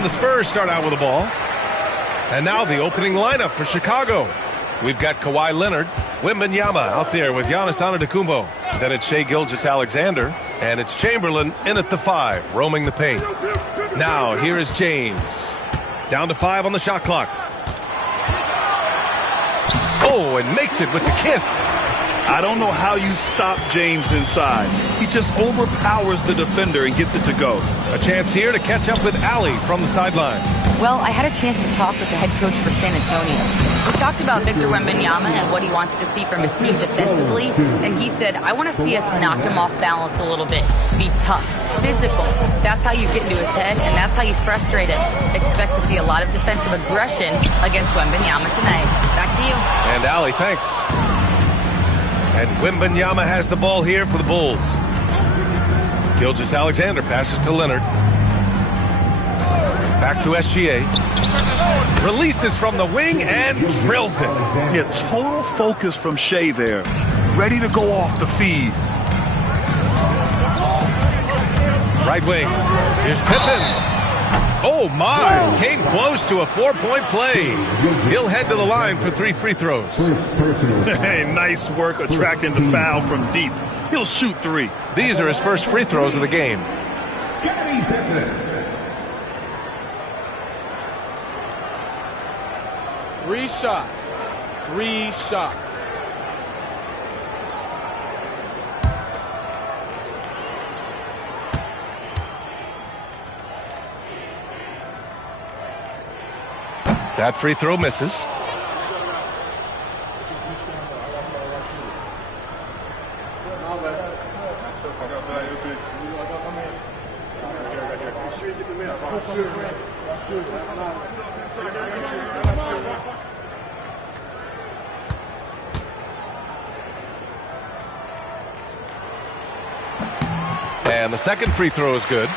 And the Spurs start out with the ball. And now the opening lineup for Chicago. We've got Kawhi Leonard, Wembanyama out there with Giannis Antetokounmpo. Then it's Shai Gilgeous-Alexander, and it's Chamberlain in at the 5, roaming the paint. Now here is James. Down to 5 on the shot clock. Oh, and makes it with the kiss. I don't know how you stop James inside. He just overpowers the defender and gets it to go. A chance here to catch up with Allie from the sideline. Well, I had a chance to talk with the head coach for San Antonio. We talked about Victor Wembanyama and what he wants to see from his team defensively, and he said, I want to see us knock him off balance a little bit. Be tough, physical. That's how you get into his head, and that's how you frustrate him. Expect to see a lot of defensive aggression against Wembanyama tonight. Back to you. And Allie, thanks. And Wembanyama has the ball here for the Bulls. Gilgeous-Alexander passes to Leonard. Back to SGA. Releases from the wing and drills it. Yeah, total focus from Shai there. Ready to go off the feed. Right wing. Here's Pippen. Oh, my. Came close to a 4-point play. He'll head to the line for 3 free throws. Hey, nice work attracting the foul from deep. He'll shoot 3. These are his first free throws of the game. Scottie Pippen. 3 shots. 3 shots. That free throw misses. And the second free throw is good.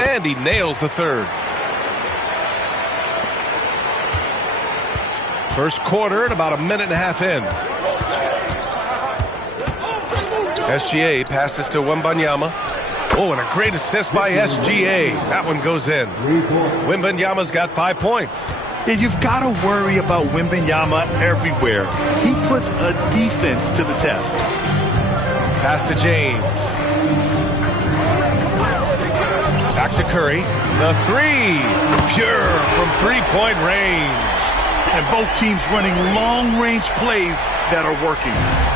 And he nails the third. First quarter and about a minute and a half in. SGA passes to Wembanyama. Oh, and a great assist by SGA. That one goes in. Wembanyama's got 5 points. Yeah, you've got to worry about Wembanyama everywhere. He puts a defense to the test. Pass to James. Back to Curry. The 3. Pure from 3-point range. And both teams running long-range plays that are working.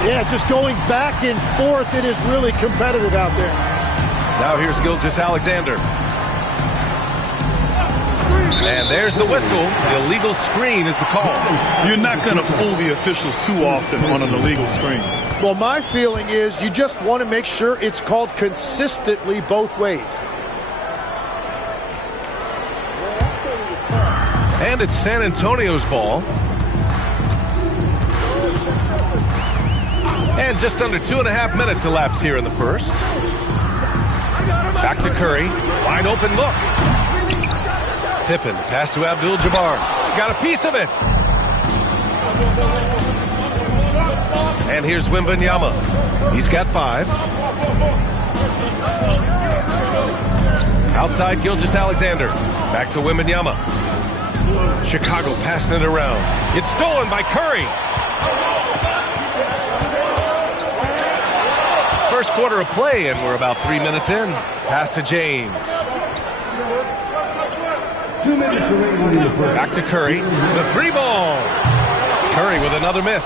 Yeah, just going back and forth. It is really competitive out there. Now here's Gilgeous-Alexander. And there's the whistle. The illegal screen is the call. You're not going to fool the officials too often on an illegal screen. Well, my feeling is you just want to make sure it's called consistently both ways. And it's San Antonio's ball. And just under 2.5 minutes elapsed here in the first. Back to Curry. Wide open look. Pippen, pass to Abdul-Jabbar. Got a piece of it. And here's Wembanyama. He's got 5. Outside Gilgeous-Alexander. Back to Wembanyama. Chicago passing it around. It's stolen by Curry. First quarter of play, and we're about 3 minutes in. Pass to James. 2 minutes remaining. Back to Curry. The 3 ball. Curry with another miss.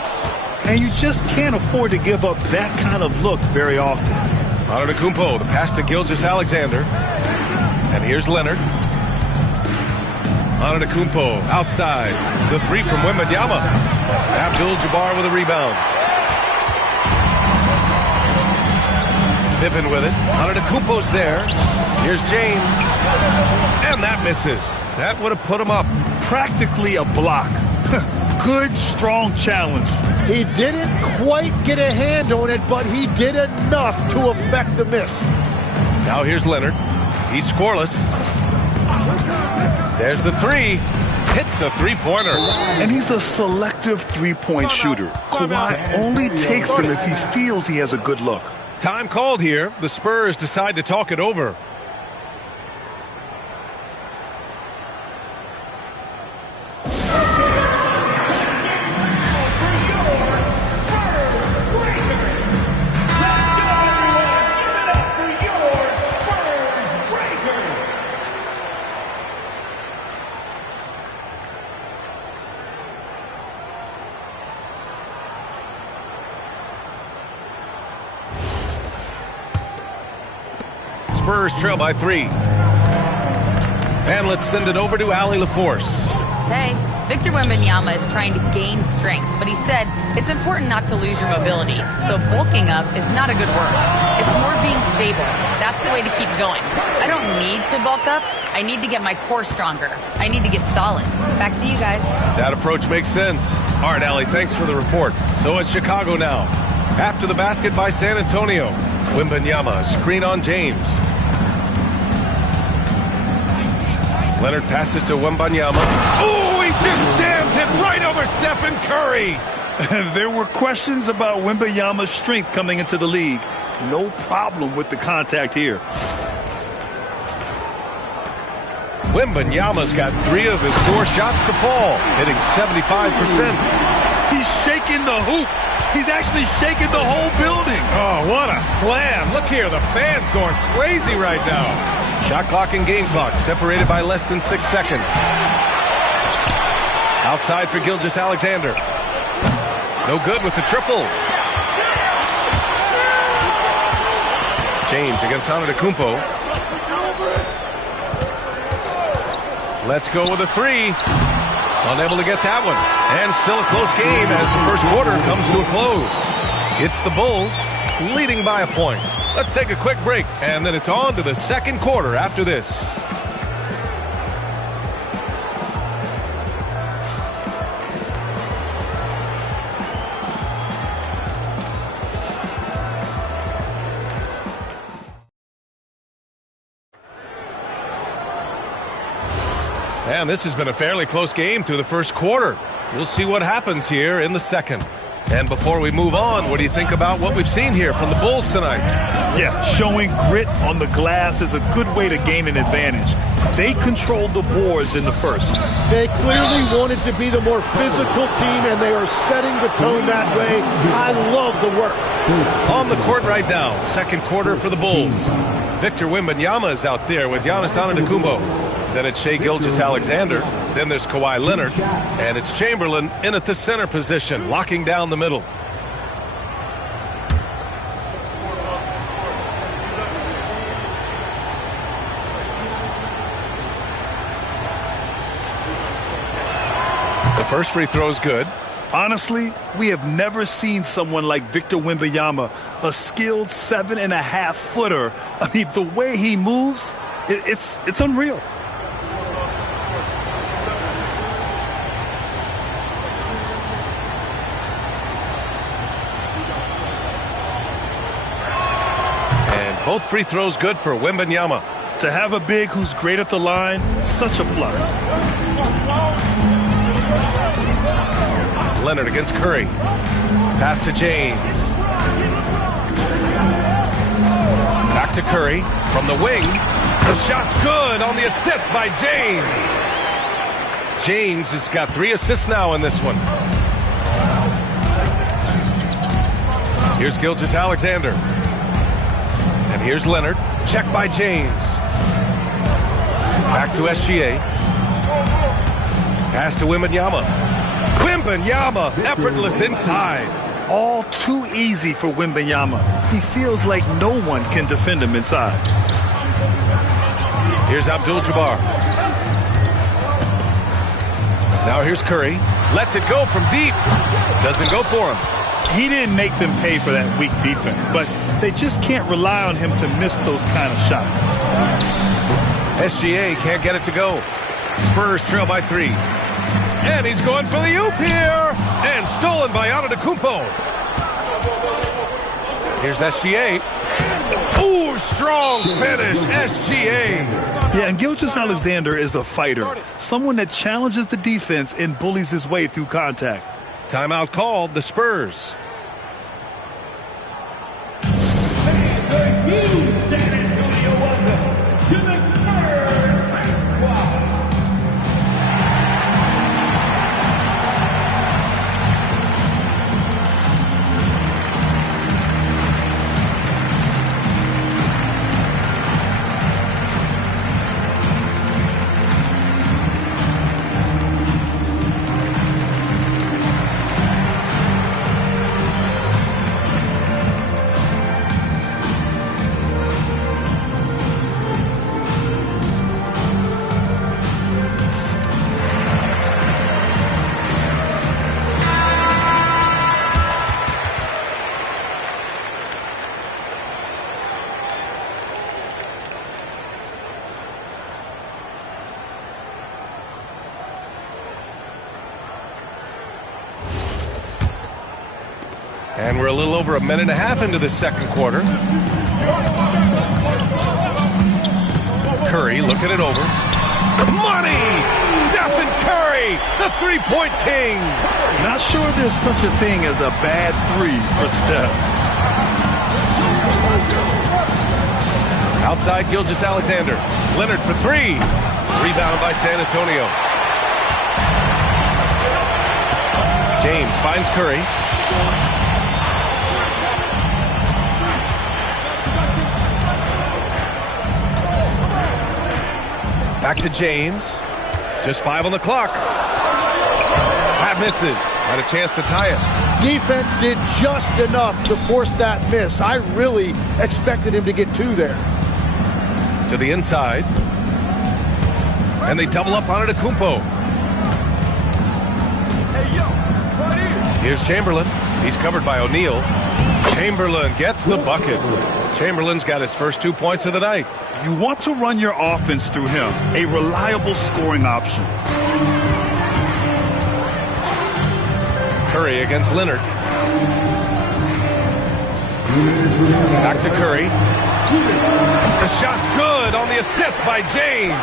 And you just can't afford to give up that kind of look very often. Antetokounmpo, the pass to Gilgeous-Alexander. And here's Leonard. Antetokounmpo outside. The 3 from Wembanyama. Abdul-Jabbar with a rebound. Pippen with it. Antetokounmpo's there. Here's James. And that misses. That would have put him up. Practically a block. Good, strong challenge. He didn't quite get a hand on it, but he did enough to affect the miss. Now here's Leonard. He's scoreless. There's the three. Hits a three-pointer. And he's a selective three-point shooter. Kawhi only takes them if he feels he has a good look. Time called here. The Spurs decide to talk it over. Spurs trail by 3. And let's send it over to Allie LaForce. Hey, Victor Wembanyama is trying to gain strength, but he said it's important not to lose your mobility. So bulking up is not a good word. It's more being stable. That's the way to keep going. I don't need to bulk up. I need to get my core stronger. I need to get solid. Back to you guys. That approach makes sense. All right, Allie, thanks for the report. So it's Chicago now. After the basket by San Antonio. Wembanyama, screen on James. Leonard passes to Wembanyama. Oh, he just jams it right over Stephen Curry. There were questions about Wembanyama's strength coming into the league. No problem with the contact here. Wembanyama's got 3 of his 4 shots to fall, hitting 75%. He's shaking the hoop. He's actually shaking the whole building. Oh, what a slam. Look here, the fans going crazy right now. Shot clock and game clock separated by less than 6 seconds. Outside for Gilgeous-Alexander. No good with the triple. James against Antetokounmpo. Let's go with a 3. Unable to get that one. And still a close game as the first quarter comes to a close. It's the Bulls leading by a point. Let's take a quick break, and then it's on to the second quarter after this. And this has been a fairly close game through the first quarter. We'll see what happens here in the second. And before we move on, what do you think about what we've seen here from the Bulls tonight? Yeah, showing grit on the glass is a good way to gain an advantage. They controlled the boards in the first. They clearly wanted to be the more physical team, and they are setting the tone that way. I love the work. On the court right now, second quarter for the Bulls. Victor Wembanyama is out there with Giannis Antetokounmpo. Then it's Shai Gilgeous-Alexander. Then there's Kawhi Leonard. And it's Chamberlain in at the center position, locking down the middle. The first free throw is good. Honestly, we have never seen someone like Victor Wembanyama, a skilled 7.5-footer. I mean, the way he moves, it's unreal. And both free throws good for Wembanyama. To have a big who's great at the line, such a plus. Leonard against Curry. Pass to James. Back to Curry from the wing. The shot's good on the assist by James. James has got 3 assists now in this one. Here's Gilgeous-Alexander. And here's Leonard. Check by James. Back to SGA. Pass to Wembanyama. Wembanyama, effortless inside. All too easy for Wembanyama. He feels like no one can defend him inside. Here's Abdul-Jabbar. Now here's Curry. Lets it go from deep. Doesn't go for him. He didn't make them pay for that weak defense, but they just can't rely on him to miss those kind of shots. SGA can't get it to go. Spurs trail by 3. And he's going for the oop here. And stolen by Antetokounmpo. Here's SGA. Ooh, strong finish, SGA. Yeah, and Gilgeous-Alexander is a fighter. Someone that challenges the defense and bullies his way through contact. Timeout called, the Spurs. And we're a little over a minute and a half into the second quarter. Curry looking it over. Money! Stephen Curry, the three-point king. Not sure there's such a thing as a bad three for Steph. Outside Gilgeous-Alexander. Leonard for three. Rebound by San Antonio. James finds Curry. Back to James. Just 5 on the clock. That misses. Had a chance to tie it. Defense did just enough to force that miss. I really expected him to get 2 there. To the inside. And they double up on Antetokounmpo. Here's Chamberlain. He's covered by O'Neal. Chamberlain gets the bucket. Chamberlain's got his first 2 points of the night. You want to run your offense through him, a reliable scoring option. Curry against Leonard. Back to Curry. The shot's good on the assist by James.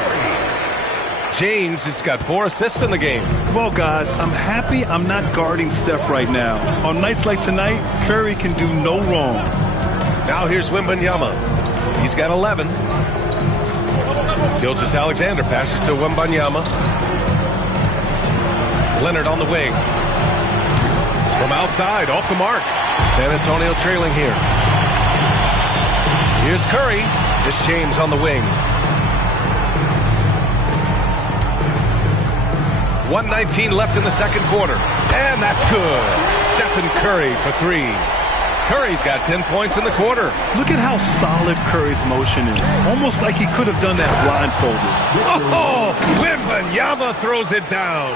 James has got 4 assists in the game. Well, guys, I'm happy I'm not guarding Steph right now. On nights like tonight, Curry can do no wrong. Now here's Wembanyama. He's got 11. Gilgeous-Alexander passes to Wembanyama. Leonard on the wing. From outside, off the mark. San Antonio trailing here. Here's Curry. This James on the wing. 1:19 left in the second quarter. And that's good. Stephen Curry for 3. Curry's got 10 points in the quarter. Look at how solid Curry's motion is. Almost like he could have done that blindfolded. Oh, Wembanyama throws it down.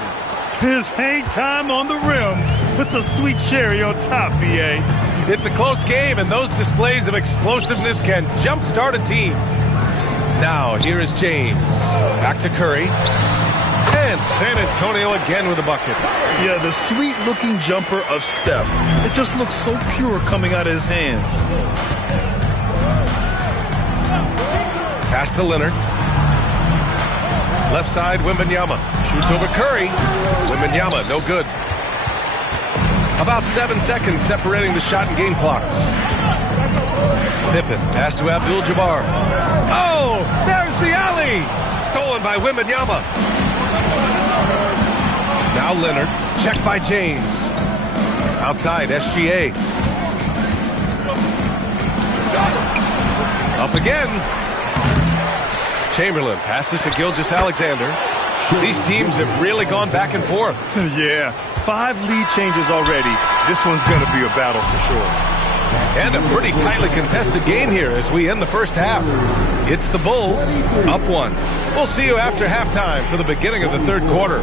His hang time on the rim puts a sweet cherry on top, B.A. It's a close game, and those displays of explosiveness can jumpstart a team. Now, here is James. Back to Curry. And San Antonio again with a bucket. Yeah, the sweet-looking jumper of Steph. It just looks so pure coming out of his hands. Pass to Leonard. Left side, Wembanyama. Shoots over Curry. Wembanyama, no good. About 7 seconds separating the shot and game clocks. Pippen, pass to Abdul-Jabbar. Oh, there's the alley. Stolen by Wembanyama. Now Leonard, checked by James. Outside, SGA. Up again. Chamberlain passes to Gilgeous-Alexander. These teams have really gone back and forth. Yeah, 5 lead changes already. This one's going to be a battle for sure. And a pretty tightly contested game here as we end the first half. It's the Bulls, up 1. We'll see you after halftime for the beginning of the third quarter.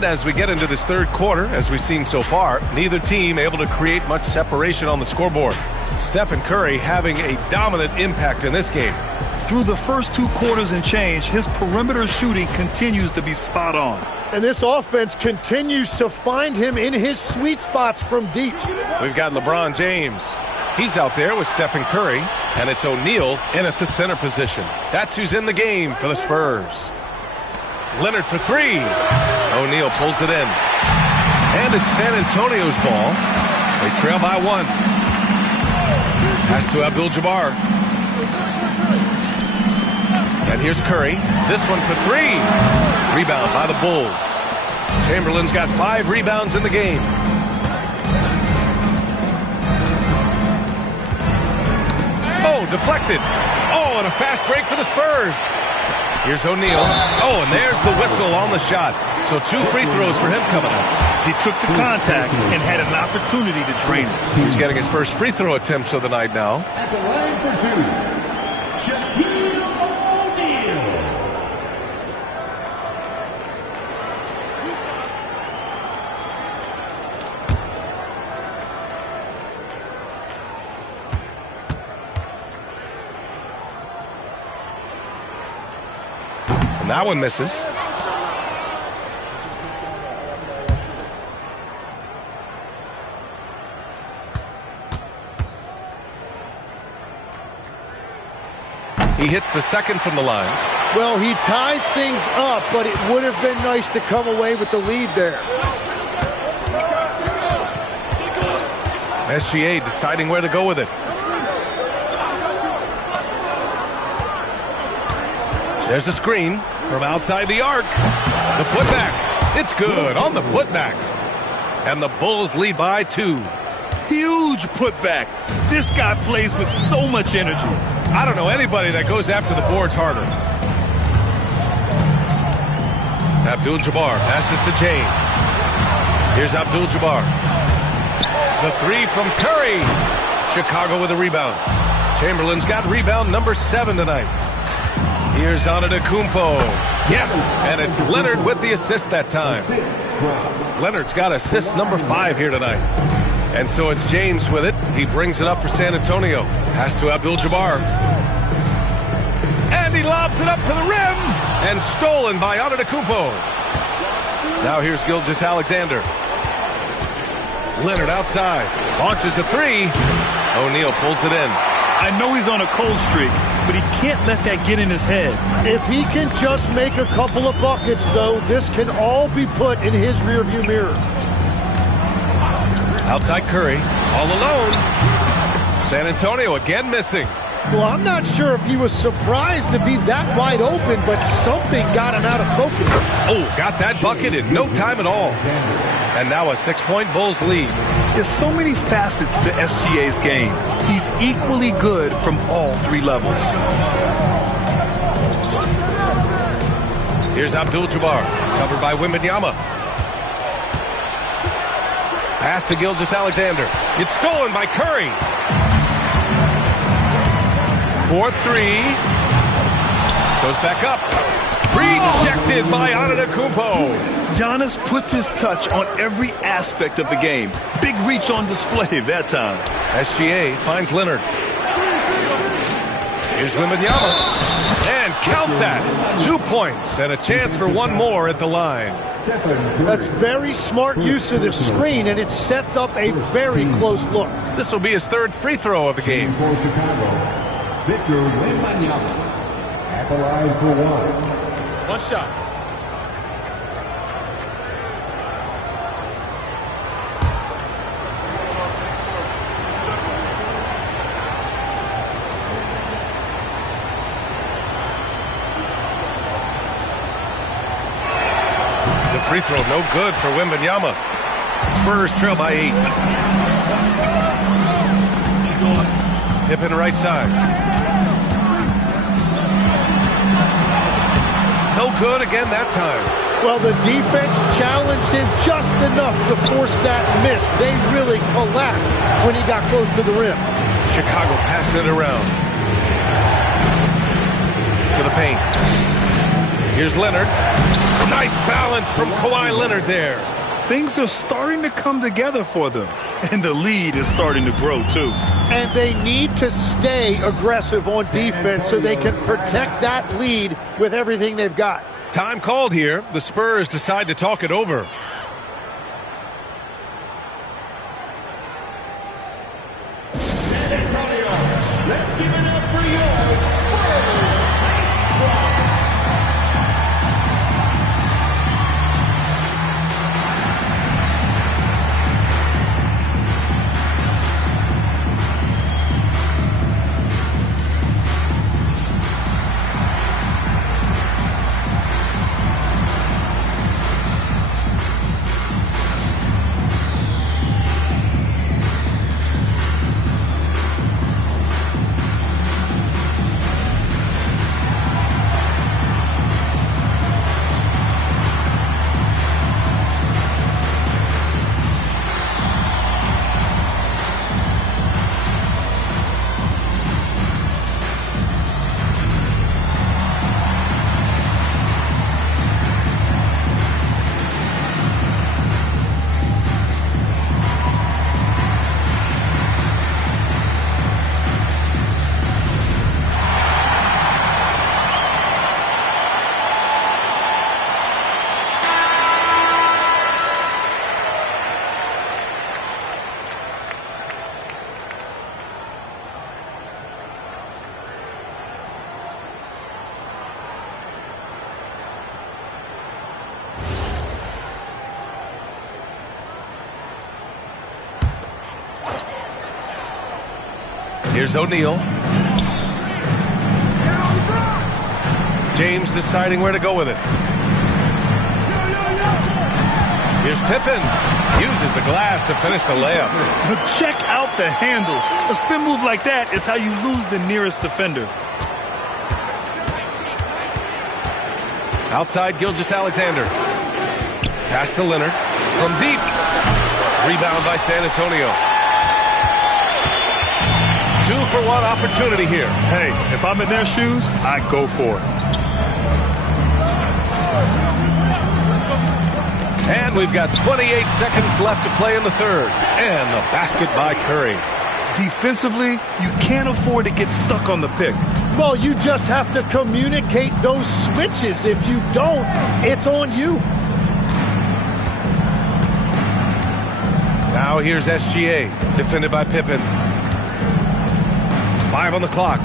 And as we get into this third quarter, as we've seen so far, neither team able to create much separation on the scoreboard. Stephen Curry having a dominant impact in this game. Through the first 2 quarters and change, his perimeter shooting continues to be spot on. And this offense continues to find him in his sweet spots from deep. We've got LeBron James. He's out there with Stephen Curry, and it's O'Neal in at the center position. That's who's in the game for the Spurs. Leonard for 3. O'Neal pulls it in. And it's San Antonio's ball. They trail by 1. Pass to Abdul-Jabbar. And here's Curry. This one for 3. Rebound by the Bulls. Chamberlain's got 5 rebounds in the game. Oh, deflected. Oh, and a fast break for the Spurs. Here's O'Neal. Oh, and there's the whistle on the shot. So 2 free throws for him coming up. He took the contact and had an opportunity to drain it. He's getting his first free throw attempts of the night now. At the line for 2, Shaquille O'Neal. And that one misses. He hits the second from the line. Well, he ties things up, but it would have been nice to come away with the lead there. SGA deciding where to go with it. There's a screen from outside the arc. The putback. It's good on the putback. And the Bulls lead by 2. Huge putback. This guy plays with so much energy. I don't know anybody that goes after the boards harder. Abdul-Jabbar passes to James. Here's Abdul-Jabbar. The 3 from Curry. Chicago with a rebound. Chamberlain's got rebound number 7 tonight. Here's Antetokounmpo. Yes, and it's Leonard with the assist that time. Leonard's got assist number 5 here tonight. And so it's James with it. He brings it up for San Antonio. Pass to Abdul-Jabbar. And he lobs it up to the rim. And stolen by Antetokounmpo. Now here's Gilgeous-Alexander. Leonard outside. Launches a 3. O'Neal pulls it in. I know he's on a cold streak, but he can't let that get in his head. If he can just make a couple of buckets, though, this can all be put in his rearview mirror. Outside Curry, all alone. San Antonio again missing. Well, I'm not sure if he was surprised to be that wide open, but something got him out of focus. Oh, got that bucket in no time at all. And now a 6-point Bulls lead. There's so many facets to SGA's game. He's equally good from all 3 levels. Here's Abdul-Jabbar, covered by Wembanyama. Pass to Gilgeous-Alexander. It's stolen by Curry. 4-3. Goes back up. Rejected by Antetokounmpo. Giannis puts his touch on every aspect of the game. Big reach on display that time. SGA finds Leonard. Here's Wembanyama. And count that. 2 points and a chance for 1 more at the line. That's very smart use of the screen, and it sets up a very close look. This will be his 3rd free throw of the game. For Chicago, Victor Wembanyama. At the line for 1. 1 shot. Free throw no good for Wembanyama. Spurs trail by 8. Hip in right side. No good again that time. Well, the defense challenged him just enough to force that miss. They really collapsed when he got close to the rim. Chicago passing it around. To the paint. Here's Leonard. Nice balance from Kawhi Leonard there. Things are starting to come together for them, and the lead is starting to grow too. And they need to stay aggressive on defense so they can protect that lead with everything they've got. Time called here. The Spurs decide to talk it over. Let's give it up for your Here's O'Neal. James deciding where to go with it. Here's Pippen. Uses the glass to finish the layup. Check out the handles. A spin move like that is how you lose the nearest defender. Outside, Gilgeous-Alexander. Pass to Leonard. From deep. Rebound by San Antonio. 2-for-1 opportunity here. Hey, if I'm in their shoes, I'd go for it. And we've got 28 seconds left to play in the third. And the basket by Curry. Defensively, you can't afford to get stuck on the pick. Well, you just have to communicate those switches. If you don't, it's on you. Now here's SGA, defended by Pippen. 5 on the clock.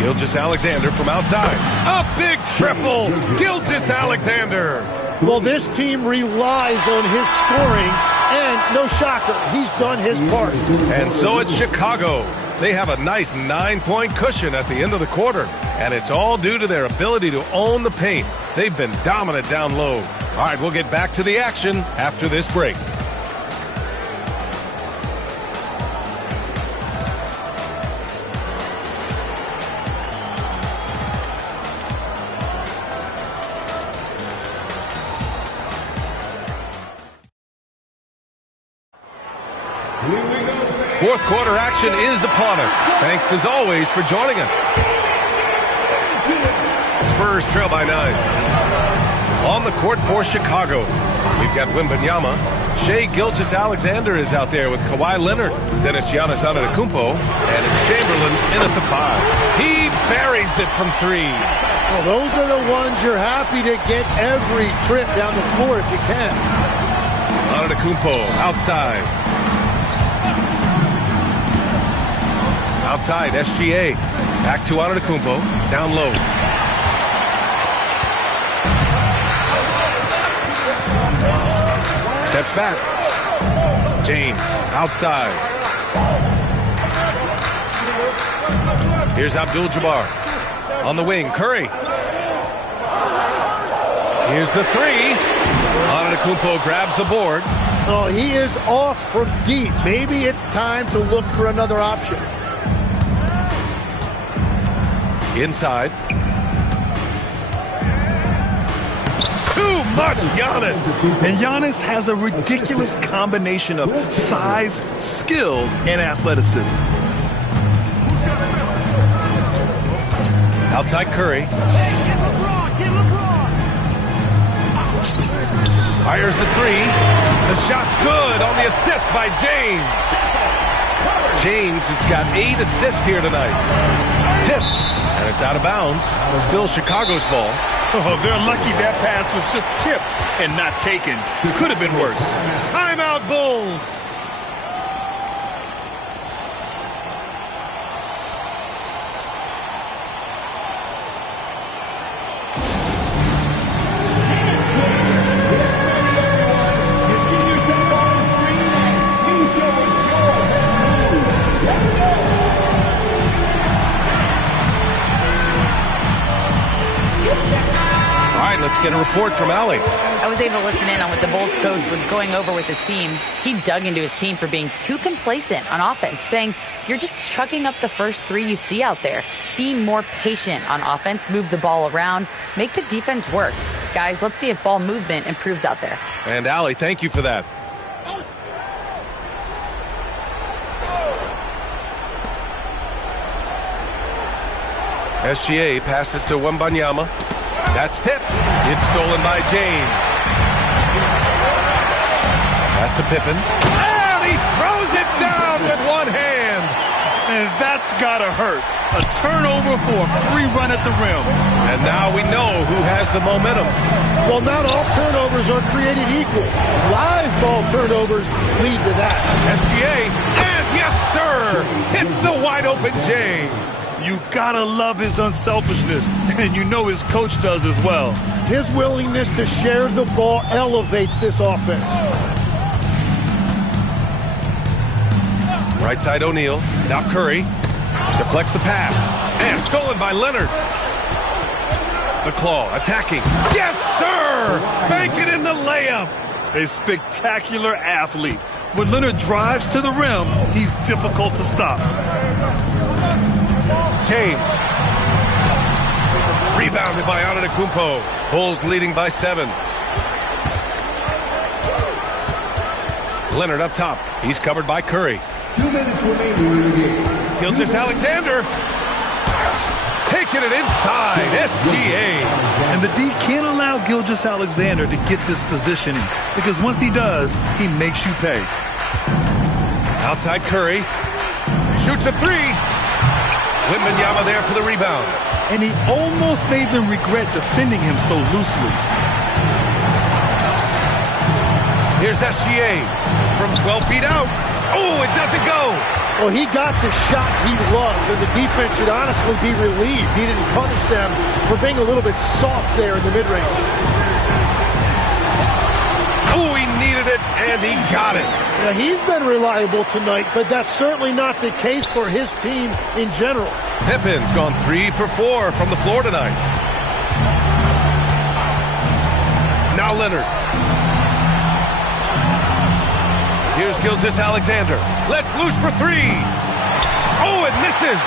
Gilgeous-Alexander from outside. A big triple. Gilgeous-Alexander. Well, this team relies on his scoring, and no shocker, he's done his part. And so it's Chicago. They have a nice 9-point cushion at the end of the quarter, and it's all due to their ability to own the paint. They've been dominant down low. All right, we'll get back to the action after this break. Fourth quarter action is upon us. Thanks as always for joining us. Spurs trail by 9. On the court for Chicago, we've got Wembanyama. Shai Gilgeous-Alexander is out there with Kawhi Leonard. Then it's Giannis Antetokounmpo, and it's Chamberlain in at the 5. He buries it from 3. Well, those are the ones you're happy to get every trip down the floor if you can. Antetokounmpo outside. Outside, SGA. Back to Antetokounmpo. Down low. Steps back. James outside. Here's Abdul-Jabbar. On the wing, Curry. Here's the 3. Antetokounmpo grabs the board. Oh, he is off from deep. Maybe it's time to look for another option. Inside. Too much Giannis. And Giannis has a ridiculous combination of size, skill, and athleticism. Outside Curry. Fires the three. The shot's good on the assist by James. James has got 8 assists here tonight. Tipped, and it's out of bounds. Still Chicago's ball. Oh, they're lucky that pass was just tipped and not taken. Could have been worse. Timeout, Bulls. Let's get a report from Allie. I was able to listen in on what the Bulls coach was going over with his team. He dug into his team for being too complacent on offense, saying, you're just chucking up the first 3 you see out there. Be more patient on offense, move the ball around, make the defense work. Guys, let's see if ball movement improves out there. And Allie, thank you for that. SGA passes to Wembanyama. That's tipped. It's stolen by James. Pass to Pippen. And he throws it down with one hand. And that's gotta hurt. A turnover for a free run at the rim. And now we know who has the momentum. Well, not all turnovers are created equal. Live ball turnovers lead to that. SGA, and yes, sir, hits the wide open J. You gotta love his unselfishness, and you know his coach does as well. His willingness to share the ball elevates this offense. Right side O'Neal. Now Curry. Deflects the pass. And stolen by Leonard. The claw attacking. Yes, sir! Bank it in the layup. A spectacular athlete. When Leonard drives to the rim, he's difficult to stop. James. Rebounded by Antetokounmpo. Bulls leading by 7. Leonard up top. He's covered by Curry. 2 minutes remaining in the game. Gilgeous-Alexander. Taking it inside. SGA. And the D can't allow Gilgeous-Alexander to get this positioning, because once he does, he makes you pay. Outside Curry. Shoots a 3. Wembanyama there for the rebound. And he almost made them regret defending him so loosely. Here's SGA from 12 feet out. Oh, it doesn't go. Well, he got the shot he loves, and the defense should honestly be relieved. He didn't punish them for being a little bit soft there in the mid-range. Oh, he needed it, and he got it. Now, he's been reliable tonight, but that's certainly not the case for his team in general. Pippen's gone 3 for 4 from the floor tonight. Now Leonard. Here's Gilgeous-Alexander. Let's loose for 3. Oh, it misses.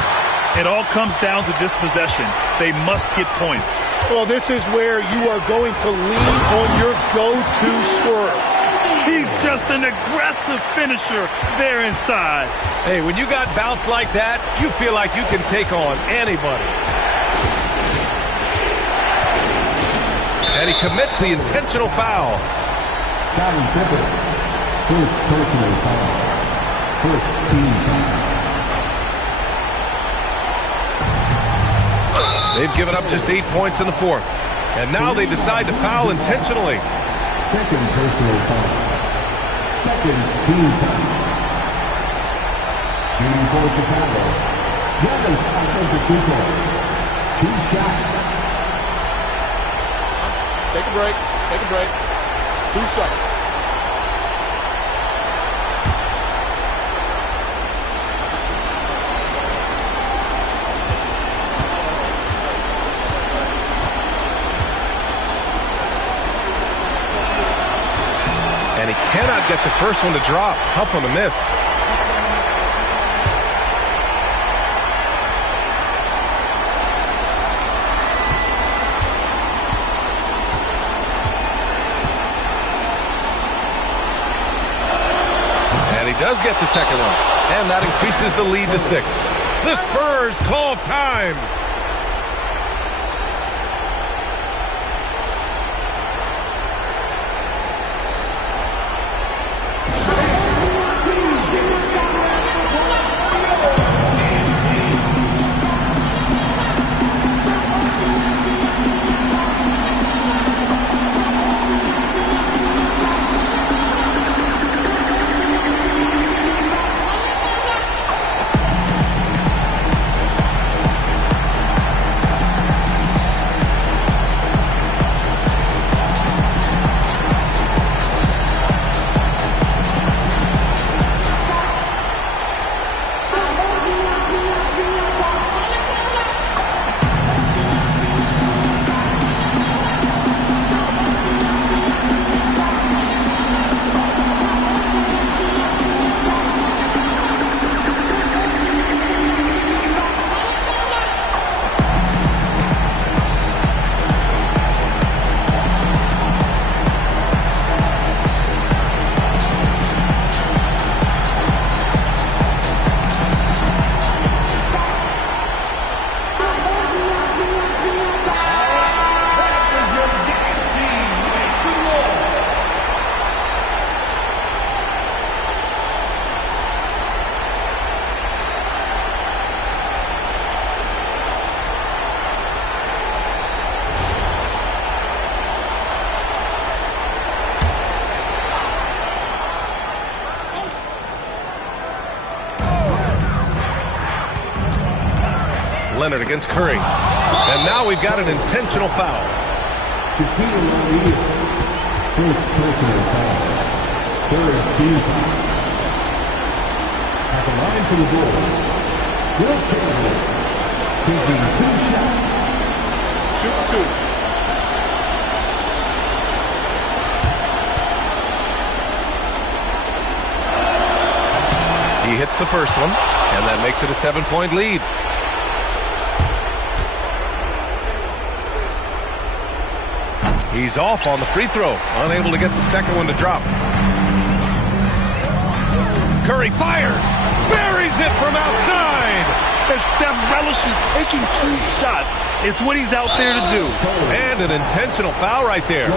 It all comes down to this possession. They must get points. Well, this is where you are going to lean on your go-to scorer. He's just an aggressive finisher there inside. Hey, when you got bounce like that, you feel like you can take on anybody. And he commits the intentional foul. Scottie Pippen. First personal foul. First team foul. They've given up just 8 points in the 4th. And now they decide to foul intentionally. Second personal foul. Second team foul. Shooting for Chicago. Giannis Antetokounmpo. 2 shots. Take a break. Take a break. 2 shots. And he cannot get the first one to drop. Tough one to miss. And he does get the second one. And that increases the lead to 6. The Spurs call time. Leonard against Curry. And now we've got an intentional foul. Shaquille O'Neal. First personal foul. Third team foul. At the line for the Bulls, Will Chamberlain taking 2 shots. Shoot 2. He hits the first one, and that makes it a 7-point lead. He's off on the free throw, unable to get the second one to drop. Curry fires, buries it from outside. And Steph relishes taking key shots. It's what he's out there to do. And an intentional foul right there.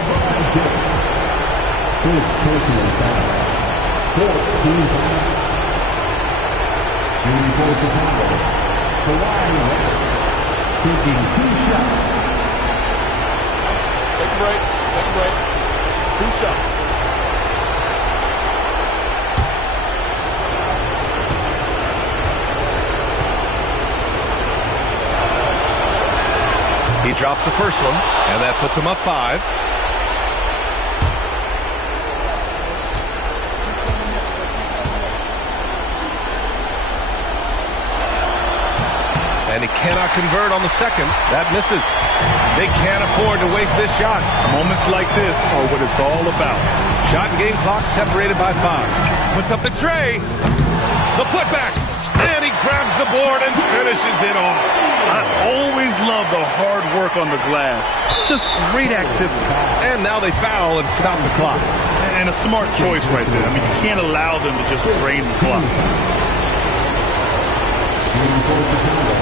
First personal foul. Fourth team foul. Shooting for Chicago. Kawhi Leonard taking 2 shots. Take a break. Take a break. 2 shots. He drops the first one, and that puts him up 5. And he cannot convert on the second. That misses. They can't afford to waste this shot. Moments like this are what it's all about. Shot and game clock separated by 5. Puts up the tray. The putback. And he grabs the board and finishes it off. I always love the hard work on the glass. Just great activity. And now they foul and stop the clock. And a smart choice right there. I mean, you can't allow them to just drain the clock. Shooting for Chicago.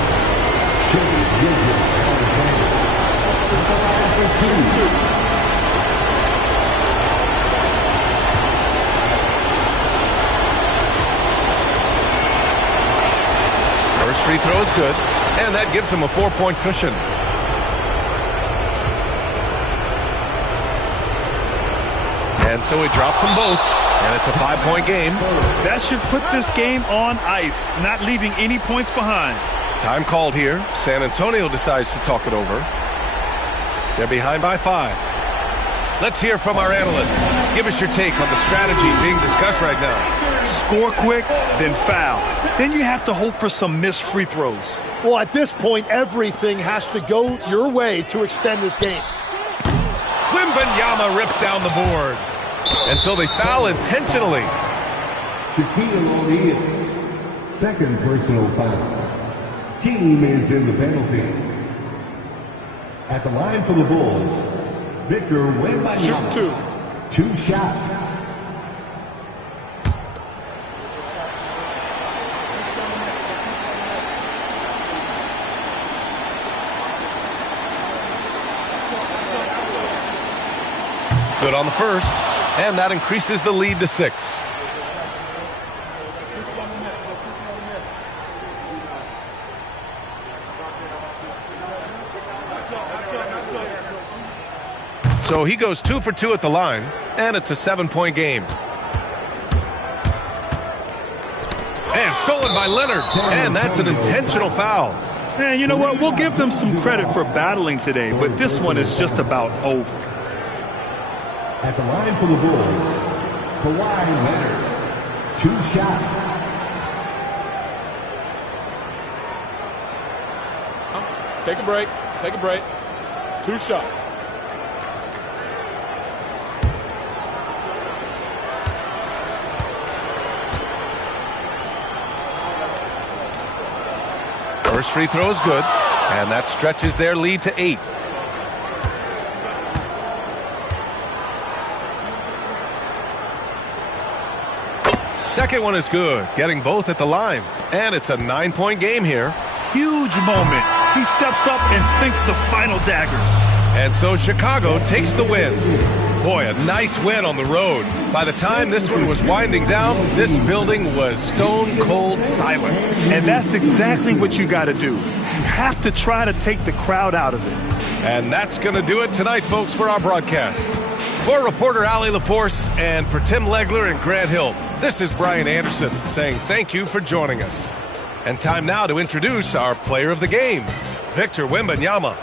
Shea Gilgeous-Alexander. Shoot 2. First free throw is good, and that gives him a 4-point cushion. And so he drops them both, and it's a 5-point game. That should put this game on ice, not leaving any points behind. Time called here. San Antonio decides to talk it over. They're behind by 5. Let's hear from our analyst. Give us your take on the strategy being discussed right now. Score quick, then foul. Then you have to hope for some missed free throws. Well, at this point, everything has to go your way to extend this game. Wembanyama rips down the board. And so they foul intentionally. Shaquille O'Neal. Second personal foul. Team is in the penalty. At the line for the Bulls, Victor Wembanyama. Shoot 2. 2 shots. Good on the first, and that increases the lead to 6. So he goes 2 for 2 at the line, and it's a 7-point game. And stolen by Leonard, and that's an intentional foul. And you know what? We'll give them some credit for battling today, but this one is just about over. At the line for the Bulls, Kawhi Leonard. 2 shots. Take a break. Take a break. 2 shots. First free throw is good, and that stretches their lead to 8. Second one is good, getting both at the line. And it's a 9-point game here. Huge moment. He steps up and sinks the final daggers. And so Chicago takes the win. Boy, a nice win on the road. By the time this one was winding down, this building was stone cold silent. And that's exactly what you got to do. You have to try to take the crowd out of it. And that's going to do it tonight, folks, for our broadcast. For reporter Allie LaForce and for Tim Legler and Grant Hill, this is Brian Anderson saying thank you for joining us. And time now to introduce our player of the game, Victor Wembanyama.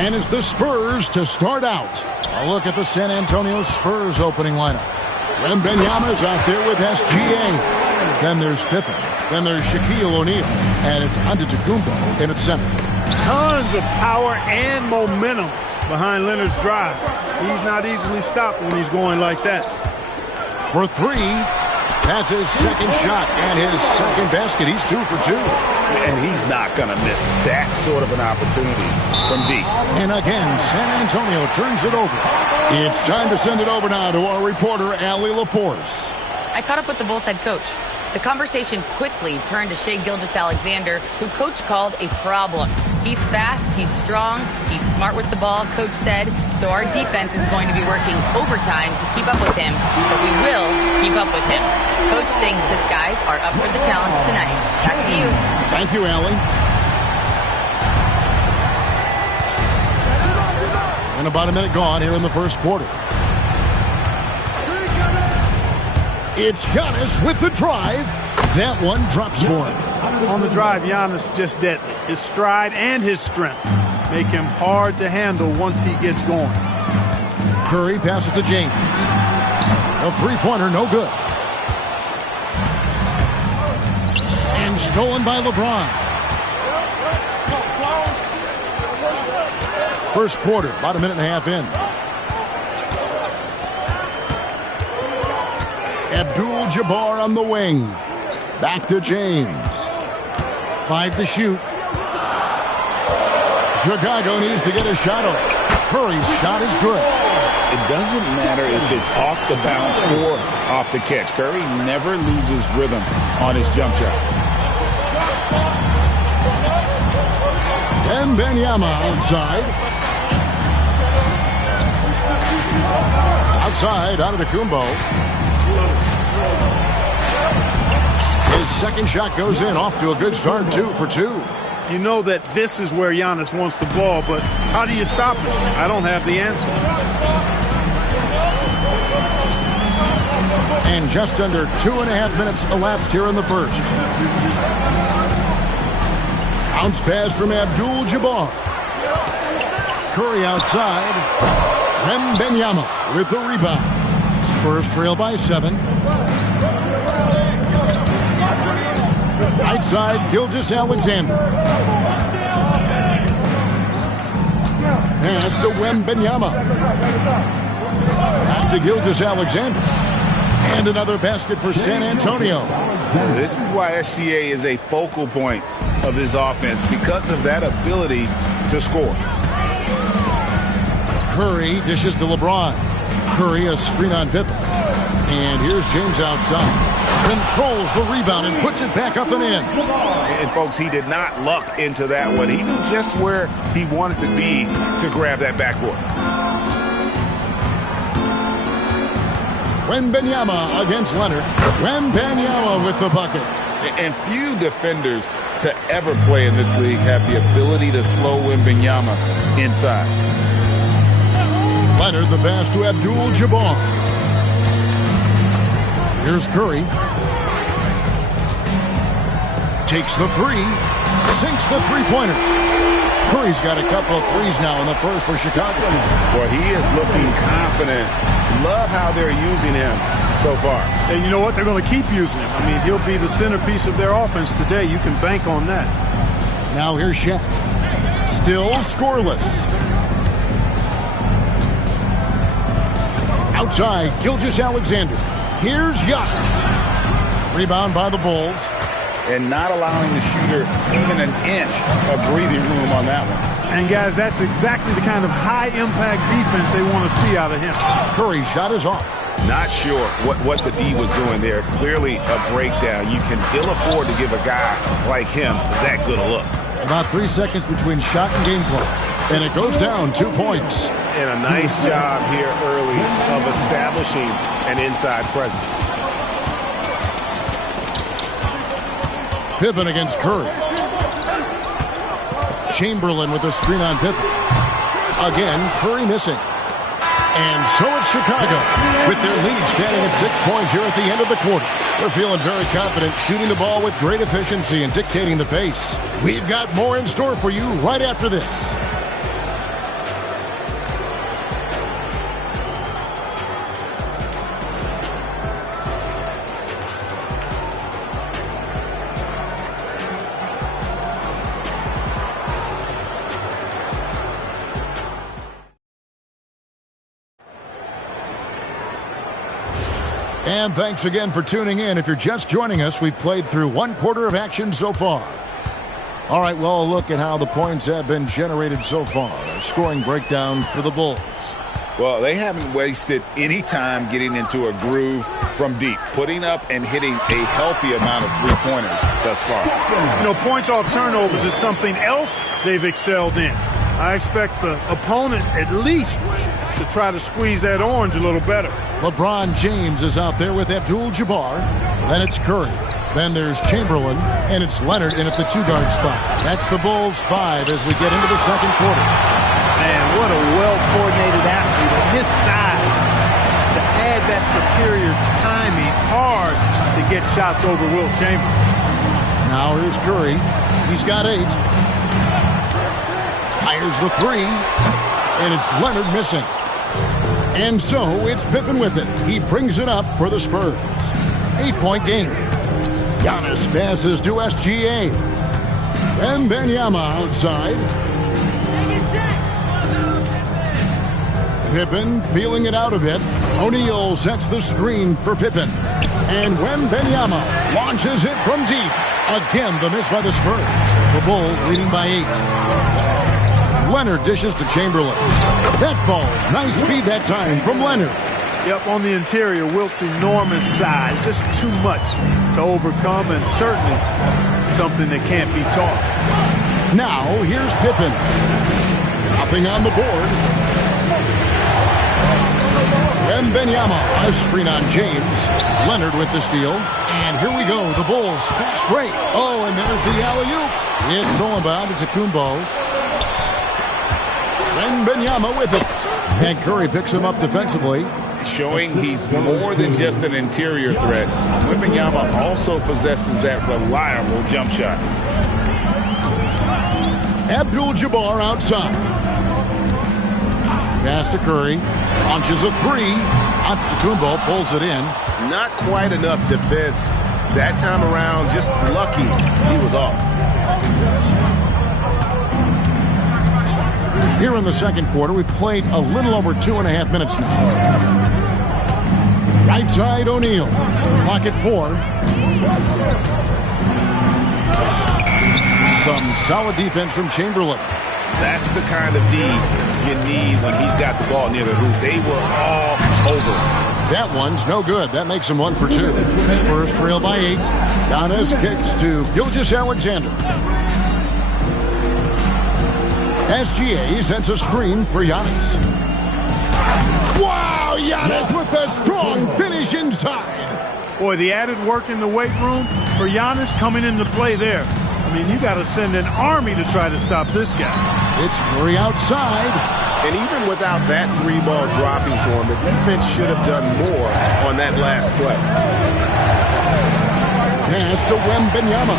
And it's the Spurs to start out. A look at the San Antonio Spurs opening lineup. Wembanyama's out there with SGA. Then there's Pippen. Then there's Shaquille O'Neal. And it's Antetokounmpo in at center. Tons of power and momentum behind Leonard's drive. He's not easily stopped when he's going like that. For three, that's his second shot and his second basket. He's 2 for 2. And he's not going to miss that sort of an opportunity from deep. And again, San Antonio turns it over. It's time to send it over now to our reporter, Allie LaForce. I caught up with the Bulls head coach. The conversation quickly turned to Shai Gilgeous-Alexander, who coach called a problem. He's fast, he's strong, he's smart with the ball, coach said, so our defense is going to be working overtime to keep up with him, but we will keep up with him. Coach thinks his guys are up for the challenge tonight. Back to you. Thank you, Allie. And about a minute gone here in the first quarter. It's Giannis with the drive. That one drops for him. On the drive, Giannis just deadly. His stride and his strength make him hard to handle once he gets going. Curry passes to James. A three-pointer, no good. And stolen by LeBron. First quarter, about a minute and a half in. Abdul-Jabbar on the wing. Back to James. 5 to shoot. Chicago needs to get a shot up. Curry's shot is good. It doesn't matter if it's off the bounce or off the catch. Curry never loses rhythm on his jump shot. And Wembanyama outside. Outside, Antetokounmpo. His second shot goes in, off to a good start, 2 for 2. You know that this is where Giannis wants the ball, but how do you stop him? I don't have the answer. And just under 2.5 minutes elapsed here in the first. Bounce pass from Abdul-Jabbar. Curry outside. Wembanyama with the rebound. Spurs trail by 7. Right side, Gilgeous-Alexander. Pass to Wembanyama. Back to Gilgeous-Alexander. And another basket for San Antonio. This is why SGA is a focal point of this offense, because of that ability to score. Curry dishes to LeBron. Curry a screen on Pippen. And here's James outside. Controls the rebound and puts it back up and in. And folks, he did not luck into that one. He knew just where he wanted to be to grab that backboard. Wembanyama against Leonard. Wembanyama with the bucket. And few defenders to ever play in this league have the ability to slow Wembanyama inside. Leonard the pass to Abdul-Jabbar. Here's Curry. Takes the three. Sinks the three-pointer. Curry's got a couple of threes now in the first for Chicago. Boy, he is looking confident. Love how they're using him so far. And you know what? They're going to keep using him. I mean, he'll be the centerpiece of their offense today. You can bank on that. Now here's Shaq. Still scoreless. Outside, Gilgeous-Alexander. Here's Giannis. Rebound by the Bulls. And not allowing the shooter even an inch of breathing room on that one. And, guys, that's exactly the kind of high-impact defense they want to see out of him. Curry's shot is off. Not sure what the D was doing there. Clearly a breakdown. You can ill afford to give a guy like him that good a look. About 3 seconds between shot and game clock. And it goes down 2 points. And a nice job here early of establishing an inside presence. Pippen against Curry. Chamberlain with a screen on Pippen. Again, Curry missing. And so it's Chicago with their lead standing at 6 points here at the end of the quarter. They're feeling very confident, shooting the ball with great efficiency and dictating the pace. We've got more in store for you right after this. And thanks again for tuning in. If you're just joining us, we've played through one quarter of action so far. All right, well, look at how the points have been generated so far. A scoring breakdown for the Bulls. Well, they haven't wasted any time getting into a groove from deep, putting up and hitting a healthy amount of three-pointers thus far. You know, points off turnovers is something else they've excelled in. I expect the opponent at least to try to squeeze that orange a little better. LeBron James is out there with Abdul-Jabbar. Then it's Curry. Then there's Chamberlain. And it's Leonard in at the two-guard spot. That's the Bulls 5 as we get into the second quarter. Man, what a well-coordinated athlete at his size. To add that superior timing, hard to get shots over Wilt Chamberlain. Now here's Curry. He's got 8. Fires the 3. And it's Leonard missing. And so it's Pippen with it. He brings it up for the Spurs. 8-point game. Giannis passes to SGA. Wembanyama outside. Pippen feeling it out a bit. O'Neal sets the screen for Pippen. And Wembanyama launches it from deep. Again, the miss by the Spurs. The Bulls leading by 8. Leonard dishes to Chamberlain. That falls. Nice feed that time from Leonard. Yep, on the interior, Wilt's enormous size. Just too much to overcome, and certainly something that can't be taught. Now, here's Pippen. Nothing on the board. Wembanyama, a screen on James. Leonard with the steal. And here we go, the Bulls fast break. Oh, and there's the alley-oop. It's stolen by Antetokounmpo. Wembanyama with it. And Curry picks him up defensively. Showing he's more than just an interior threat. Wembanyama also possesses that reliable jump shot. Abdul-Jabbar outside. Pass to Curry. Launches a 3. Antetokounmpo pulls it in. Not quite enough defense. That time around, just lucky he was off. Here in the second quarter, we've played a little over 2.5 minutes now. Right side, O'Neal. Clock at 4. Some solid defense from Chamberlain. That's the kind of D you need when he's got the ball near the hoop. They were all over. That one's no good. That makes him 1 for 2. Spurs trail by 8. Giannis kicks to Gilgeous-Alexander. SGA sends a screen for Giannis. Wow, Giannis with a strong finish inside. Boy, the added work in the weight room for Giannis coming into play there. I mean, you got to send an army to try to stop this guy. It's Curry outside. And even without that 3-ball dropping for him, the defense should have done more on that last play. Pass to Wembanyama.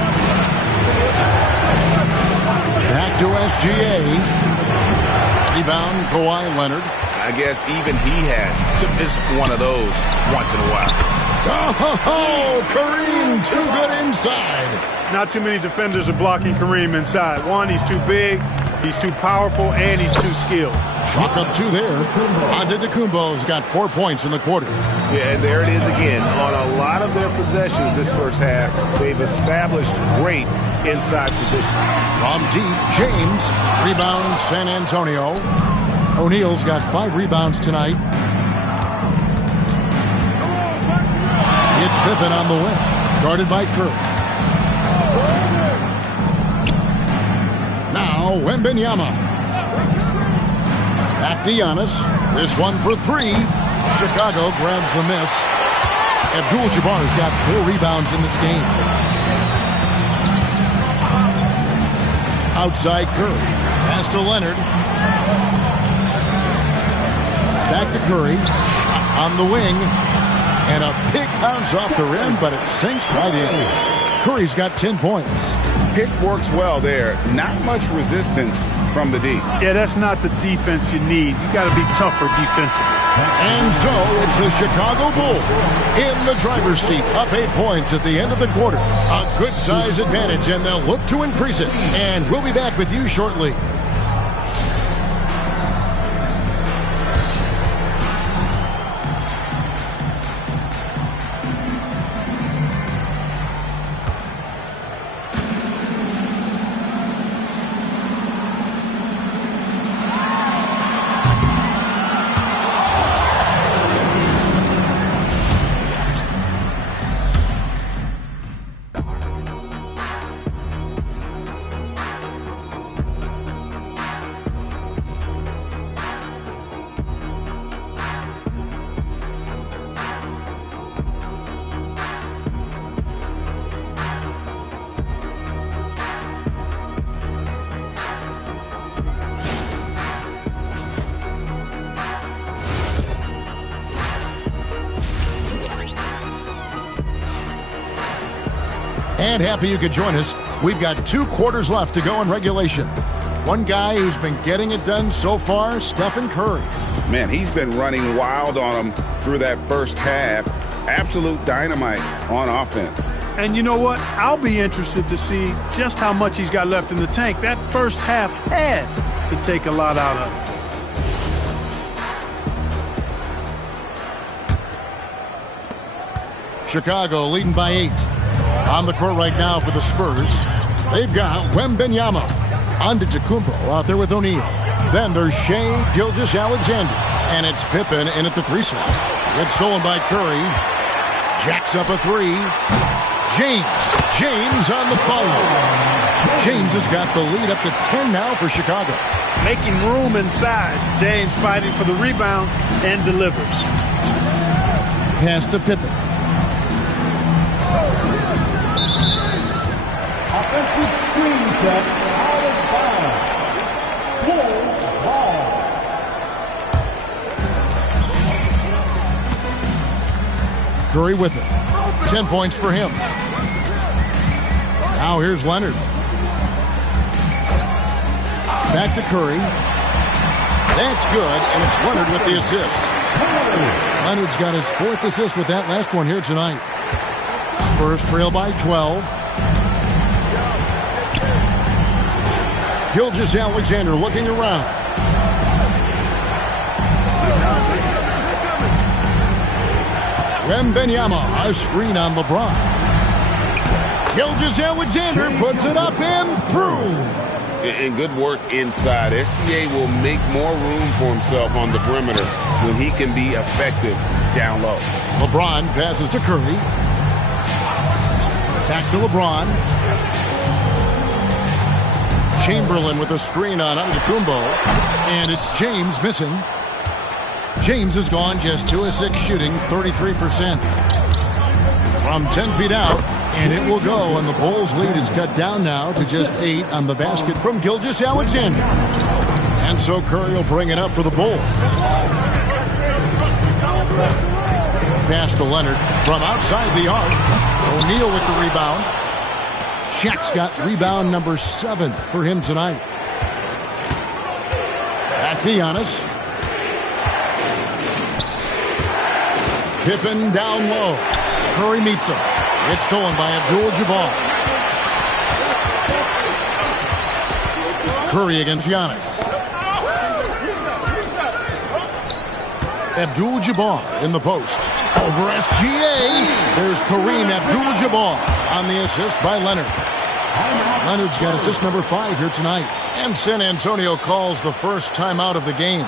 Back to SGA. Rebound, Kawhi Leonard. I guess even he has to miss one of those once in a while. Oh, Kareem, too good inside. Not too many defenders are blocking Kareem inside. One, he's too big, he's too powerful, and he's too skilled. Chalk up 2 there. Antetokounmpo's got 4 points in the quarter. Yeah, and there it is again. On a lot of their possessions this first half, they've established great inside position. From deep, James. Rebound, San Antonio. O'Neal's got 5 rebounds tonight. It's Pippen on the wing. Guarded by Curry. Now, Wembanyama. Back to Giannis. This one for 3. Chicago grabs the miss. Abdul-Jabbar's got 4 rebounds in this game. Outside Curry. Pass to Leonard. Back to Curry. Shot on the wing. And a pick bounce off the rim, but it sinks right in. Curry's got 10 points. Pick works well there. Not much resistance from the D. Yeah, that's not the defense you need. You got to be tougher defensively. And so it's the Chicago Bulls in the driver's seat, up 8 points at the end of the quarter. A good size advantage, and they'll look to increase it. And we'll be back with you shortly. And happy you could join us. We've got 2 quarters left to go in regulation. One guy who's been getting it done so far, Stephen Curry. Man, he's been running wild on him through that first half. Absolute dynamite on offense. And you know what? I'll be interested to see just how much he's got left in the tank. That first half had to take a lot out of it. Chicago leading by 8. On the court right now for the Spurs, they've got Wembanyama. Antetokounmpo out there with O'Neal. Then there's Shai Gilgeous-Alexander. And it's Pippen in at the 3 slot. It's stolen by Curry. Jacks up a 3. James on the follow. James has got the lead up to 10 now for Chicago. Making room inside. James fighting for the rebound and delivers. Pass to Pippen. Offensive screen set out of bounds. Bulls ball. Curry with it. 10 points for him. Now here's Leonard. Back to Curry. That's good, and it's Leonard with the assist. Leonard's got his 4th assist with that last one here tonight. Spurs trail by 12. Gilgeous-Alexander looking around. Wembanyama, a screen on LeBron. Gilgeous-Alexander puts it up and through. And good work inside. SGA will make more room for himself on the perimeter when he can be effective down low. LeBron passes to Curry. Back to LeBron. Chamberlain with a screen on Antetokounmpo. And it's James missing. James has gone just 2 of 6 shooting, 33%. From 10 feet out, and it will go, and the Bulls' lead is cut down now to just 8 on the basket from Gilgeous-Alexander. And so Curry will bring it up for the Bulls. Pass to Leonard from outside the arc. O'Neal with the rebound. Shaq's got rebound number 7 for him tonight. Back to Giannis. Pippen down low. Curry meets him. It's stolen by Abdul-Jabbar. Curry against Giannis. Abdul-Jabbar in the post. Over SGA. There's Kareem Abdul-Jabbar on the assist by Leonard. Leonard's got assist number 5 here tonight. And San Antonio calls the first timeout of the game.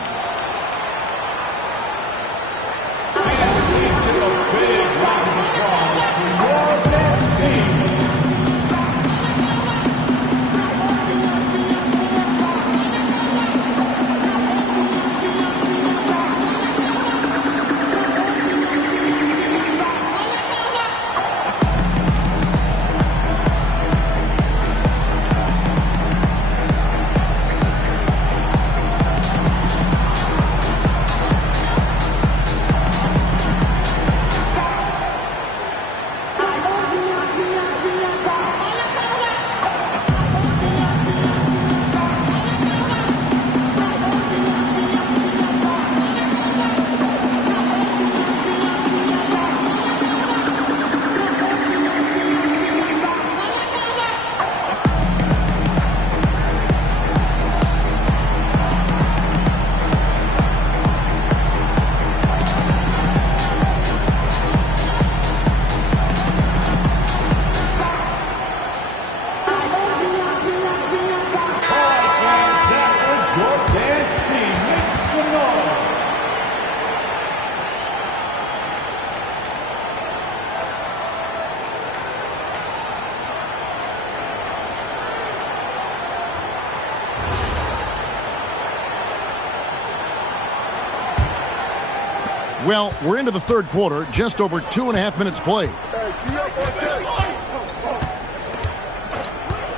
Well, we're into the third quarter, just over 2.5 minutes played.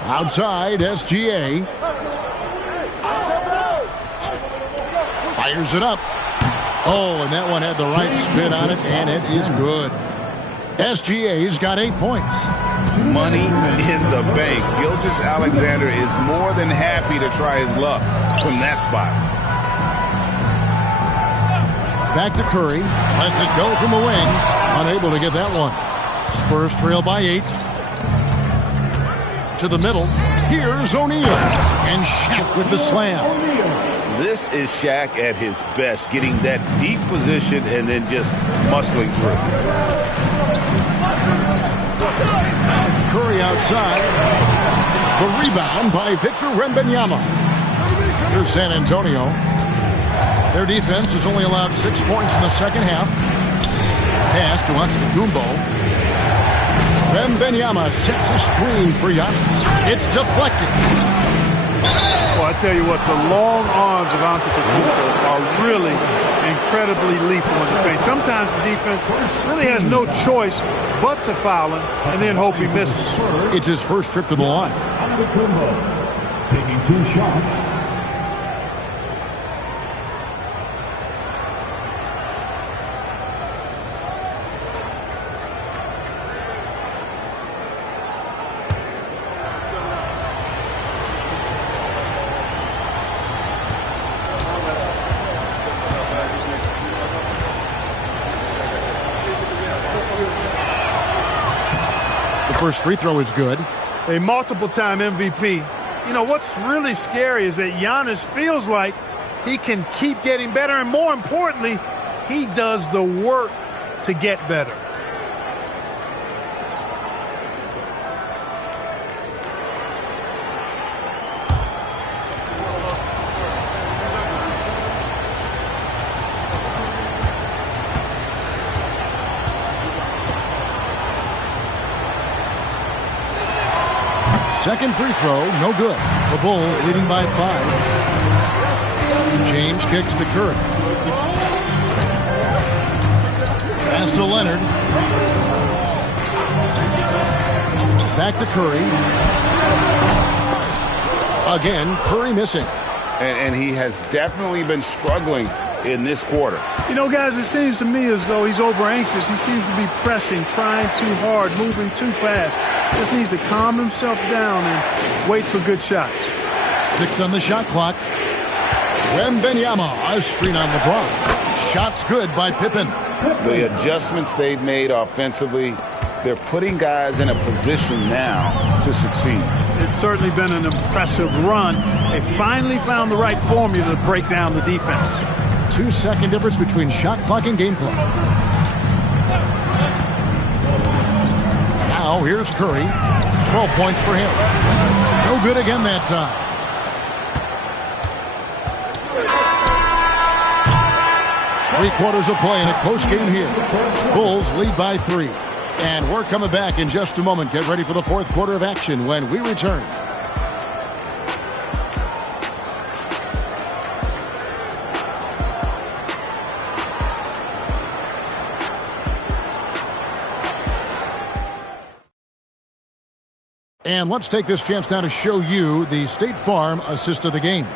Outside, SGA. Fires it up. Oh, and that one had the right spin on it, and it is good. SGA's got 8 points. money in the bank. Gilgeous-Alexander is more than happy to try his luck from that spot. Back to Curry. Lets it go from the wing. Unable to get that one. Spurs trail by 8. To the middle. Here's O'Neal. And Shaq with the slam. This is Shaq at his best, getting that deep position and then just muscling through. Curry outside. The rebound by Victor Wembanyama. Here's San Antonio. Their defense has only allowed 6 points in the second half. Pass to Antetokounmpo. Wembanyama sets a screen for Giannis. It's deflected. Well, I tell you what, the long arms of Antetokounmpo are really incredibly lethal in the paint. Sometimes the defense really has no choice but to foul him and then hope he misses. It's his first trip to the line. Antetokounmpo taking 2 shots. First free throw is good. A multiple-time MVP. You know, what's really scary is that Giannis feels like he can keep getting better, and more importantly, he does the work to get better. Second free throw, no good. The Bulls leading by 5. James kicks to Curry. Pass to Leonard. Back to Curry. Again, Curry missing. And he has definitely been struggling in this quarter. You know, guys, it seems to me as though he's over-anxious. He seems to be pressing, trying too hard, moving too fast. Just needs to calm himself down and wait for good shots. 6 on the shot clock. Wembanyama, a screen on LeBron. Shots good by Pippen. The adjustments they've made offensively, they're putting guys in a position now to succeed. It's certainly been an impressive run. They finally found the right formula to break down the defense. 2-second difference between shot clock and game clock. Now here's Curry. 12 points for him. No good again that time. Three-quarters of play in a close game here. Bulls lead by 3. And we're coming back in just a moment. Get ready for the fourth quarter of action when we return. And let's take this chance now to show you the State Farm assist of the game.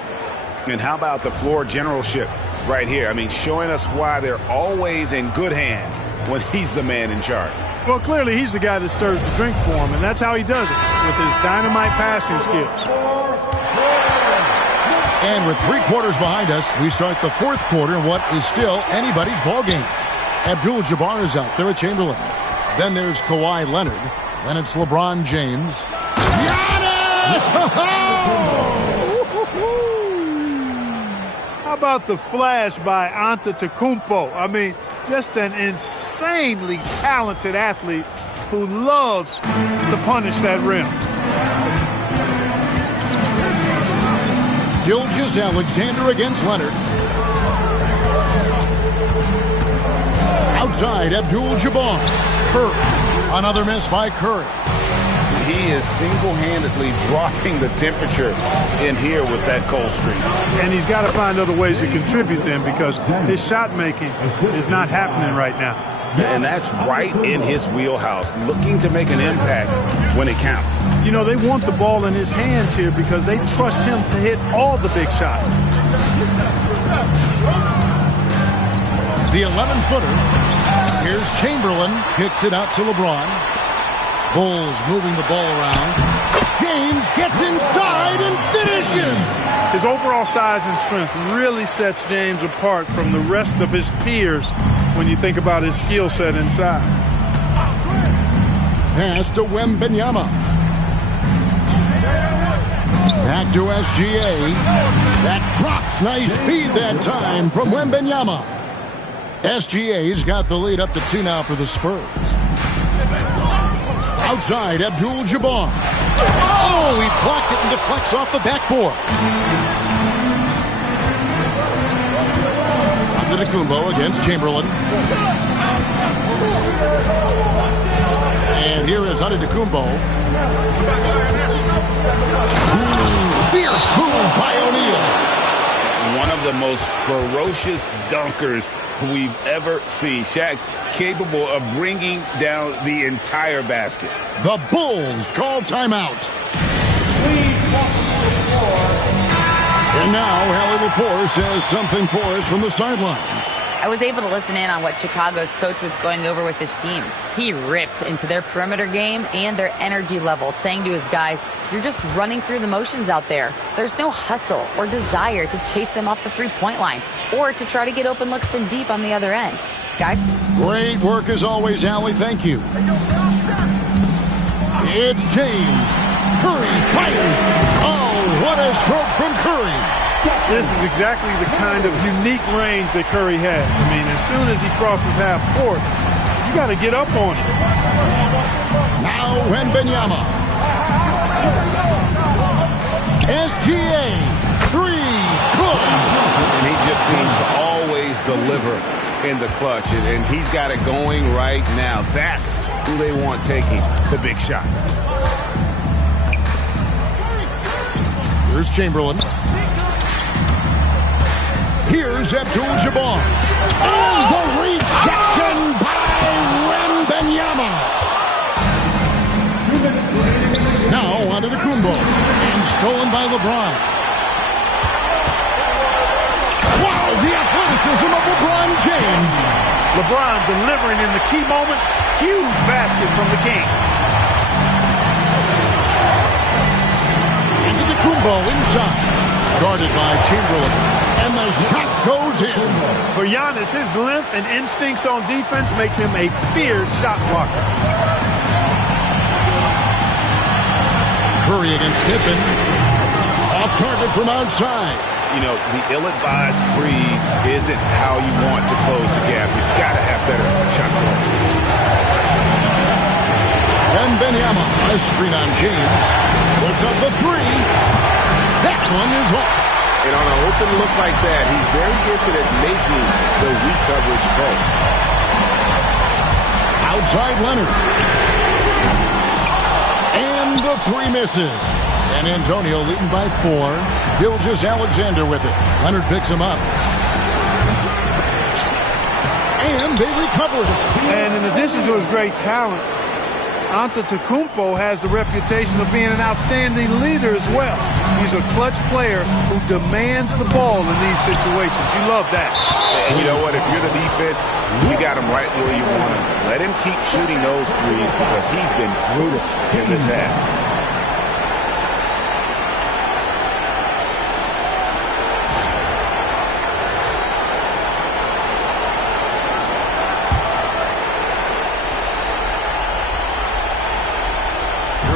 And how about the floor generalship right here? I mean, showing us why they're always in good hands when he's the man in charge. Well, clearly he's the guy that stirs the drink for him, and that's how he does it, with his dynamite passing skills. And with 3 quarters behind us, we start the fourth quarter in what is still anybody's ball game. Abdul-Jabbar is out there with Chamberlain. Then there's Kawhi Leonard. Then it's LeBron James. Giannis! How about the flash by Antetokounmpo? I mean, just an insanely talented athlete who loves to punish that rim. Gilgeous-Alexander against Leonard. Outside, Abdul-Jabbar. Curry. Another miss by Curry. He is single-handedly dropping the temperature in here with that cold streak. And he's got to find other ways to contribute then, because his shot making is not happening right now. And that's right in his wheelhouse, looking to make an impact when it counts. You know, they want the ball in his hands here because they trust him to hit all the big shots. The 11-footer. Here's Chamberlain. Kicks it out to LeBron. Bulls moving the ball around. James gets inside and finishes. His overall size and strength really sets James apart from the rest of his peers when you think about his skill set inside. Pass to Wembanyama. Back to SGA. That drops. Nice feed that time from Wembanyama. SGA's got the lead up to 2 now for the Spurs. Outside, Abdul-Jabbar. Oh, he blocked it and deflects off the backboard. Antetokounmpo against Chamberlain. And here is Antetokounmpo. Fierce move by O'Neal. One of the most ferocious dunkers we've ever seen. Shaq capable of bringing down the entire basket. The Bulls call timeout. And now Hallie LaForce says something for us from the sideline. I was able to listen in on what Chicago's coach was going over with his team. He ripped into their perimeter game and their energy level, saying to his guys, you're just running through the motions out there. There's no hustle or desire to chase them off the three-point line or to try to get open looks from deep on the other end. Guys? Great work as always, Allie. Thank you. It's James. Curry fires. Oh, what a stroke from Curry. This is exactly the kind of unique range that Curry has. I mean, as soon as he crosses half court, you got to get up on it. Now Wembanyama. SGA. 3. Good. And he just seems to always deliver in the clutch. And he's got it going right now. That's who they want taking the big shot. Here's Chamberlain. Here's Abdul-Jabbar. And the rejection by Wembanyama. Now Antetokounmpo. And stolen by LeBron. Wow, the athleticism of LeBron James. LeBron delivering in the key moments. Huge basket from the king. Antetokounmpo inside. Guarded by Chamberlain. And the shot goes in. For Giannis, his length and instincts on defense make him a feared shot blocker. Curry against Pippen. Off target from outside. You know, the ill-advised threes isn't how you want to close the gap. You've got to have better shot selection. And Wembanyama, a screen on James. Puts up the 3. That one is off. And on an open look like that, he's very gifted at making the weak coverage play. Outside Leonard. And the 3 misses. San Antonio leading by 4. Gilgeous-Alexander with it. Leonard picks him up. And they recover it. And in addition to his great talent, Antetokounmpo has the reputation of being an outstanding leader as well. He's a clutch player who demands the ball in these situations. You love that. And you know what? If you're the defense, you got him right where you want him. Let him keep shooting those threes because he's been brutal in this half.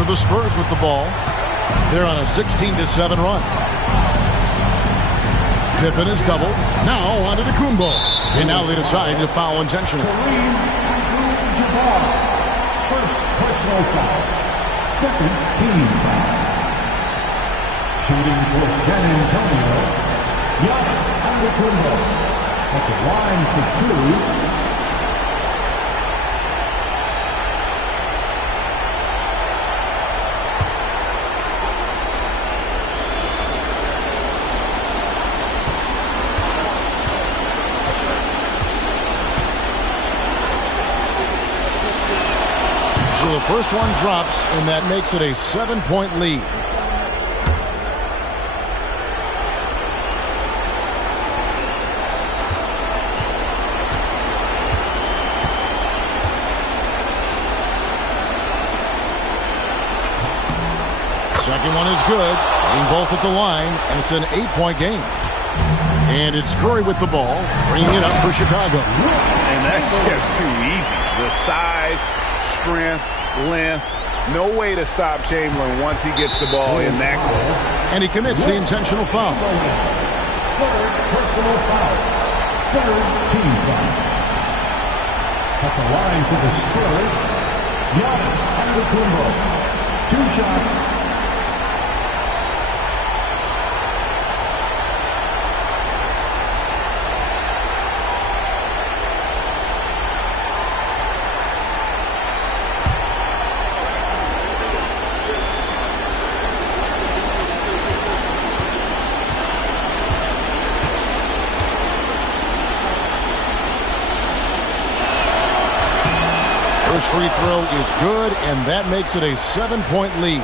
The Spurs with the ball. They're on a 16-7 run. Pippen is doubled. Now on to Antetokounmpo. And now they decide to foul intentionally. First personal foul. Second team foul. Shooting for San Antonio. Giannis Antetokounmpo at the line for 2. So the first one drops, and that makes it a 7-point lead. Second one is good. Hitting both at the line, and it's an 8-point game. And it's Curry with the ball, bringing it up for Chicago. And that's just too easy. The size, strength, length. No way to stop Chamberlain once he gets the ball in that close. And he commits the intentional foul. Third personal foul. Third team foul. At the line for the Spurs, Giannis Antetokounmpo. 2 shots. First free throw is good, and that makes it a 7-point lead.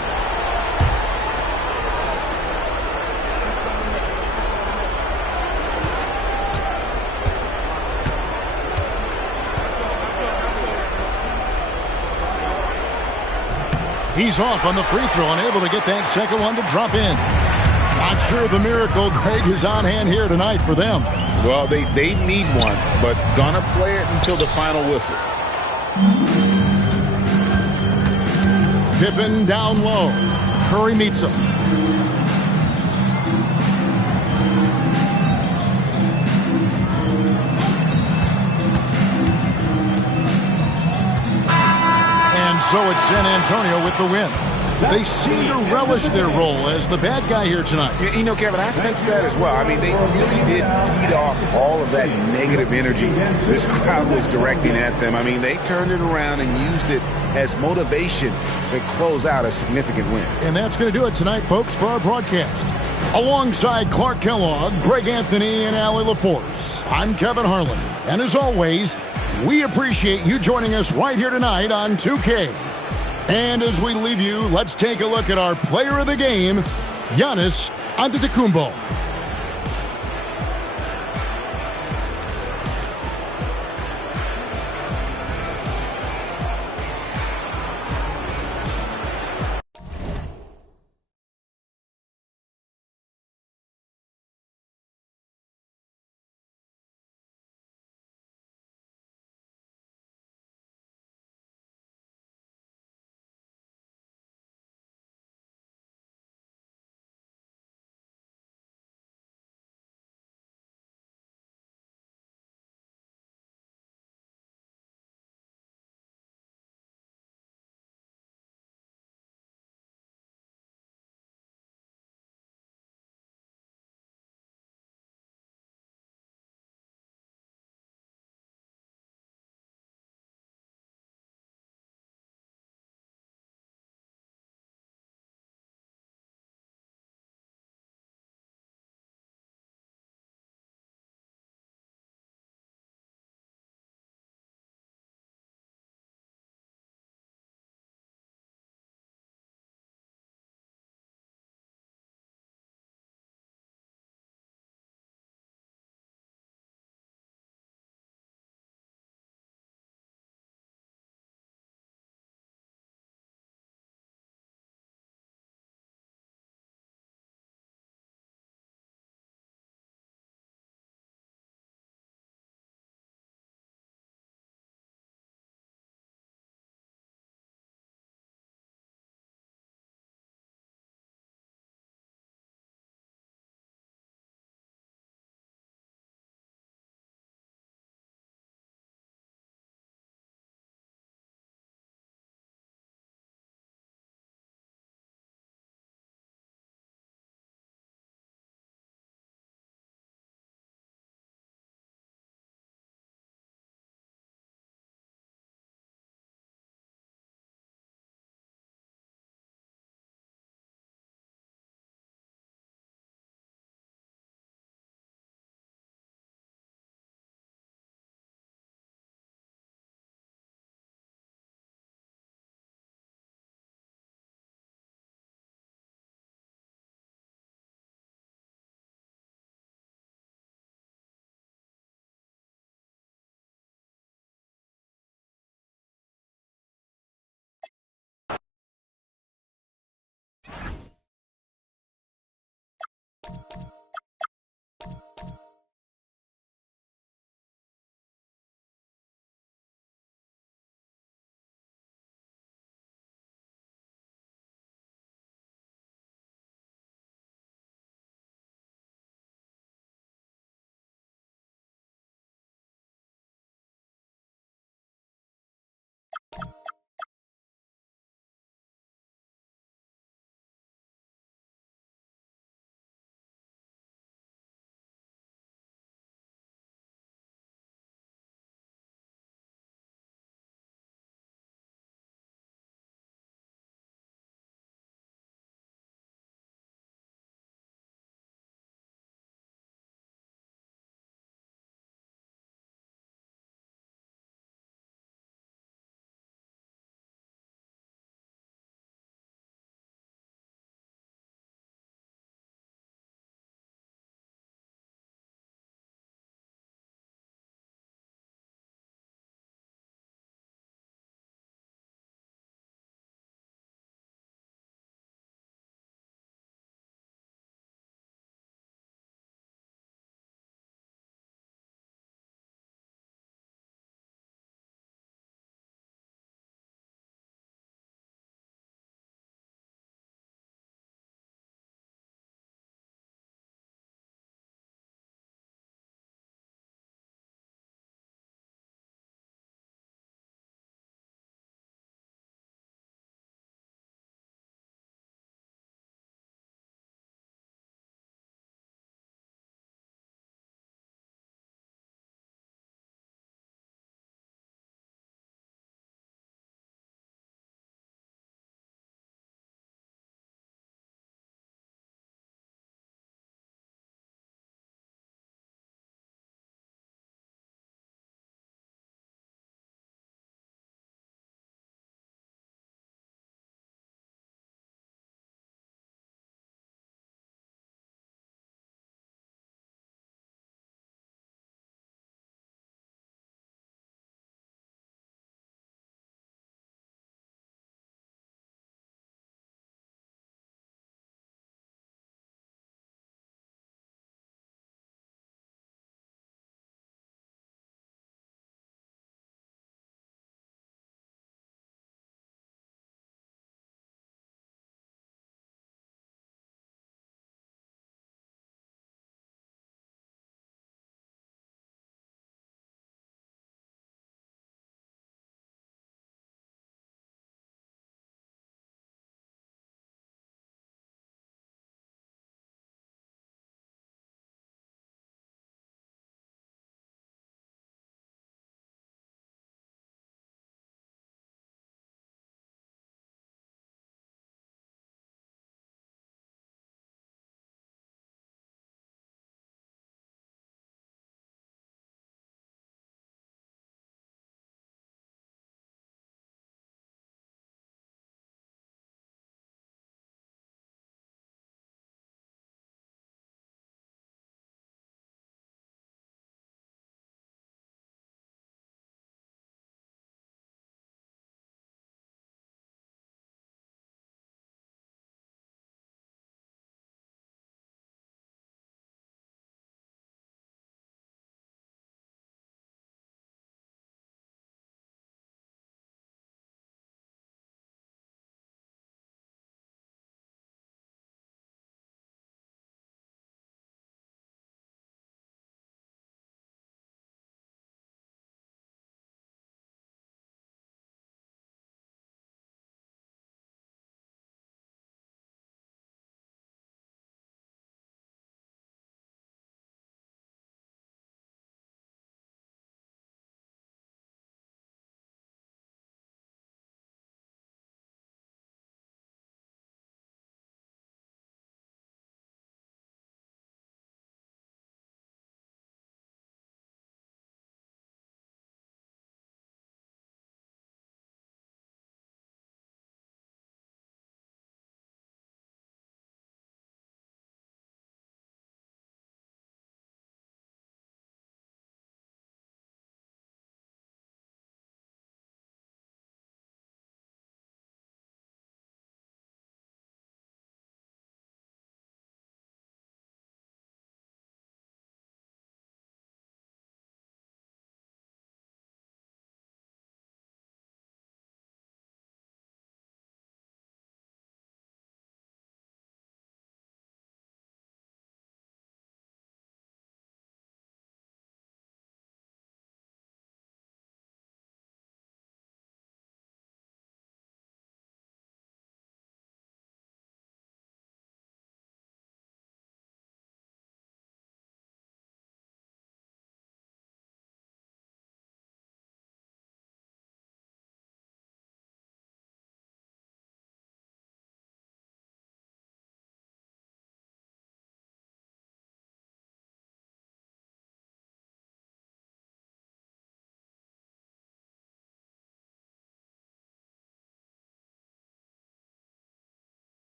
He's off on the free throw, unable to get that second one to drop in. Not sure the miracle, Greg, is on hand here tonight for them. Well, they need one, but gonna play it until the final whistle. Pippen down low. Curry meets him. And so it's San Antonio with the win. They seem to relish their role as the bad guy here tonight. You know, Kevin, I sense that as well. I mean, they really did feed off all of that negative energy this crowd was directing at them. I mean, they turned it around and used it as motivation to close out a significant win. And that's going to do it tonight, folks, for our broadcast. Alongside Clark Kellogg, Greg Anthony, and Allie LaForce, I'm Kevin Harlan. And as always, we appreciate you joining us right here tonight on 2K. And as we leave you, let's take a look at our player of the game, Giannis Antetokounmpo.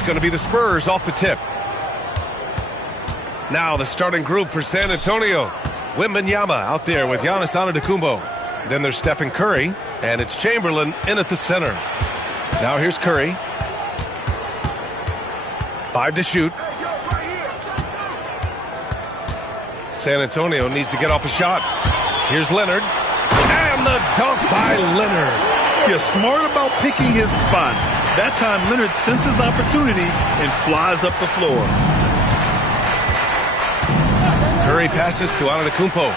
it's going to be the Spurs off the tip. Now the starting group for San Antonio. Wembanyama out there with Giannis Antetokounmpo. Then there's Stephen Curry, and it's Chamberlain in at the center. Now here's Curry. 5 to shoot. San Antonio needs to get off a shot. Here's Leonard. And the dunk by Leonard. You're smart about picking his spots. That time Leonard senses opportunity and flies up the floor. Curry passes to Antetokounmpo.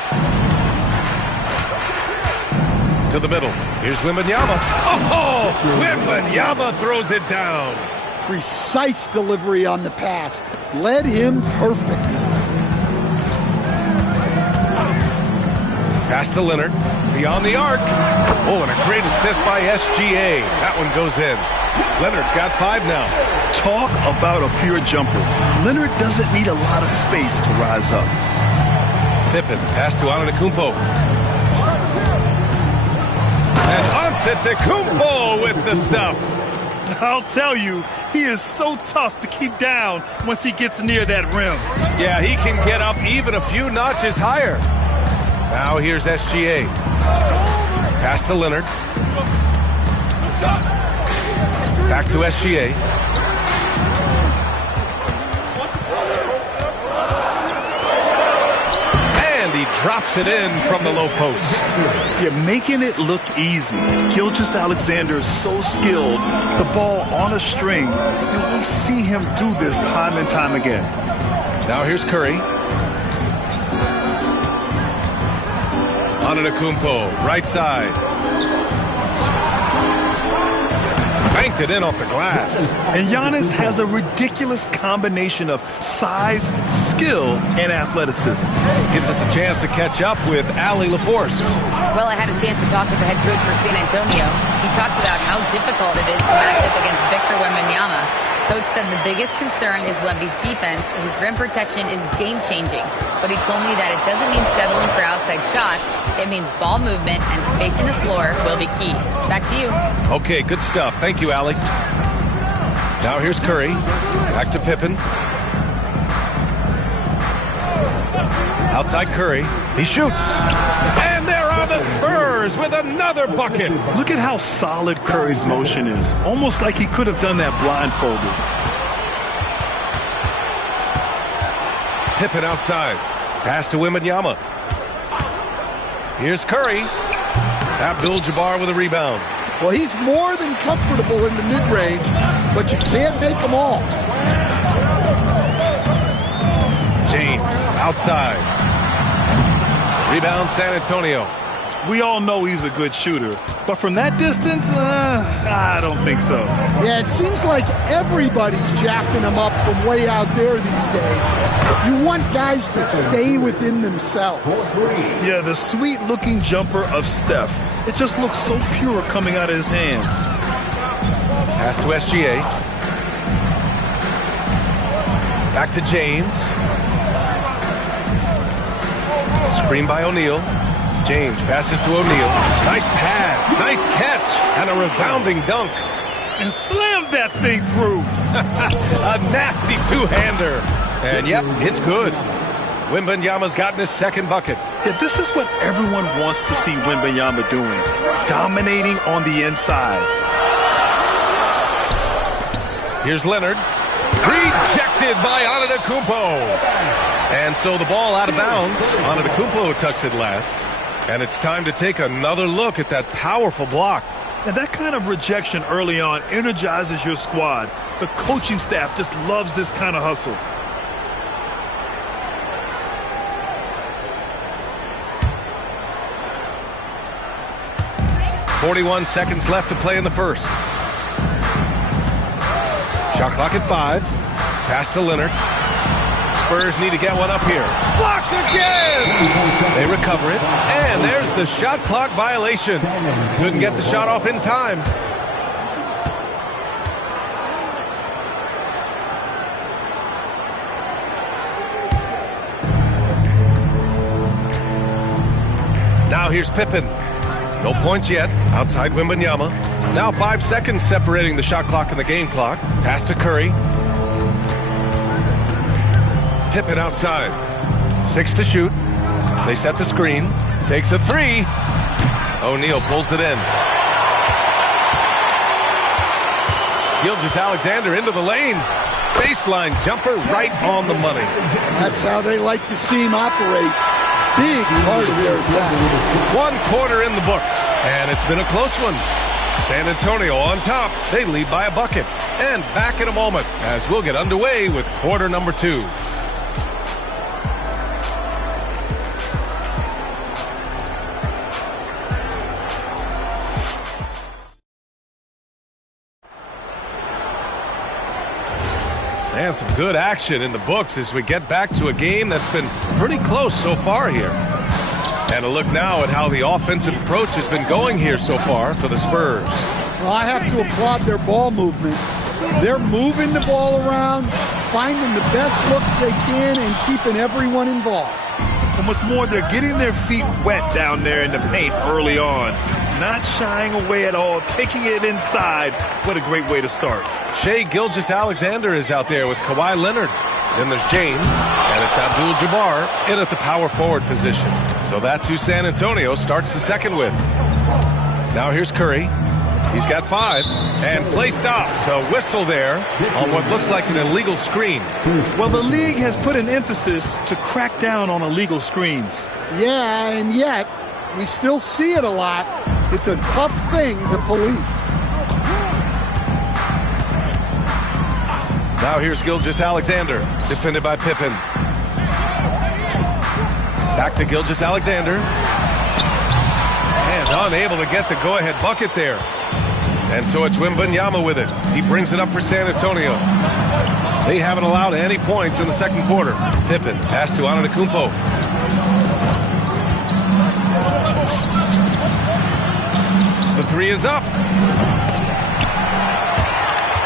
To the middle. Here's Wembanyama. Oh! Wembanyama throws it down. Precise delivery on the pass. Led him perfectly. Pass to Leonard. Beyond the arc. Oh, and a great assist by SGA. That one goes in. Leonard's got 5 now. Talk about a pure jumper. Leonard doesn't need a lot of space to rise up. Pippen, pass to Antetokounmpo. And Antetokounmpo with the stuff. I'll tell you, he is so tough to keep down once he gets near that rim. Yeah, he can get up even a few notches higher. Now here's SGA. Pass to Leonard. Back to SGA. He drops it in from the low post. You're making it look easy. Gilgeous-Alexander is so skilled. The ball on a string. And we see him do this time and time again. Now here's Curry. Antetokounmpo, right side. Banked it in off the glass. And Giannis has a ridiculous combination of size, skill, and athleticism. Gives us a chance to catch up with Allie LaForce. Well, I had a chance to talk with the head coach for San Antonio. He talked about how difficult it is to match up against Victor Wembanyama. Coach said the biggest concern is Wemby's defense. His rim protection is game-changing. But he told me that it doesn't mean settling for outside shots. It means ball movement and spacing the floor will be key. Back to you. Okay, good stuff. Thank you, Allie. Now here's Curry. Back to Pippen. Outside Curry. He shoots. And there are the Spurs with another bucket. Look at how solid Curry's motion is. Almost like he could have done that blindfolded. Pippen outside. Pass to Wembanyama. Here's Curry. Abdul-Jabbar with a rebound. Well, he's more than comfortable in the mid-range, but you can't make them all. James outside. Rebound San Antonio. We all know he's a good shooter, but from that distance, I don't think so. Yeah, it seems like everybody's jacking him up from way out there these days. You want guys to stay within themselves. Yeah, the sweet-looking jumper of Steph. It just looks so pure coming out of his hands. Pass to SGA. Back to James. Screen by O'Neal. James passes to O'Neal. Nice pass, nice catch, and a resounding dunk. And slammed that thing through. A nasty two-hander. And yep, it's good. Wembanyama's gotten his second bucket. Yeah, this is what everyone wants to see Wembanyama doing. Dominating on the inside. Here's Leonard. Rejected by Antetokounmpo. And so the ball out of bounds. Antetokounmpo touched it last. And it's time to take another look at that powerful block. And that kind of rejection early on energizes your squad. The coaching staff just loves this kind of hustle. .41 seconds left to play in the first. Shot clock at 5. Pass to Leonard. Spurs need to get one up here. Blocked again! They recover it. And there's the shot clock violation. Couldn't get the shot off in time. Now here's Pippen. No points yet. Outside Wembanyama. Now 5 seconds separating the shot clock and the game clock. Pass to Curry. Pippen outside. 6 to shoot. They set the screen. Takes a 3. O'Neal pulls it in. Gilgeous-Alexander into the lane. Baseline jumper right on the money. That's how they like to see him operate. Big part of their attack. 1 quarter in the books, and it's been a close one. San Antonio on top. They lead by a bucket. And back in a moment as we'll get underway with quarter number 2. And some good action in the books as we get back to a game that's been pretty close so far here. And a look now at how the offensive approach has been going here so far for the Spurs. Well, I have to applaud their ball movement. They're moving the ball around, finding the best looks they can, and keeping everyone involved. And what's more, they're getting their feet wet down there in the paint early on. Not shying away at all, taking it inside. What a great way to start. Shai Gilgeous-Alexander is out there with Kawhi Leonard. Then there's James, and it's Abdul-Jabbar in at the power forward position. So that's who San Antonio starts the second with. Now here's Curry. He's got 5, and play stops. A whistle there on what looks like an illegal screen. Well, the league has put an emphasis to crack down on illegal screens. Yeah, and yet we still see it a lot. It's a tough thing to police. Now here's Gilgeous-Alexander, defended by Pippen. Back to Gilgeous-Alexander. And unable to get the go-ahead bucket there. And so it's Wembanyama with it. He brings it up for San Antonio. They haven't allowed any points in the second quarter. Pippen, pass to Antetokounmpo. The 3 is up.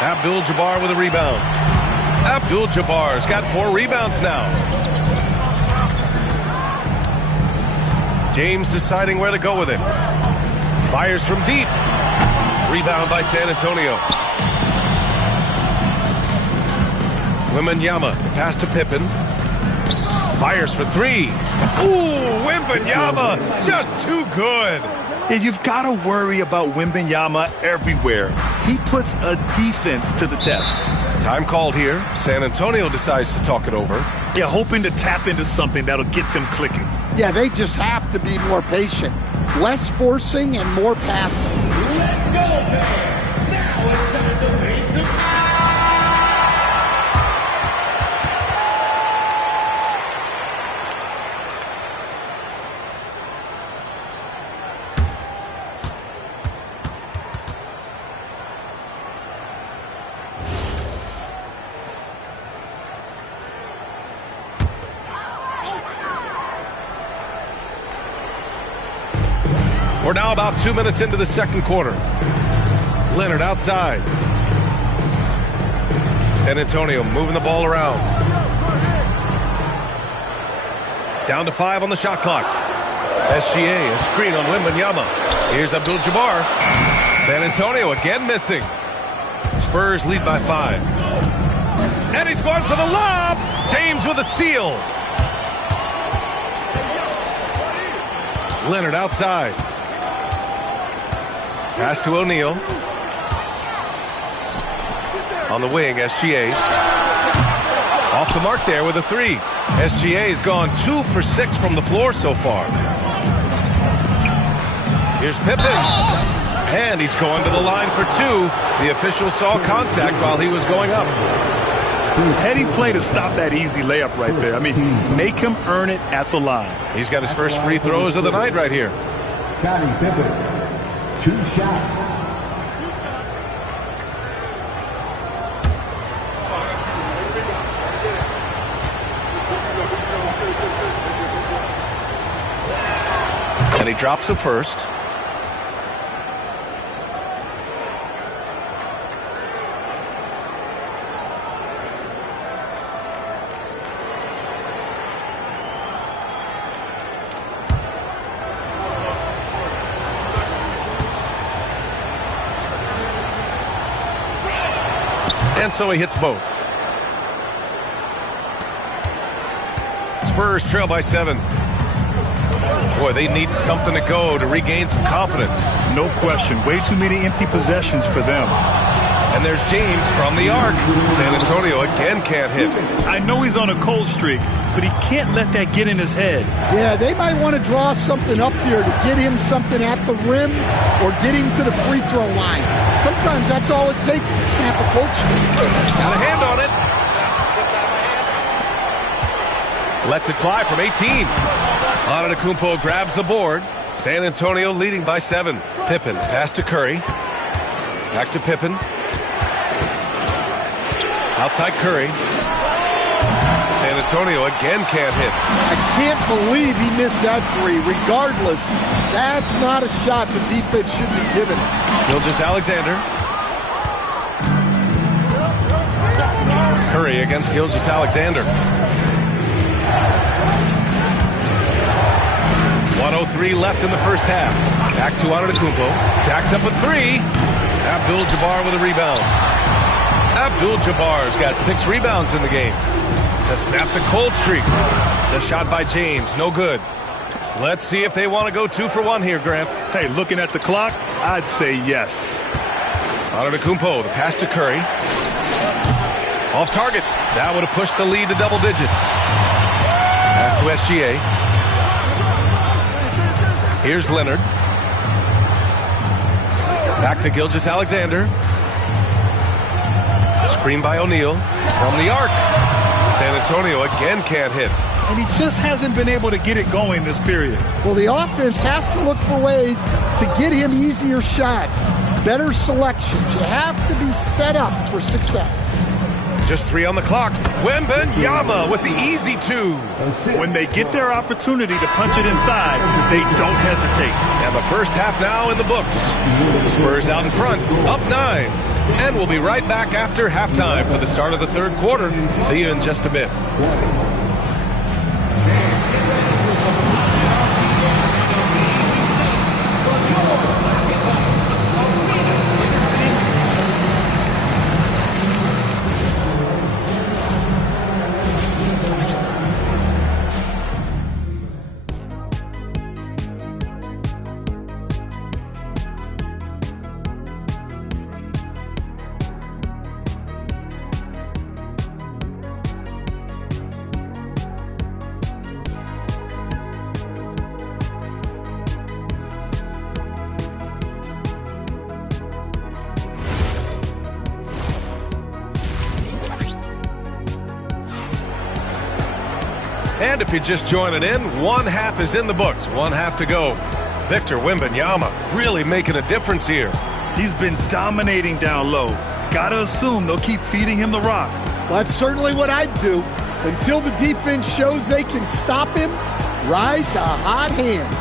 Abdul-Jabbar with a rebound. Abdul-Jabbar's got 4 rebounds now. James deciding where to go with it. Fires from deep. Rebound by San Antonio. Wembanyama, pass to Pippen. Fires for 3. Ooh, Wembanyama, just too good. And you've got to worry about Wembanyama everywhere. He puts a defense to the test. Time called here. San Antonio decides to talk it over. Yeah, hoping to tap into something that'll get them clicking. Yeah, they just have to be more patient. Less forcing and more passing. Let's go, fans. Now it's time to make some... We're now about 2 minutes into the second quarter. Leonard outside. San Antonio moving the ball around. Down to 5 on the shot clock. SGA, a screen on Wembanyama. Here's Abdul-Jabbar. San Antonio again missing. Spurs lead by 5. And he's going for the lob. James with a steal. Leonard outside. Pass to O'Neal. On the wing, SGA. Off the mark there with a 3. SGA's gone 2 for 6 from the floor so far. Here's Pippen. And he's going to the line for 2. The official saw contact while he was going up. Heady play to stop that easy layup right there. I mean, make him earn it at the line. He's got his first free throws of the night right here. Scottie Pippen. 2 shots. And he drops the first. And so he hits both. Spurs trail by 7. Boy, they need something to go to regain some confidence. No question. Way too many empty possessions for them. And there's James from the arc. San Antonio again can't hit. I know he's on a cold streak, but he can't let that get in his head. Yeah, they might want to draw something up here to get him something at the rim or get him to the free throw line. Sometimes that's all it takes to snap a cold streak. Got a hand on it. Lets it fly from 18. Antetokounmpo grabs the board. San Antonio leading by 7. Pippen pass to Curry. Back to Pippen. Outside Curry. San Antonio again can't hit. I can't believe he missed that three. Regardless, that's not a shot the defense should be giving him. Gilgeous-Alexander. Curry against Gilgeous-Alexander. 1:03 left in the first half. Back to Antetokounmpo. Jacks up a 3. Abdul-Jabbar with a rebound. Abdul-Jabbar's got 6 rebounds in the game to snap the cold streak. The shot by James, no good. Let's see if they want to go 2 for 1 here, Grant. Hey, looking at the clock, I'd say yes. Antetokounmpo, the pass to Curry. Off target. That would have pushed the lead to double digits. Pass to SGA. Here's Leonard. Back to Gilgeous-Alexander. Screen by O'Neal. From the arc. San Antonio again can't hit. And he just hasn't been able to get it going this period. Well, the offense has to look for ways to get him easier shots, better selections. You have to be set up for success. Just 3 on the clock. Wembanyama with the easy 2. When they get their opportunity to punch it inside, they don't hesitate. And the first half now in the books. Spurs out in front, up 9. And we'll be right back after halftime for the start of the third quarter. See you in just a bit. And if you're just joining in, one half is in the books. One half to go. Victor Wembanyama really making a difference here. He's been dominating down low. Gotta assume they'll keep feeding him the rock. That's certainly what I'd do. Until the defense shows they can stop him, ride the hot hand.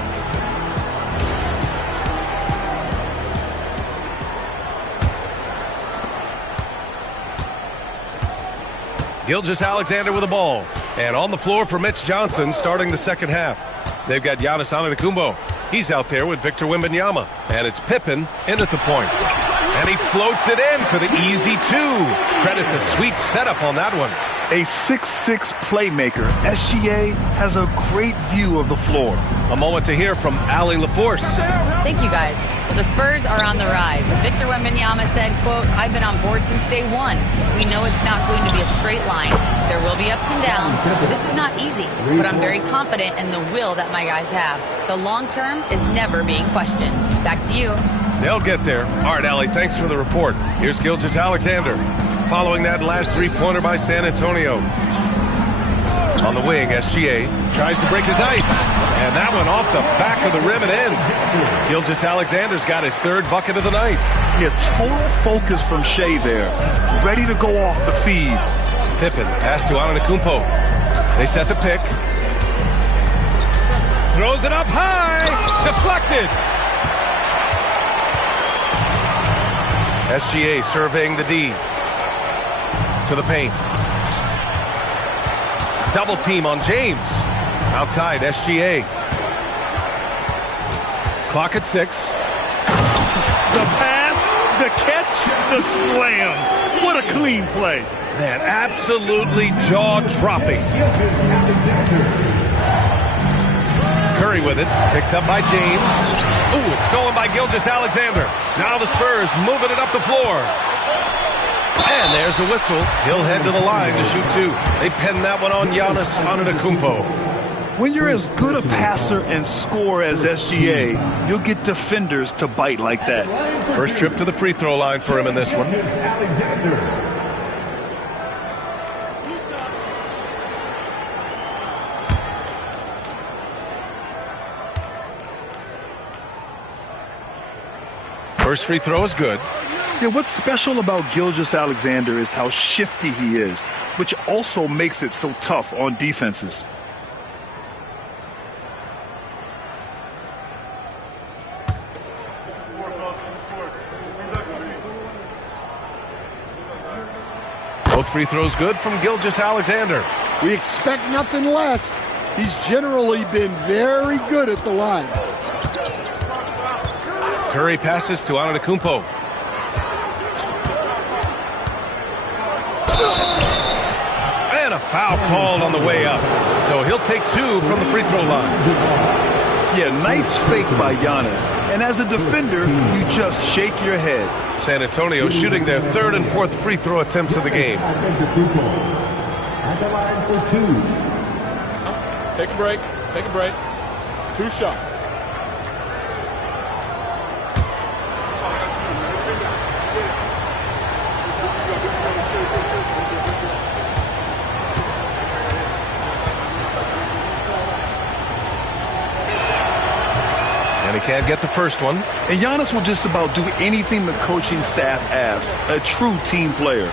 Gilgeous-Alexander with the ball. And on the floor for Mitch Johnson starting the second half. They've got Giannis Antetokounmpo. He's out there with Victor Wembanyama. And it's Pippen in at the point. And he floats it in for the easy 2. Credit the sweet setup on that one. A 6'6" playmaker, SGA has a great view of the floor. A moment to hear from Allie LaForce. Thank you, guys. Well, the Spurs are on the rise. Victor Wembanyama said, quote, "I've been on board since day one. We know it's not going to be a straight line. There will be ups and downs. This is not easy, but I'm very confident in the will that my guys have. The long term is never being questioned." Back to you. They'll get there. All right, Allie, thanks for the report. Here's Gilgeous-Alexander. Following that last three-pointer by San Antonio. On the wing, SGA tries to break his ice. And that one off the back of the rim and in. Gilgeous-Alexander's got his third bucket of the night. Yeah, total focus from Shea there. Ready to go off the feed. Pippen, pass to Antetokounmpo. They set the pick. Throws it up high. Deflected. SGA surveying the D. To the paint. Double team on James. Outside, SGA. Clock at 6. The pass, the catch, the slam. What a clean play. Man, absolutely jaw-dropping. Curry with it, picked up by James. Ooh, it's stolen by Gilgeous-Alexander. Now the Spurs moving it up the floor. And there's a whistle. He'll head to the line to shoot two. They pin that one on Giannis Antetokounmpo. When you're as good a passer and scorer as SGA, you'll get defenders to bite like that. First trip to the free throw line for him in this one. First free throw is good. Yeah, what's special about Gilgeous-Alexander is how shifty he is, which also makes it so tough on defenses. Both free throws good from Gilgeous-Alexander. We expect nothing less. He's generally been very good at the line. Curry passes to Antetokounmpo. And a foul called on the way up. So he'll take two from the free throw line. Yeah, nice fake by Giannis. And as a defender, you just shake your head. San Antonio shooting their third and fourth free throw attempts of the game. At the line for two. Take a break. Take a break. 2 shots. And he can't get the first one. And Giannis will just about do anything the coaching staff asks. A true team player.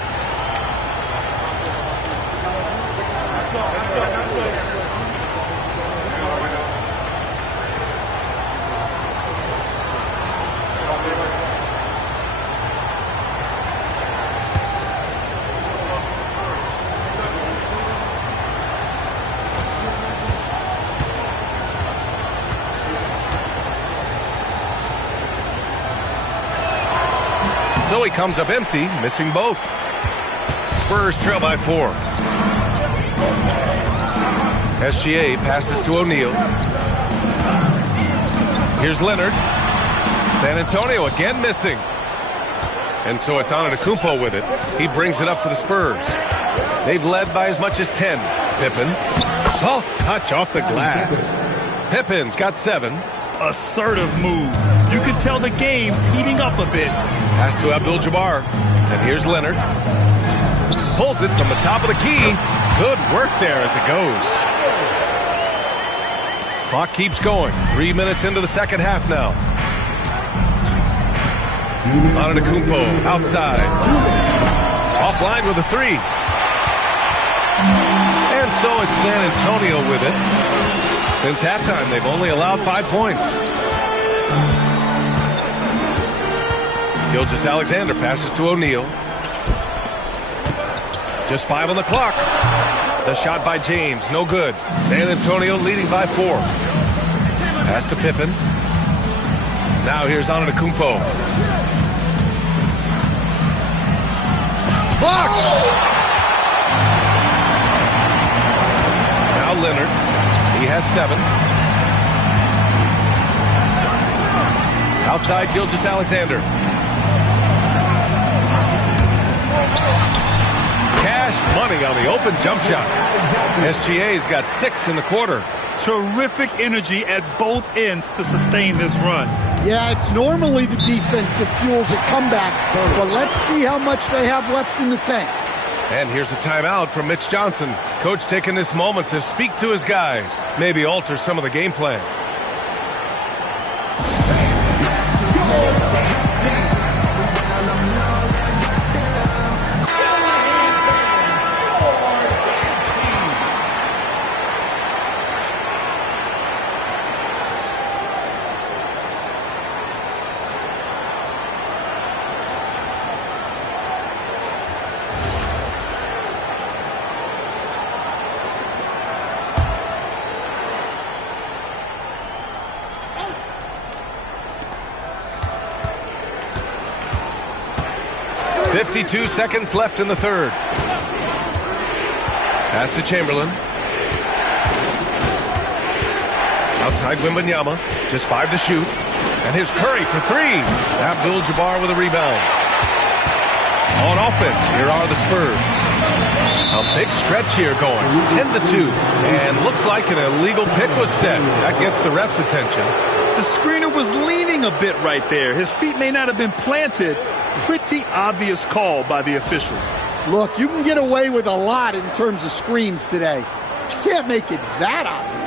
So he comes up empty, missing both. Spurs trail by 4. SGA passes to O'Neal. Here's Leonard. San Antonio again missing. And so it's Antetokounmpo with it. He brings it up for the Spurs. They've led by as much as 10. Pippen. Soft touch off the glass. Pippen's got 7. Assertive move. You can tell the game's heating up a bit. Pass to Abdul-Jabbar. And here's Leonard. Pulls it from the top of the key. Good work there as it goes. Clock keeps going. 3 minutes into the second half now. Antetokounmpo outside. Offline with a 3. And so it's San Antonio with it. Since halftime, they've only allowed 5 points. Gilgeous-Alexander passes to O'Neal. Just 5 on the clock. The shot by James, no good. San Antonio leading by 4. Pass to Pippen. Now here's Antetokounmpo. Blocked! Now Leonard. He has 7. Outside Gilgeous-Alexander. Cash money on the open jump shot. SGA's got 6 in the quarter. Terrific energy at both ends to sustain this run. Yeah, it's normally the defense that fuels a comeback, but let's see how much they have left in the tank. And here's a timeout from Mitch Johnson. Coach taking this moment to speak to his guys, maybe alter some of the game plan. .52 seconds left in the third. Pass to Chamberlain. Outside Wembanyama. Just 5 to shoot. And here's Curry for 3. Abdul-Jabbar with a rebound. On offense, here are the Spurs. A big stretch here going. 10-2. And looks like an illegal pick was set. That gets the ref's attention. The screener was leaning a bit right there. His feet may not have been planted. Pretty obvious call by the officials. Look, you can get away with a lot in terms of screens today. But you can't make it that obvious.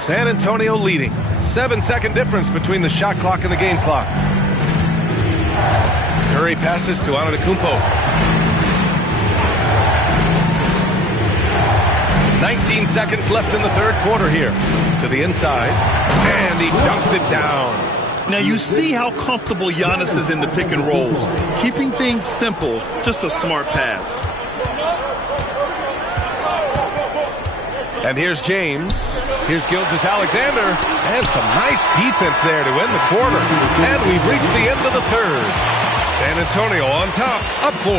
San Antonio leading. 7-second difference between the shot clock and the game clock. Curry passes to Antetokounmpo. 19 seconds left in the third quarter here. To the inside. And he dunks it down. Now you see how comfortable Giannis is in the pick and rolls. Keeping things simple. Just a smart pass. And here's James. Here's Gilgeous-Alexander. And some nice defense there to end the quarter. And we've reached the end of the third. San Antonio on top, up 4.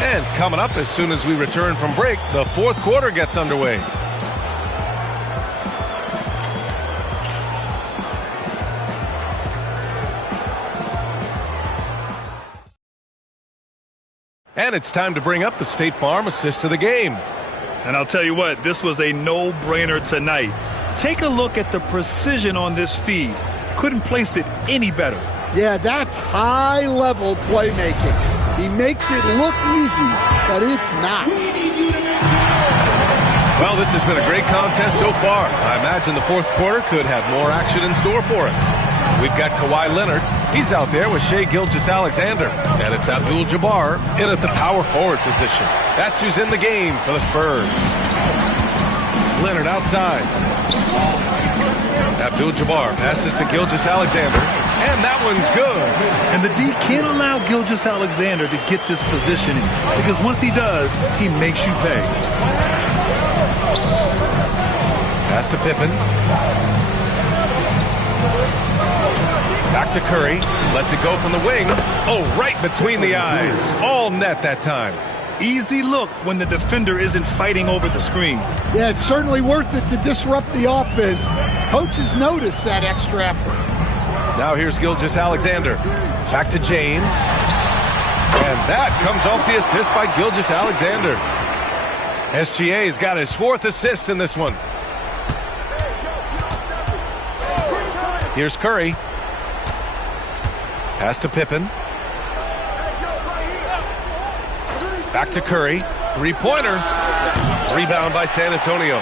And coming up as soon as we return from break, the fourth quarter gets underway. And it's time to bring up the State Farm assist of the game. And I'll tell you what, this was a no-brainer tonight. Take a look at the precision on this feed. Couldn't place it any better. Yeah, that's high-level playmaking. He makes it look easy, but it's not. Well, this has been a great contest so far. I imagine the fourth quarter could have more action in store for us. We've got Kawhi Leonard. He's out there with Shai Gilgeous-Alexander. And it's Abdul-Jabbar in at the power forward position. That's who's in the game for the Spurs. Leonard outside. Abdul-Jabbar passes to Gilgeous-Alexander. And that one's good. And the D can't allow Gilgeous-Alexander to get this positioning. Because once he does, he makes you pay. Pass to Pippen. Back to Curry. Lets it go from the wing. Oh, right between the eyes. All net that time. Easy look when the defender isn't fighting over the screen. Yeah, it's certainly worth it to disrupt the offense. Coaches notice that extra effort. Now here's Gilgeous-Alexander. Back to James. And that comes off the assist by Gilgeous-Alexander. SGA's got his 4th assist in this one. Here's Curry. Pass to Pippen. Back to Curry. 3-pointer. Rebound by San Antonio.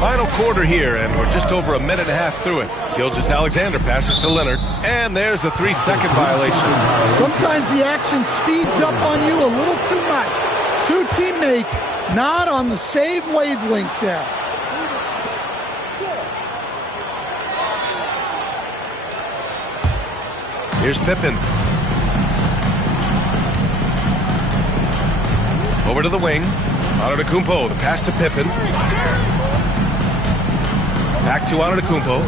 Final quarter here, and we're just over a minute and a half through it. Gilgeous-Alexander passes to Leonard, and there's a 3-second violation. Sometimes the action speeds up on you a little too much. Two teammates not on the same wavelength there. Here's Pippen. Over to the wing. Antetokounmpo, the pass to Pippen. Back to Antetokounmpo.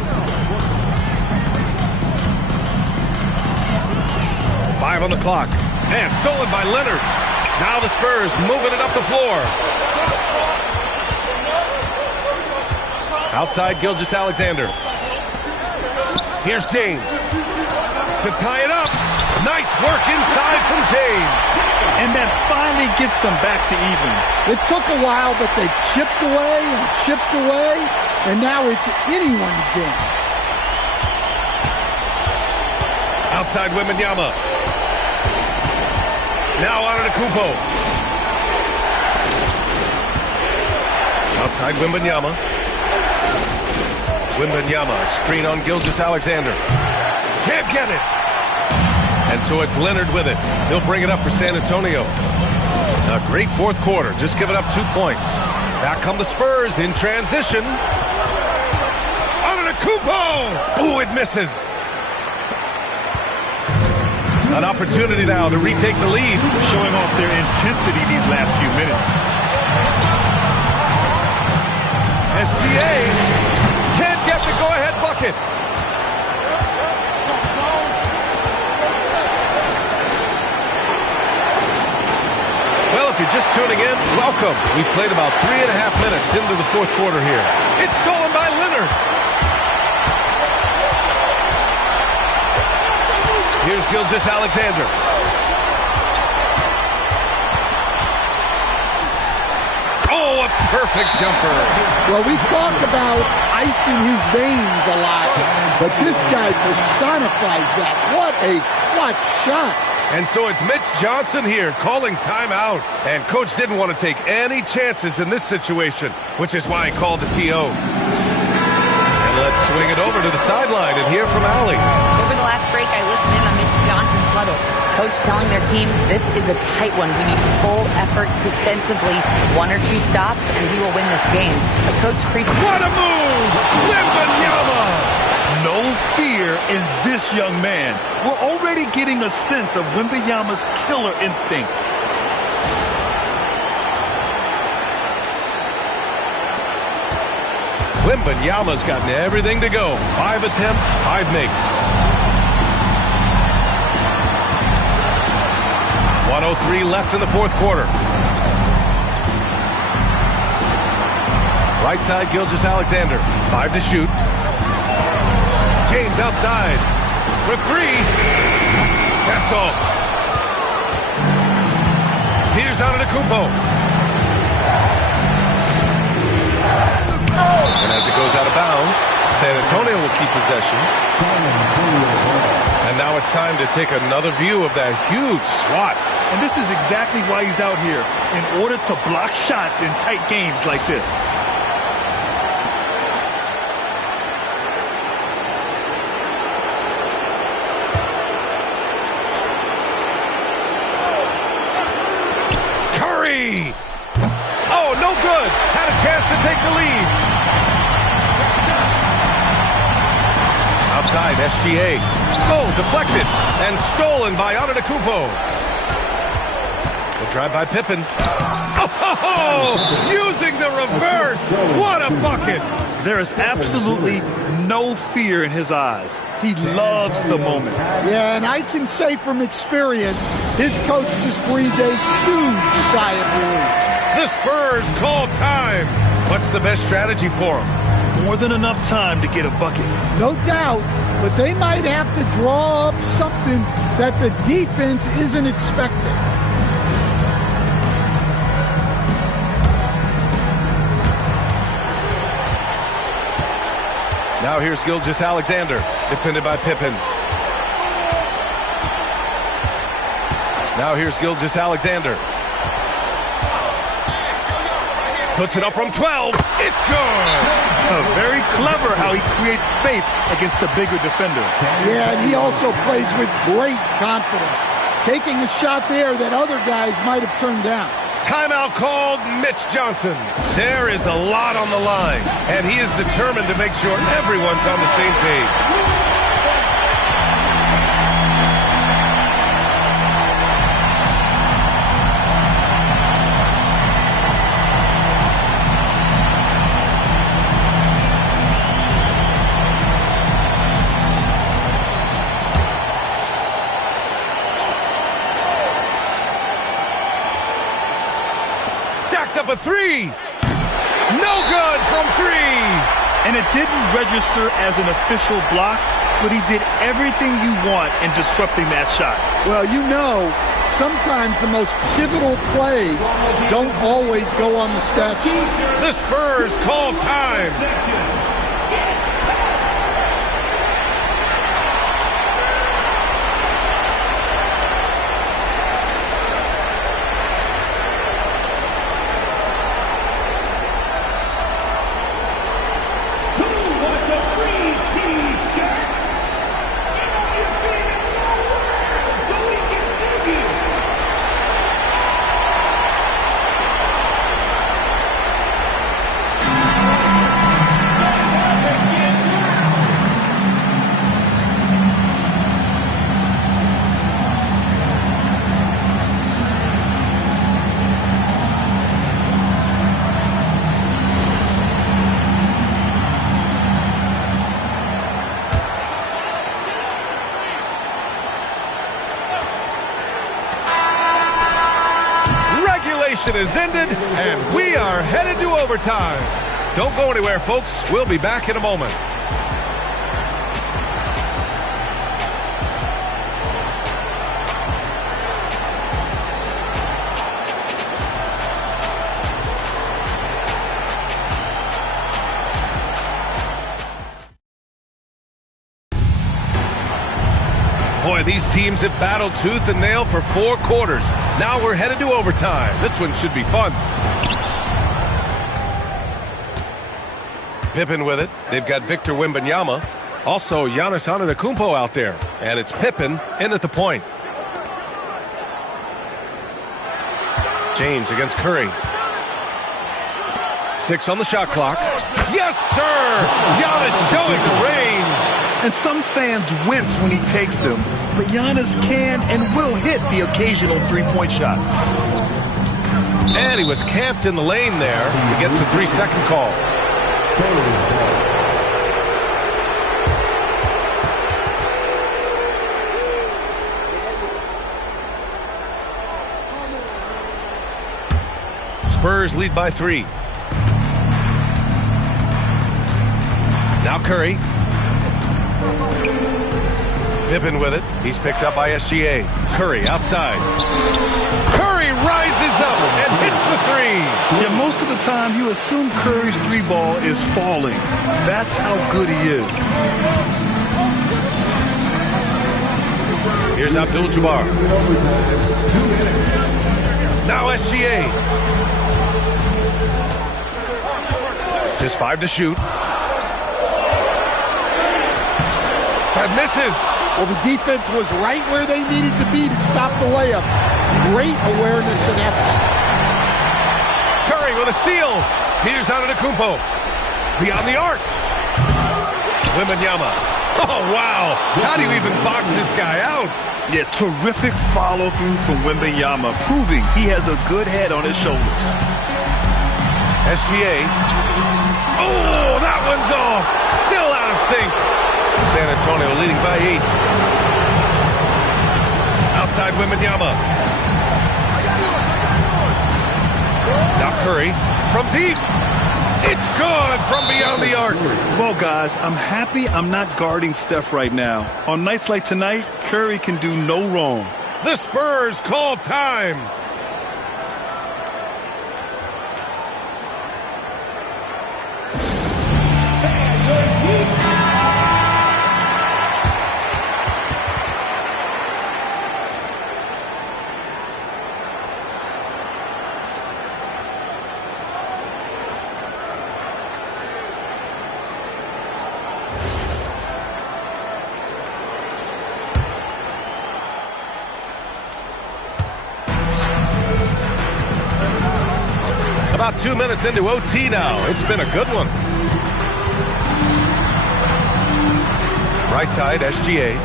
5 on the clock. And stolen by Leonard. Now the Spurs moving it up the floor. Outside Gilgeous-Alexander. Here's James. To tie it up. Nice work inside from James. And that finally gets them back to even. It took a while, but they've chipped away and chipped away, and now it's anyone's game. Outside Wembanyama. Now Antetokounmpo. Outside Wembanyama. Wembanyama, screen on Gilgeous-Alexander. Can't get it. And so it's Leonard with it. He'll bring it up for San Antonio. A great fourth quarter, just giving up 2 points. Back come the Spurs in transition. Antetokounmpo! Ooh, it misses. An opportunity now to retake the lead. Showing off their intensity these last few minutes. SGA can't get the go-ahead bucket. if you're just tuning in, welcome. We've played about 3.5 minutes into the fourth quarter here. It's stolen by Leonard. Here's Gilgeous-Alexander. Oh, a perfect jumper. Well, we talk about icing his veins a lot, but this guy personifies that. What a clutch shot. And so it's Mitch Johnson here calling timeout. And Coach didn't want to take any chances in this situation, which is why he called the TO. And let's swing it over to the sideline and hear from Allie. Over the last break, I listened in on Mitch Johnson's huddle. Coach telling their team, this is a tight one. We need full effort defensively. 1 or 2 stops, and we will win this game. The coach preached. What a move! Wembanyama! No fear in this young man. We're already getting a sense of Wembanyama's killer instinct. Wembanyama's gotten everything to go. 5 attempts, 5 makes. 1:03 left in the fourth quarter. Right side, Gilgeous-Alexander. 5 to shoot. James outside for 3. That's all. Here's Antetokounmpo. And as it goes out of bounds, San Antonio will keep possession. And now it's time to take another view of that huge swat. And this is exactly why he's out here, in order to block shots in tight games like this. Curry! Oh, no good. Had a chance to take the lead. Outside, SGA. Oh, deflected and stolen by Antetokounmpo. The drive by Pippen. Oh, using the reverse. What a bucket. There is absolutely no fear in his eyes. He loves the moment. Yeah, and I can say from experience, his coach just breathed a huge sigh of relief. The Spurs call time. What's the best strategy for him? More than enough time to get a bucket. No doubt, but they might have to draw up something that the defense isn't expecting. Now here's Gilgeous-Alexander, defended by Pippen. Now here's Gilgeous-Alexander. Puts it up from 12. It's good. Very clever how he creates space against the bigger defender. Yeah, and he also plays with great confidence, taking a shot there that other guys might have turned down. Timeout called, Mitch Johnson. There is a lot on the line, and he is determined to make sure everyone's on the same page. Up a 3. No good from 3. And it didn't register as an official block, but he did everything you want in disrupting that shot. Well, you know, sometimes the most pivotal plays don't always go on the stat sheet. The Spurs call time. regulation is ended, and we are headed to overtime. Don't go anywhere, folks. We'll be back in a moment. Boy, these teams have battled tooth and nail for 4 quarters. Now we're headed to overtime. This one should be fun. Pippen with it. They've got Victor Wembanyama. Also, Giannis Antetokounmpo out there. And it's Pippen in at the point. James against Curry. 6 on the shot clock. Yes, sir! Giannis showing the range. And some fans wince when he takes them, but Giannis can and will hit the occasional three-point shot. And he was camped in the lane there. He gets a 3-second call. Spurs lead by 3. Now Curry. Pippen with it. He's picked up by SGA. Curry outside. Curry rises up and hits the 3. Yeah, most of the time you assume Curry's 3-ball is falling. That's how good he is. Here's Abdul-Jabbar. Now SGA. Just 5 to shoot. That misses. Well, the defense was right where they needed to be to stop the layup. Great awareness and effort. Curry with a steal. Peters out of the Kumpo. Beyond the arc. Wembanyama. Oh, wow. How do you even box this guy out? Yeah, terrific follow-through from Wembanyama, proving he has a good head on his shoulders. SGA. Oh, that one's off. Still out of sync. San Antonio leading by 8. Outside Wembanyama. Now Curry from deep. It's good from beyond the arc. Well, guys, I'm happy I'm not guarding Steph right now. On nights like tonight, Curry can do no wrong. The Spurs call time. About 2 minutes into OT now. It's been a good one. Right side, SGA.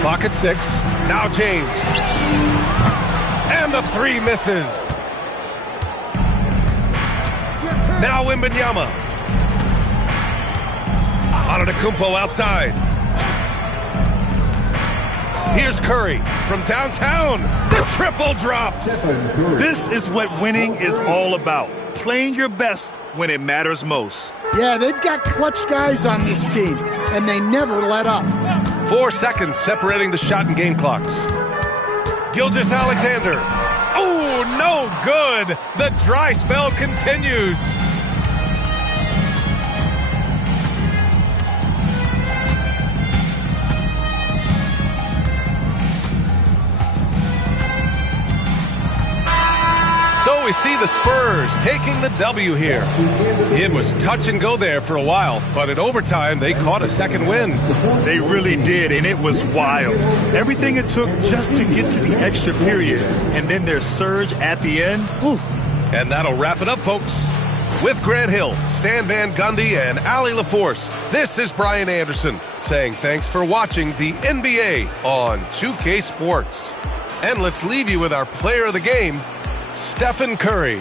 Clock at 6. Now James. And the 3 misses. Now Wembanyama. Antetokounmpo outside. Here's Curry from downtown. The triple drops. This is what winning is all about. Playing your best when it matters most. Yeah, they've got clutch guys on this team, and they never let up. 4 seconds separating the shot and game clocks. Gilgeous-Alexander. Oh, no good. The dry spell continues. So we see the Spurs taking the W here. It was touch and go there for a while, but in overtime, they caught a second win. They really did, and it was wild. Everything it took just to get to the extra period, and then their surge at the end. Whew. And that'll wrap it up, folks. With Grant Hill, Stan Van Gundy, and Allie LaForce, this is Brian Anderson saying thanks for watching the NBA on 2K Sports. And let's leave you with our player of the game, Stephen Curry.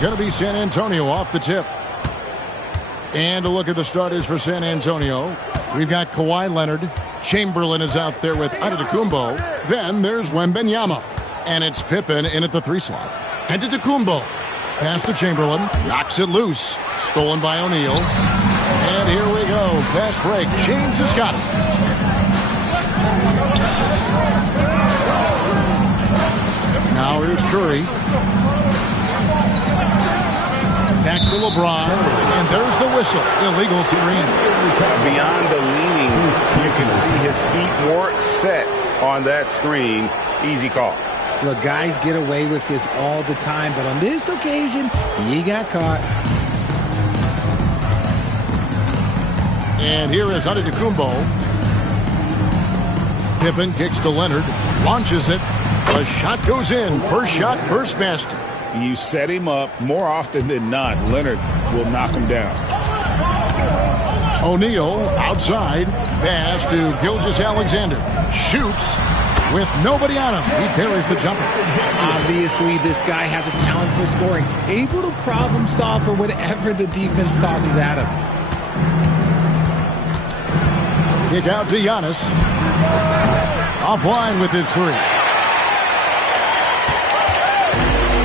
going to be San Antonio off the tip. And a look at the starters for San Antonio. We've got Kawhi Leonard. Chamberlain is out there with Antetokounmpo. Then there's Wembanyama. And it's Pippen in at the 3 slot. Antetokounmpo. Pass to Chamberlain. Knocks it loose. Stolen by O'Neal. And here we go. Fast break. James has got it. Now here's Curry. Back to LeBron. And there's the whistle. Illegal screen. Beyond the leaning, you can see his feet weren't set on that screen. Easy call. Look, guys get away with this all the time, but on this occasion, he got caught. And here is Antetokounmpo. Pippen kicks to Leonard. Launches it. The shot goes in. First shot, first basket. You set him up, more often than not, Leonard will knock him down. O'Neal outside. Pass to Gilgeous-Alexander. Shoots with nobody on him. He parries the jumper. Obviously, this guy has a talent for scoring. Able to problem solve for whatever the defense tosses at him. Kick out to Giannis. Offline with his 3.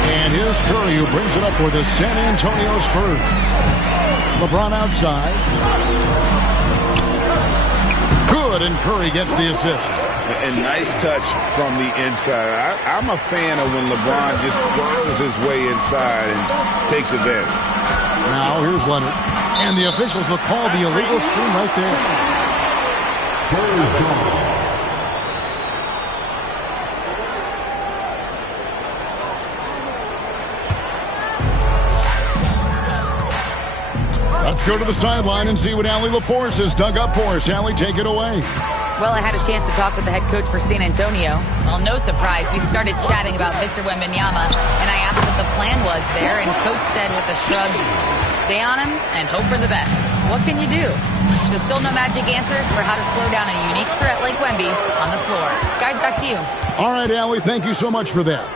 And here's Curry who brings it up for the San Antonio Spurs. LeBron outside. Good, and Curry gets the assist. And nice touch from the inside. I'm a fan of when LeBron just burrows his way inside and takes advantage. Now here's Leonard. And the officials will call the illegal screen right there. Spurs ball. Let's go to the sideline and see what Allie LaForce has dug up for us. Allie, take it away. Well, I had a chance to talk with the head coach for San Antonio. Well, no surprise, we started chatting about Victor Wembanyama, and I asked what the plan was there, and Coach said with a shrug, stay on him and hope for the best. What can you do? So still no magic answers for how to slow down a unique threat like Wemby on the floor. Guys, back to you. All right, Allie, thank you so much for that.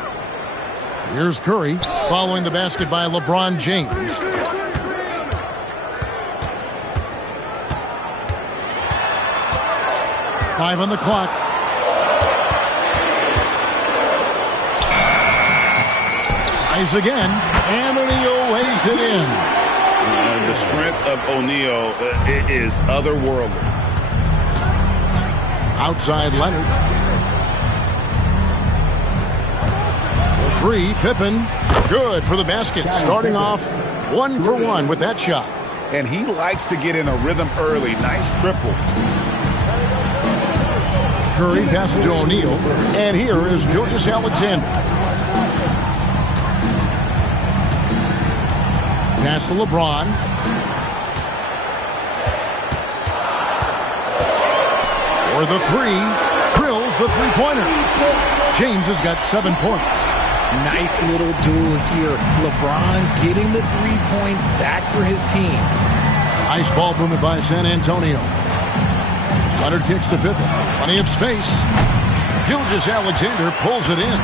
Here's Curry following the basket by LeBron James. Five on the clock. Tries again. And O'Neal lays it in. The strength of O'Neal is otherworldly. Outside Leonard. For 3, Pippen. Good for the basket. Starting off 1 for 1 with that shot. And he likes to get in a rhythm early. Nice triple. Curry passes to O'Neal. And here is Gilgeous-Alexander. Pass to LeBron. For the 3. Drills the 3-pointer. James has got 7 points. Nice little duel here. LeBron getting the 3 points back for his team. Nice ball movement by San Antonio. Leonard kicks to Pippen. Plenty of space. Gilgeous-Alexander pulls it in.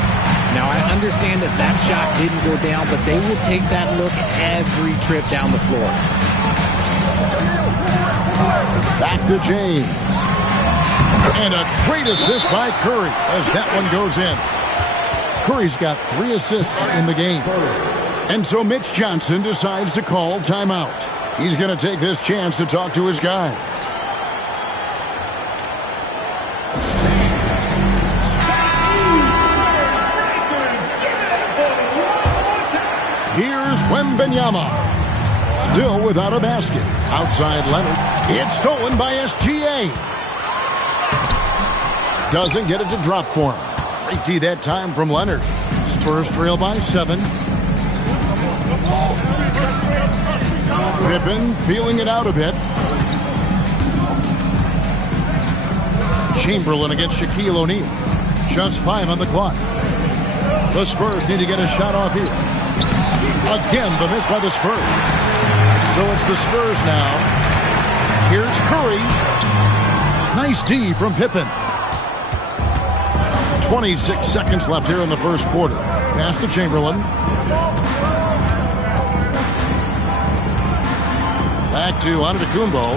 Now, I understand that that shot didn't go down, but they will take that look every trip down the floor. Back to James. And a great assist by Curry as that one goes in. Curry's got 3 assists in the game. And so Mitch Johnson decides to call timeout. He's going to take this chance to talk to his guys. Here's Wembanyama. Still without a basket. Outside Leonard. It's stolen by SGA. Doesn't get it to drop for him. Great D that time from Leonard. Spurs trail by 7. Pippen feeling it out a bit. Chamberlain against Shaquille O'Neal. Just 5 on the clock. The Spurs need to get a shot off here. Again, the miss by the Spurs. So it's the Spurs now. Here's Curry. Nice D from Pippen. 26 seconds left here in the first quarter. Pass to Chamberlain. Back to Antetokounmpo.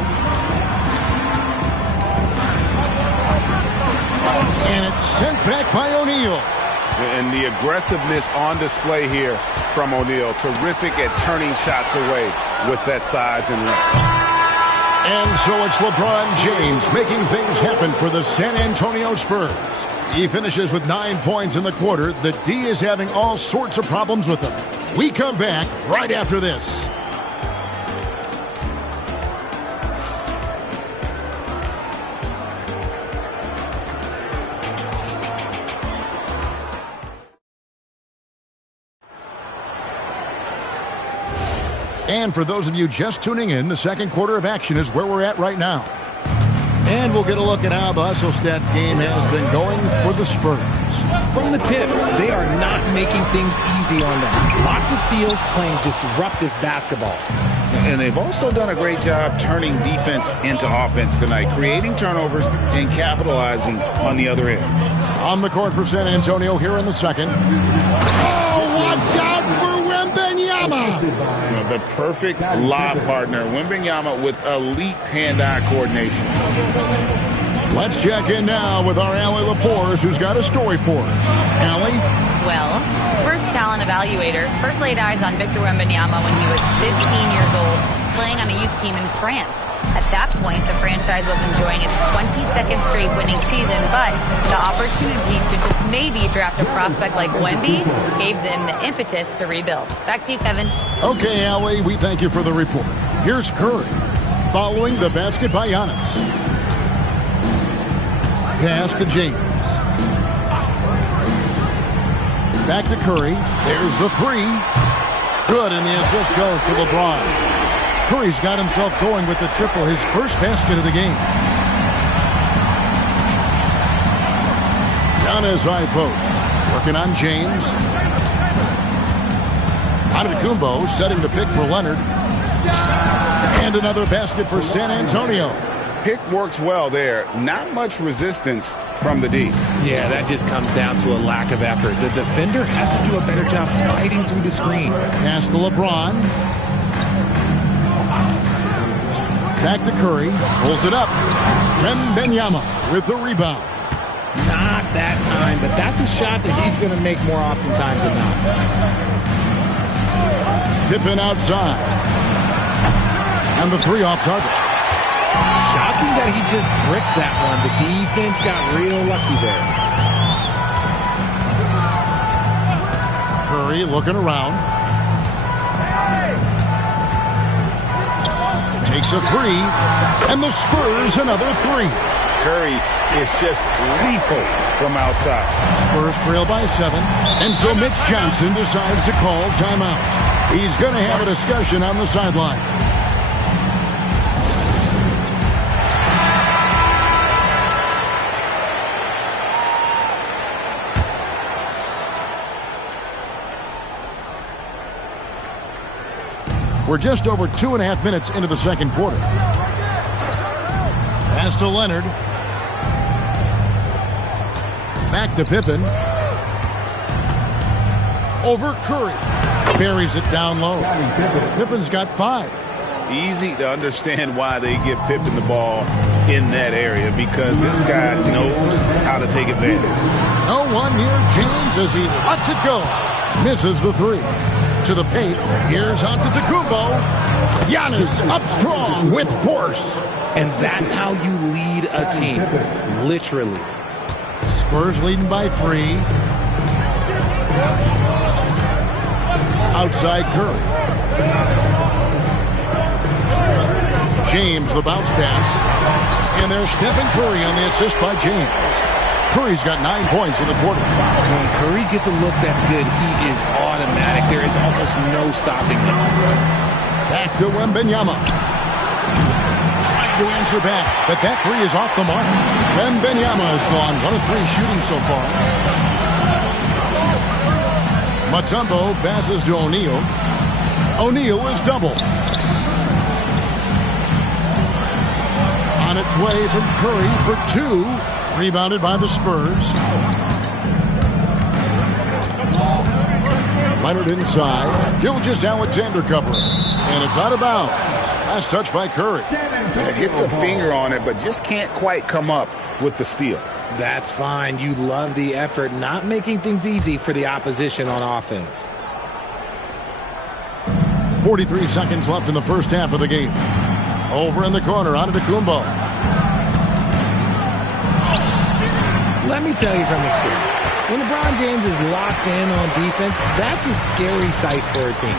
And it's sent back by O'Neal. And the aggressiveness on display here from O'Neal. Terrific at turning shots away with that size and length. And so it's LeBron James making things happen for the San Antonio Spurs. He finishes with 9 points in the quarter. The D is having all sorts of problems with him. We come back right after this. And for those of you just tuning in, the second quarter of action is where we're at right now. And we'll get a look at how the Hustle Stat game has been going for the Spurs. From the tip, they are not making things easy on them. Lots of steals, playing disruptive basketball. And they've also done a great job turning defense into offense tonight, creating turnovers and capitalizing on the other end. On the court for San Antonio here in the second. Oh, watch out for Wembanyama! The perfect lob partner, Wembanyama, with elite hand-eye coordination. Let's check in now with our Allie LaForce, who's got a story for us. Allie? Well, Spurs talent evaluators first laid eyes on Victor Wembanyama when he was 15 years old, playing on a youth team in France. At that point, the franchise was enjoying its 22nd straight winning season, but the opportunity to just maybe draft a prospect like Wemby gave them the impetus to rebuild. Back to you, Kevin. Okay, Allie, we thank you for the report. Here's Curry, following the basket by Giannis. Pass to James. Back to Curry. There's the three. Good, and the assist goes to LeBron. Curry's got himself going with the triple, his first basket of the game. Giannis high post. Working on James. Antetokounmpo setting the pick for Leonard. And another basket for San Antonio. Pick works well there. Not much resistance from the D. Yeah, that just comes down to a lack of effort. The defender has to do a better job fighting through the screen. Pass to LeBron. Back to Curry. Pulls it up. Wembanyama with the rebound. Not that time, but that's a shot that he's going to make more oftentimes than not. Pippen outside. And the three off target. Shocking that he just bricked that one. The defense got real lucky there. Curry looking around. Takes a three. And the Spurs another three. Curry is just lethal from outside. Spurs trail by 7. And so Mitch Johnson decides to call timeout. He's going to have a discussion on the sideline. We're just over 2.5 minutes into the second quarter. Pass to Leonard. Back to Pippen. Over Curry. Buries it down low. Pippen's got 5. Easy to understand why they give Pippen the ball in that area, because this guy knows how to take advantage. No one near James as he lets it go. Misses the three. To the paint. Here's Antetokounmpo. Giannis up strong with force. And that's how you lead a team. Literally. Spurs leading by 3. Outside Curry. James the bounce pass. And there's Stephen Curry on the assist by James. Curry's got 9 points in the quarter. When Curry gets a look that's good, he is automatic. There is almost no stopping him. Back to Wembanyama. Trying to answer back, but that three is off the mark. Wembanyama has gone 1 of 3 shooting so far. Mutombo passes to O'Neal. O'Neal is double. On its way from Curry for 2. Rebounded by the Spurs. Leonard inside. Gilgeous-Alexander covering. And it's out of bounds. Last touch by Curry. Gets a finger on it, but just can't quite come up with the steal. That's fine. You love the effort, not making things easy for the opposition on offense. 43 seconds left in the first half of the game. Over in the corner, Antetokounmpo. Let me tell you from experience, when LeBron James is locked in on defense, that's a scary sight for a team.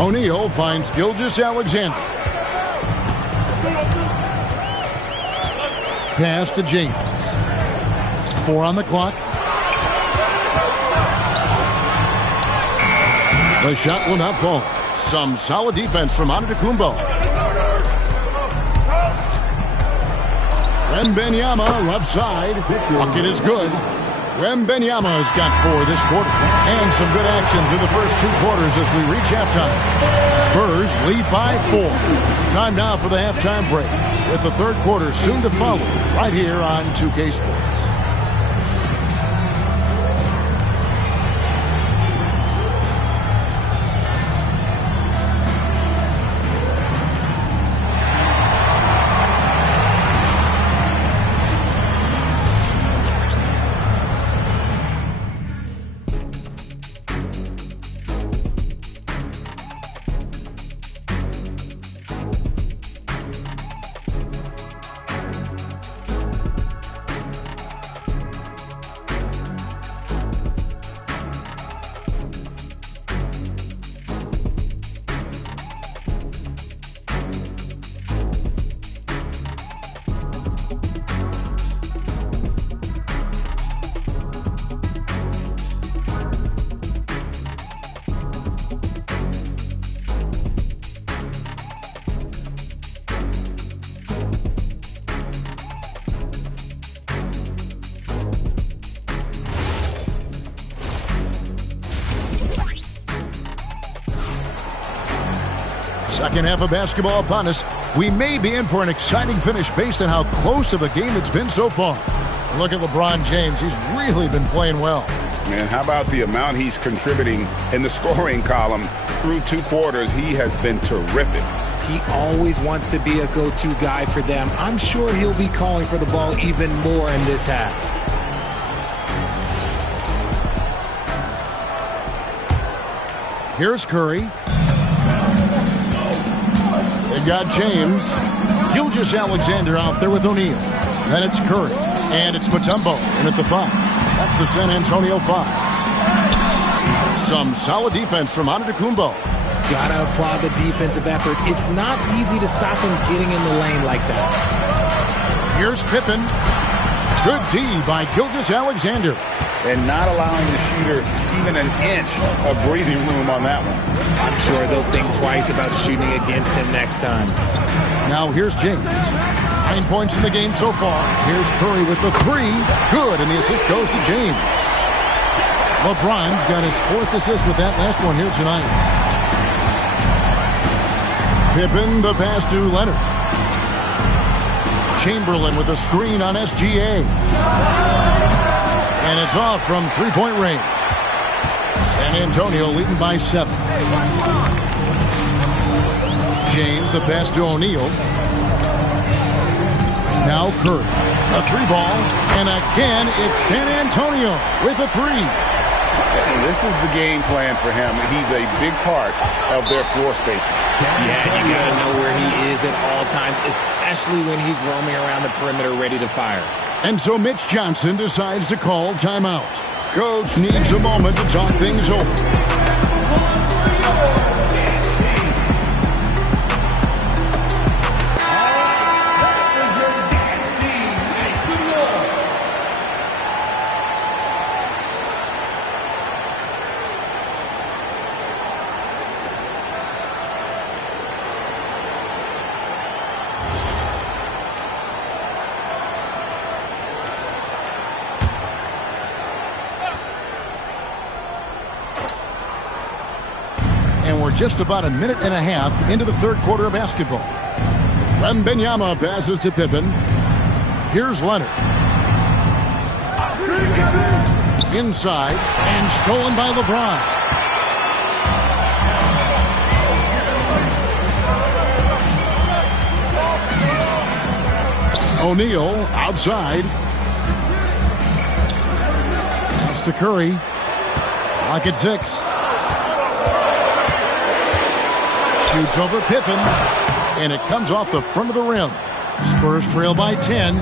O'Neal finds Gilgeous-Alexander. Pass to James. 4 on the clock. The shot will not fall. Some solid defense from Antetokounmpo. Wembanyama left side. Bucket is good. Wembanyama has got 4 this quarter. And some good action through the first 2 quarters as we reach halftime. Spurs lead by 4. Time now for the halftime break, with the third quarter soon to follow right here on 2K Sports. Second half of basketball upon us. We may be in for an exciting finish based on how close of a game it's been so far. Look at LeBron James. He's really been playing well. Man, how about the amount he's contributing in the scoring column through 2 quarters? He has been terrific. He always wants to be a go-to guy for them. I'm sure he'll be calling for the ball even more in this half. Here's Curry. They've got James. Gilgeous-Alexander out there with O'Neal. Then it's Curry. And it's Mutombo in at the 5. That's the San Antonio 5. Some solid defense from Antetokounmpo. Gotta applaud the defensive effort. It's not easy to stop him getting in the lane like that. Here's Pippen. Good D by Gilgeous-Alexander. And not allowing the shooter even an inch of breathing room on that one. I'm sure they'll think twice about shooting against him next time. Now here's James. 9 points in the game so far. Here's Curry with the 3. Good, and the assist goes to James. LeBron's got his 4th assist with that last one here tonight. Pippen, the pass to Leonard. Chamberlain with a screen on SGA. And it's off from 3-point range. San Antonio leading by 7. James, the pass to O'Neal. Now Curry. A 3-ball. And again, it's San Antonio with a 3. And this is the game plan for him. He's a big part of their floor spacing. Yeah, you got to know where he is at all times, especially when he's roaming around the perimeter ready to fire. And so Mitch Johnson decides to call timeout. Coach needs a moment to talk things over. Just about a minute and a half into the third quarter of basketball. Wembanyama passes to Pippen. Here's Leonard. Inside and stolen by LeBron. O'Neal outside. Pass to Curry. Lock at 6. Shoots over Pippen. And it comes off the front of the rim. Spurs trail by 10.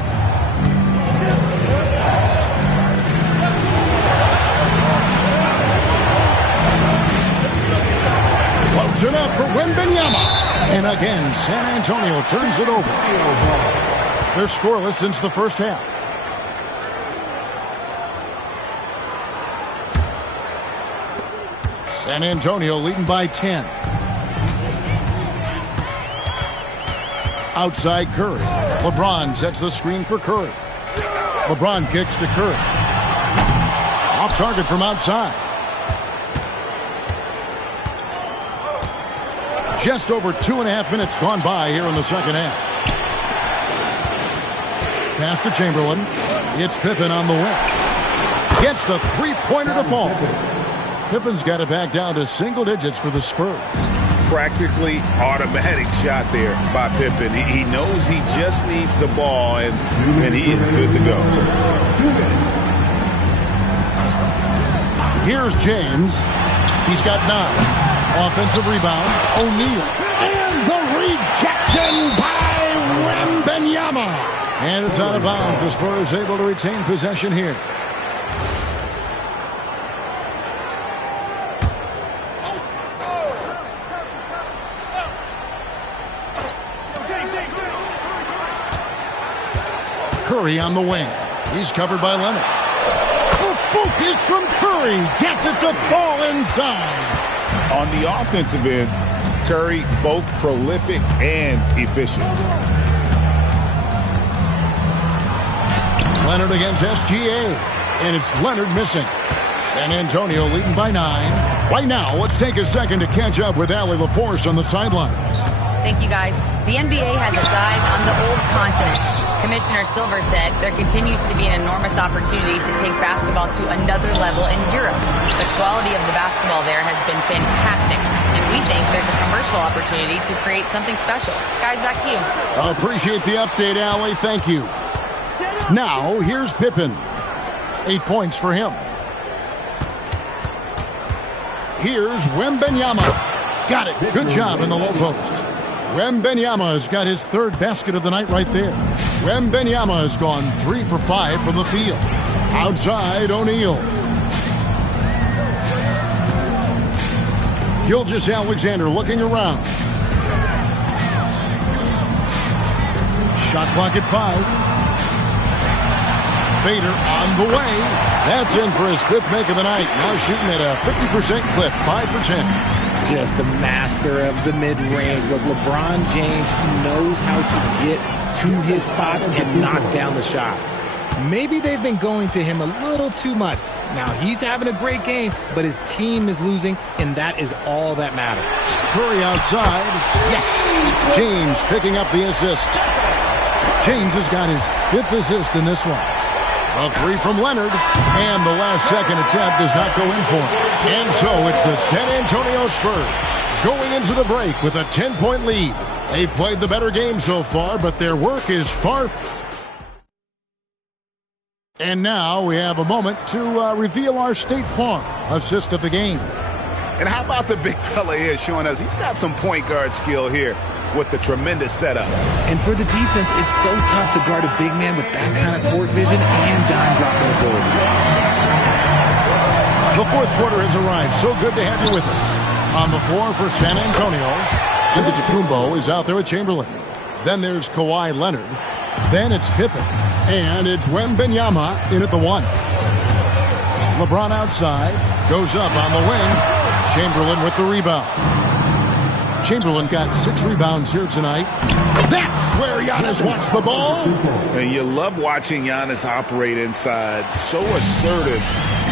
Close it up for Wembanyama. And again, San Antonio turns it over. They're scoreless since the first half. San Antonio leading by 10. Outside Curry. LeBron sets the screen for Curry. LeBron kicks to Curry. Off target from outside. Just over 2.5 minutes gone by here in the second half. Pass to Chamberlain. It's Pippen on the wing. Gets the three-pointer to fall. Pippen's got it back down to single digits for the Spurs. Practically automatic shot there by Pippen. He knows he just needs the ball, and he is good to go. Here's James. He's got 9. Offensive rebound, O'Neal. And the rejection by Wembanyama. And it's out of bounds. The Spurs able to retain possession here. Curry on the wing. He's covered by Leonard. The focus from Curry gets it to fall inside. On the offensive end, Curry both prolific and efficient. Leonard against SGA. And it's Leonard missing. San Antonio leading by 9. Right now, let's take a second to catch up with Allie LaForce on the sidelines. Thank you, guys. The NBA has its eyes on the old continent. Commissioner Silver said there continues to be an enormous opportunity to take basketball to another level in Europe. The quality of the basketball there has been fantastic, and we think there's a commercial opportunity to create something special. Guys, back to you. I appreciate the update, Allie. Thank you. Now, here's Pippen. 8 points for him. Here's Wembanyama. Got it. Good job in the low post. Wembanyama has got his 3rd basket of the night right there. Wembanyama has gone 3 for 5 from the field. Outside, O'Neal. Gilgeous-Alexander looking around. Shot clock at 5. Fader on the way. That's in for his 5th make of the night. Now shooting at a 50% clip, 5 for 10. Just a master of the mid-range. Look, LeBron James, he knows how to get to his spots and knock down the shots. Maybe they've been going to him a little too much. Now, he's having a great game, but his team is losing, and that is all that matters. Curry outside. Yes, it's James picking up the assist. James has got his 5th assist in this one. A 3 from Leonard, and the last second attempt does not go in for him. And so it's the San Antonio Spurs going into the break with a 10-point lead. They've played the better game so far, but their work is far. And now we have a moment to reveal our State Farm assist of the game. And how about the big fella here showing us he's got some point guard skill here with the tremendous setup. And for the defense, it's so tough to guard a big man with that kind of court vision and dime dropping ability. The 4th quarter has arrived. So good to have you with us. On the floor for San Antonio, Antetokounmpo is out there with Chamberlain. Then there's Kawhi Leonard. Then it's Pippen. And it's Wembanyama in at the 1. LeBron outside. Goes up on the wing. Chamberlain with the rebound. Chamberlain got 6 rebounds here tonight. That's where Giannis wants the ball. And you love watching Giannis operate inside. So assertive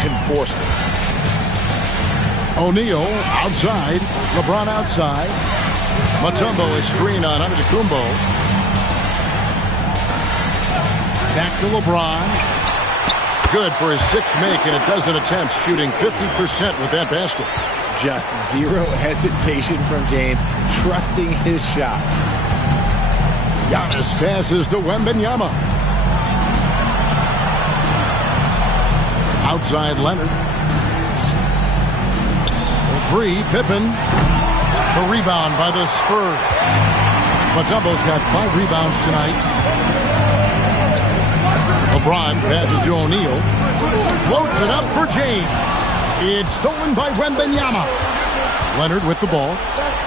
and forceful. O'Neal outside. LeBron outside. Mutombo is screen on Antetokounmpo. Back to LeBron. Good for his 6th make and a dozen attempts, shooting 50% with that basket. Just zero hesitation from James, trusting his shot. Giannis passes to Wembanyama. Outside Leonard. For 3, Pippen. The rebound by the Spurs. Mutombo's got 5 rebounds tonight. LeBron passes to O'Neal. Floats it up for James. It's stolen by Wembanyama. Leonard with the ball.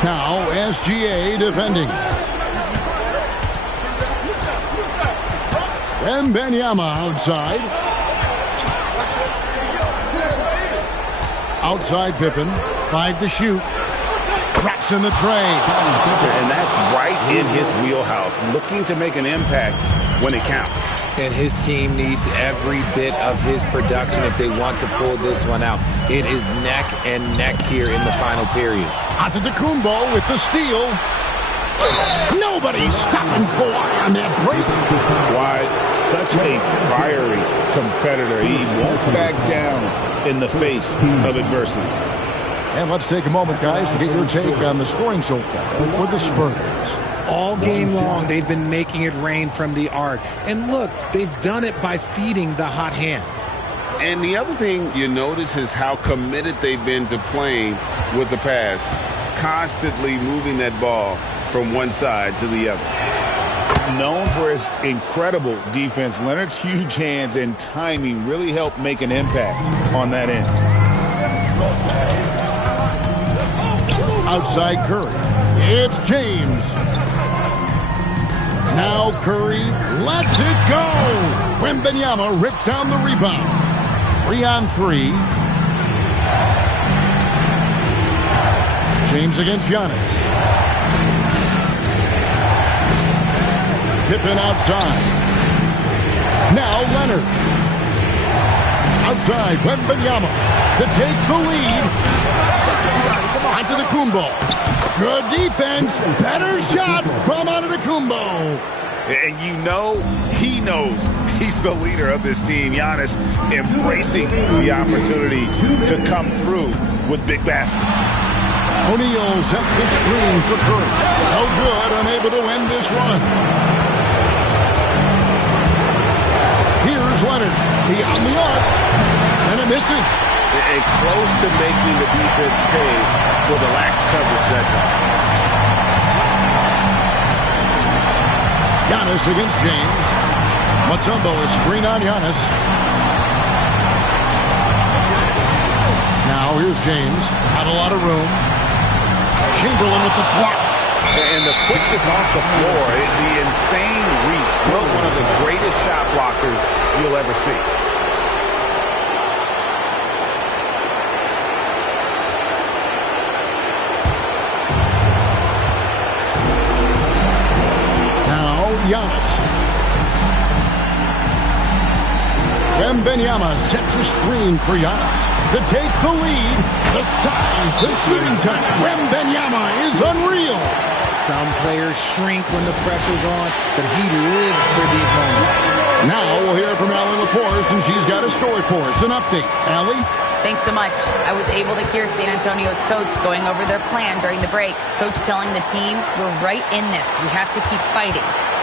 Now SGA defending. Wembanyama outside. Outside Pippen. 5 to shoot. Traps in the tray. And that's right in his wheelhouse. Looking to make an impact when it counts. And his team needs every bit of his production if they want to pull this one out. It is neck and neck here in the final period. Antetokounmpo with the steal. Nobody's stopping Kawhi on that break. Kawhi, such a fiery competitor. He won't back down in the face of adversity. And let's take a moment, guys, to get your take on the scoring so far for the Spurs. All game long, they've been making it rain from the arc. And look, they've done it by feeding the hot hands. And the other thing you notice is how committed they've been to playing with the pass, constantly moving that ball from one side to the other. Known for his incredible defense, Leonard's huge hands and timing really helped make an impact on that end. Outside Curry. It's James. Now Curry lets it go. Wembanyama rips down the rebound. 3-on-3. James against Giannis. Pippen outside. Now Leonard. Outside Wembanyama to take the lead. Antetokounmpo. Good defense. Better shot from Antetokounmpo. And you know, he knows he's the leader of this team. Giannis embracing the opportunity to come through with big baskets. O'Neal sets the screen for Curry. No good, unable to win this one. Here's Leonard. He on the arc. And it misses. And close to making the defense pay for the lax coverage that time. Giannis against James. Mutombo is screen on Giannis. Now here's James. Not a lot of room. Chamberlain with the block. And the quickness off the floor, the insane reach. Well, one of the greatest shot blockers you'll ever see. Giannis. Wembanyama sets a screen for Giannis to take the lead. The size, the shooting touch. Wembanyama is unreal. Some players shrink when the pressure's on, but he lives for these moments. Now we'll hear from Allie LaForce, and she's got a story for us. An update. Allie? Thanks so much. I was able to hear San Antonio's coach going over their plan during the break. Coach telling the team, we're right in this. We have to keep fighting.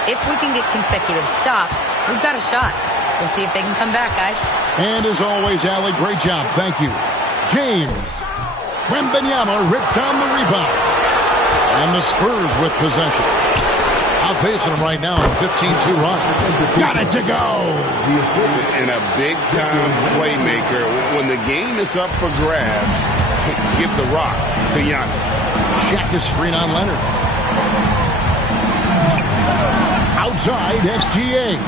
If we can get consecutive stops, we've got a shot. We'll see if they can come back, guys. And as always, Allie, great job. Thank you. James. Wembanyama rips down the rebound. And the Spurs with possession. Outpacing them right now in a 15-2 run. Got it to go. And a big-time playmaker. When the game is up for grabs, give the rock to Giannis. Check his screen on Leonard. Outside, SGA.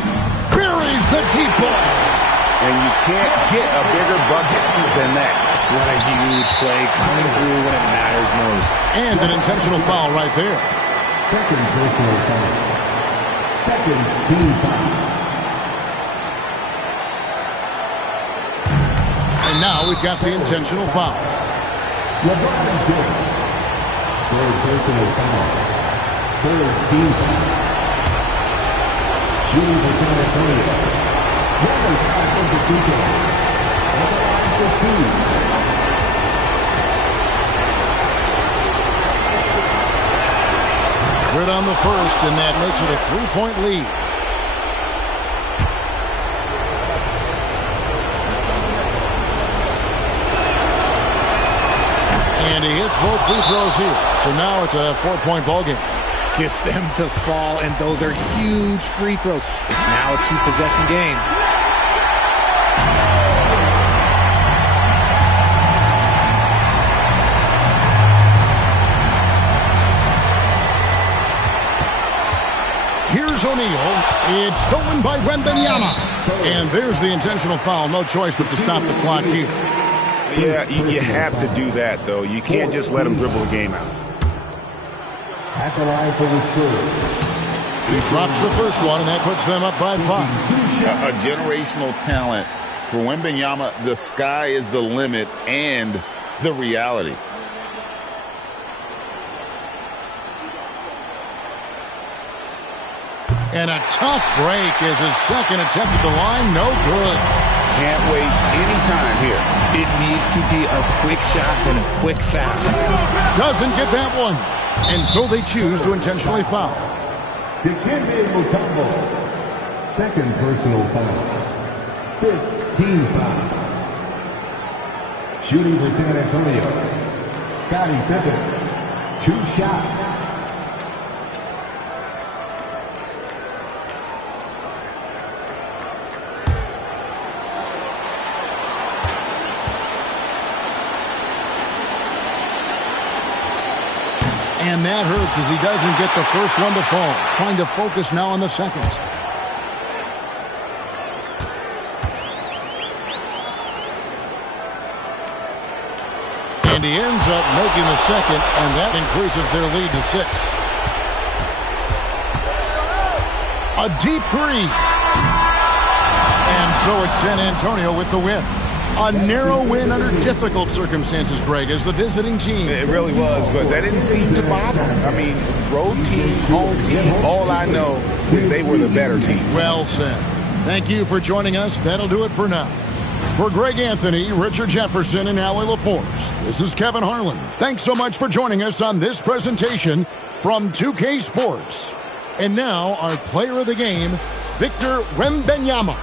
Buries the deep ball. And you can't get a bigger bucket than that. What a huge play coming through when it matters most. And an intentional foul right there. Second personal foul. Second team foul. And now we've got the intentional foul. LeBron James. Third personal foul. Third team foul. Shooting for San Antonio. One side of the Duke. On the line for 2. Good on the first, and that makes it a 3-point lead. And he hits both free throws here. So now it's a 4-point ball game. Gets them to fall, and those are huge free throws. It's now a 2-possession game. Here's O'Neal. It's stolen by Wembanyama. And there's the intentional foul. No choice but to stop the clock here. Yeah, you have to do that, though. You can't just let him dribble the game out. At the line for the Spurs. He drops the first one, and that puts them up by 5. A generational talent. For Wembanyama, the sky is the limit and the reality. And a tough break is his second attempt at the line. No good. Can't waste any time here. It needs to be a quick shot and a quick foul. Doesn't get that one. And so they choose to intentionally foul. Dikembe Mutombo. Second personal foul. 15 foul. Shooting for San Antonio. Scottie Pippen. 2 shots. And that hurts as he doesn't get the first one to fall. Trying to focus now on the seconds. And he ends up making the second, and that increases their lead to 6. A deep 3. And so it's San Antonio with the win. A narrow win under difficult circumstances, Greg, as the visiting team. It really was, but that didn't seem to bother him. I mean, road team, home team, all I know is they were the better team. Well said. Thank you for joining us. That'll do it for now. For Greg Anthony, Richard Jefferson, and Allie LaForce, this is Kevin Harlan. Thanks so much for joining us on this presentation from 2K Sports. And now, our player of the game, Victor Wembanyama.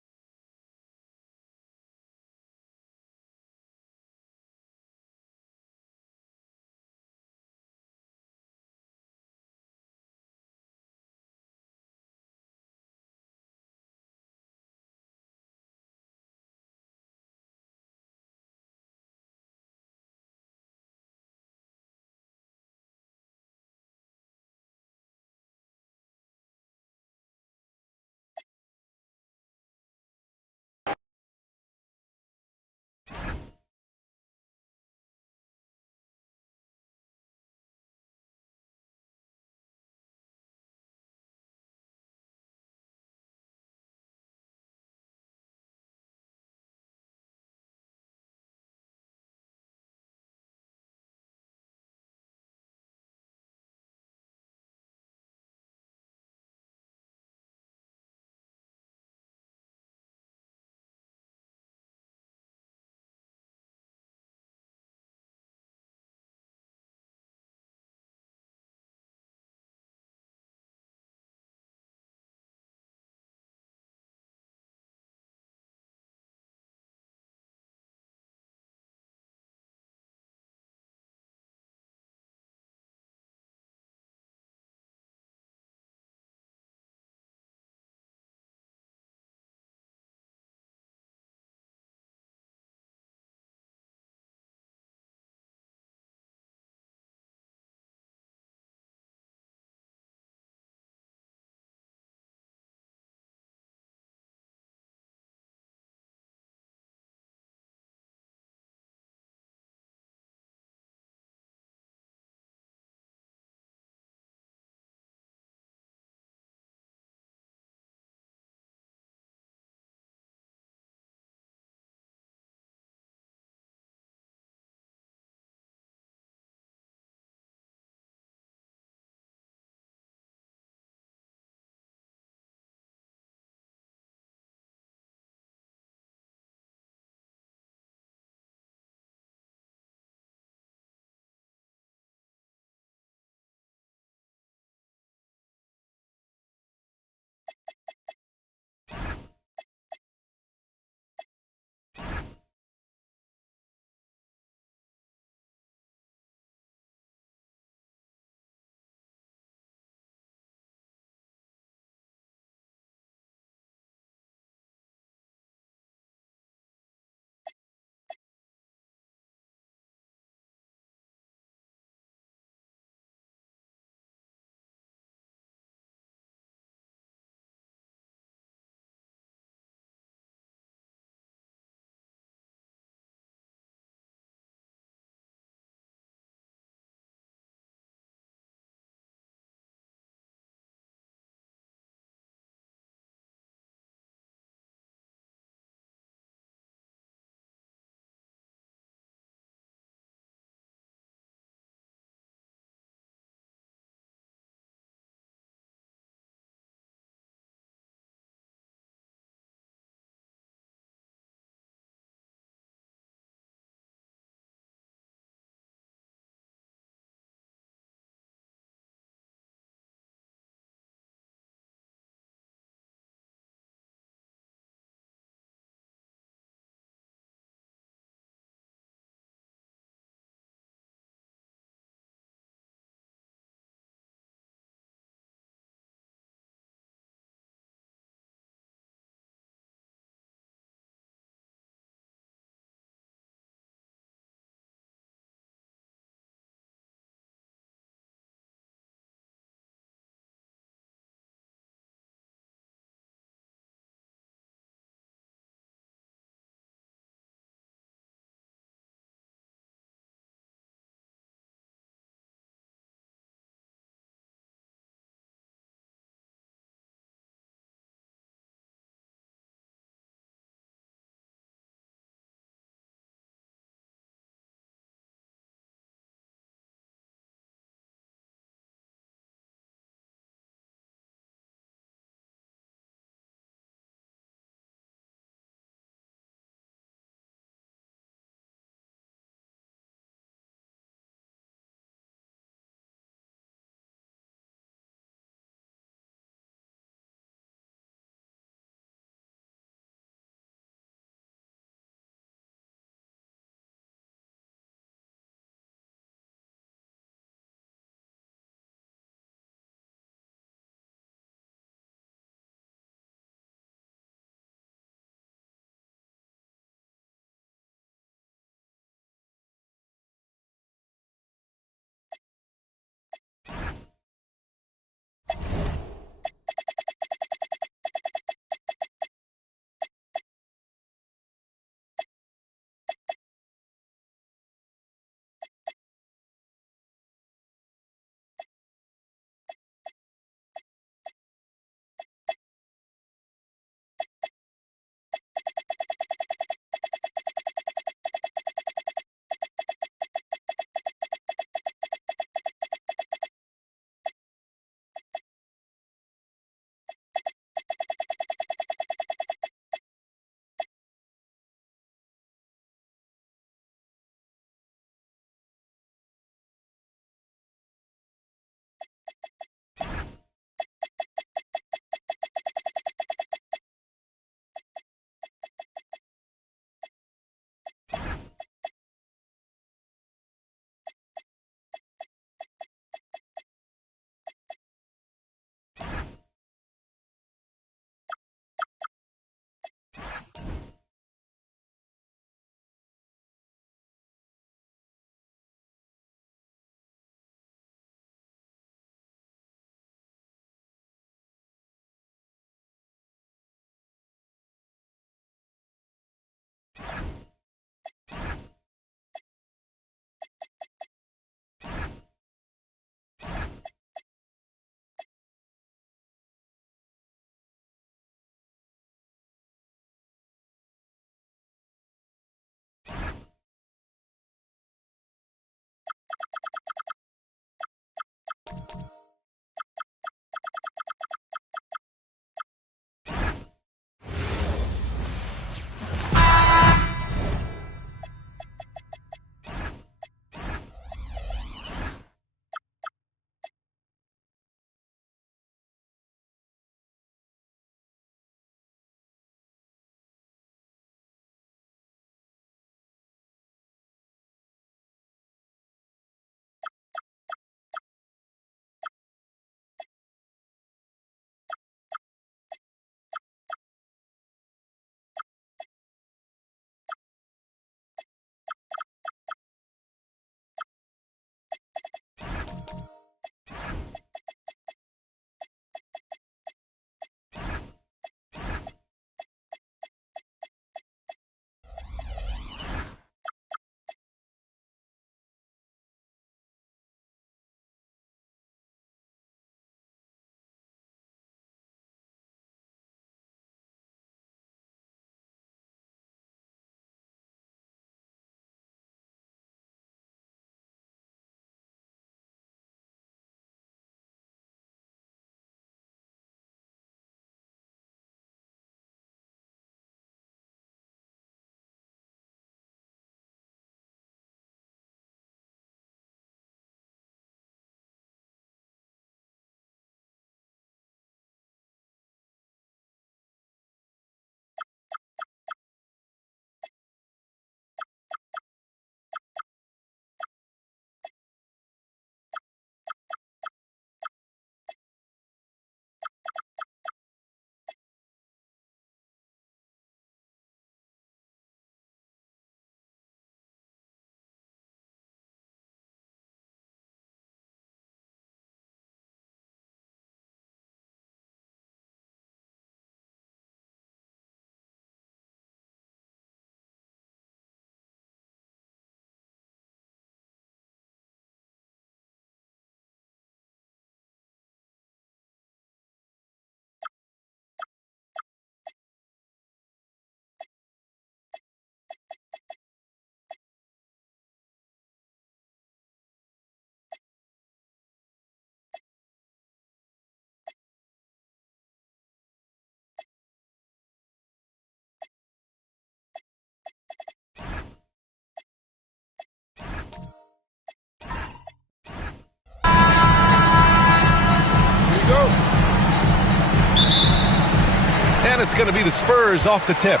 And it's going to be the Spurs off the tip.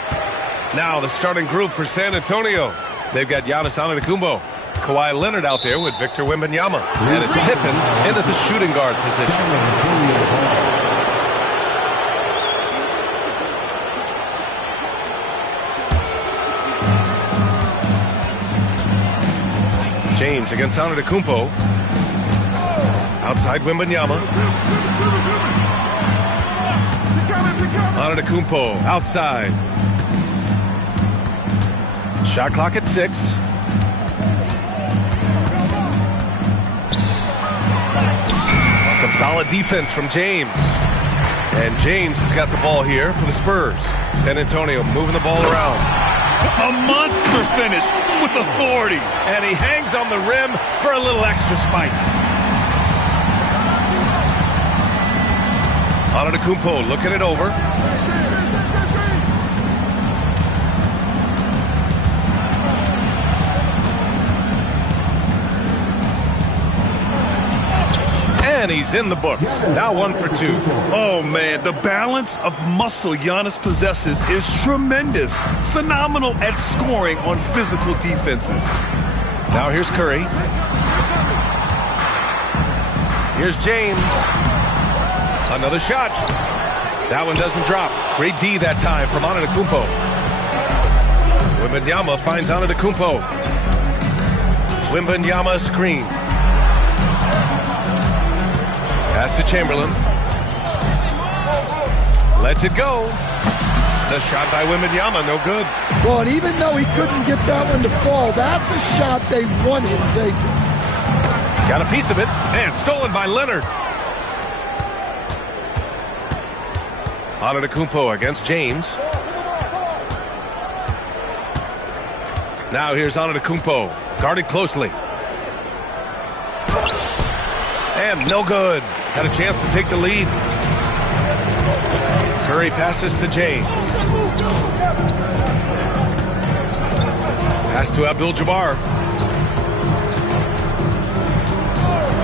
Now the starting group for San Antonio. They've got Giannis Antetokounmpo, Kawhi Leonard out there with Victor Wembanyama. And it's Pippen into the shooting guard position. James against Antetokounmpo. Outside Wembanyama. Antetokounmpo outside. Shot clock at 6. Some solid defense from James. And James has got the ball here for the Spurs. San Antonio moving the ball around. A monster finish with authority. And he hangs on the rim for a little extra spice. Antetokounmpo looking it over. And he's in the books. Now 1 for 2. Oh, man, the balance of muscle Giannis possesses is tremendous. Phenomenal at scoring on physical defenses. Now here's Curry. Here's James. Another shot. That one doesn't drop. Great D that time from Antetokounmpo. Wembanyama finds Antetokounmpo. Wembanyama screen. Pass to Chamberlain. Lets it go. The shot by Wembanyama, no good. Well, and even though he couldn't get that one to fall, that's a shot they wanted taken. Got a piece of it, and stolen by Leonard. Antetokounmpo against James. Now here's Antetokounmpo, guarded closely. And no good. Had a chance to take the lead. Curry passes to James. Pass to Abdul-Jabbar.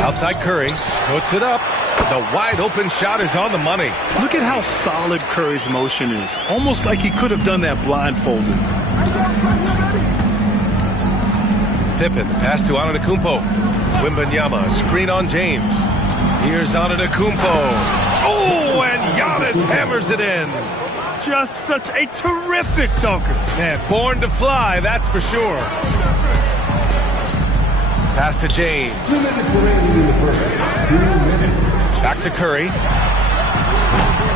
Outside Curry. Puts it up. The wide open shot is on the money. Look at how solid Curry's motion is. Almost like he could have done that blindfolded. Pippen. Pass to Antetokounmpo. Wembanyama. Screen on James. Here's Antetokounmpo. Oh, and Giannis hammers it in. Just such a terrific dunker. Man, born to fly, that's for sure. Pass to James. 2 minutes remaining in the first. 2 minutes. Back to Curry.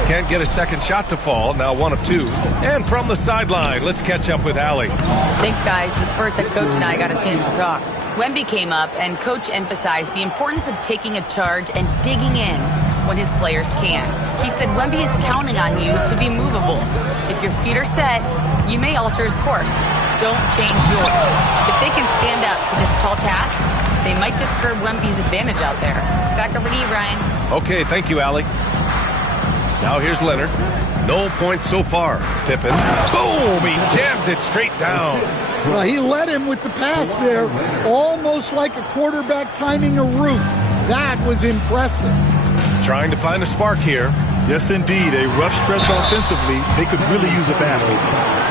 Can't get a second shot to fall. Now 1 of 2. And from the sideline, let's catch up with Allie. Thanks, guys. The Spurs head coach and I got a chance to talk. Wemby came up, and Coach emphasized the importance of taking a charge and digging in when his players can. He said Wemby is counting on you to be movable. If your feet are set, you may alter his course. Don't change yours. If they can stand up to this tall task, they might just curb Wemby's advantage out there. Back over to you, Brian. Okay, thank you, Allie. Now here's Leonard. No points so far. Pippen. Boom! He jams it straight down. Well, he led him with the pass there, almost like a quarterback timing a route. That was impressive. Trying to find a spark here. Yes, indeed. A rough stretch offensively. They could really use a basket.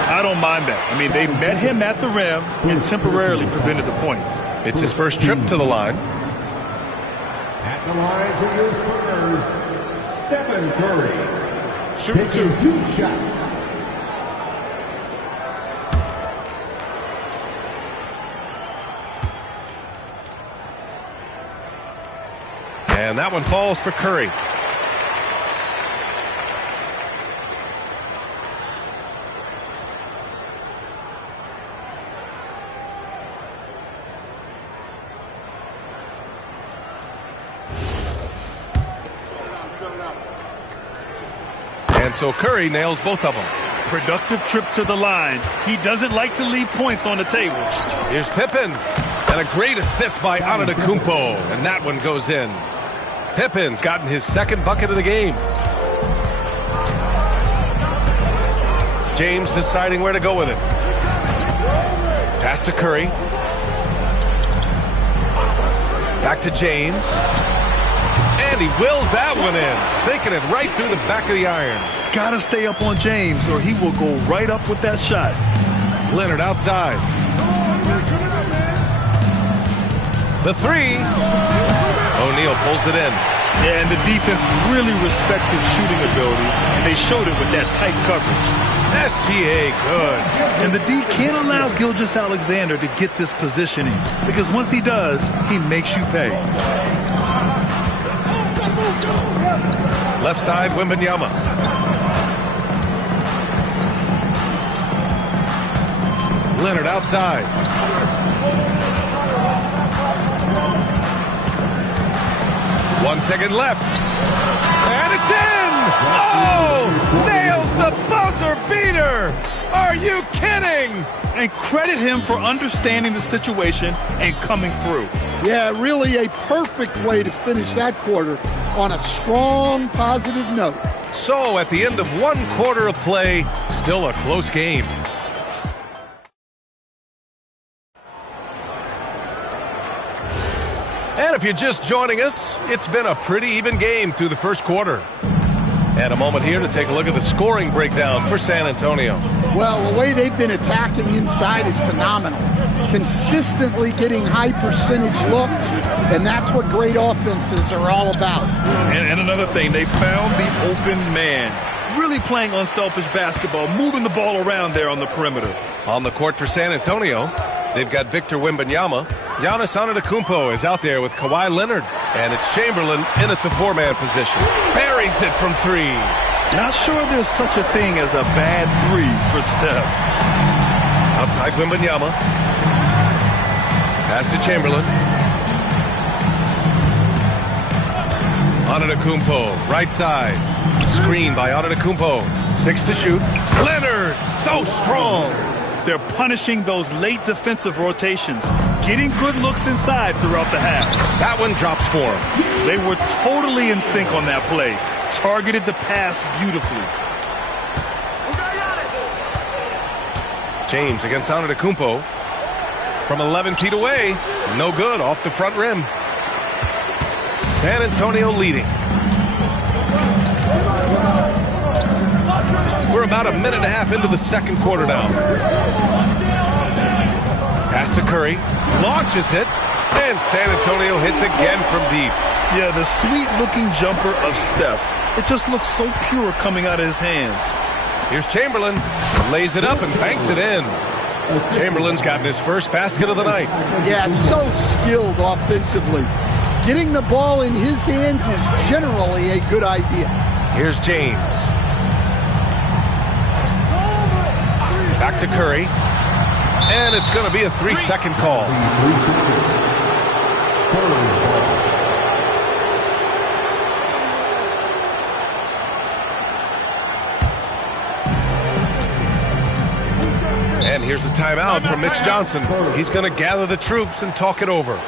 I don't mind that. I mean, they met him at the rim and temporarily prevented the points. It's his first trip to the line. At the line for your Spurs, Stephen Curry. Shooting 2. 2 shots. And that one falls for Curry. And so Curry nails both of them. Productive trip to the line. He doesn't like to leave points on the table. Here's Pippen. And a great assist by Antetokounmpo. And that one goes in. Pippen's gotten his second bucket of the game. James deciding where to go with it. Pass to Curry. Back to James. And he wills that one in, sinking it right through the back of the iron. Gotta stay up on James or he will go right up with that shot. Leonard outside. The three. O'Neal pulls it in. Yeah, and the defense really respects his shooting ability, and they showed it with that tight coverage. SGA good. And the D can't allow Gilgeous-Alexander to get this positioning, because once he does, he makes you pay. Left side, Wembanyama. Leonard outside. 1 second left. And it's in! Oh! Nails the buzzer beater! Are you kidding? And credit him for understanding the situation and coming through. Yeah, really a perfect way to finish that quarter on a strong, positive note. So, at the end of 1 quarter of play, still a close game. And if you're just joining us, it's been a pretty even game through the first quarter. And a moment here to take a look at the scoring breakdown for San Antonio. Well, the way they've been attacking inside is phenomenal. Consistently getting high percentage looks, and that's what great offenses are all about. And another thing, they found the open man. Really playing unselfish basketball, moving the ball around there on the perimeter. On the court for San Antonio, they've got Victor Wembanyama. Giannis Antetokounmpo is out there with Kawhi Leonard. And it's Chamberlain in at the 4-man position. Buries it from 3. Not sure there's such a thing as a bad 3 for Steph. Outside Wembanyama. Pass to Chamberlain. Antetokounmpo, right side. Screen by Antetokounmpo. 6 to shoot. Leonard, so strong. They're punishing those late defensive rotations, getting good looks inside throughout the half. That one drops for him. They were totally in sync on that play. Targeted the pass beautifully. James against Antetokounmpo. From 11 feet away. No good, off the front rim. San Antonio leading. We're about a minute and a half into the second quarter now. Pass to Curry. Launches it. And San Antonio hits again from deep. Yeah, the sweet-looking jumper of Steph. It just looks so pure coming out of his hands. Here's Chamberlain. Lays it up and banks it in. Chamberlain's gotten his first basket of the night. Yeah, so skilled offensively. Getting the ball in his hands is generally a good idea. Here's James. Back to Curry. And it's going to be a 3-second call. 3 seconds. Spurs ball. And here's a timeout from Mitch Johnson. He's going to gather the troops and talk it over.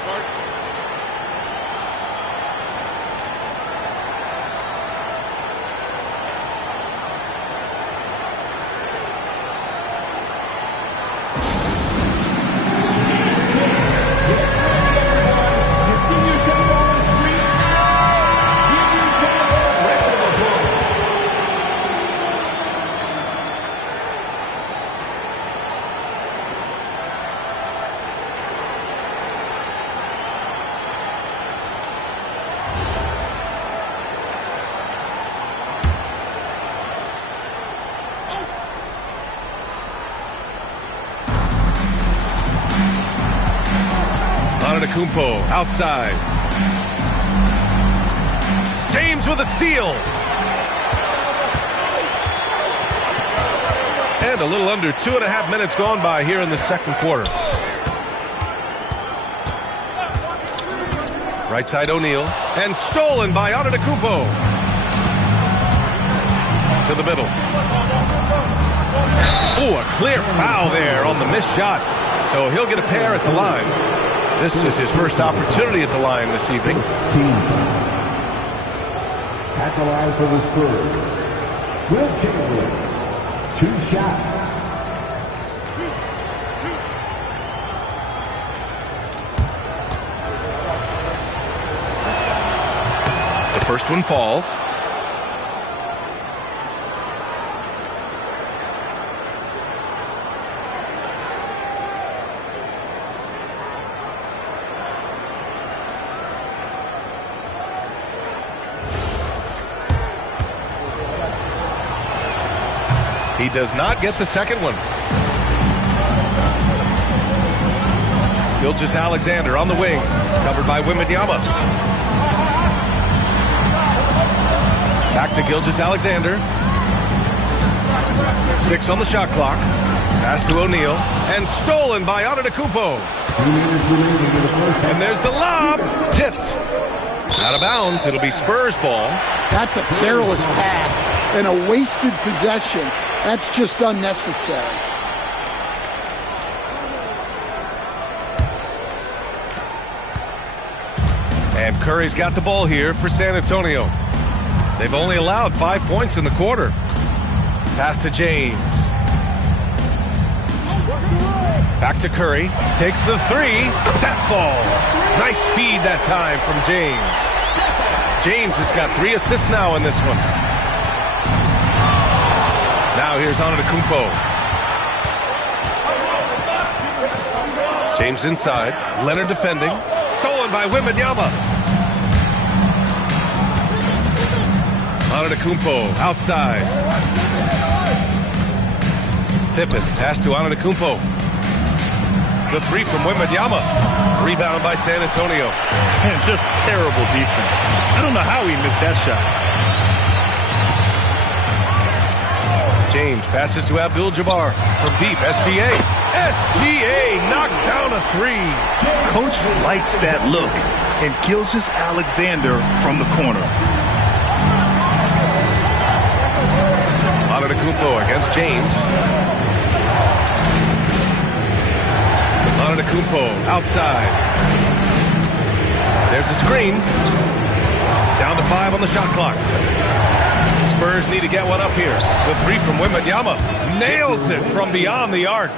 Antetokounmpo outside. James with a steal. And a little under 2.5 minutes gone by here in the second quarter. Right side O'Neal. And stolen by Antetokounmpo. To the middle. Oh, a clear foul there on the missed shot. So he'll get a pair at the line. This is his first opportunity at the line this evening. At the line for the Spurs, Will Chamberlain, 2 shots. First one falls. He does not get the second one. Gilgeous-Alexander on the wing, covered by Wembanyama. Back to Gilgeous-Alexander. 6 on the shot clock. Pass to O'Neal, and stolen by Antetokounmpo. And there's the lob, tipped. Out of bounds, it'll be Spurs ball. That's a careless pass and a wasted possession. That's just unnecessary. And Curry's got the ball here for San Antonio. They've only allowed 5 points in the quarter. Pass to James. Back to Curry. Takes the three. That falls. Nice feed that time from James. James has got 3 assists now in this one. Now here's Antetokounmpo. James inside. Leonard defending. Stolen by Wembanyama. Antetokounmpo outside. Pippen pass to Antetokounmpo. The three from Wembanyama. Rebound by San Antonio. And just terrible defense. I don't know how he missed that shot. James passes to Abdul-Jabbar from deep. SGA. SGA knocks down a 3. Coach likes that look. And Gilgeous-Alexander from the corner. Antetokounmpo against James. Antetokounmpo outside. There's a screen. Down to 5 on the shot clock. Spurs need to get one up here. The 3 from Wembanyama. Nails it from beyond the arc.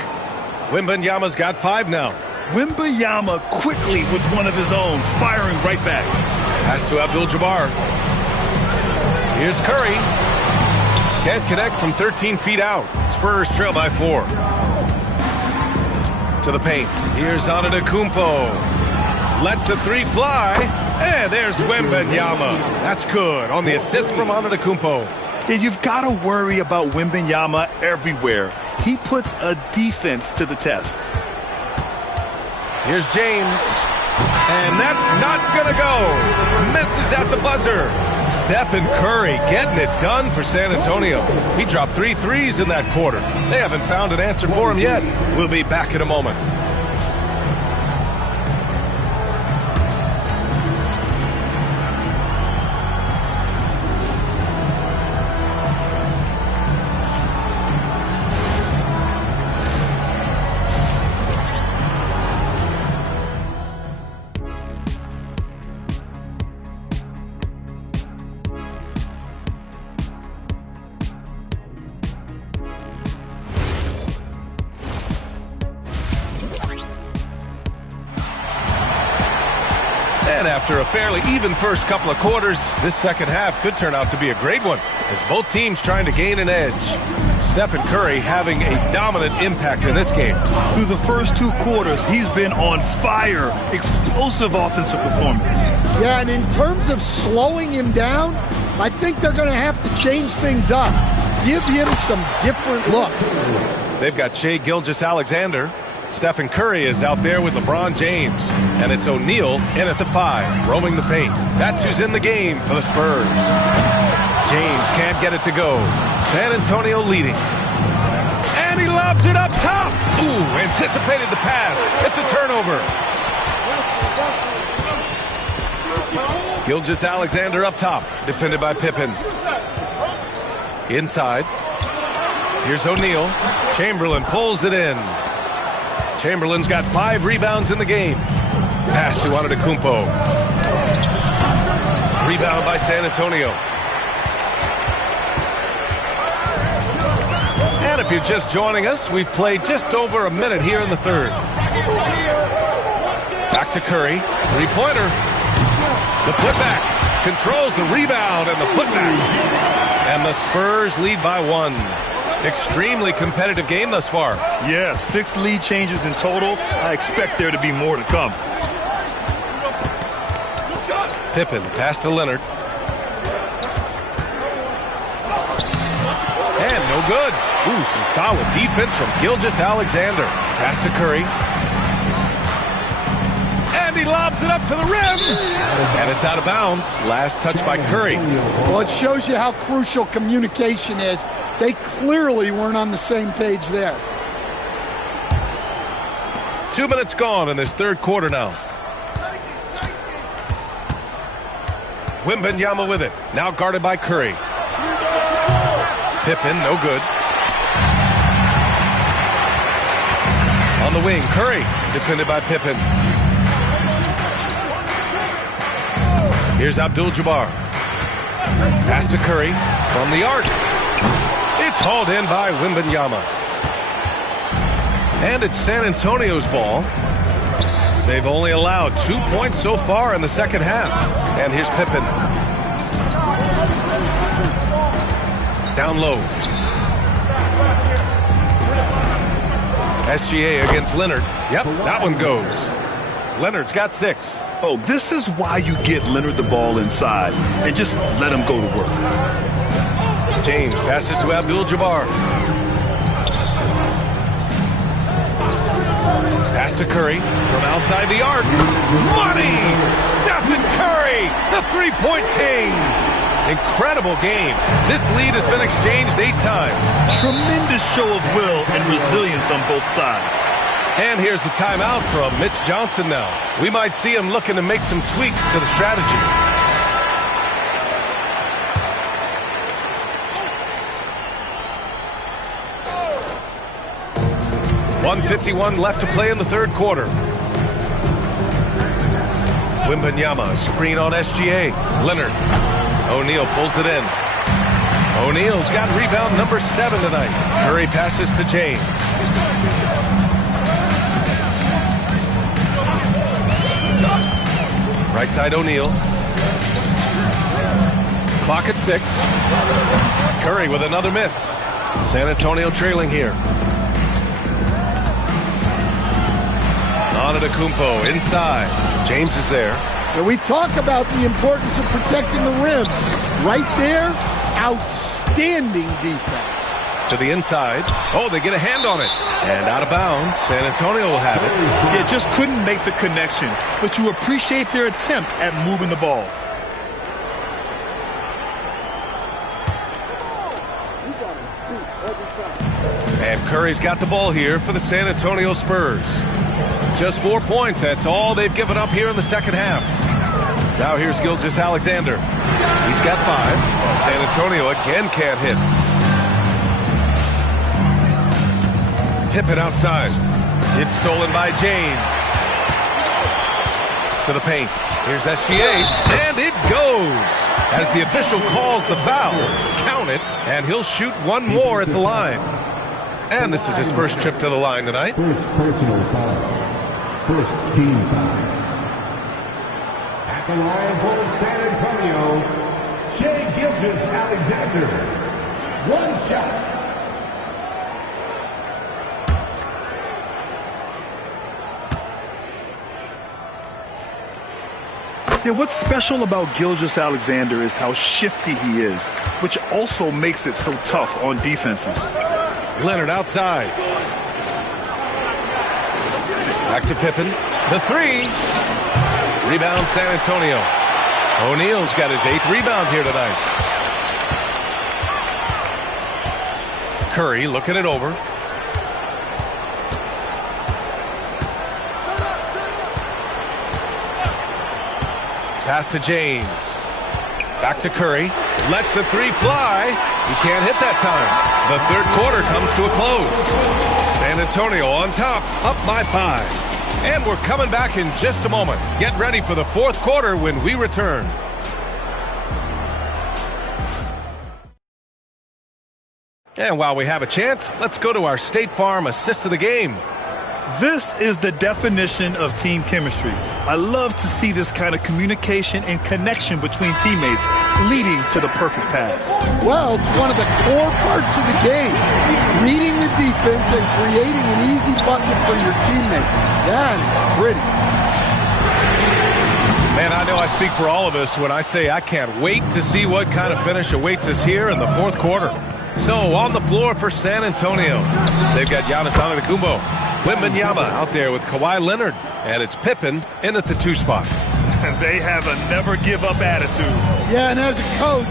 Wembanyama's got 5 now. Wembanyama quickly with one of his own, firing right back. Pass to Abdul-Jabbar. Here's Curry. Can't connect from 13 feet out. Spurs trail by 4. To the paint. Here's Antetokounmpo. Lets a 3 fly. And there's Wembanyama. That's good on the assist from Antetokounmpo. Yeah, you've got to worry about Wembanyama everywhere. He puts a defense to the test. Here's James. And that's not going to go. Misses at the buzzer. Stephen Curry getting it done for San Antonio. He dropped 3 threes in that quarter. They haven't found an answer for him yet. We'll be back in a moment. And after a fairly even first couple of quarters, this second half could turn out to be a great one as both teams trying to gain an edge. Stephen Curry having a dominant impact in this game. Through the first 2 quarters, he's been on fire. Explosive offensive performance. Yeah, and in terms of slowing him down, I think they're going to have to change things up. Give him some different looks. They've got Shai Gilgeous-Alexander. Stephen Curry is out there with LeBron James. And it's O'Neal in at the 5, roaming the paint. That's who's in the game for the Spurs. James can't get it to go. San Antonio leading. And he lobs it up top. Ooh, anticipated the pass. It's a turnover. Gilgeous-Alexander up top, defended by Pippen. Inside. Here's O'Neal. Chamberlain pulls it in. Chamberlain's got 5 rebounds in the game. Pass to Antetokounmpo. Rebound by San Antonio. And if you're just joining us, we've played just over a minute here in the third. Back to Curry. 3-pointer. The putback. controls the rebound and the putback. And the Spurs lead by 1. Extremely competitive game thus far. Yeah, 6 lead changes in total. I expect there to be more to come. Pippen, pass to Leonard. And no good. Ooh, some solid defense from Gilgeous-Alexander. Pass to Curry. And he lobs it up to the rim. And it's out of bounds. Last touch by Curry. Well, it shows you how crucial communication is. They clearly weren't on the same page there. 2 minutes gone in this third quarter now. Wembanyama with it. Now guarded by Curry. Pippen, no good. On the wing, Curry, defended by Pippen. Here's Abdul-Jabbar. Pass to Curry from the arc. It's hauled in by Wembanyama. And it's San Antonio's ball. They've only allowed 2 points so far in the second half. And here's Pippen. Down low. SGA against Leonard. Yep, that one goes. Leonard's got 6. Oh, this is why you get Leonard the ball inside and just let him go to work. James passes to Abdul-Jabbar. Pass to Curry from outside the arc. Money! Stephen Curry, the three-point king. Incredible game. This lead has been exchanged 8 times. Tremendous show of will and resilience on both sides. And here's the timeout from Mitch Johnson now. We might see him looking to make some tweaks to the strategy. .151 left to play in the third quarter. Wembanyama, screen on SGA. Leonard. O'Neal pulls it in. O'Neal's got rebound number 7 tonight. Curry passes to James. Right side O'Neal. Clock at 6. Curry with another miss. San Antonio trailing here. Antetokounmpo inside. James is there. And we talk about the importance of protecting the rim. Right there, outstanding defense. To the inside. Oh, they get a hand on it. And out of bounds. San Antonio will have it. Yeah, just couldn't make the connection. But you appreciate their attempt at moving the ball. And Curry's got the ball here for the San Antonio Spurs. Just 4 points. That's all they've given up here in the second half. Now here's Gilgeous-Alexander. He's got 5. San Antonio again can't hit. Pippen outside. It's stolen by James. To the paint. Here's SGA. And it goes. As the official calls the foul. Count it. And he'll shoot one more at the line. And this is his first trip to the line tonight. First personal foul. First team foul. At the line for San Antonio, Shai Gilgeous-Alexander. 1 shot. Yeah, what's special about Gilgeous-Alexander is how shifty he is, which also makes it so tough on defenses. Leonard outside. Back to Pippen. The 3. Rebound San Antonio. O'Neal's got his 8th rebound here tonight. Curry looking it over. Pass to James. Back to Curry. Lets the 3 fly. He can't hit that time. The third quarter comes to a close. San Antonio on top, up by 5. And we're coming back in just a moment. Get ready for the fourth quarter when we return. And while we have a chance, let's go to our State Farm assist of the game. This is the definition of team chemistry. I love to see this kind of communication and connection between teammates leading to the perfect pass. Well, it's one of the core parts of the game. Reading the defense and creating an easy bucket for your teammate. That is pretty. Man, I know I speak for all of us when I say I can't wait to see what kind of finish awaits us here in the fourth quarter. So, on the floor for San Antonio, they've got Giannis Antetokounmpo, Wembanyama out there with Kawhi Leonard, and it's Pippen in at the 2 spot. And they have a never-give-up attitude. Yeah, and as a coach,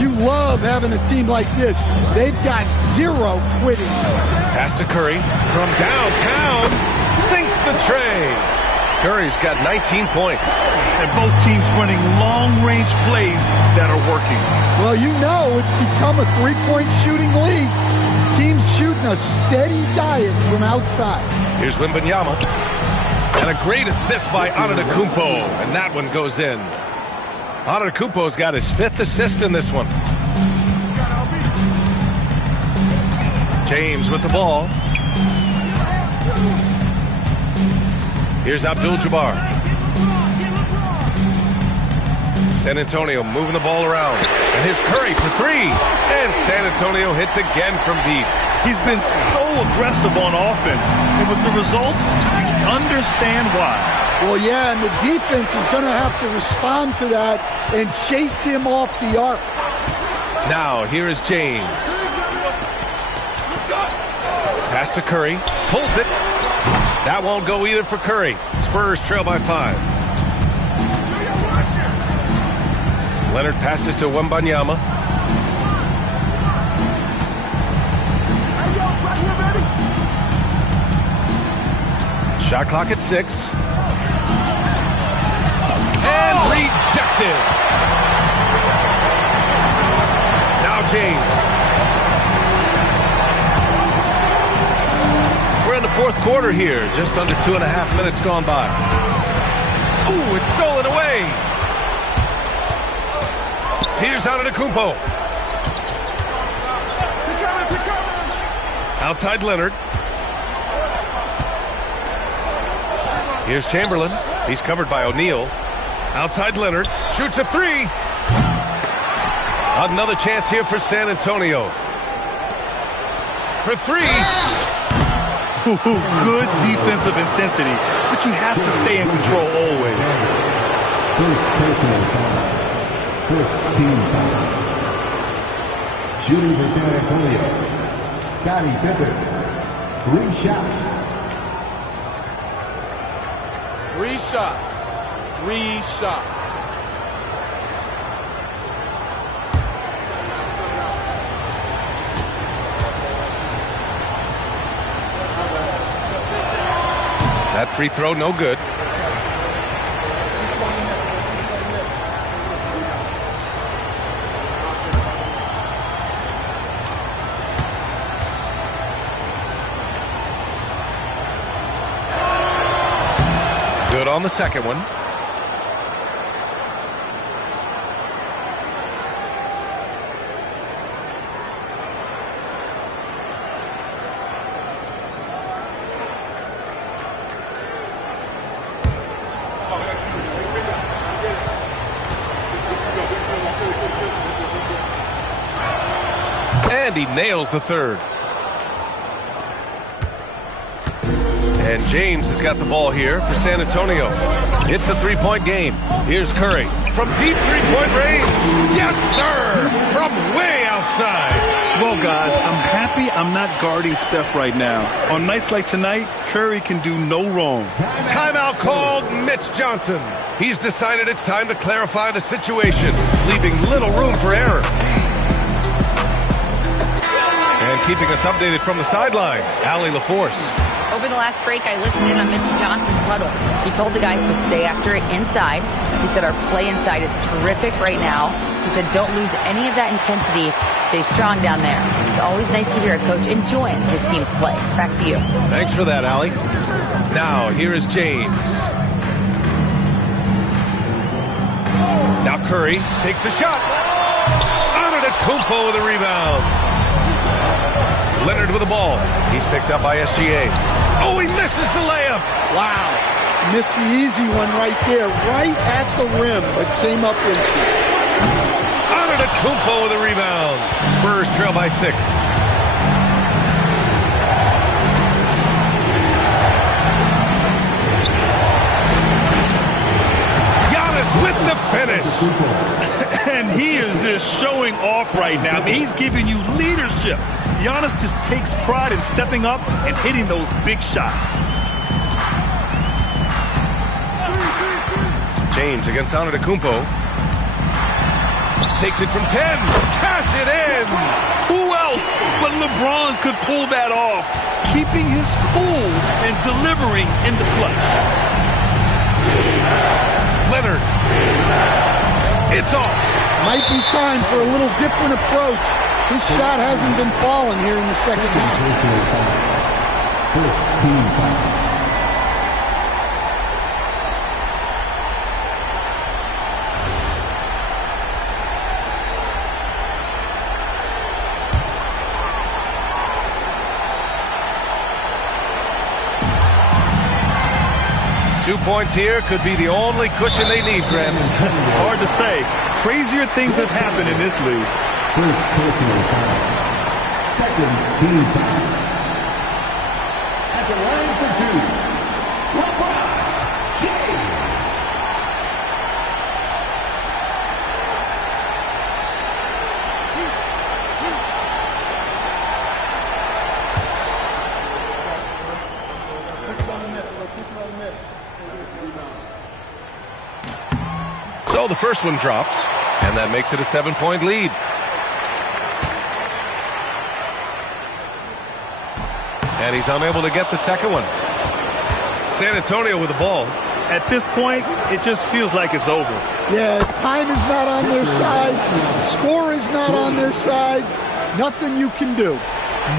you love having a team like this. They've got zero quitting. Pass to Curry from downtown, sinks the tray. Curry's got 19 points. And both teams running long-range plays that are working. Well, you know it's become a three-point shooting league. Teams shooting a steady diet from outside. Here's Wembanyama. And a great assist by Antetokounmpo. And that one goes in. Antetokounmpo's got his 5th assist in this one. James with the ball. Here's Abdul-Jabbar. San Antonio moving the ball around. And here's Curry for 3. And San Antonio hits again from deep. He's been so aggressive on offense. And with the results, you understand why. Well, yeah, and the defense is going to have to respond to that and chase him off the arc. Now, here is James. Pass to Curry. Pulls it. That won't go either for Curry. Spurs trail by 5. Leonard passes to Wembanyama. Shot clock at 6. And rejected. Now James. We're in the fourth quarter here. Just under 2.5 minutes gone by. Ooh, it's stolen away. Here's Antetokounmpo. Outside Leonard. Here's Chamberlain. He's covered by O'Neal. Outside Leonard. Shoots a 3. Another chance here for San Antonio. For 3. Good defensive intensity, but you have to stay in control always. First personal foul. First team foul. Shooting for San Antonio. Scottie Pippen. 3 shots. 3 shots. 3 shots. That free throw, no good. Good on the second one. And he nails the third. And James has got the ball here for San Antonio. It's a 3-point game. Here's Curry from deep 3-point range. Yes, sir! From way outside. Well, guys, I'm happy I'm not guarding Steph right now. On nights like tonight, Curry can do no wrong. Timeout called Mitch Johnson. He's decided it's time to clarify the situation, leaving little room for error. And keeping us updated from the sideline, Allie LaForce. Over the last break, I listened in on Mitch Johnson's huddle. He told the guys to stay after it inside. He said our play inside is terrific right now. He said don't lose any of that intensity. Stay strong down there. It's always nice to hear a coach enjoying his team's play. Back to you. Thanks for that, Allie. Now, here is James. Now Curry takes the shot. Antetokounmpo with a rebound. Leonard with the ball. He's picked up by SGA. Oh, he misses the layup. Wow. Missed the easy one right there, right at the rim, but came up empty. Antetokounmpo with a rebound. Spurs trail by 6. Giannis with the finish. And he is just showing off right now. I mean, he's giving you leadership. Giannis just takes pride in stepping up and hitting those big shots. James against Antetokounmpo. Takes it from 10. Cash it in. Who else but LeBron could pull that off? Keeping his cool and delivering in the clutch. Leonard. It's off. Might be time for a little different approach. His shot hasn't been falling here in the second half. First team foul. Two points here could be the only cushion they need, Graham. Hard to say. Crazier things have happened in this league. First personal foul. Second team foul. At the line for 2, LeBron James. So the first one drops, and that makes it a 7-point lead. And he's unable to get the second one. San Antonio with the ball. At this point, it just feels like it's over. Yeah, time is not on their side. The score is not on their side. Nothing you can do.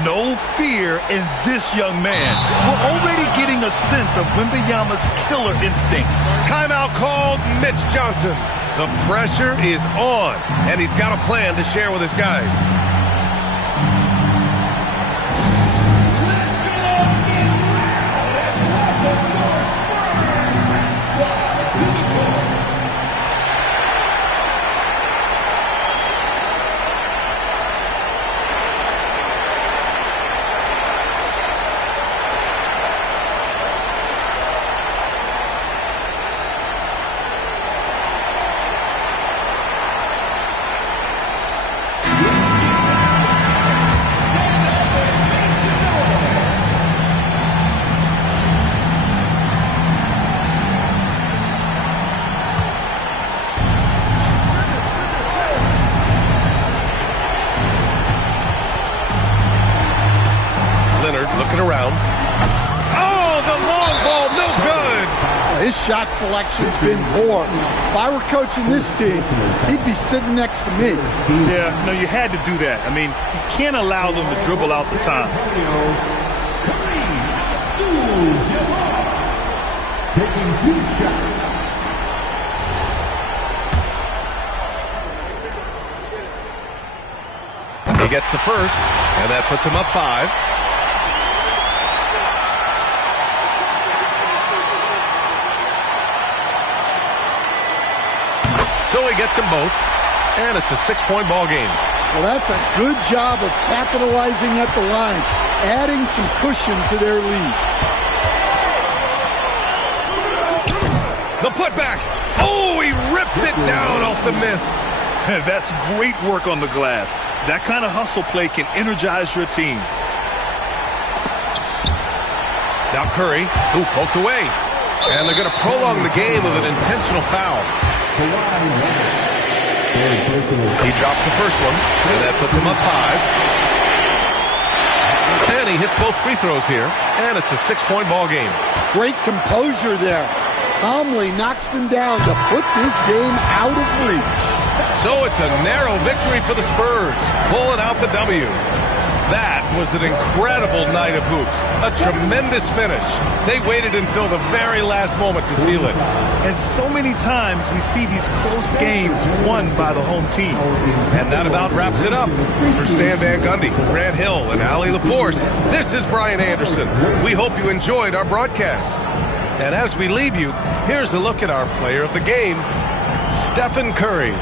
No fear in this young man. We're already getting a sense of Wembanyama's killer instinct. Timeout called. Mitch Johnson. The pressure is on, and he's got a plan to share with his guys. Around. Oh, the long ball, no good. His shot selection's been poor. If I were coaching this team, he'd be sitting next to me. Yeah, no, you had to do that. I mean, you can't allow them to dribble out the time. Taking 2 shots. He gets the first, and that puts him up 5. So he gets them both, and it's a 6-point ball game. Well, that's a good job of capitalizing at the line, adding some cushion to their lead. The putback. Oh, he rips it down off the miss. That's great work on the glass. That kind of hustle play can energize your team. Now Curry, who poked away. And they're going to prolong the game with an intentional foul. He drops the first one, and that puts him up 5. And he hits both free throws here, and it's a 6-point ball game. Great composure there. Calmly knocks them down to put this game out of reach. So it's a narrow victory for the Spurs, pulling out the W. That was an incredible night of hoops. A tremendous finish. They waited until the very last moment to seal it. And so many times we see these close games won by the home team. And that about wraps it up. For Stan Van Gundy, Grant Hill, and Allie LaForce, this is Brian Anderson. We hope you enjoyed our broadcast. And as we leave you, here's a look at our player of the game, Stephen Curry.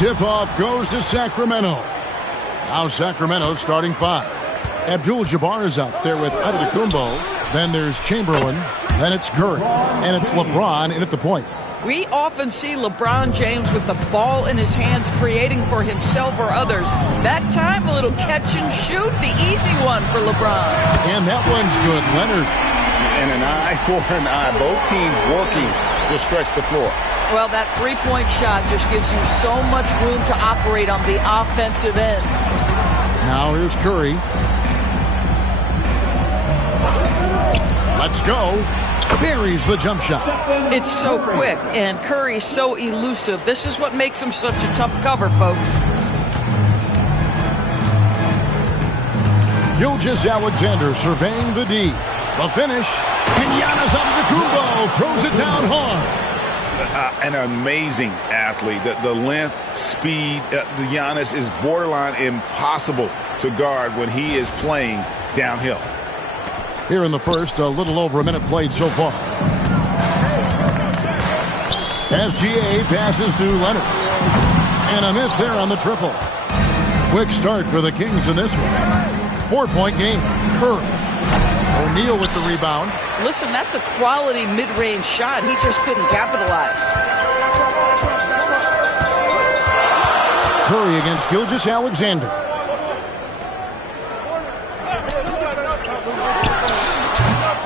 Tip-off goes to Sacramento. Now Sacramento starting 5. Abdul-Jabbar is out there with Antetokounmpo. Then there's Chamberlain. Then it's Curry. And it's LeBron in at the point. We often see LeBron James with the ball in his hands creating for himself or others. That time, a little catch and shoot, the easy one for LeBron. And that one's good. Leonard. And an eye for an eye. Both teams working to stretch the floor. Well, that three-point shot just gives you so much room to operate on the offensive end. Now here's Curry. Let's go. Buries the jump shot. It's so quick, and Curry's so elusive. This is what makes him such a tough cover, folks. Gilgeous-Alexander surveying the D. The finish. And Giannis Antetokounmpo throws it down hard. An amazing athlete. The length, speed, Giannis is borderline impossible to guard when he is playing downhill. Here in the first, a little over a minute played so far. SGA passes to Leonard. And a miss there on the triple. Quick start for the Kings in this one. 4-point game. Curry. O'Neal with the rebound. Listen, that's a quality mid-range shot. He just couldn't capitalize. Curry against Gilgeous-Alexander.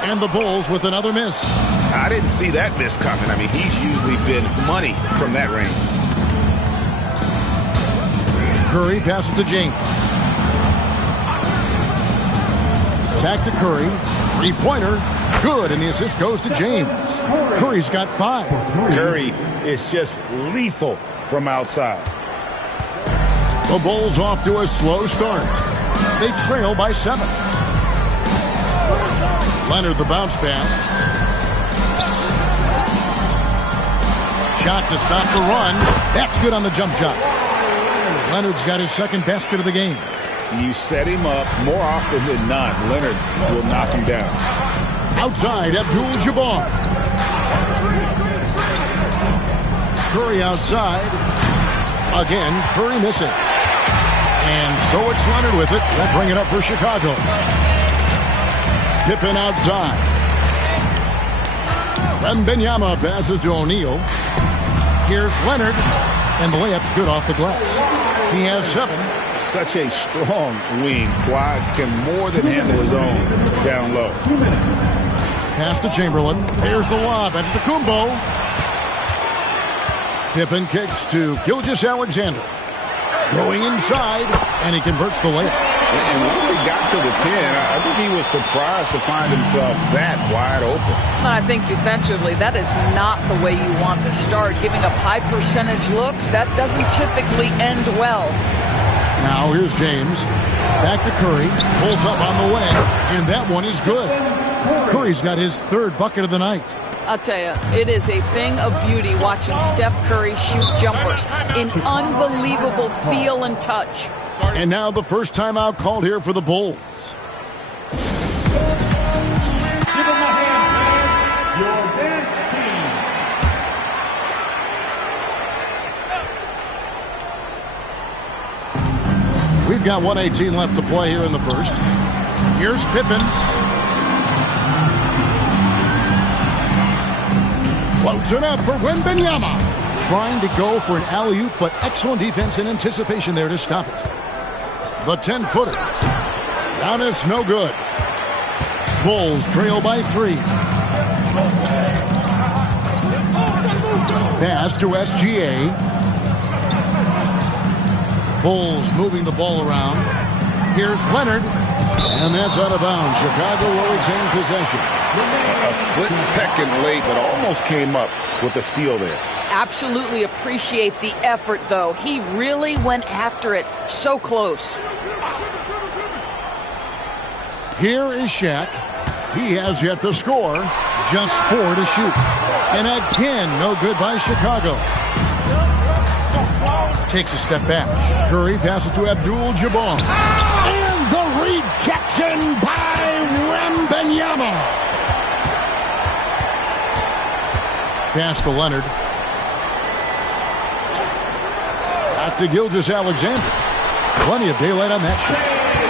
And the Bulls with another miss. I didn't see that miss coming. I mean, he's usually been money from that range. Curry passes to James. Back to Curry. Three-pointer. Good, and the assist goes to James. Curry's got 5. Curry is just lethal from outside. The Bulls off to a slow start. They trail by 7. Leonard the bounce pass. Shot to stop the run. That's good on the jump shot. Leonard's got his second basket of the game. You set him up more often than not. Leonard will knock him down. Outside, Abdul-Jabbar. Curry outside. Again, Curry missing. And so it's Leonard with it. They'll bring it up for Chicago. Pippen outside. Wembanyama passes to O'Neal. Here's Leonard. And the layup's good off the glass. He has 7. Such a strong wing. Kawhi can more than handle his own down low. Pass to Chamberlain. Here's the lob. Antetokounmpo. Pippen kicks to Gilgeous-Alexander. Going inside, and he converts the layup. And once he got to the 10, I think he was surprised to find himself that wide open. I think defensively, that is not the way you want to start. Giving up high percentage looks, that doesn't typically end well. Now here's James. Back to Curry. Pulls up on the wing, and that one is good. Curry's got his 3rd bucket of the night. I'll tell you, it is a thing of beauty watching Steph Curry shoot jumpers. An unbelievable feel and touch. And now the first timeout called here for the Bulls. Give them a hand, your dance team. We've got 1:18 left to play here in the first. Here's Pippen. Floats it up for Wembanyama. Trying to go for an alley-oop, but excellent defense and anticipation there to stop it. The 10-footer. Giannis, no good. Bulls trail by 3. Pass to SGA. Bulls moving the ball around. Here's Leonard. And that's out of bounds. Chicago will retain possession. A split second late, but almost came up with a steal there. Absolutely appreciate the effort, though. He really went after it. So close. Here is Shaq. He has yet to score. Just 4 to shoot. And again, no good by Chicago. Takes a step back. Curry passes to Abdul-Jabbar. And the rejection by Wembanyama. Pass to Leonard. Back Back to Gilgeous-Alexander. Plenty of daylight on that shot.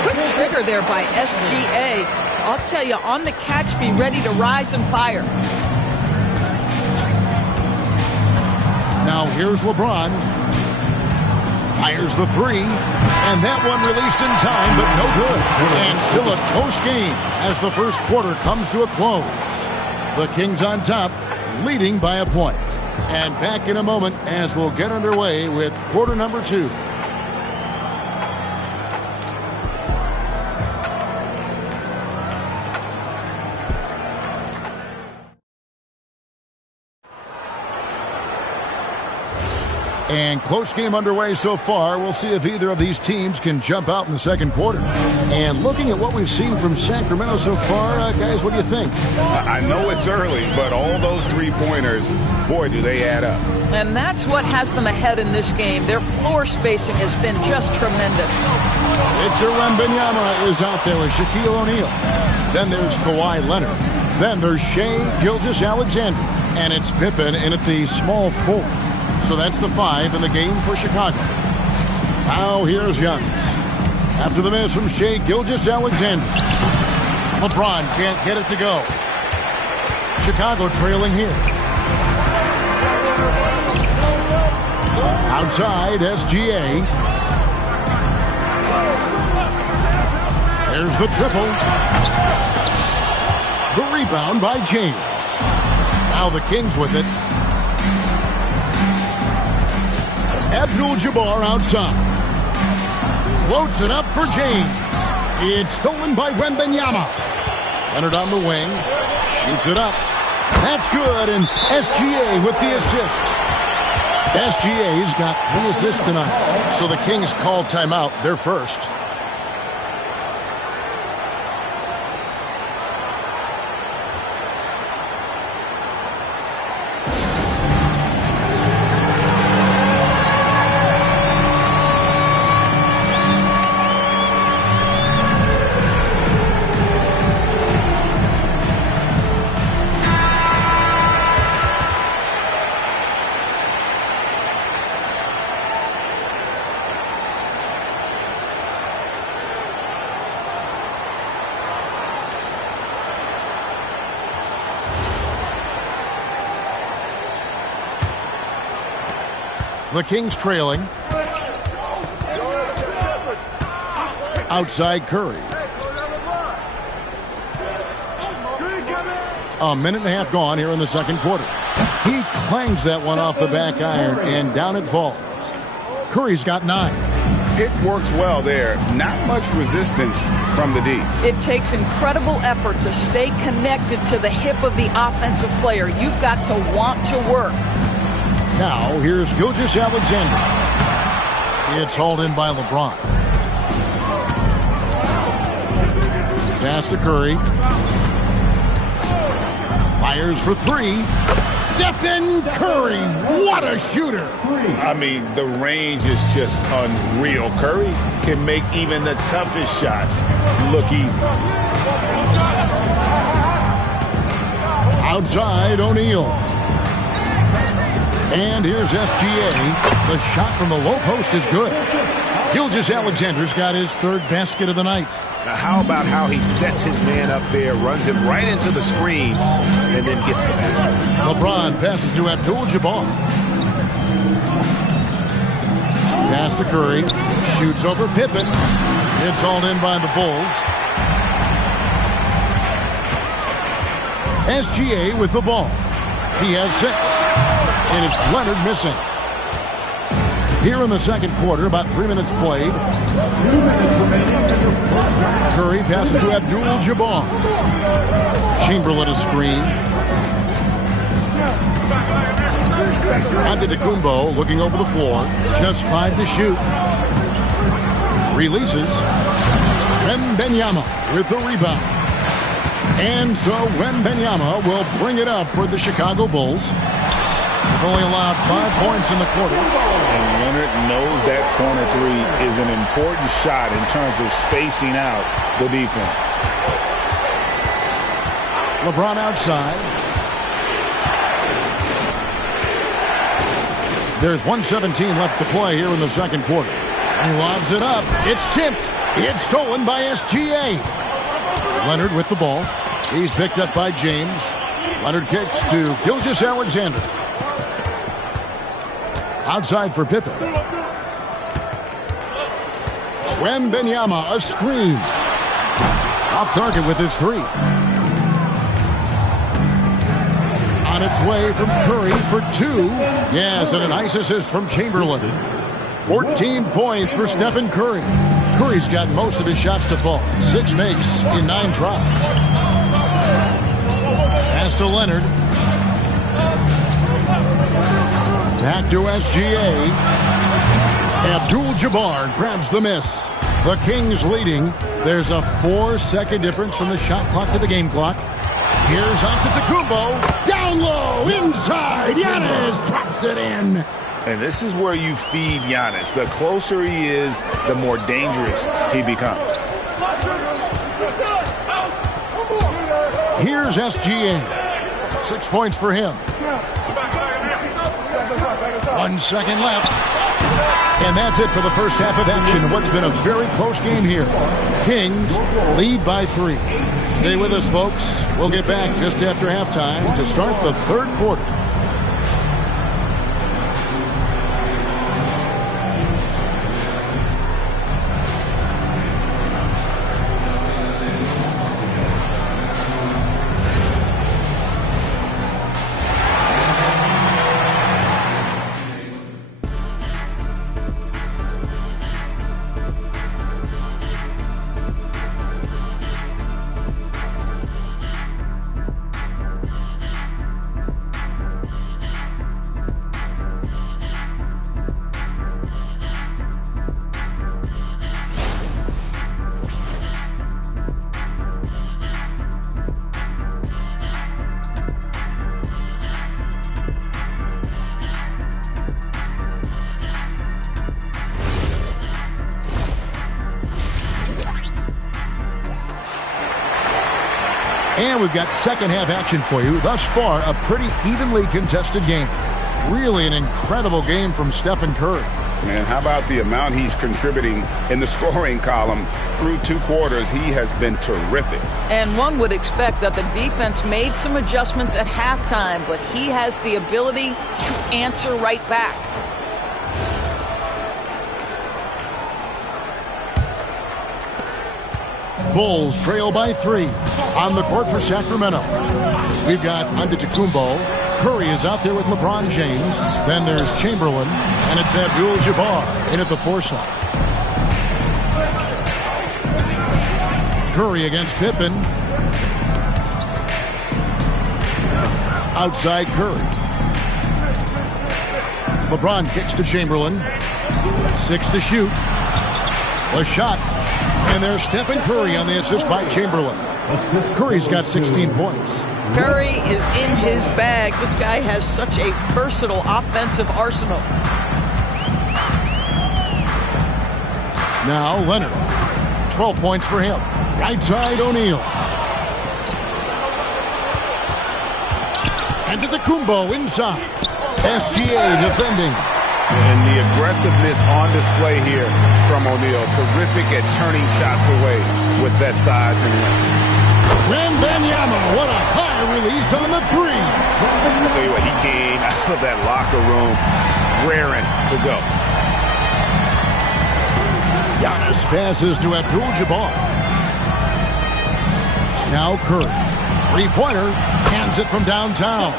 Good trigger there by SGA. I'll tell you, on the catch, be ready to rise and fire. Now here's LeBron. Fires the three. And that one released in time, but no good. And still a close game as the first quarter comes to a close. The Kings on top, leading by a point. And back in a moment as we'll get underway with quarter number 2. And close game underway so far. We'll see if either of these teams can jump out in the second quarter. And looking at what we've seen from Sacramento so far, guys, what do you think? I know it's early, but all those three-pointers, boy, do they add up. And that's what has them ahead in this game. Their floor spacing has been just tremendous. Victor Wembanyama is out there with Shaquille O'Neal. Then there's Kawhi Leonard. Then there's Shai Gilgeous-Alexander. And it's Pippen in at the small forward. So that's the 5 in the game for Chicago. Now here's Giannis. After the miss from Shai Gilgeous-Alexander. LeBron can't get it to go. Chicago trailing here. Outside, SGA. There's the triple. The rebound by James. Now the Kings with it. Abdul-Jabbar outside. Floats it up for James. It's stolen by Wembanyama. Leonard on the wing. Shoots it up. That's good, and SGA with the assist. SGA's got 3 assists tonight. So the Kings call timeout. They're first. The Kings trailing. Outside Curry. A minute and a half gone here in the second quarter. He clangs that one off the back iron, and down it falls. Curry's got 9. It works well there. Not much resistance from the D. It takes incredible effort to stay connected to the hip of the offensive player. You've got to want to work. Now, here's Gilgeous-Alexander. It's hauled in by LeBron. Pass to Curry. Fires for 3. Stephen Curry. What a shooter. I mean, the range is just unreal. Curry can make even the toughest shots look easy. Outside, O'Neal. And here's SGA. The shot from the low post is good. Gilgeous-Alexander's got his 3rd basket of the night. Now how about how he sets his man up there, runs him right into the screen, and then gets the basket. LeBron passes to Abdul-Jabbar. Pass to Curry. Shoots over Pippen. It's hauled in by the Bulls. SGA with the ball. He has 6. And it's Leonard missing. Here in the second quarter, about 3 minutes played. Curry passes to Abdul-Jabbar. Chamberlain a screen. Antetokounmpo looking over the floor. Just 5 to shoot. Releases. Wembanyama with the rebound. And so Wembanyama will bring it up for the Chicago Bulls. They've only allowed 5 points in the quarter. And Leonard knows that corner 3 is an important shot in terms of spacing out the defense. LeBron outside. There's 1:17 left to play here in the second quarter. He lobs it up. It's tipped. It's stolen by SGA. Leonard with the ball. He's picked up by James. Leonard kicks to Gilgeous-Alexander. Outside for Pippen. Wembanyama, a screen. Off target with his three. On its way from Curry for two. Yes, and a nice assist from Chamberlain. 14 points for Stephen Curry. Curry's got most of his shots to fall. 6 makes in 9 tries. Pass to Leonard. Back to SGA. Abdul-Jabbar grabs the miss. The Kings leading. There's a 4-second difference from the shot clock to the game clock. Here's Antetokounmpo. Down low, inside. Giannis drops it in. And this is where you feed Giannis. The closer he is, the more dangerous he becomes. Here's SGA. 6 points for him. 1 second left. And that's it for the first half of action. What's been a very close game here. Kings lead by 3. Stay with us, folks. We'll get back just after halftime to start the third quarter. And we've got second half action for you. Thus far, a pretty evenly contested game. Really an incredible game from Stephen Curry. Man, how about the amount he's contributing in the scoring column through 2 quarters? He has been terrific. And one would expect that the defense made some adjustments at halftime, but he has the ability to answer right back. Bulls trail by 3 on the court for Sacramento. We've got Antetokounmpo. Curry is out there with LeBron James. Then there's Chamberlain, and it's Abdul-Jabbar in at the 4 slot. Curry against Pippen. Outside Curry. LeBron kicks to Chamberlain. 6 to shoot. The shot. And there's Stephen Curry on the assist by Chamberlain. Curry's got 16 points. Curry is in his bag. This guy has such a versatile offensive arsenal. Now Leonard. 12 points for him. Right side O'Neal. Antetokounmpo inside. SGA defending. And the aggressiveness on display here from O'Neal. Terrific at turning shots away with that size and length. Wembanyama, what a high release on the 3. I'll tell you what, he came out of that locker room raring to go. Giannis passes to Abdul-Jabbar. Now Curry. 3-pointer. Hands it from downtown.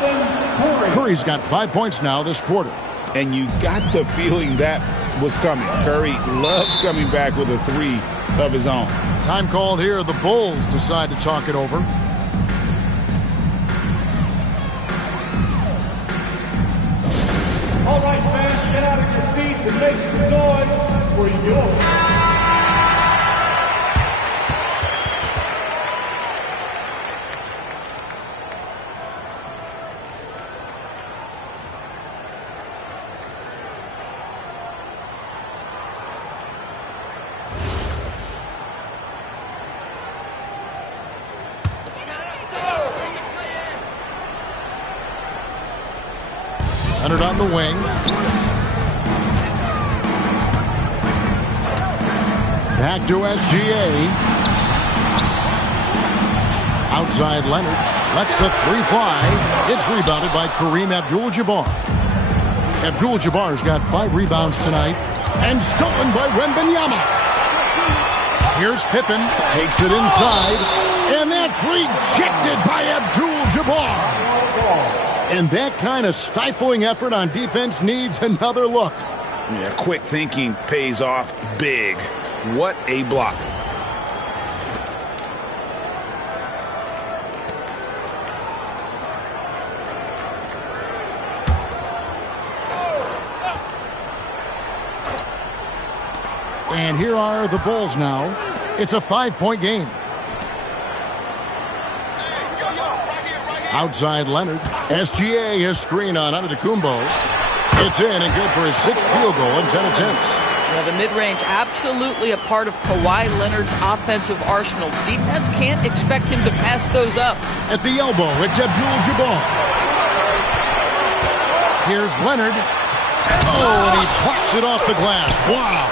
Curry's got 5 points now this quarter. And you got the feeling that was coming. Curry loves coming back with a 3 of his own. Time called here. The Bulls decide to talk it over. All right, fans, get out of your seats and make some noise for yours. Leonard on the wing. Back to SGA. Outside Leonard. Lets the three fly. It's rebounded by Kareem Abdul-Jabbar. Abdul-Jabbar's got 5 rebounds tonight. And stolen by Wembanyama. Here's Pippen. Takes it inside. And that's rejected by Abdul-Jabbar. And that kind of stifling effort on defense needs another look. Yeah, quick thinking pays off big. What a block. And here are the Bulls now. It's a 5-point game. Outside Leonard. SGA has screen on Antetokounmpo. It's in and good for his 6th field goal in 10 attempts. Yeah, the mid-range absolutely a part of Kawhi Leonard's offensive arsenal. Defense can't expect him to pass those up. At the elbow, it's Abdul-Jabbar. Here's Leonard. Oh, and he plucks it off the glass. Wow.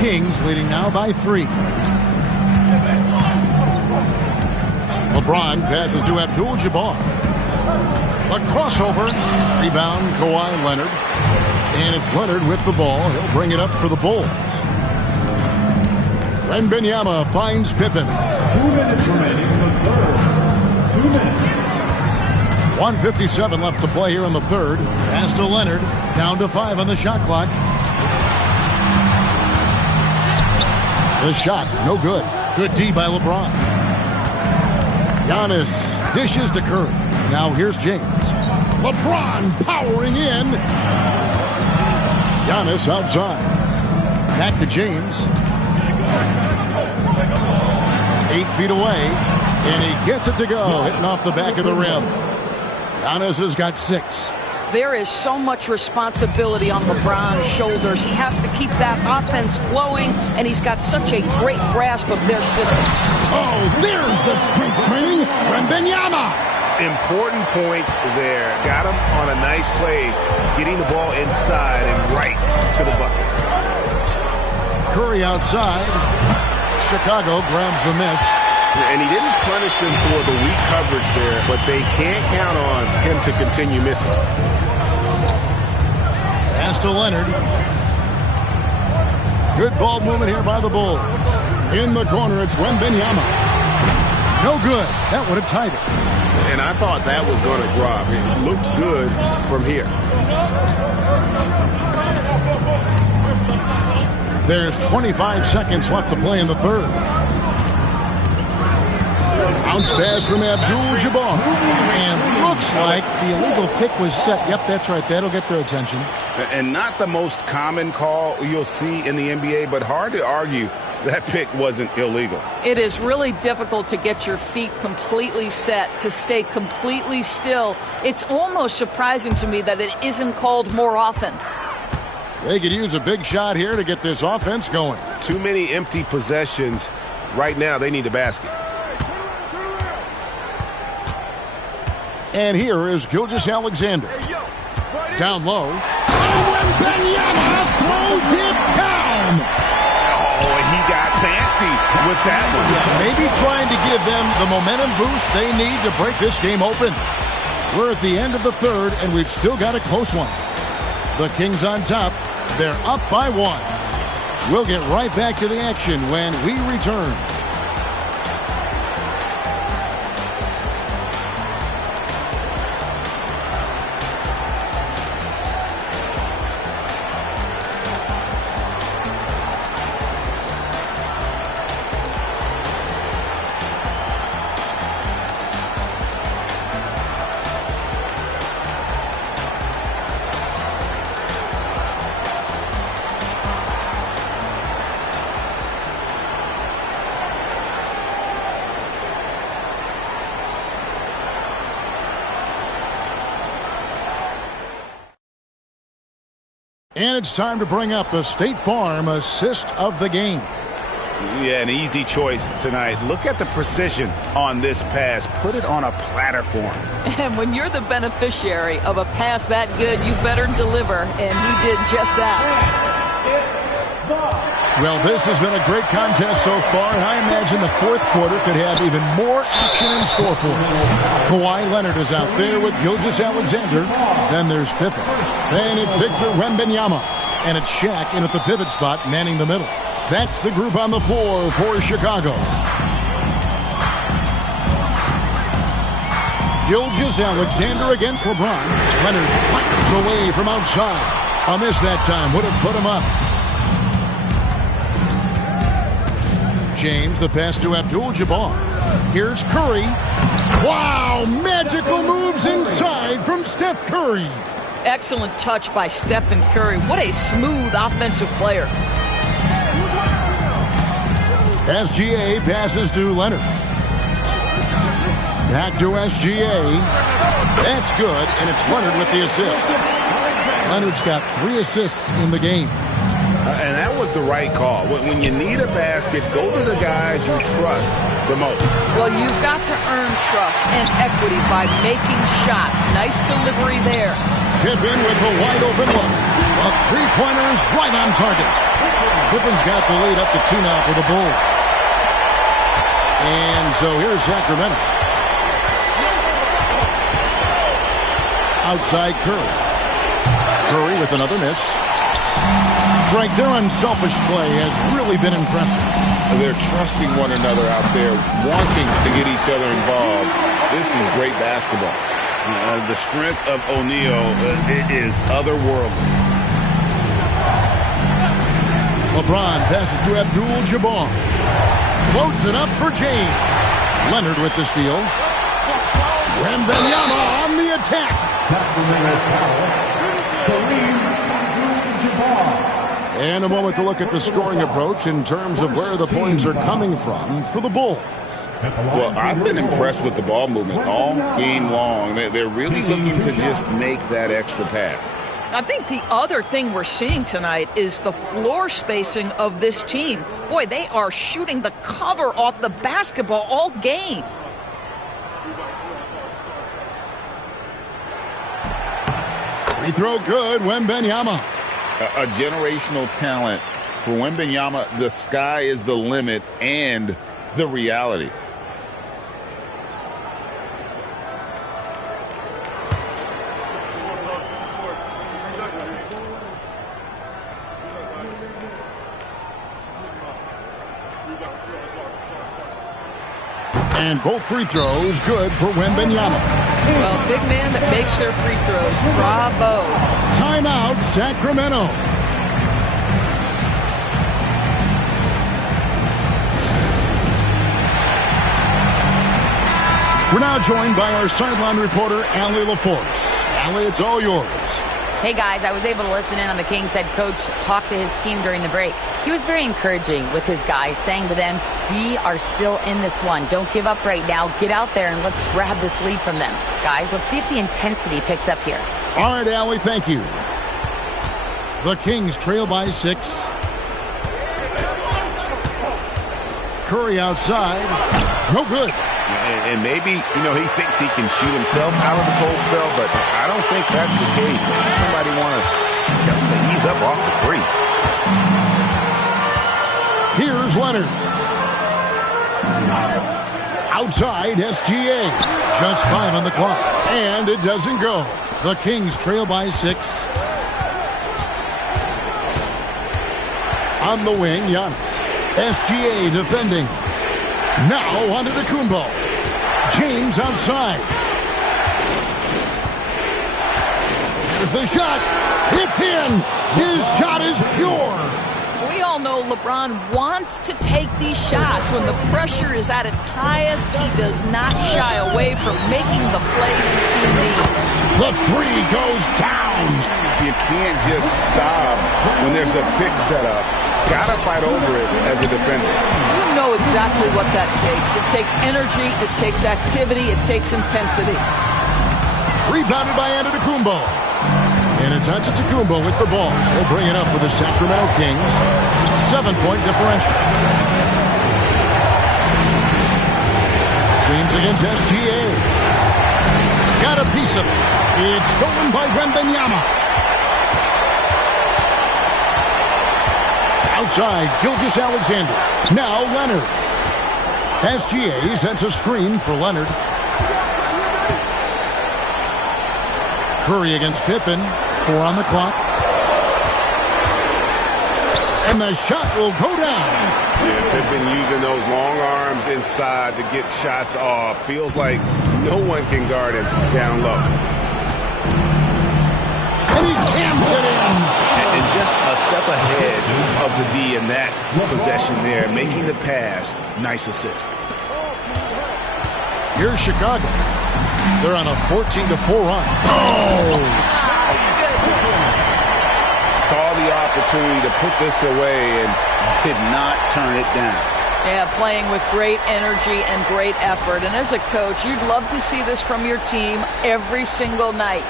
Kings leading now by 3. LeBron passes to Abdul-Jabbar. A crossover. Rebound, Kawhi Leonard. And it's Leonard with the ball. He'll bring it up for the Bulls. Wembanyama finds Pippen. 2 minutes remaining in the third. 2 minutes. 1:57 left to play here in the third. Pass to Leonard. Down to 5 on the shot clock. The shot, no good. Good D by LeBron. Giannis dishes to Curry. Now here's James. LeBron powering in. Giannis outside. Back to James. 8 feet away. And he gets it to go. Hitting off the back of the rim. Giannis has got 6. There is so much responsibility on LeBron's shoulders. He has to keep that offense flowing, and he's got such a great grasp of their system. Oh, there's the strength training. Wembanyama. Important points there. Got him on a nice play, getting the ball inside and right to the bucket. Curry outside. Chicago grabs the miss. And he didn't punish them for the weak coverage there, but they can't count on him to continue missing. Pass to Leonard. Good ball movement here by the Bulls. In the corner, it's Wembanyama. No good. That would have tied it. And I thought that was going to drop. It looked good from here. There's 25 seconds left to play in the third. Bounce pass from Abdul-Jabbar. And looks like the illegal pick was set. Yep, that's right. That'll get their attention. And not the most common call you'll see in the NBA, but hard to argue that pick wasn't illegal. It is really difficult to get your feet completely set, to stay completely still. It's almost surprising to me that it isn't called more often. They could use a big shot here to get this offense going. Too many empty possessions. Right now, they need a basket. And here is Gilgeous-Alexander. Down low. And Wembanyama throws it down. Oh, and he got fancy with that one. Yeah, maybe trying to give them the momentum boost they need to break this game open. We're at the end of the third, and we've still got a close one. The Kings on top. They're up by 1. We'll get right back to the action when we return. And it's time to bring up the State Farm assist of the game. Yeah, an easy choice tonight. Look at the precision on this pass. Put it on a platter form. And when you're the beneficiary of a pass that good, you better deliver, and he did just that. Well, this has been a great contest so far, and I imagine the fourth quarter could have even more action in store for us. Kawhi Leonard is out there with Gilgeous-Alexander. Then there's Pippen. Then it's Victor Wembanyama. And it's Shaq in at the pivot spot, manning the middle. That's the group on the floor for Chicago. Gilgeous-Alexander against LeBron. Leonard fires away from outside. A miss that time would have put him up. James, the pass to Abdul-Jabbar. Here's Curry. Wow, magical moves inside from Steph Curry. Excellent touch by Stephen Curry. What a smooth offensive player. SGA passes to Leonard. Back to SGA. That's good, and it's Leonard with the assist. Leonard's got 3 assists in the game. And that was the right call. When you need a basket, go to the guys you trust the most. Well, you've got to earn trust and equity by making shots. Nice delivery there. Pippen with the wide open look. A three-pointer is right on target. Pippen's got the lead up to 2 now for the Bulls. And so here's Sacramento. Outside Curry. Curry with another miss. Frank, their unselfish play has really been impressive. They're trusting one another out there, wanting to get each other involved. This is great basketball. The strength of O'Neal is otherworldly. LeBron passes to Abdul-Jabbar. Floats it up for James. Leonard with the steal. Wembanyama on the attack. And a moment to look at the scoring approach in terms of where the points are coming from for the Bulls. Well, I've been impressed with the ball movement all game long. They're really looking to just make that extra pass. I think the other thing we're seeing tonight is the floor spacing of this team. Boy, they are shooting the cover off the basketball all game. Free throw good, Wembanyama. A generational talent for Wembanyama. The sky is the limit and the reality. And both free throws good for Wembanyama. Well, big man that makes their free throws. Bravo. Timeout, Sacramento. We're now joined by our sideline reporter, Allie LaForce. Allie, it's all yours. Hey guys, I was able to listen in on the Kings head coach talk to his team during the break. He was very encouraging with his guys, saying to them, we are still in this one. Don't give up right now. Get out there and let's grab this lead from them. Guys, let's see if the intensity picks up here. All right, Allie, thank you. The Kings trail by 6. Curry outside. No good. And maybe, he thinks he can shoot himself out of the cold spell, but I don't think that's the case. Maybe somebody want to tell him to ease up off the threes. Here's Leonard. Outside, SGA. Just 5 on the clock. And it doesn't go. The Kings trail by 6. On the wing, Giannis. SGA defending. Now onto the Kumbo. James outside. There's the shot. It's in. His shot is pure. We all know LeBron wants to take these shots. When the pressure is at its highest, he does not shy away from making the play his team needs. The 3 goes down. You can't just stop when there's a pick set up. Gotta fight over it as a defender. You know exactly what that takes. It takes energy, it takes activity, it takes intensity. Rebounded by Antetokounmpo. And it's Antetokounmpo with the ball. He'll bring it up for the Sacramento Kings. 7-point differential. James against SGA. Got a piece of it. It's stolen by Wembanyama. Outside, Gilgeous-Alexander. Now Leonard. SGA sets a screen for Leonard. Curry against Pippen. 4 on the clock. And the shot will go down. Yeah, Pippen using those long arms inside to get shots off. Feels like no one can guard him down low. And he jams it in. And just a step ahead of the D in that possession there, making the pass. Nice assist. Here's Chicago. They're on a 14-4 run. Oh! Saw the opportunity to put this away and did not turn it down. Yeah, playing with great energy and great effort. And as a coach, you'd love to see this from your team every single night.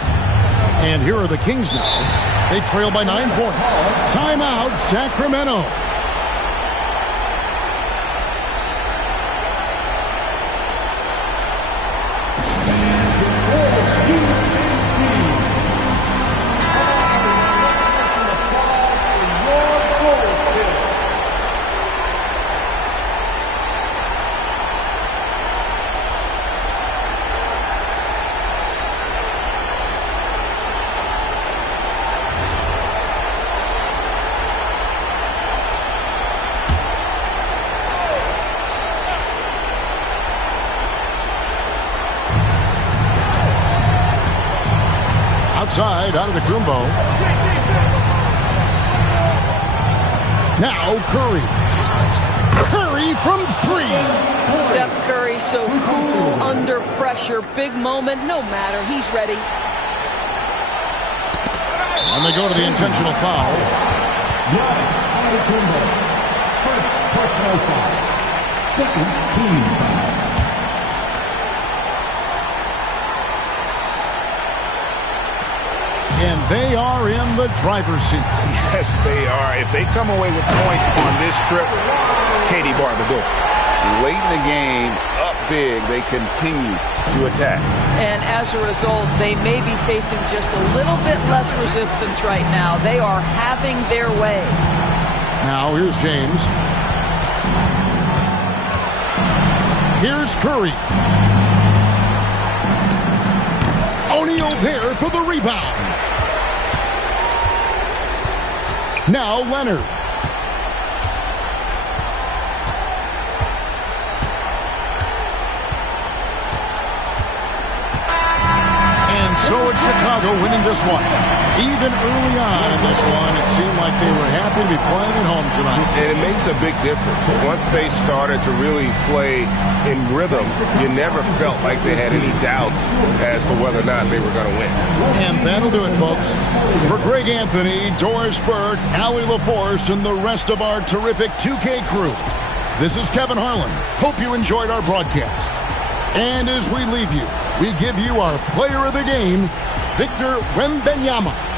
And here are the Kings now. They trail by 9 points. Timeout, Sacramento. Outside, out of the Kumbo. Now Curry. Curry from 3. Steph Curry so cool under pressure. Big moment, no matter. He's ready. And they go to the intentional foul. First personal foul. Second team foul. And they are in the driver's seat. Yes, they are. If they come away with points on this trip, Katie barred the door. Late in the game, up big, they continue to attack. And as a result, they may be facing just a little bit less resistance right now. They are having their way. Now here's James. Here's Curry. O'Neal there for the rebound. Now Leonard. And so it's Chicago winning this one. Even early on in this one, it seemed like they were happy to be playing at home tonight. And it makes a big difference. Once they started to really play in rhythm, you never felt like they had any doubts as to whether or not they were going to win. And that'll do it, folks. For Greg Anthony, Doris Burke, Allie LaForce, and the rest of our terrific 2K crew, this is Kevin Harlan. Hope you enjoyed our broadcast. And as we leave you, we give you our player of the game, Victor Wembanyama.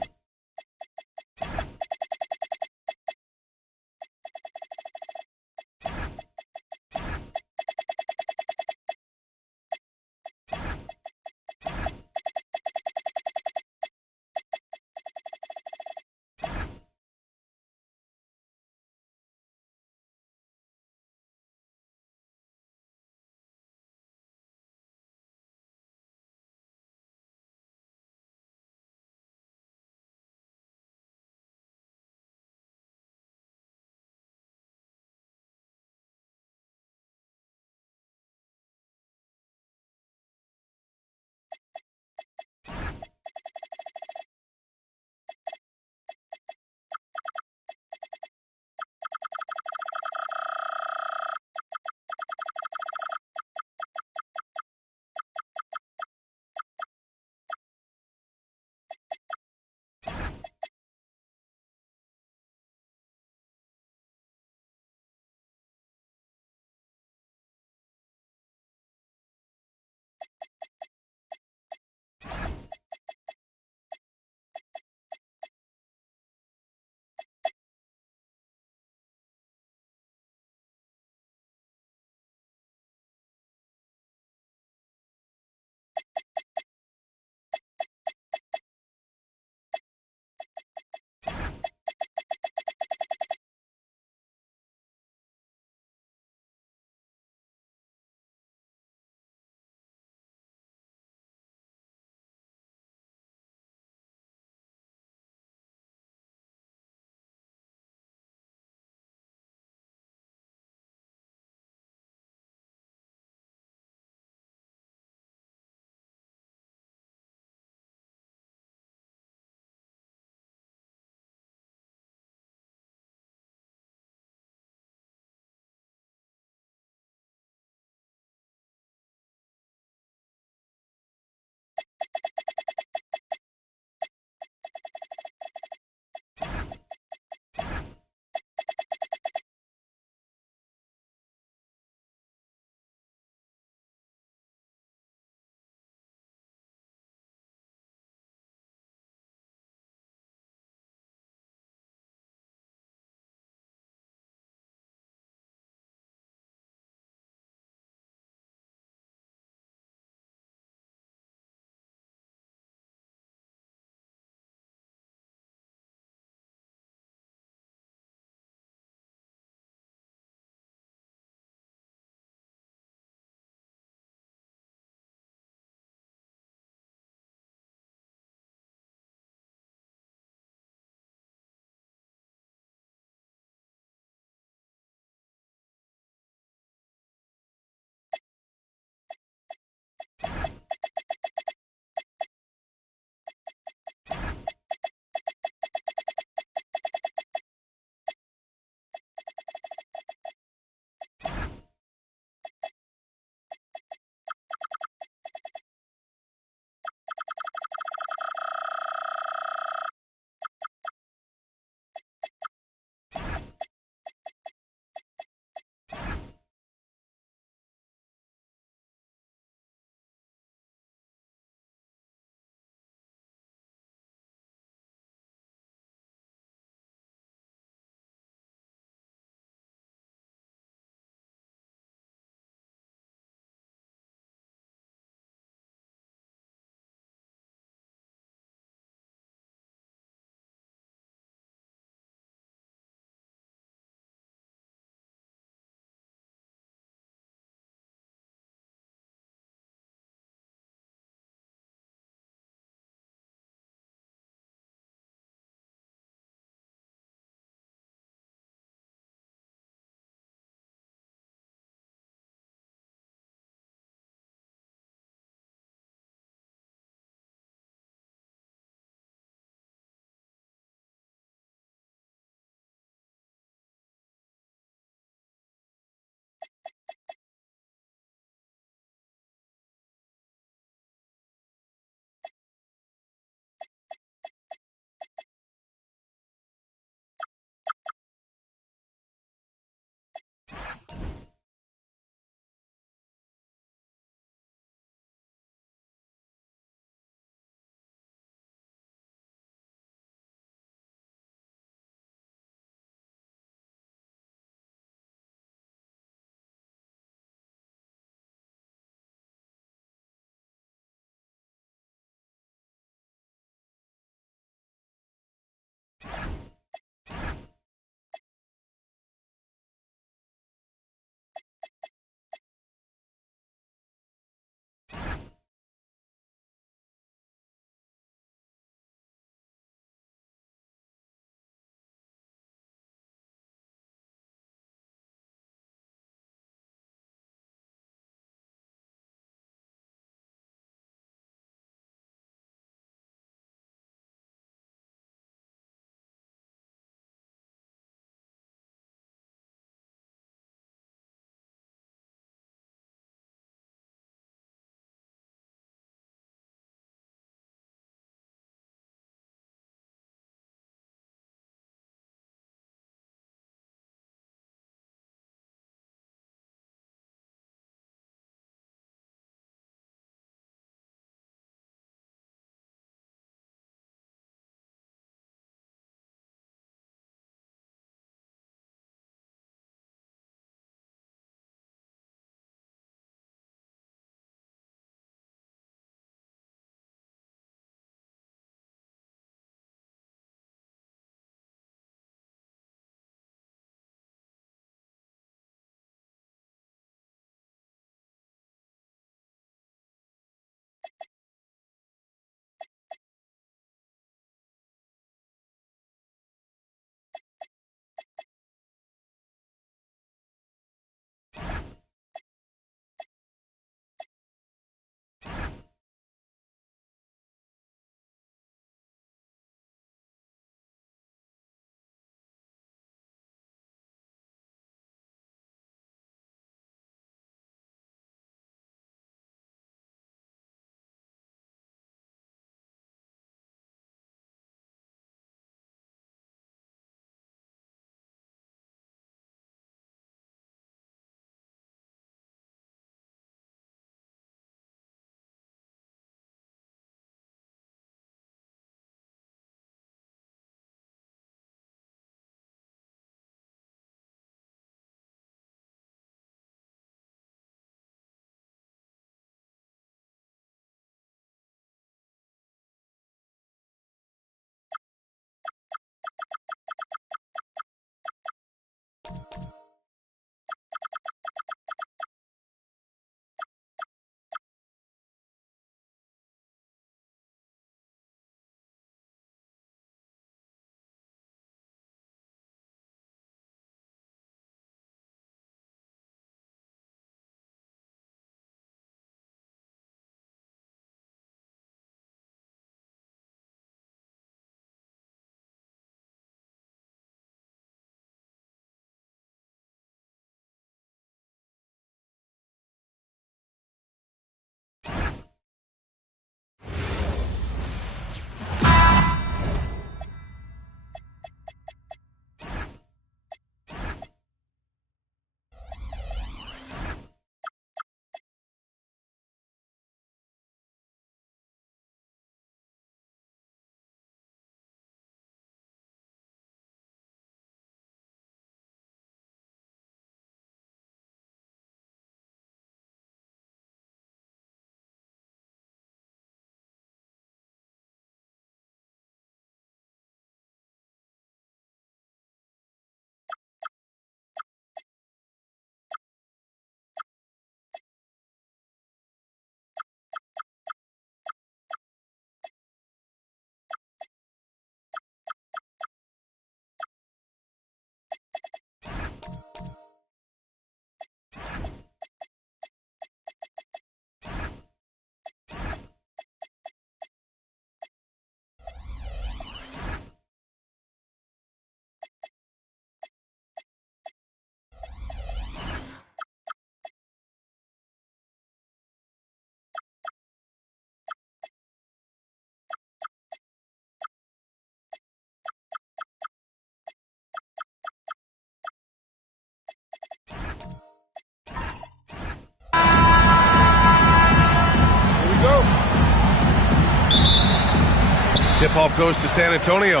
Tip-off goes to San Antonio.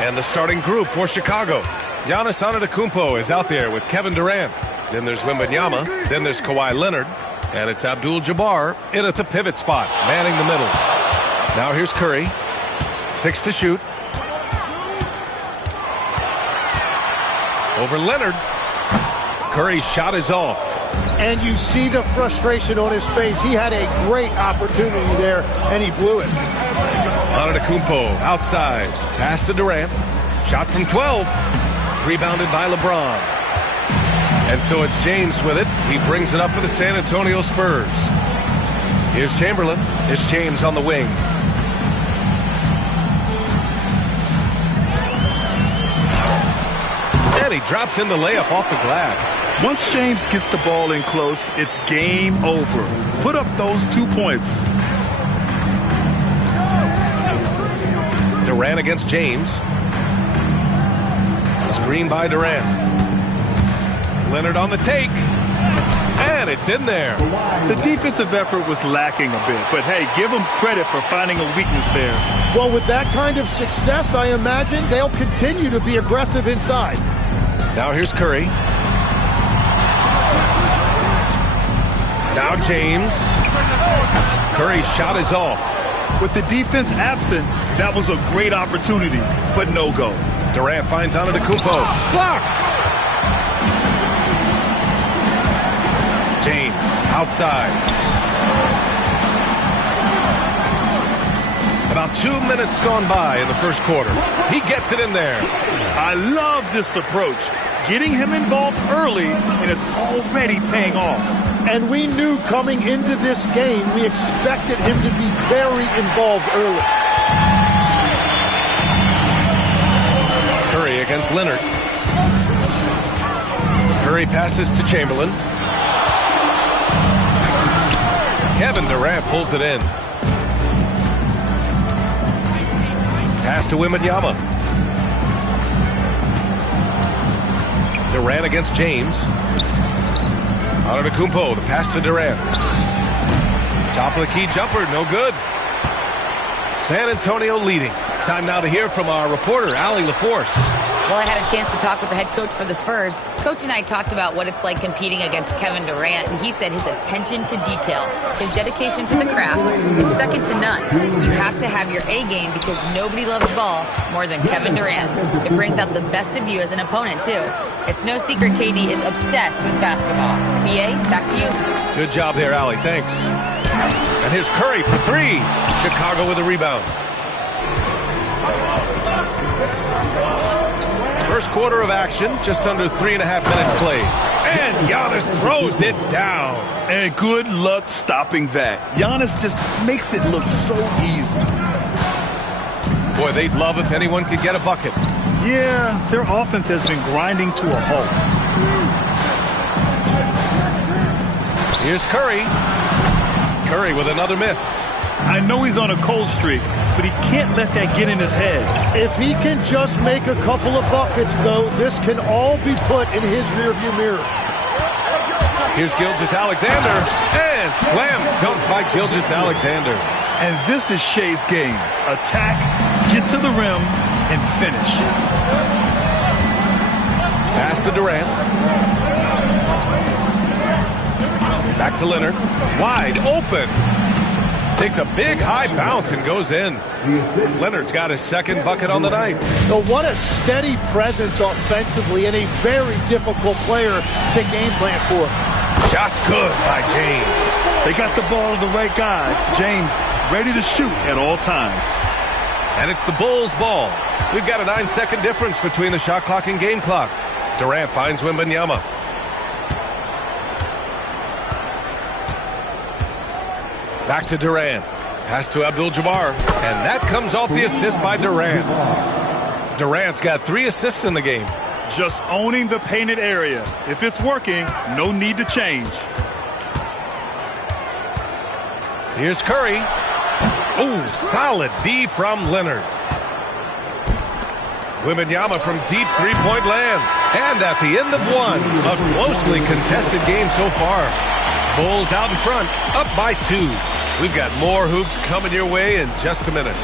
And the starting group for Chicago. Giannis Antetokounmpo is out there with Kevin Durant. Then there's Wembanyama. Then there's Kawhi Leonard. And it's Abdul-Jabbar in at the pivot spot, manning the middle. Now here's Curry. 6 to shoot. Over Leonard. Curry's shot is off. And you see the frustration on his face. He had a great opportunity there, and he blew it. Antetokounmpo outside. Pass to Durant. Shot from 12. Rebounded by LeBron. And so it's James with it. He brings it up for the San Antonio Spurs. Here's Chamberlain. It's James on the wing. And he drops in the layup off the glass. Once James gets the ball in close, it's game over. Put up those 2 points. Durant against James. Screen by Durant. Leonard on the take. And it's in there. The defensive effort was lacking a bit, but hey, give them credit for finding a weakness there. Well, with that kind of success, I imagine they'll continue to be aggressive inside. Now here's Curry. Now James. Curry's shot is off. With the defense absent, that was a great opportunity, but no go. Durant finds Antetokounmpo. Blocked! James outside. About 2 minutes gone by in the first quarter. He gets it in there. I love this approach. Getting him involved early, and it's already paying off. And we knew coming into this game, we expected him to be very involved early. Curry against Leonard. Curry passes to Chamberlain. Kevin Durant pulls it in. Pass to Wembanyama. Durant against James. Antetokounmpo, the pass to Durant. Top of the key jumper, no good. San Antonio leading. Time now to hear from our reporter, Allie LaForce. Well, I had a chance to talk with the head coach for the Spurs. Coach and I talked about what it's like competing against Kevin Durant, and he said his attention to detail, his dedication to the craft, second to none. You have to have your A game because nobody loves ball more than Kevin Durant. It brings out the best of you as an opponent, too. It's no secret KD is obsessed with basketball. BA, back to you. Good job there, Allie. Thanks. And here's Curry for 3. Chicago with a rebound. First quarter of action, just under 3.5 minutes played. And Giannis throws it down. And good luck stopping that. Giannis just makes it look so easy. Boy, they'd love if anyone could get a bucket. Yeah, their offense has been grinding to a halt. Here's Curry. Curry with another miss. I know he's on a cold streak, but he can't let that get in his head. If he can just make a couple of buckets, though, this can all be put in his rearview mirror. Here's Gilgeous-Alexander, and slam dunk by Gilgeous-Alexander. And this is Shea's game. Attack, get to the rim, and finish. Pass to Durant. Back to Leonard. Wide open. Takes a big high bounce and goes in. Leonard's got his second bucket on the night. Well, what a steady presence offensively and a very difficult player to game plan for. Shot's good by James. They got the ball to the right guy. James ready to shoot at all times. And it's the Bulls' ball. We've got a 9-second difference between the shot clock and game clock. Durant finds Wembanyama. Back to Durant. Pass to Abdul-Jabbar. And that comes off the assist by Durant. Durant's got 3 assists in the game. Just owning the painted area. If it's working, no need to change. Here's Curry. Oh, solid D from Leonard. Wembanyama from deep three-point land. And at the end of one, a closely contested game so far. Bulls out in front, up by 2. We've got more hoops coming your way in just a minute.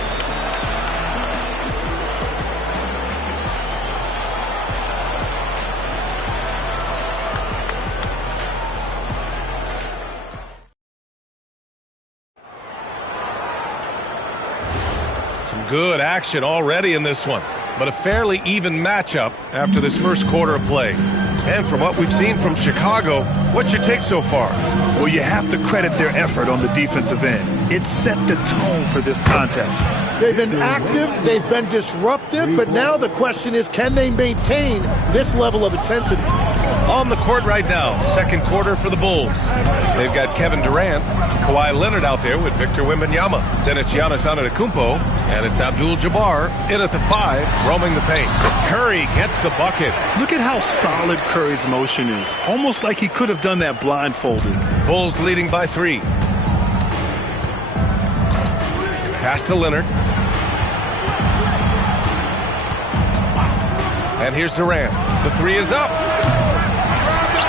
Good action already in this one, but a fairly even matchup after this first quarter of play. And from what we've seen from Chicago, what's your take so far? Well, you have to credit their effort on the defensive end. It set the tone for this contest. They've been active, they've been disruptive, but now the question is, can they maintain this level of intensity? On the court right now, second quarter for the Bulls. They've got Kevin Durant, Kawhi Leonard out there with Victor Wembanyama. Then it's Giannis Antetokounmpo, and it's Abdul-Jabbar in at the 5, roaming the paint. Curry gets the bucket. Look at how solid Curry's motion is. Almost like he could have done that blindfolded. Bulls leading by 3. Pass to Leonard. And here's Durant. The 3 is up.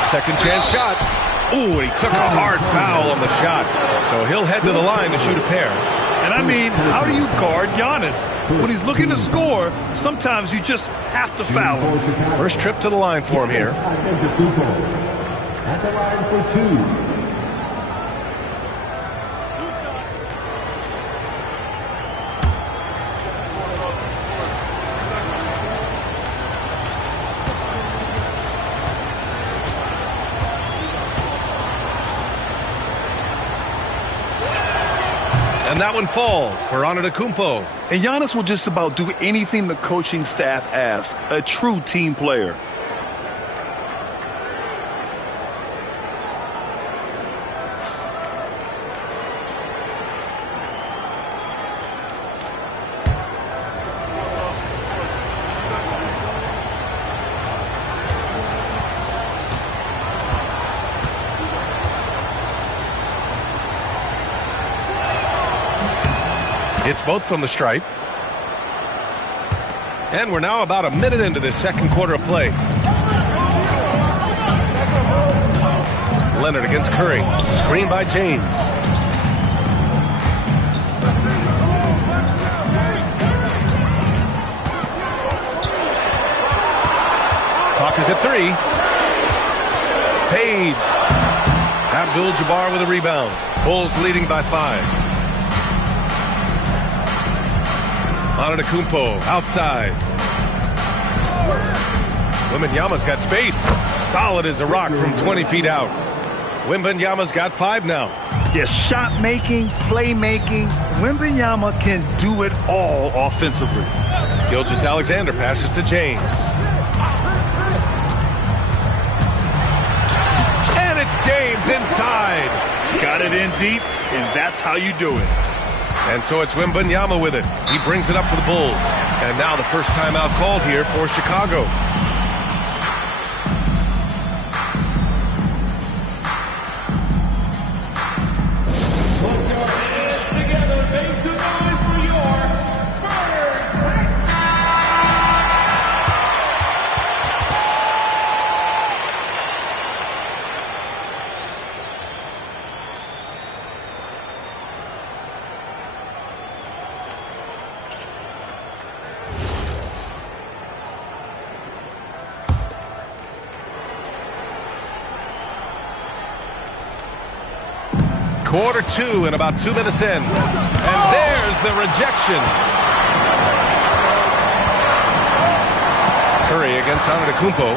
Second chance shot. Ooh, he took a hard foul on the shot. So he'll head to the line to shoot a pair. And I mean, how do you guard Giannis? When he's looking to score, sometimes you just have to foul him. First trip to the line for him here. At the line for 2. And that one falls for Antetokounmpo. And Giannis will just about do anything the coaching staff asks. A true team player. It's both from the stripe. And we're now about a minute into this second quarter of play. Leonard against Curry. Screen by James. Clock is at 3. Fades. Abdul-Jabbar with a rebound. Bulls leading by 5. Antetokounmpo outside. Wembanyama's got space. Solid as a rock from 20 feet out. Wembanyama's got 5 now. Yeah, shot making, playmaking. Wembanyama can do it all offensively. Gilgeous-Alexander passes to James. And it's James inside. Got it in deep, and that's how you do it. And so it's Wembanyama with it. He brings it up for the Bulls. And now the first timeout called here for Chicago. Quarter 2 and about 2 minutes in. And there's the rejection. Curry against Antetokounmpo.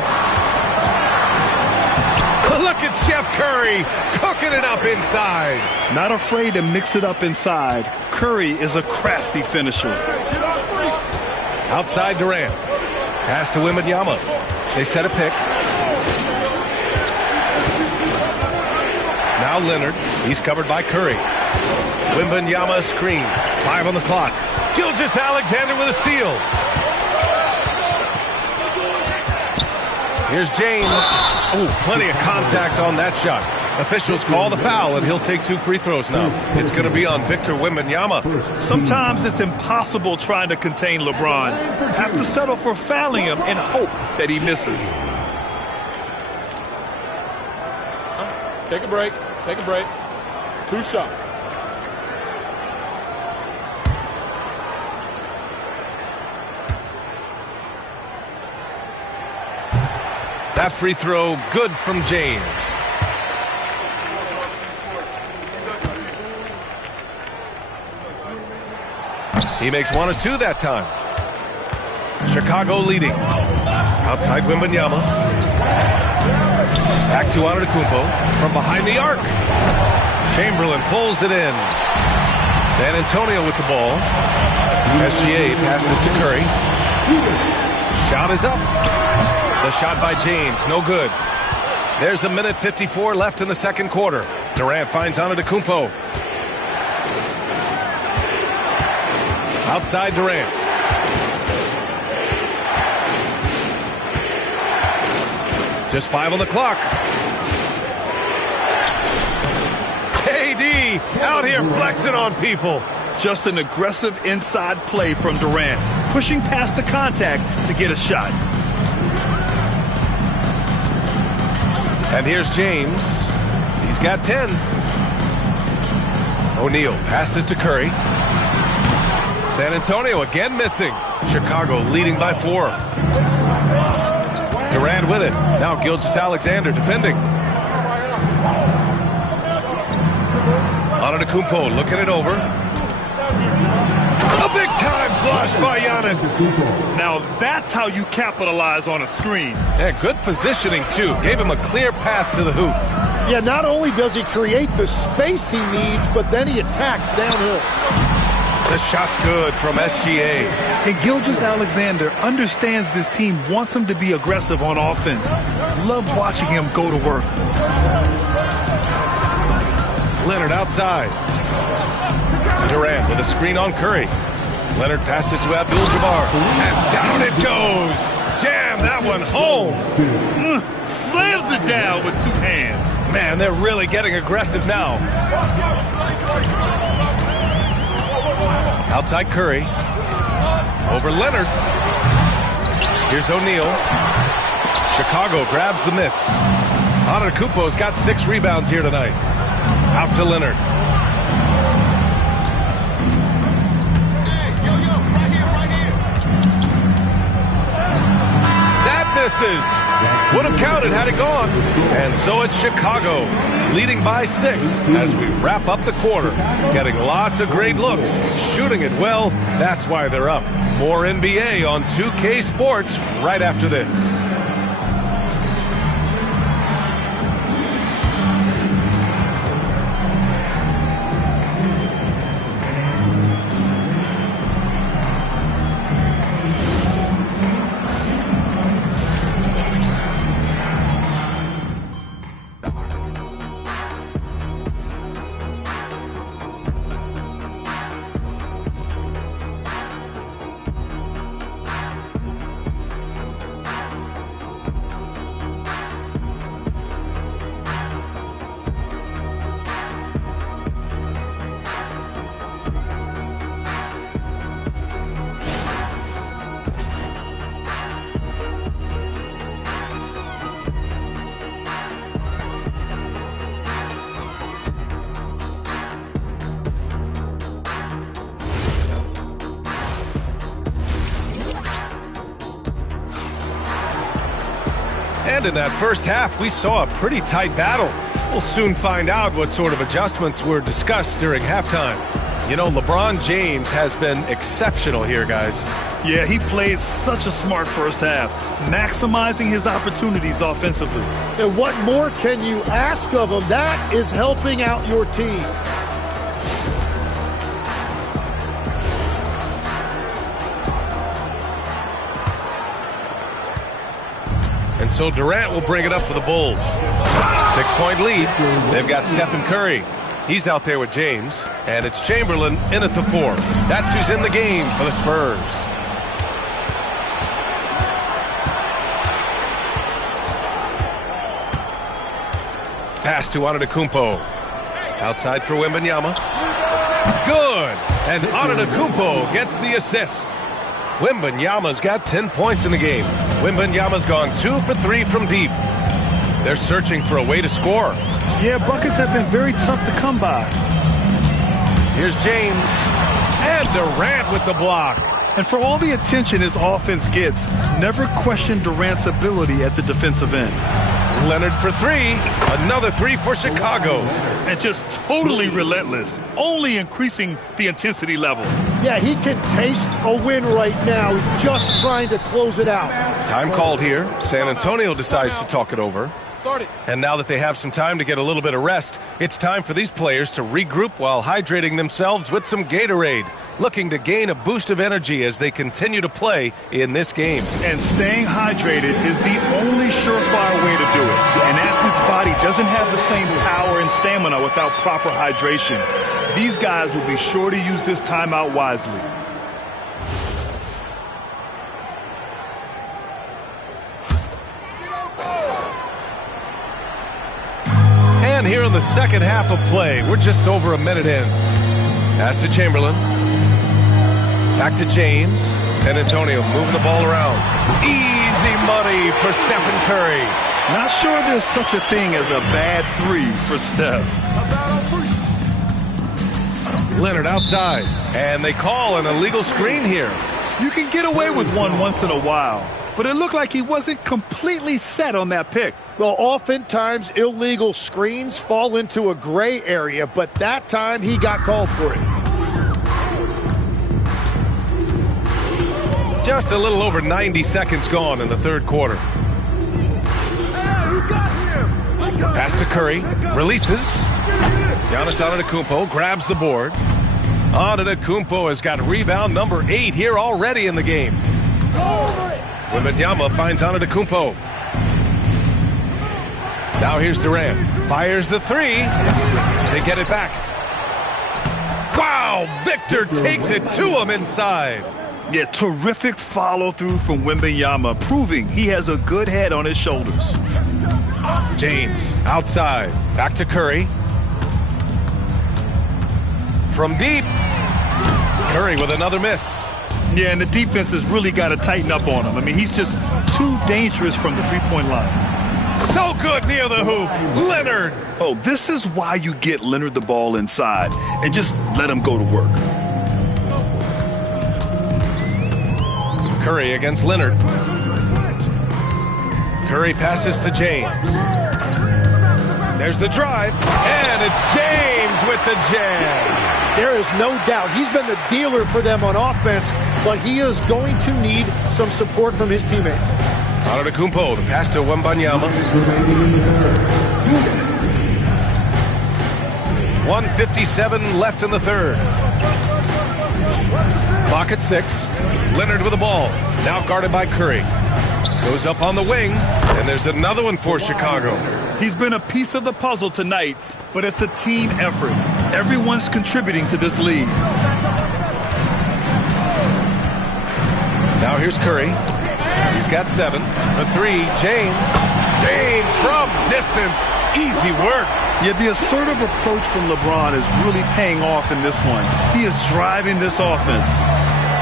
Look at Chef Curry cooking it up inside. Not afraid to mix it up inside. Curry is a crafty finisher. Outside Durant. Pass to Wembanyama. They set a pick. Now Leonard. He's covered by Curry. Wembanyama screen. 5 on the clock. Gilgeous-Alexander with a steal. Here's James. Oh, plenty of contact on that shot. Officials call the foul, and he'll take 2 free throws now. It's going to be on Victor Wembanyama. Sometimes it's impossible trying to contain LeBron. Have to settle for fouling him and hope that he misses. Take a break. Take a break. 2 shots. That free throw good from James. He makes 1 of 2 that time. Chicago leading. Outside Wembanyama. Back to Antetokounmpo from behind the arc. Chamberlain pulls it in. San Antonio with the ball. SGA passes to Curry. Shot is up. The shot by James, no good. There's 1:54 left in the second quarter. Durant finds Antetokounmpo. Outside Durant. Just 5 on the clock. KD out here flexing on people. Just an aggressive inside play from Durant, pushing past the contact to get a shot. And here's James. He's got 10. O'Neal passes to Curry. San Antonio again missing. Chicago leading by 4. Durant with it. Now Gilgeous-Alexander defending. Antetokounmpo looking it over. A big-time flush by Giannis. Now that's how you capitalize on a screen. Yeah, good positioning, too. Gave him a clear path to the hoop. Yeah, not only does he create the space he needs, but then he attacks downhill. The shot's good from SGA. And Gilgeous-Alexander understands this team wants him to be aggressive on offense. Love watching him go to work. Leonard outside. Durant with a screen on Curry. Leonard passes to Abdul-Jabbar. And down it goes. Jam that one home. Slams it down with 2 hands. Man, they're really getting aggressive now. Outside Curry. Over Leonard. Here's O'Neal. Chicago grabs the miss. Antetokounmpo's got 6 rebounds here tonight. Out to Leonard. That misses. Would have counted had it gone. And so it's Chicago leading by 6 as we wrap up the quarter. Getting lots of great looks. Shooting it well. That's why they're up. More NBA on 2K Sports right after this. And in that first half, we saw a pretty tight battle. We'll soon find out what sort of adjustments were discussed during halftime. You know, LeBron James has been exceptional here, guys. Yeah, he played such a smart first half, maximizing his opportunities offensively. And what more can you ask of him? That is helping out your team. And so Durant will bring it up for the Bulls. 6-point lead. They've got Stephen Curry. He's out there with James. And it's Chamberlain in at the 4. That's who's in the game for the Spurs. Pass to Antetokounmpo. Outside for Wembanyama. Good. And Antetokounmpo gets the assist. Wembanyama's got 10 points in the game. Wembanyama's gone 2 for 3 from deep. They're searching for a way to score. Yeah, buckets have been very tough to come by. Here's James. And Durant with the block. And for all the attention his offense gets, never question Durant's ability at the defensive end. Leonard for 3. Another 3 for Chicago. and just totally relentless, only increasing the intensity level. Yeah, he can taste a win right now, just trying to close it out. Time called here. San Antonio decides to talk it over. And now that they have some time to get a little bit of rest, it's time for these players to regroup while hydrating themselves with some Gatorade, looking to gain a boost of energy as they continue to play in this game. And staying hydrated is the only surefire way to do it. An athlete's body doesn't have the same power and stamina without proper hydration. These guys will be sure to use this timeout wisely. And here in the second half of play, we're just over a minute in. Pass to Chamberlain. Back to James. San Antonio moving the ball around. Easy money for Stephen Curry. Not sure there's such a thing as a bad three for Steph. Leonard outside. And they call an illegal screen here. You can get away with one once in a while, but it looked like he wasn't completely set on that pick. Well, oftentimes illegal screens fall into a gray area, but that time he got called for it. Just a little over 90 seconds gone in the third quarter. Pass to Curry. Releases. Giannis Antetokounmpo grabs the board. Antetokounmpo has got rebound number 8 here already in the game. Wembanyama finds Antetokounmpo. Now here's Durant. Fires the three. They get it back. Wow! Victor takes it to him inside. Yeah, terrific follow-through from Wembanyama, proving he has a good head on his shoulders. James outside. Back to Curry. From deep. Curry with another miss. Yeah, and the defense has really got to tighten up on him. I mean, he's just too dangerous from the three-point line. So good near the hoop. Leonard. Oh, this is why you get Leonard the ball inside and just let him go to work. Curry against Leonard. Curry passes to James. There's the drive. And it's James with the jam. There is no doubt he's been the dealer for them on offense, but he is going to need some support from his teammates. Antetokounmpo, the pass to Wembanyama. 1:57 left in the third. Clock at 6. Leonard with the ball. Now guarded by Curry. Goes up on the wing, and there's another one for Chicago. He's been a piece of the puzzle tonight, but it's a team effort. Everyone's contributing to this lead. Now here's Curry. He's got 7. The 3, James. James from distance. Easy work. Yeah, the assertive approach from LeBron is really paying off in this one. He is driving this offense.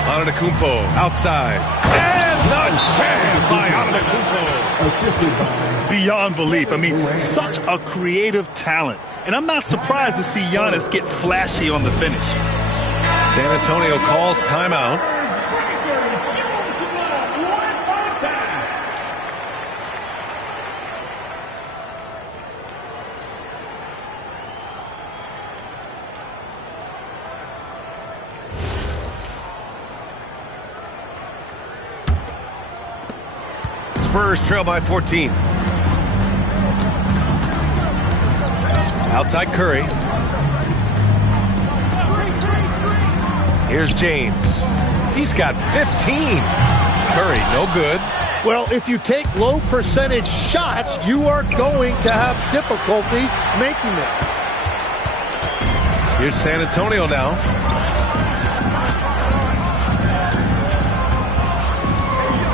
Antetokounmpo outside. And the jam by Antetokounmpo. Beyond belief. I mean, such a creative talent. And I'm not surprised to see Giannis get flashy on the finish. San Antonio calls timeout. Spurs trail by 14. Outside Curry. Here's James. He's got 15. Curry, no good. Well, if you take low percentage shots, you are going to have difficulty making them. Here's San Antonio now.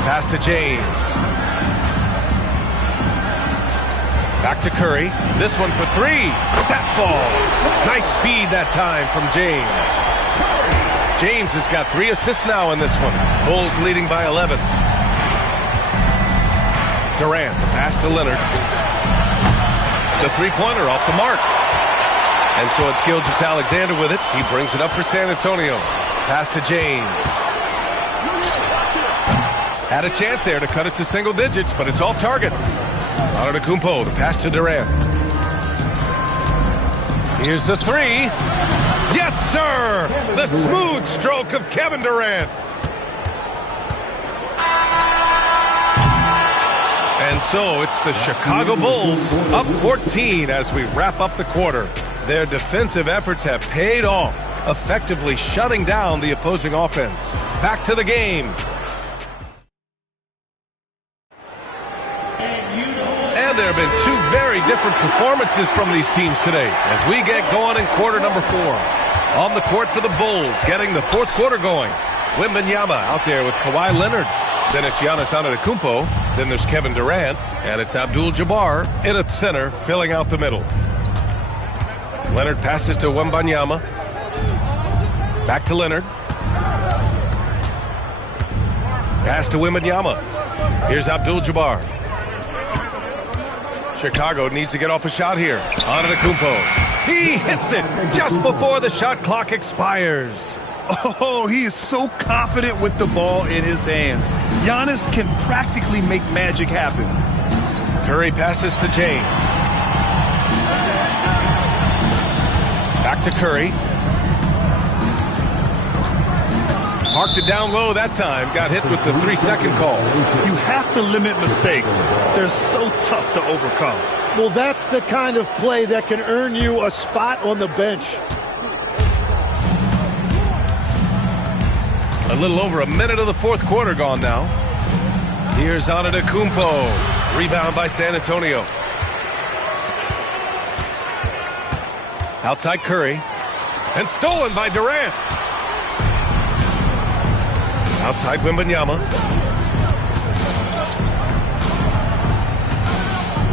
Pass to James. Back to Curry. This one for 3. That falls. Nice feed that time from James. James has got 3 assists now in this one. Bulls leading by 11. Durant, the pass to Leonard. The three-pointer off the mark. And so it's Gilgeous-Alexander with it. He brings it up for San Antonio. Pass to James. Had a chance there to cut it to single digits, but it's off target. Antetokounmpo, the pass to Durant. Here's the three. Yes, sir! The smooth stroke of Kevin Durant. And so it's the Chicago Bulls up 14 as we wrap up the quarter. Their defensive efforts have paid off, effectively shutting down the opposing offense. Back to the game. And there have been two very different performances from these teams today as we get going in quarter number 4. On the court for the Bulls, getting the fourth quarter going. Wembanyama out there with Kawhi Leonard. Then it's Giannis Antetokounmpo. Then there's Kevin Durant. And it's Abdul-Jabbar in at center, filling out the middle. Leonard passes to Wembanyama. Back to Leonard. Pass to Wembanyama. Here's Abdul-Jabbar. Chicago needs to get off a shot here. Antetokounmpo. He hits it just before the shot clock expires. Oh, he is so confident with the ball in his hands. Giannis can practically make magic happen. Curry passes to James. Back to Curry. Parked it down low that time. Got hit with the 3-second call. You have to limit mistakes. They're so tough to overcome. Well, that's the kind of play that can earn you a spot on the bench. A little over a minute of the fourth quarter gone now. Here's Antetokounmpo. Rebound by San Antonio. Outside Curry. And stolen by Durant. Outside Wembanyama.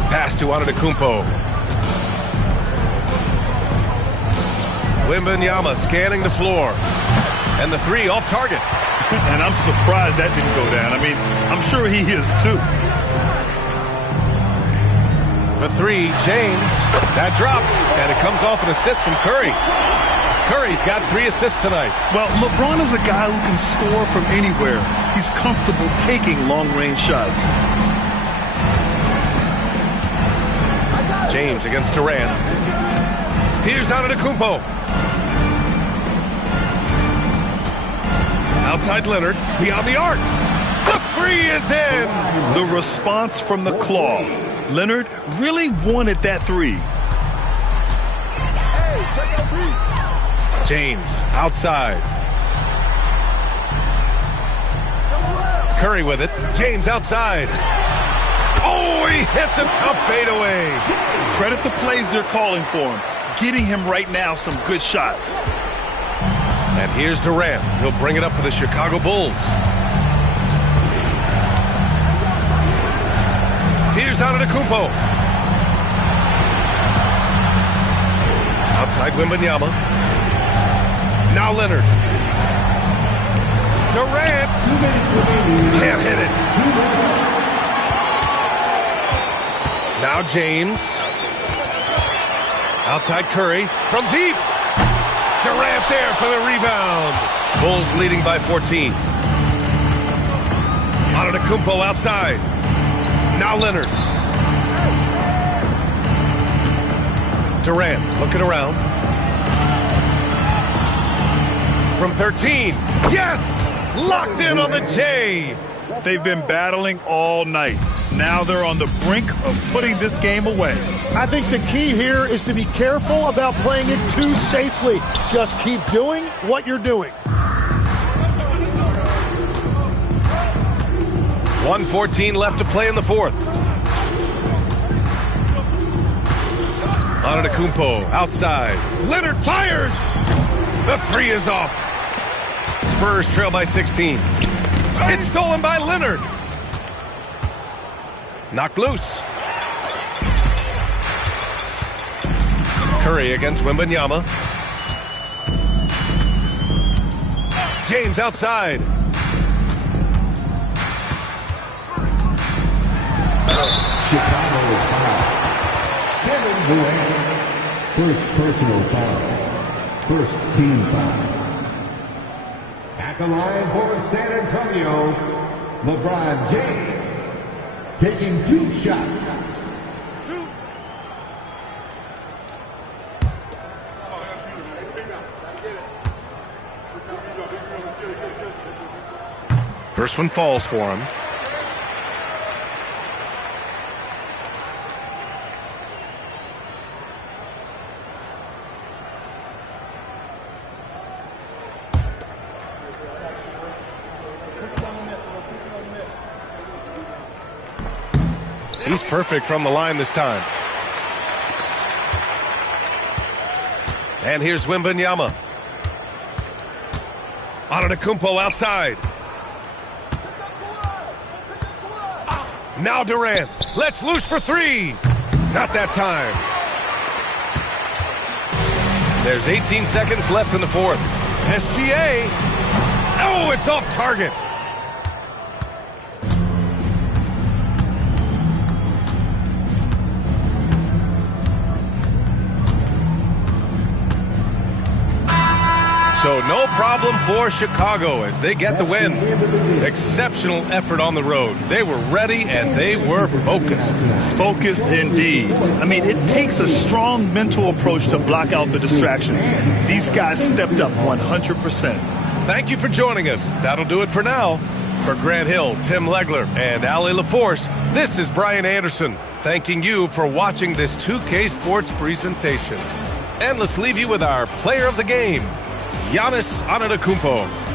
Pass to Antetokounmpo. Wembanyama scanning the floor. And the three off target. And I'm surprised that didn't go down. I mean, I'm sure he is too. For three, James. That drops. And it comes off an assist from Curry. Curry's got 3 assists tonight. Well, LeBron is a guy who can score from anywhere. He's comfortable taking long-range shots. James against Durant. Here's Antetokounmpo. Outside Leonard, beyond the arc. The three is in. The response from the claw. Leonard really wanted that three. James outside. Curry with it. James outside. Oh, he hits a tough fadeaway. Credit the plays they're calling for him. Getting him right now some good shots. And here's Durant. He'll bring it up for the Chicago Bulls. Here's Antetokounmpo. Outside Wembanyama. Now Leonard. Durant. Can't hit it. Now James. Outside Curry. From deep. Durant there for the rebound. Bulls leading by 14. Antetokounmpo outside. Now Leonard. Durant looking around. From 13. Yes! Locked in on the J. They've been battling all night. Now they're on the brink of putting this game away. I think the key here is to be careful about playing it too safely. Just keep doing what you're doing. 1:14 left to play in the fourth. Antetokounmpo outside. Leonard fires. The three is off. Spurs trail by 16. It's stolen by Leonard. Knocked loose. Curry against Wembanyama. James outside. Chicago foul. Kevin Durant. First personal foul. First team foul. At the line for San Antonio, LeBron James taking 2 shots. First one falls for him. He's perfect from the line this time. And here's Wembanyama. Antetokounmpo outside. Now Durant. Let's loose for three. Not that time. There's 18 seconds left in the fourth. SGA. Oh, it's off target. So no problem for Chicago as they get the win. Exceptional effort on the road. They were ready and they were focused. Focused indeed. I mean, it takes a strong mental approach to block out the distractions. These guys stepped up 100%. Thank you for joining us. That'll do it for now. For Grant Hill, Tim Legler, and Allie LaForce, this is Brian Anderson, thanking you for watching this 2K Sports presentation. And let's leave you with our player of the game, Giannis Antetokounmpo.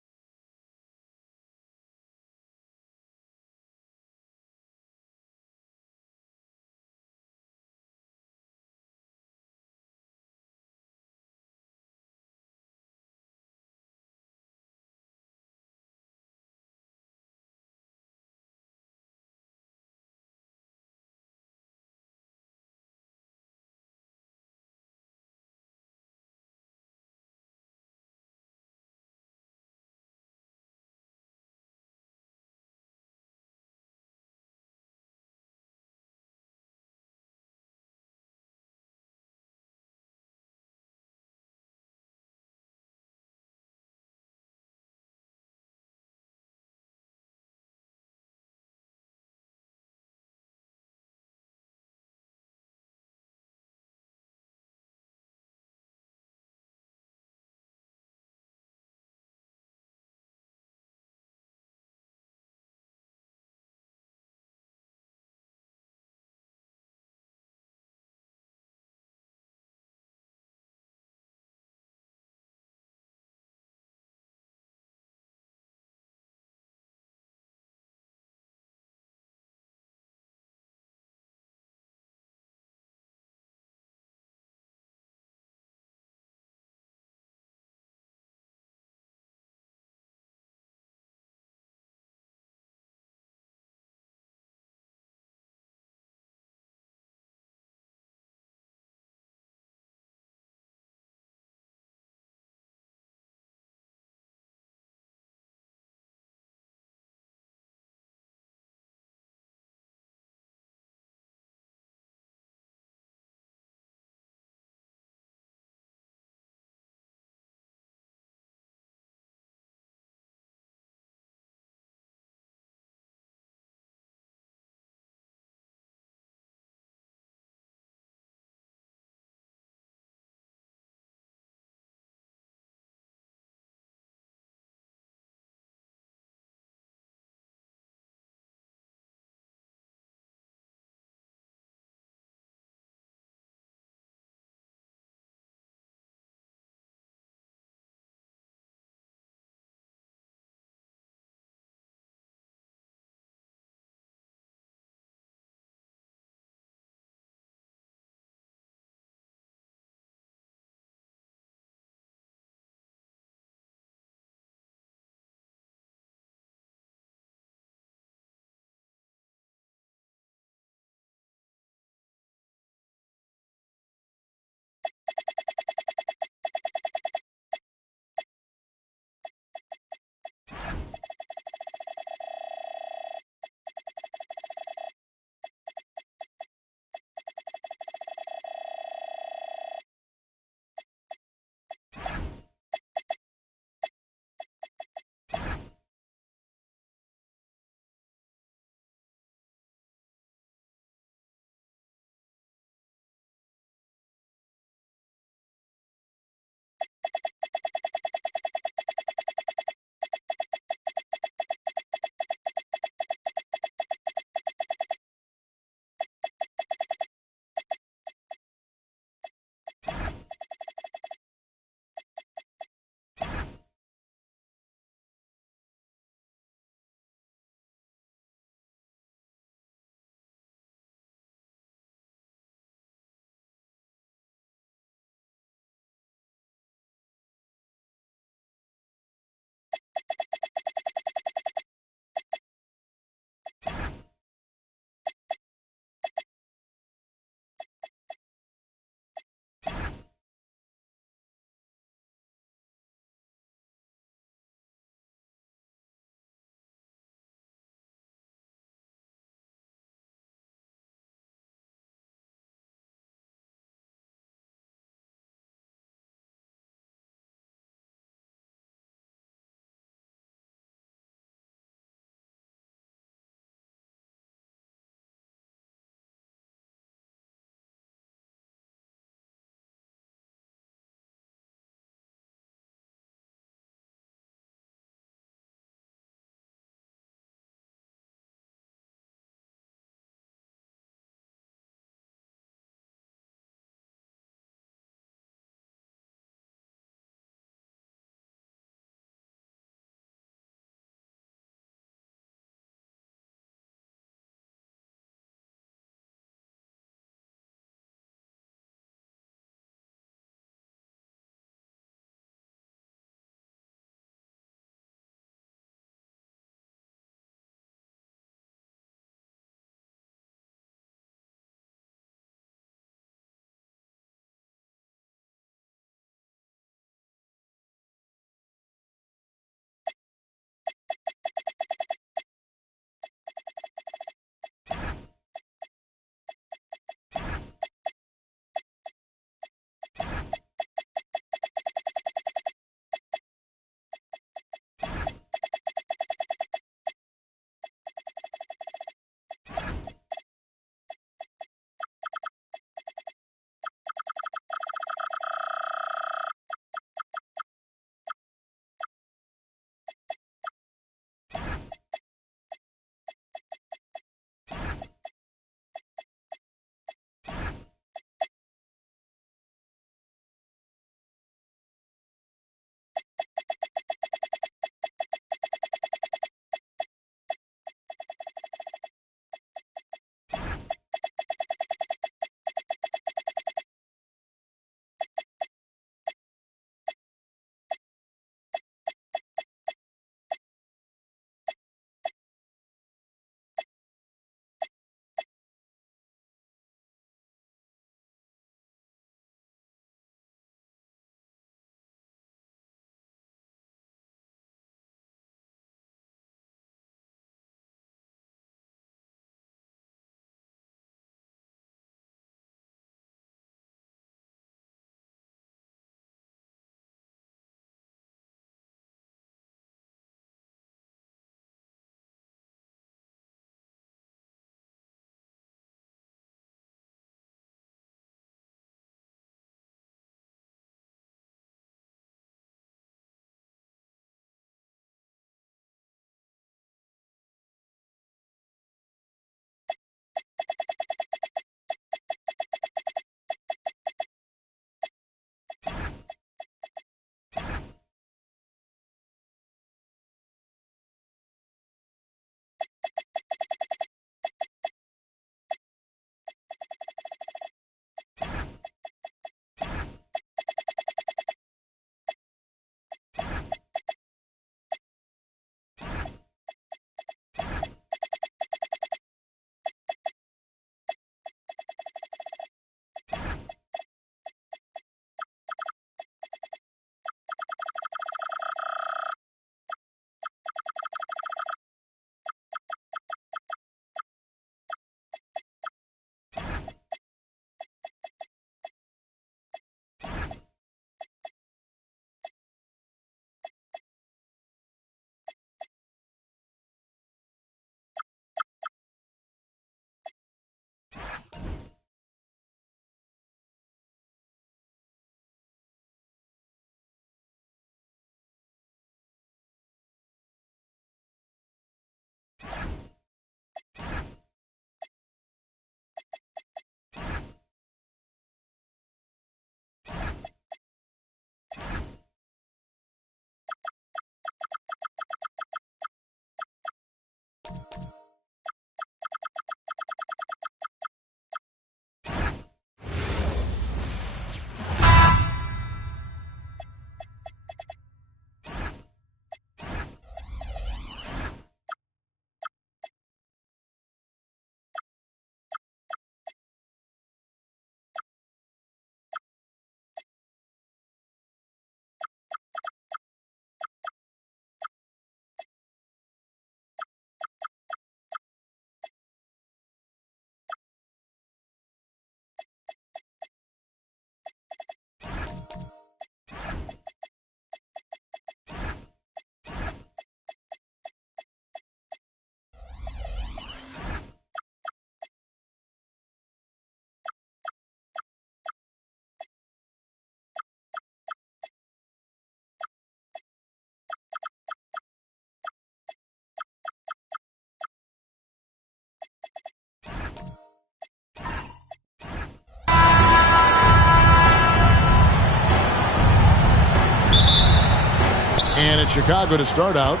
And it's Chicago to start out.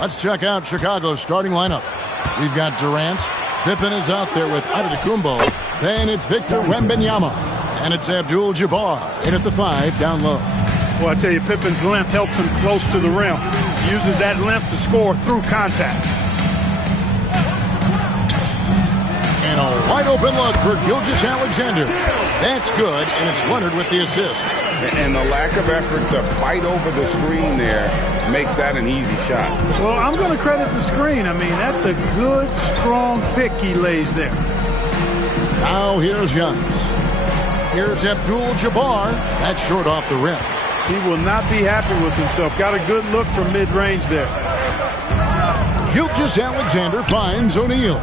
Let's check out Chicago's starting lineup. We've got Durant. Pippen is out there with Antetokounmpo. Then it's Victor Wembanyama. And it's Abdul-Jabbar in at the 5 down low. Well, I tell you, Pippen's length helps him close to the rim. Uses that length to score through contact. And a wide open look for Gilgeous-Alexander. That's good, and it's Leonard with the assist. And the lack of effort to fight over the screen there makes that an easy shot. Well, I'm going to credit the screen. I mean, that's a good, strong pick he lays there. Now here's Giannis. Here's Abdul-Jabbar. That's short off the rim. He will not be happy with himself. Got a good look from mid-range there. Gilgeous-Alexander finds O'Neal.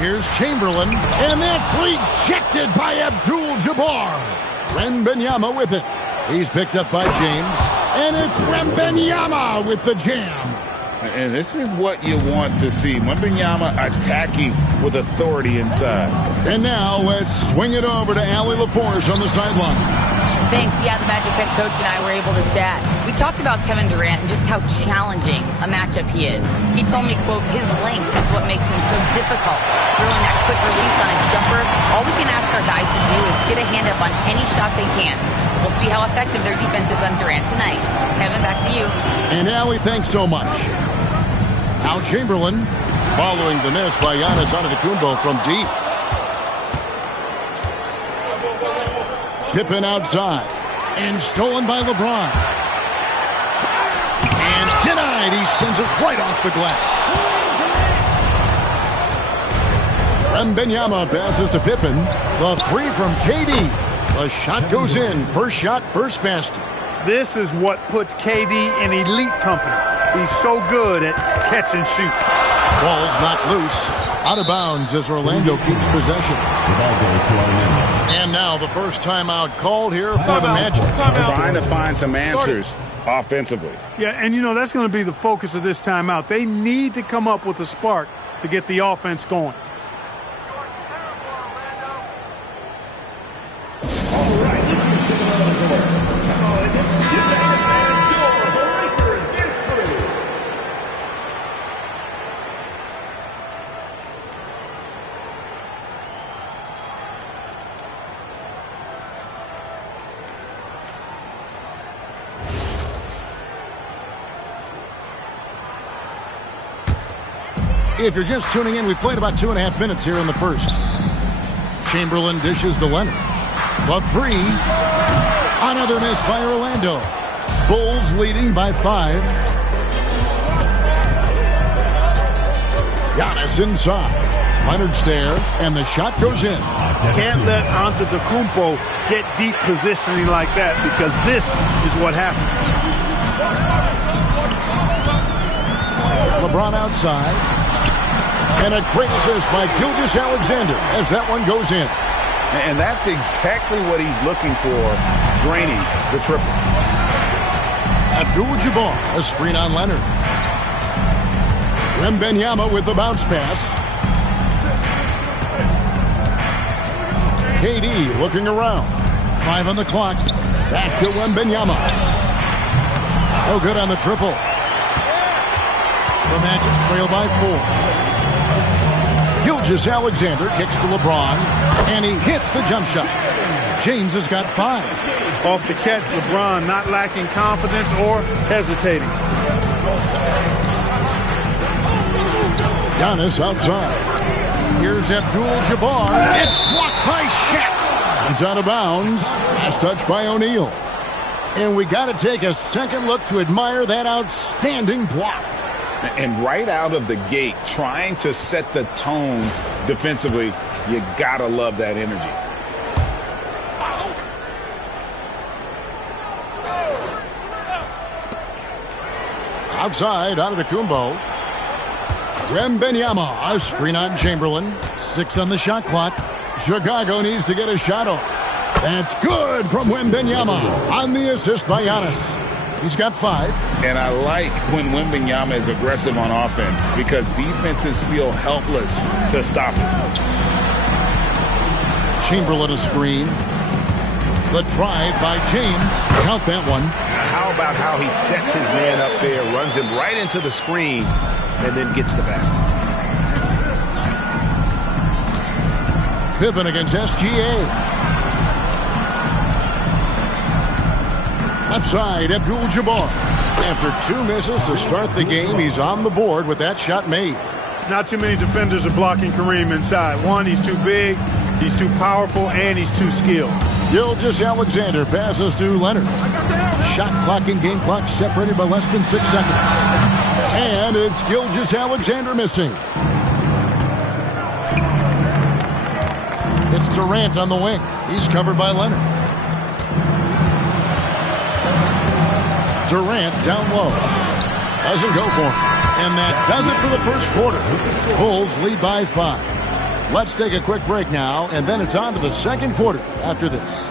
Here's Chamberlain, and that's rejected by Abdul-Jabbar. Wembanyama with it. He's picked up by James, and it's Wembanyama with the jam. And this is what you want to see. Wembanyama attacking with authority inside. And now let's swing it over to Allie LaForce on the sideline. Thanks. Yeah, the Magic head coach and I were able to chat. We talked about Kevin Durant and just how challenging a matchup he is. He told me, quote, his length is what makes him so difficult. Throwing that quick release on his jumper, all we can ask our guys to do is get a hand up on any shot they can. We'll see how effective their defense is on Durant tonight. Kevin, back to you. And Allie, thanks so much. Now Chamberlain following the miss by Giannis Antetokounmpo from deep. Pippen outside and stolen by LeBron. And denied. He sends it right off the glass. Wembanyama passes to Pippen. The 3 from KD. The shot goes in. First shot, first basket. This is what puts KD in elite company. He's so good at catch and shoot. Ball's not loose. Out of bounds as Orlando keeps possession. And now the first timeout called here for the Magic. Trying to find some answers offensively. Yeah, and you know, that's going to be the focus of this timeout. They need to come up with a spark to get the offense going. If you're just tuning in, we played about 2.5 minutes here in the first. Chamberlain dishes to Leonard. The 3. Another miss by Orlando. Bulls leading by 5. Giannis inside. Leonard's there, and the shot goes in. Can't let Antetokounmpo get deep positioning like that, because this is what happens. LeBron outside. And a great assist by Gilgeous-Alexander as that one goes in. And that's exactly what he's looking for, draining the triple. Abdul-Jabbar, a screen on Leonard. Wembanyama with the bounce pass. KD looking around. 5 on the clock. Back to Wembanyama. No good on the triple. The Magic trail by 4. Gilgeous-Alexander kicks to LeBron, and he hits the jump shot. James has got 5. Off the catch, LeBron not lacking confidence or hesitating. Giannis outside. Here's Abdul-Jabbar. It's blocked by Shaq. He's out of bounds. Last touch by O'Neal. And we got to take a second look to admire that outstanding block. And right out of the gate, trying to set the tone defensively, you gotta love that energy. Outside, Antetokounmpo. Wembanyama, a screen on Chamberlain. 6 on the shot clock. Chicago needs to get a shot off. That's good from Wembanyama on the assist by Giannis. He's got 5. And I like when Wembanyama is aggressive on offense because defenses feel helpless to stop it. Chamberlain a screen. The drive by James. Count that one. How about how he sets his man up there, runs him right into the screen, and then gets the basket. Pippen against SGA. Left side, Abdul-Jabbar. After 2 misses to start the game, he's on the board with that shot made. Not too many defenders are blocking Kareem inside. One, he's too big, he's too powerful, and he's too skilled. Gilgeous-Alexander passes to Leonard. Shot clock and game clock separated by less than 6 seconds. And it's Gilgeous-Alexander missing. It's Durant on the wing. He's covered by Leonard. Durant down low. Doesn't go for him. And that does it for the first quarter. Bulls lead by 5. Let's take a quick break now, and then it's on to the second quarter after this.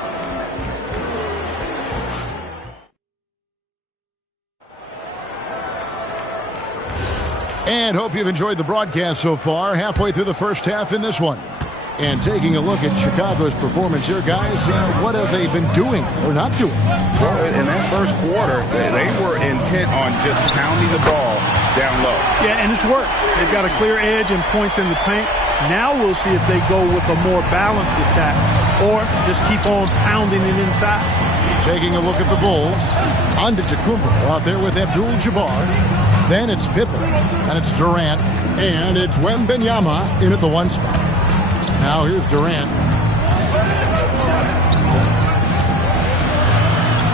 And hope you've enjoyed the broadcast so far. Halfway through the first half in this one. And taking a look at Chicago's performance here, guys, what have they been doing or not doing? Well, in that first quarter, they were intent on just pounding the ball down low. Yeah, and it's worked. They've got a clear edge and points in the paint. Now we'll see if they go with a more balanced attack or just keep on pounding it inside. Taking a look at the Bulls. Antetokounmpo out there with Abdul-Jabbar. Then it's Pippen, and it's Durant, and it's Wembanyama in at the 1 spot. Now here's Durant.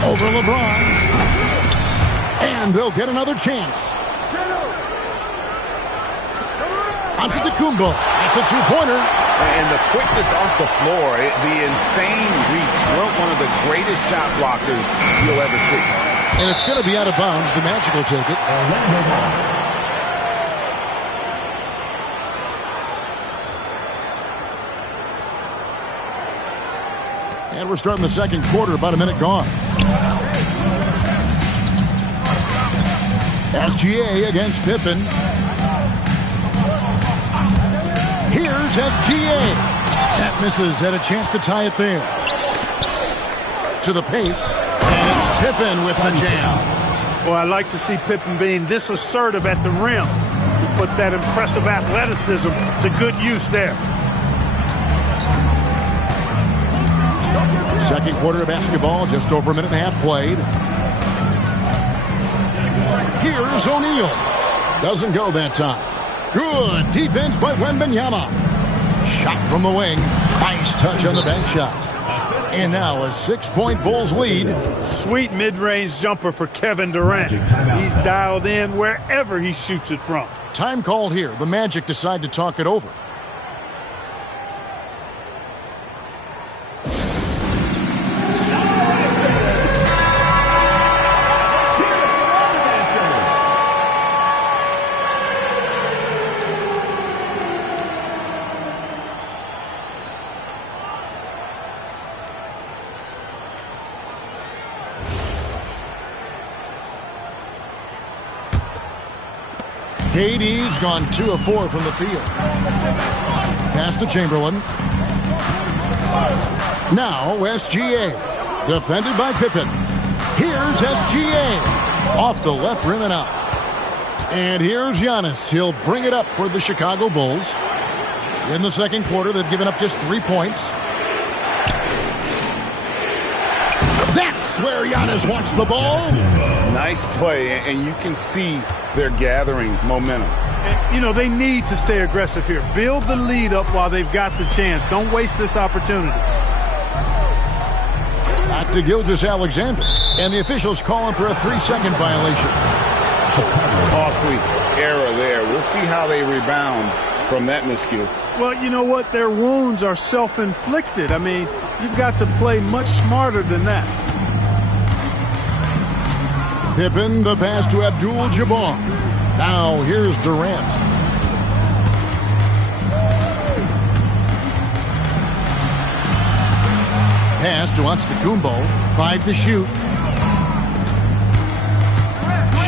Over LeBron. And they'll get another chance. Antetokounmpo. That's a 2-pointer. And the quickness off the floor, the insane reach. One of the greatest shot blockers you'll ever see. And it's going to be out of bounds. The Magic will take it. And we're starting the second quarter, about a minute gone. SGA against Pippen. Here's SGA. That misses, had a chance to tie it there. To the paint. And it's Pippen with the jam. Well, I like to see Pippen being this assertive at the rim. He puts that impressive athleticism to good use there. Second quarter of basketball, just over a minute and a half played. Here's O'Neal. Doesn't go that time. Good defense by Wembanyama. Shot from the wing. Nice touch on the bank shot. And now a 6-point Bulls lead. Sweet mid-range jumper for Kevin Durant. He's dialed in wherever he shoots it from. Time called here. The Magic decide to talk it over. KD's gone 2 of 4 from the field. Pass to Chamberlain. Now SGA. Defended by Pippen. Here's SGA. Off the left rim and out. And here's Giannis. He'll bring it up for the Chicago Bulls. In the second quarter, they've given up just 3 points. That's where Giannis wants the ball. Nice play, and you can see they're gathering momentum. And, you know, they need to stay aggressive here. Build the lead up while they've got the chance. Don't waste this opportunity. Back to Gilgeous-Alexander. And the officials calling for a 3-second violation. Costly error there. We'll see how they rebound from that miscue. Well, you know what? Their wounds are self-inflicted. I mean, you've got to play much smarter than that. Pippen, the pass to Abdul-Jabbar. Now here's Durant. Pass to Antetokounmpo. 5 to shoot.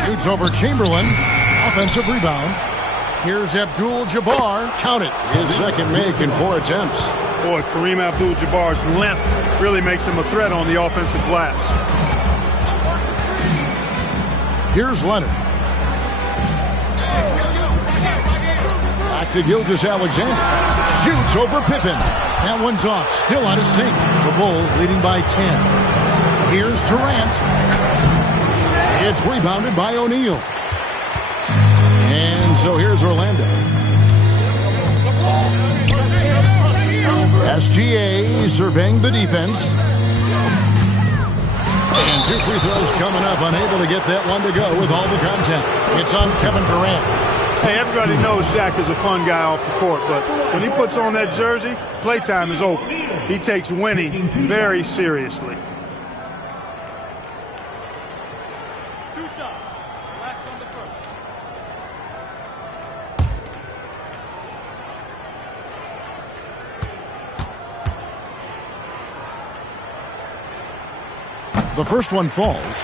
Shoots over Chamberlain. Offensive rebound. Here's Abdul-Jabbar. Count it. His second make in 4 attempts. Boy, Kareem Abdul-Jabbar's length really makes him a threat on the offensive glass. Here's Leonard. Back to Gilgeous-Alexander. Shoots over Pippen. That one's off. Still out of sync. The Bulls leading by 10. Here's Durant. It's rebounded by O'Neal. And so here's Orlando. SGA surveying the defense. And 2 free throws coming up. Unable to get that one to go with all the contact. It's on Kevin Durant. Hey, everybody knows Shaq is a fun guy off the court, but when he puts on that jersey, playtime is over. He takes winning very seriously. 2 shots. Relax on the first. The first one falls.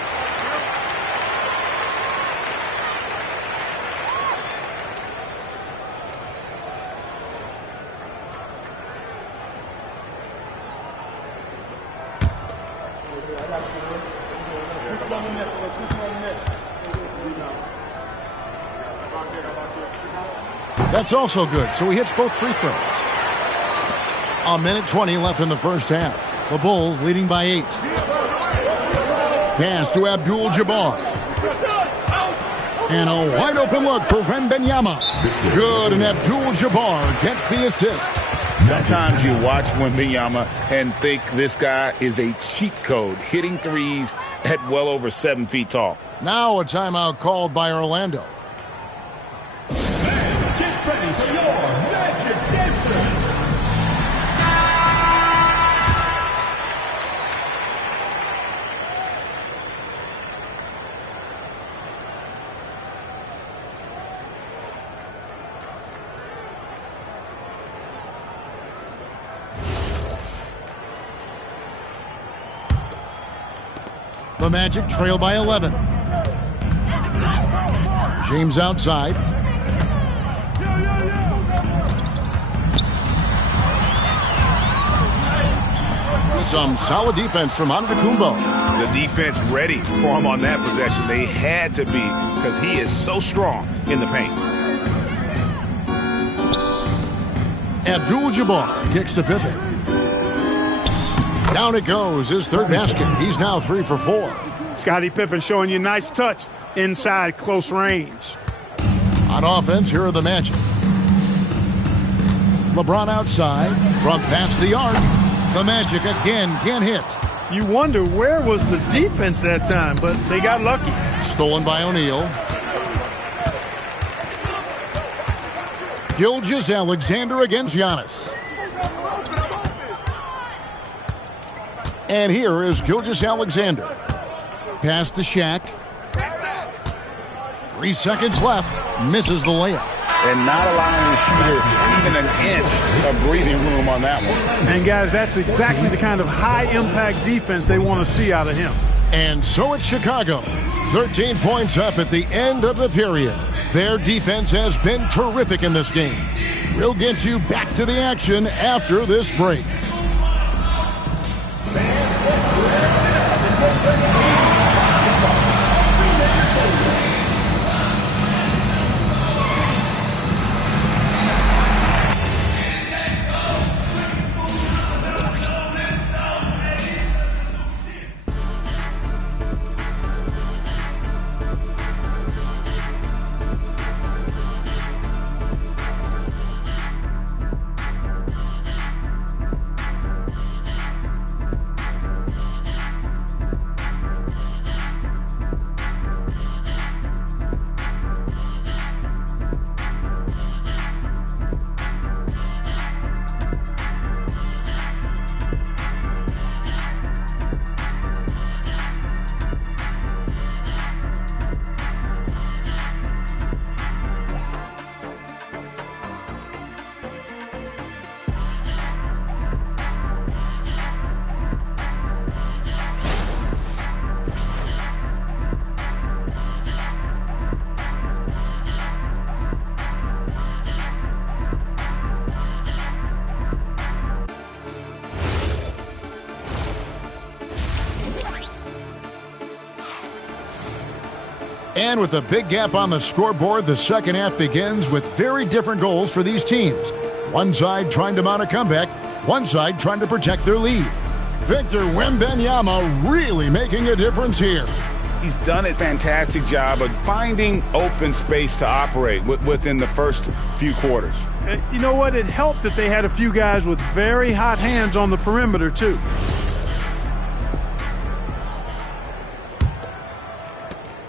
That's also good, so he hits both free throws. 1:20 left in the first half. The Bulls leading by 8. Pass to Abdul-Jabbar. And a wide open look for Wembanyama. Good, and Abdul-Jabbar gets the assist. Sometimes you watch Wembanyama and think this guy is a cheat code, hitting threes at well over 7 feet tall. Now a timeout called by Orlando. Get ready for your Magic Dancers. The Magic trail by 11. James outside. Some solid defense from Antetokounmpo. The defense ready for him on that possession. They had to be because he is so strong in the paint. Abdul-Jabbar kicks to Pippen. Down it goes, his third basket. He's now 3 for 4. Scottie Pippen showing you nice touch inside close range. On offense, here are the Magic. LeBron outside, front past the arc. The Magic again can't hit. You wonder where was the defense that time, but they got lucky. Stolen by O'Neal. Gilgeous-Alexander against Giannis. And here is Gilgeous-Alexander. Pass to Shaq. 3 seconds left. Misses the layup. And not allowing the shooter even an inch of breathing room on that one. And guys, that's exactly the kind of high-impact defense they want to see out of him. And so it's Chicago. 13 points up at the end of the period. Their defense has been terrific in this game. We'll get you back to the action after this break. And with a big gap on the scoreboard, the second half begins with very different goals for these teams. One side trying to mount a comeback, one side trying to protect their lead. Victor Wembanyama really making a difference here. He's done a fantastic job of finding open space to operate within the first few quarters. And you know what? It helped that they had a few guys with very hot hands on the perimeter, too.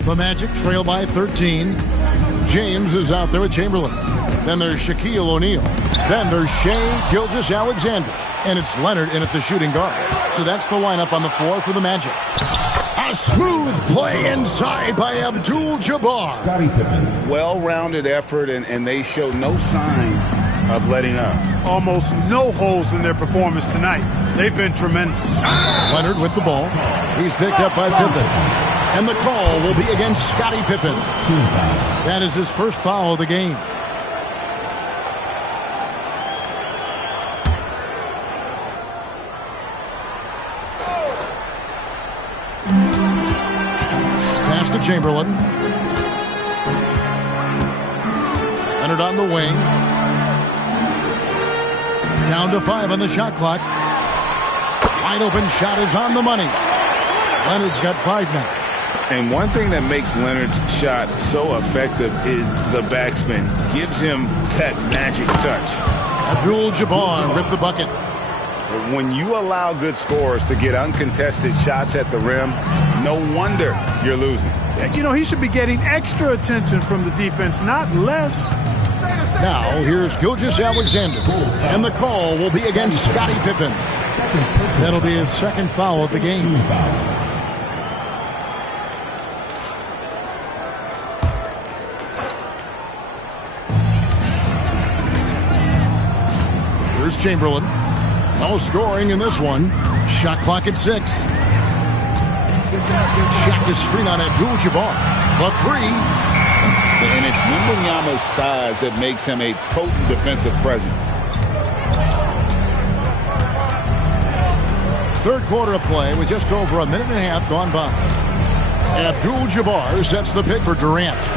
The Magic trail by 13. James is out there with Chamberlain. Then there's Shaquille O'Neal. Then there's Shai Gilgeous-Alexander. And it's Leonard in at the shooting guard. So that's the lineup on the floor for the Magic. A smooth play inside by Abdul-Jabbar. Well-rounded effort, and they show no signs of letting up. Almost no holes in their performance tonight. They've been tremendous. Leonard with the ball. He's picked up by Pippen. And the call will be against Scottie Pippen. That is his first foul of the game. Pass to Chamberlain. Leonard on the wing. Down to 5 on the shot clock. Wide open shot is on the money. Leonard's got 5 now. And one thing that makes Leonard's shot so effective is the backspin. Gives him that magic touch. Abdul-Jabbar with the bucket. When you allow good scorers to get uncontested shots at the rim, no wonder you're losing. You know, he should be getting extra attention from the defense, not less. Now, here's Gilgeous-Alexander. And the call will be against Scottie Pippen. That'll be his second foul of the game. Here's Chamberlain. No scoring in this one. Shot clock at 6. Check the screen on Abdul-Jabbar. The 3. And it's Wembanyama's size that makes him a potent defensive presence. Third quarter of play with just over a minute and a half gone by. Abdul-Jabbar sets the pick for Durant.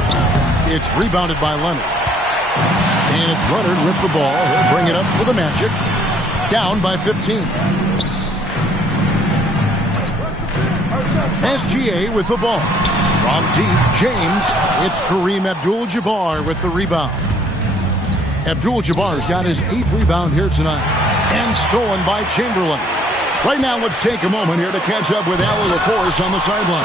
It's rebounded by Leonard. And it's Leonard with the ball. He'll bring it up for the Magic. Down by 15. SGA with the ball. From deep, James. It's Kareem Abdul-Jabbar with the rebound. Abdul-Jabbar's got his 8th rebound here tonight. And stolen by Chamberlain. Right now, let's take a moment here to catch up with Allie LaForce on the sideline.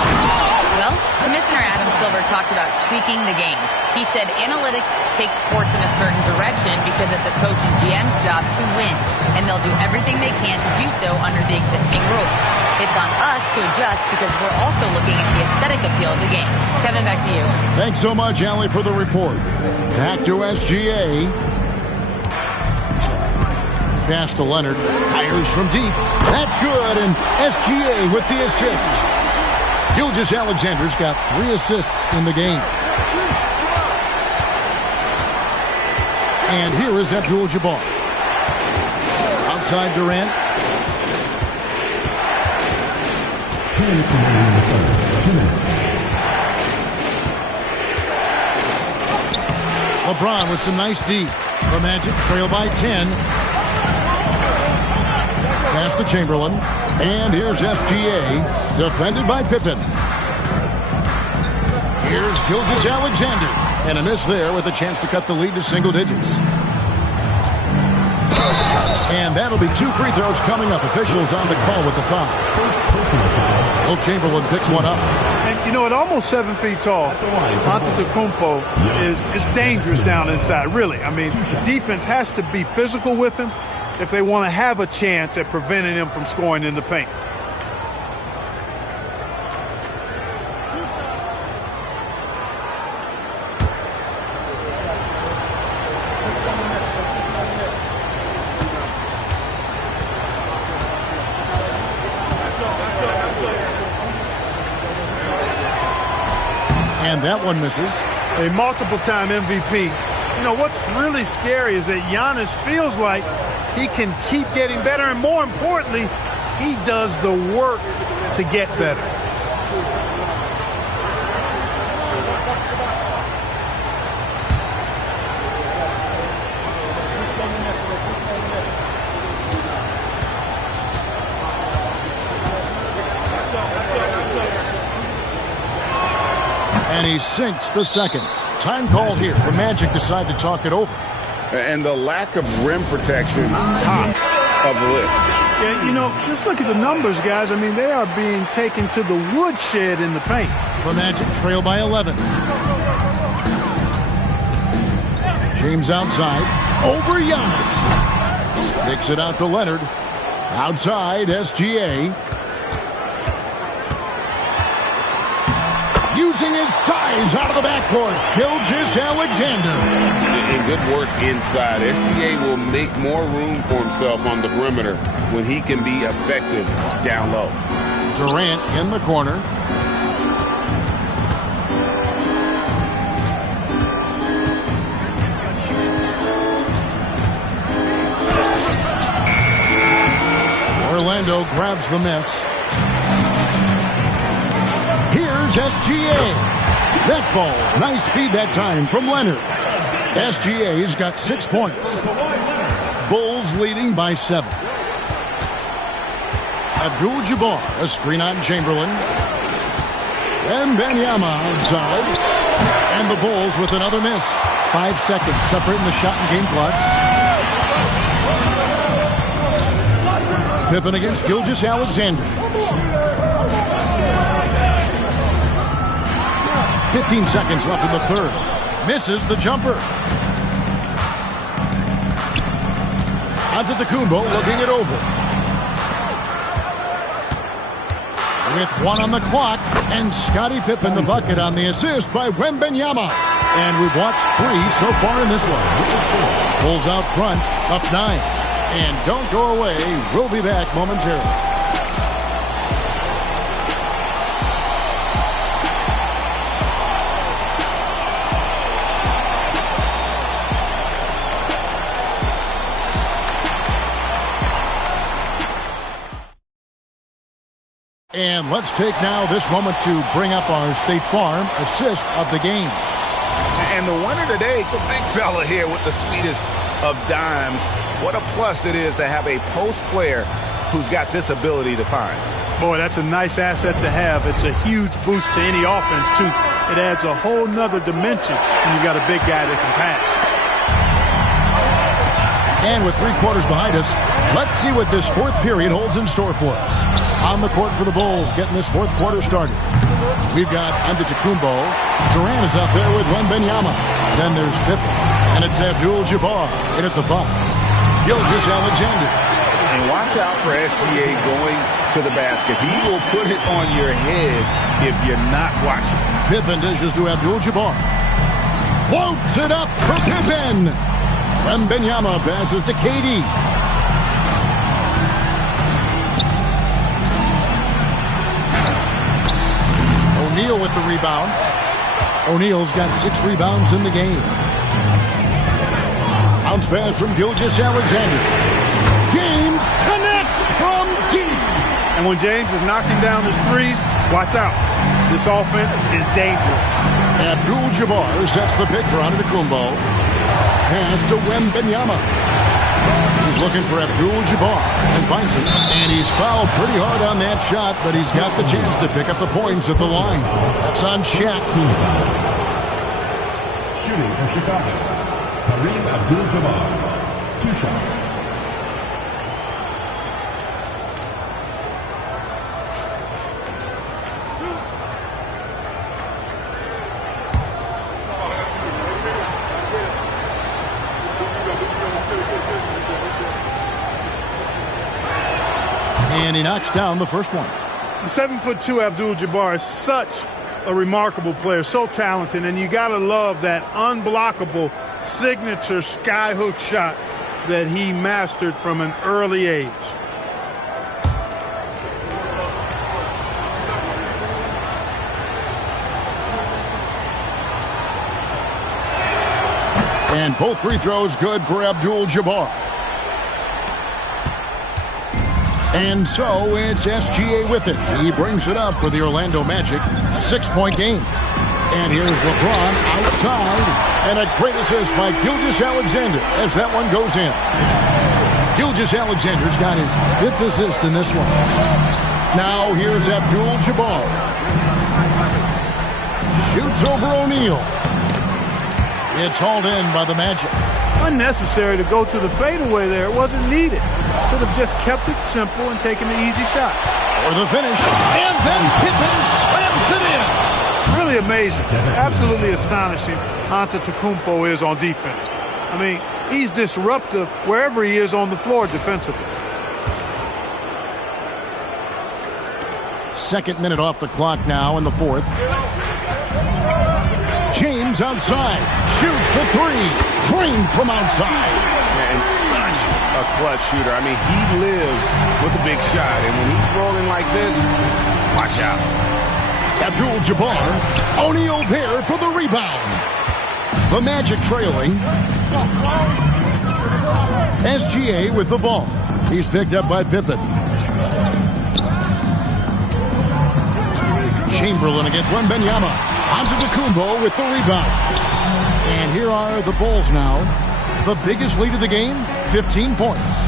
Well, Commissioner Adam Silver talked about tweaking the game. He said analytics takes sports in a certain direction because it's a coach and GM's job to win, and they'll do everything they can to do so under the existing rules. It's on us to adjust because we're also looking at the aesthetic appeal of the game. Kevin, back to you. Thanks so much, Allie, for the report. Back to SGA. Pass to Leonard. Fires from deep. That's good, and SGA with the assist. Gilgeous-Alexander's got 3 assists in the game. And here is Abdul-Jabbar. Outside Durant. LeBron with some nice D. The Magic trail by 10. Pass to Chamberlain. And here's SGA. Defended by Pippen. Here's Gilgeous-Alexander. And a miss there with a chance to cut the lead to single digits. And that'll be 2 free throws coming up. Officials on the call with the foul. Will Chamberlain picks one up. And, you know, at almost 7 feet tall, Antetokounmpo is dangerous down inside, really. I mean, the defense has to be physical with him if they want to have a chance at preventing him from scoring in the paint. And that one misses. A multiple-time MVP. You know, what's really scary is that Giannis feels like he can keep getting better, and more importantly, he does the work to get better. And he sinks the second. Time call here. The Magic decide to talk it over. And the lack of rim protection, top of the list. Yeah, you know, just look at the numbers, guys. I mean, they are being taken to the woodshed in the paint. The Magic trail by 11. James outside. Over Giannis. Kicks it out to Leonard. Outside, SGA. Using his size out of the backcourt. Gilgeous-Alexander. And good work inside. SGA will make more room for himself on the perimeter when he can be effective down low. Durant in the corner. Orlando grabs the miss. Here's SGA. That ball. Nice feed that time from Leonard. SGA's got 6 points. Bulls leading by 7. Abdul-Jabbar, a screen on Chamberlain. Wembanyama outside. And the Bulls with another miss. 5 seconds separating the shot and game clocks. Pippen against Gilgeous-Alexander. 15 seconds left in the third. Misses the jumper. Antetokounmpo looking it over. With 1 on the clock, and Scottie Pippen the bucket on the assist by Wembanyama. And we've watched 3 so far in this one. Bulls out front, up 9. And don't go away. We'll be back momentarily. And let's take now this moment to bring up our State Farm assist of the game. And the winner today, the big fella here with the sweetest of dimes. What a plus it is to have a post player who's got this ability to find. Boy, that's a nice asset to have. It's a huge boost to any offense, too. It adds a whole nother dimension when you've got a big guy that can pass. And with 3 quarters behind us, let's see what this 4th period holds in store for us. On the court for the Bulls, getting this 4th quarter started. We've got Antetokounmpo. Durant is out there with Wembanyama. Then there's Pippen. And it's Abdul-Jabbar in at the 5. Gilgeous-Alexander. And watch out for SGA going to the basket. He will put it on your head if you're not watching. Pippen dishes to Abdul-Jabbar. Floats it up for Pippen. Wembanyama passes to KD. O'Neal with the rebound. O'Neal's got 6 rebounds in the game. Bounce pass from Gilgeous-Alexander. James connects from deep. And when James is knocking down his threes, watch out. This offense is dangerous. Abdul-Jabbar sets the pick for Antetokounmpo. Pass to Wembanyama. He's looking for Abdul-Jabbar and finds him. And he's fouled pretty hard on that shot, but he's got the chance to pick up the points at the line. That's on Shaq. Shooting for Chicago, Kareem Abdul-Jabbar. 2 shots. And he knocks down the first one. The 7'2" Abdul-Jabbar is such a remarkable player, so talented, and you got to love that unblockable signature skyhook shot that he mastered from an early age. And both free throws good for Abdul-Jabbar. And so it's SGA with it. He brings it up for the Orlando Magic. 6-point game. And here's LeBron outside. And a great assist by Gilgeous-Alexander as that one goes in. Gilgeous-Alexander's got his 5th assist in this one. Now here's Abdul-Jabbar. Shoots over O'Neal. It's hauled in by the Magic. Unnecessary to go to the fadeaway there. It wasn't needed. Could have just kept it simple and taken the easy shot. For the finish. And then Pippen slams it in. Really amazing. Absolutely astonishing Antetokounmpo is on defense. I mean, he's disruptive wherever he is on the floor defensively. Second minute off the clock now in the fourth. James outside. Shoots the three. Drained from outside. And such a clutch shooter. I mean, he lives with a big shot. And when he's rolling like this, watch out. Abdul-Jabbar. O'Neal there for the rebound. The Magic trailing. SGA with the ball. He's picked up by Pippen. Chamberlain against Wembanyama. Antetokounmpo with the rebound. And here are the Bulls now. The biggest lead of the game, 15 points.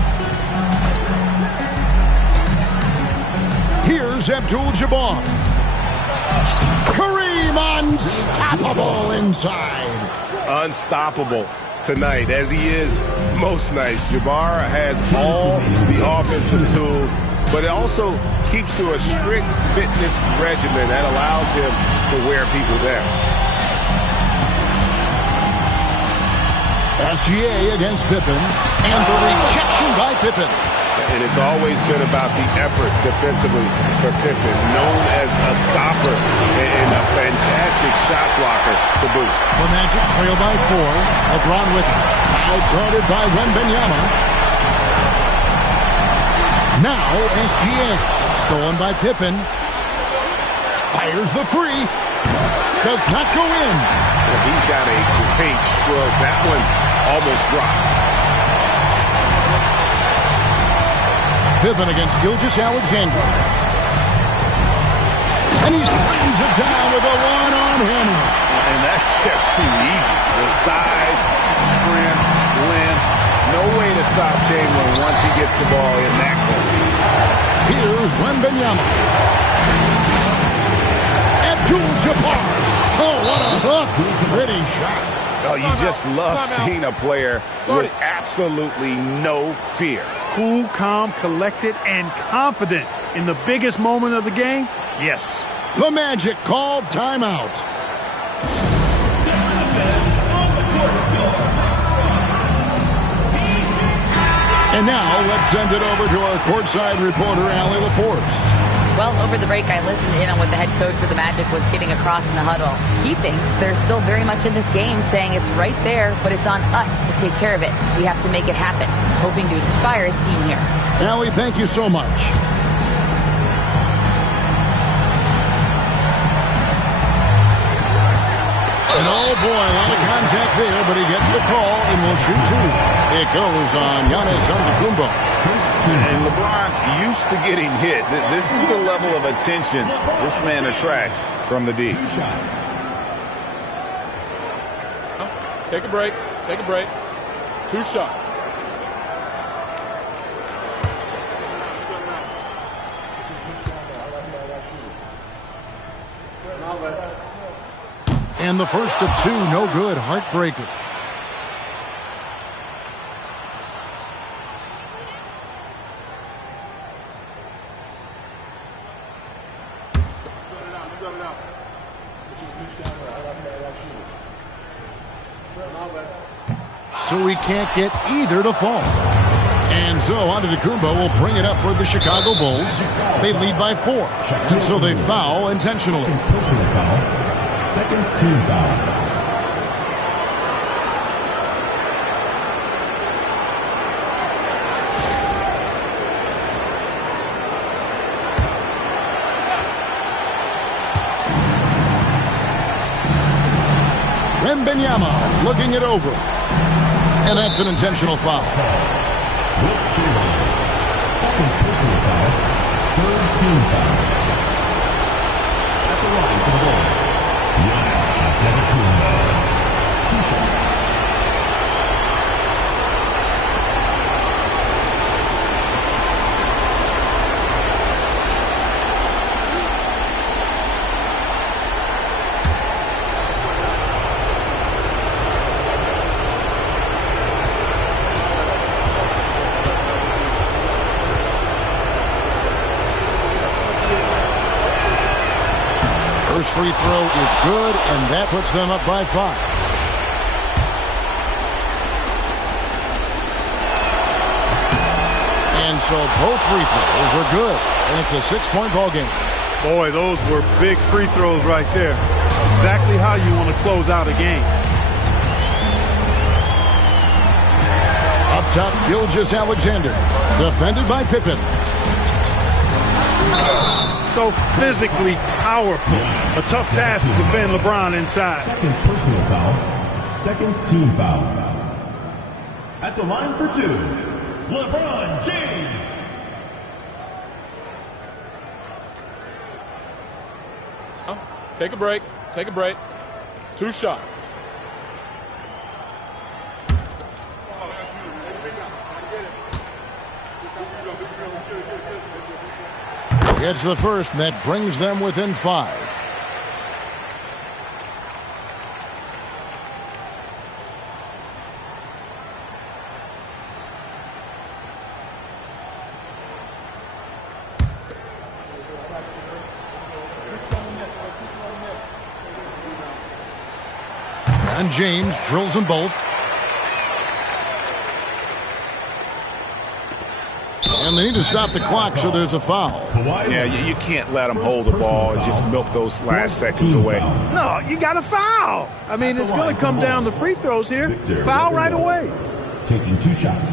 Here's Abdul-Jabbar. Kareem unstoppable inside. Unstoppable tonight, as he is most nights. Jabbar has all the offensive tools, but it also keeps to a strict fitness regimen that allows him to wear people down. SGA against Pippen, and the rejection by Pippen. And it's always been about the effort defensively for Pippen, known as a stopper and a fantastic shot blocker to boot. The Magic trail by 4. LeBron with it. Now guarded by Wembanyama. Now SGA. Stolen by Pippen. Fires the three. Does not go in. Well, he's got a great stroke. That one almost dropped. Pippen against Gilgeous-Alexander. And he slams it down with a one-arm hammer. And that's just too easy. The size, strength, length. No way to stop Chamberlain once he gets the ball in that close. Here's Wembanyama. Abdul-Jabbar. Oh, what a hook. Pretty shot. Oh, you just love seeing a player with absolutely no fear. Cool, calm, collected, and confident in the biggest moment of the game? Yes. The Magic called timeout. And now let's send it over to our courtside reporter, Allie LaForce. Well, over the break, I listened in on what the head coach for the Magic was getting across in the huddle. He thinks they're still very much in this game, saying it's right there, but it's on us to take care of it. We have to make it happen, hoping to inspire his team here. Allie, thank you so much. And oh boy, a lot of contact there, but he gets the call and will shoot two. It goes on Giannis Antetokounmpo. And LeBron used to getting hit. This is the level of attention this man attracts from the D. Take a break. Take a break. 2 shots. And the first of 2, no good. Heartbreaker. So we can't get either to fall. And so Antetokounmpo will bring it up for the Chicago Bulls. They lead by 4. And so they foul intentionally. Second team foul. Wembanyama looking it over. And that's an intentional foul. Second personal foul. Third team foul. At the line for the Bulls, Giannis Antetokounmpo. 2 shots. free throw is good, and that puts them up by 5. And so both free throws are good, and it's a 6-point ball game. Boy, those were big free throws right there. Exactly how you want to close out a game. Up top, Gilgeous-Alexander, defended by Pippen. So physically powerful. A tough task to defend LeBron inside. Second personal foul. Second team foul. At the line for 2, LeBron James. Take a break. Take a break. 2 shots. Gets the first, and that brings them within 5. And James drills them both. And they need to stop the clock, so there's a foul. Yeah, you can't let them hold the ball and just milk those last seconds away. No, you got to foul. I mean, it's going to come down to free throws here. Foul right away. Taking 2 shots.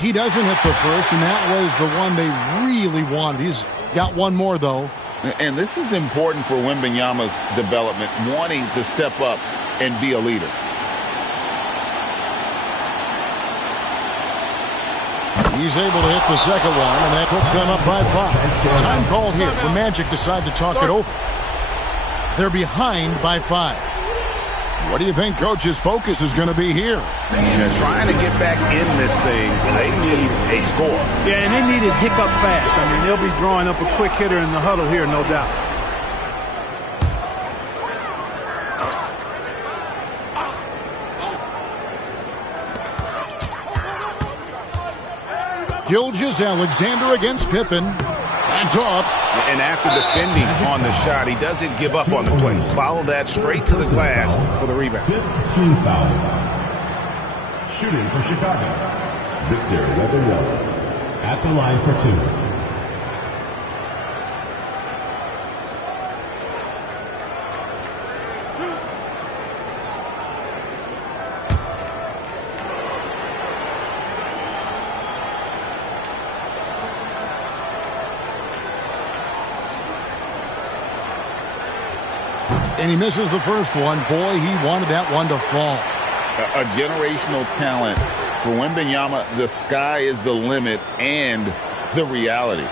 He doesn't hit the first, and that was the one they really wanted. He's got one more, though. And this is important for Wembanyama's development, wanting to step up and be a leader. He's able to hit the second one, and that puts them up by 5. Time called here. The Magic decide to talk it over. They're behind by 5. What do you think Coach's focus is going to be here? They're trying to get back in this thing. They need a score. Yeah, and they need it hiccup fast. I mean, they'll be drawing up a quick hitter in the huddle here, no doubt. Gilgeous-Alexander against Pippen. Hands off. And after defending on the shot, he doesn't give up on the play. Follow that straight to the glass for the rebound. 15 foul. Shooting for Chicago, Victor Wembanyama. At the line for 2. And he misses the first one. Boy, he wanted that one to fall. A generational talent. For Wembanyama, the sky is the limit and the reality.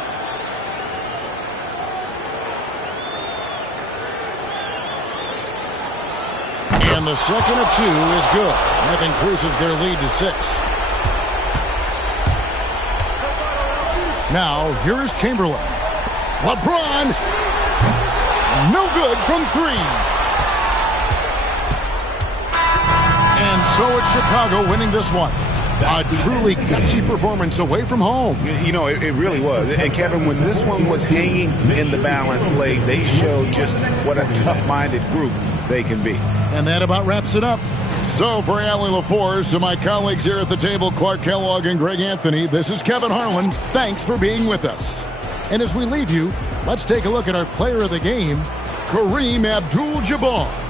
And the second of 2 is good. That increases their lead to 6. Now, here is Chamberlain. LeBron. No good from 3. And so it's Chicago winning this one. A truly gutsy performance away from home. You know, it really was. And Kevin, when this one was hanging in the balance late, they showed just what a tough-minded group they can be. And that about wraps it up. So for Allie LaForce, to my colleagues here at the table, Clark Kellogg and Greg Anthony, this is Kevin Harlan. Thanks for being with us. And as we leave you, let's take a look at our player of the game, Kareem Abdul-Jabbar.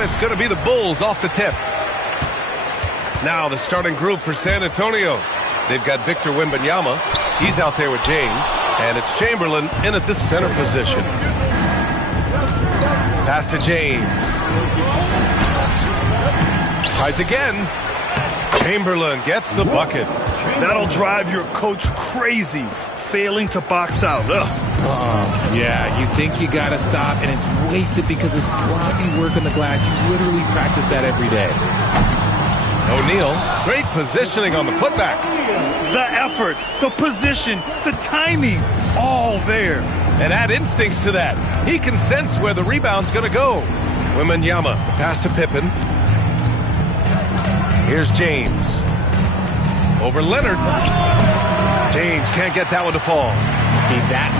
And it's going to be the Bulls off the tip. Now the starting group for San Antonio. They've got Victor Wembanyama. He's out there with James. And it's Chamberlain in at the center position. Pass to James. Tries again. Chamberlain gets the bucket. That'll drive your coach crazy, failing to box out. Yeah, you think you got to stop, and it's wasted because of sloppy work on the glass. You literally practice that every day. O'Neal, great positioning on the putback. The effort, the position, the timing, all there. And add instincts to that. He can sense where the rebound's going to go. Wembanyama, pass to Pippen. Here's James. Over Leonard. James can't get that one to fall. See, that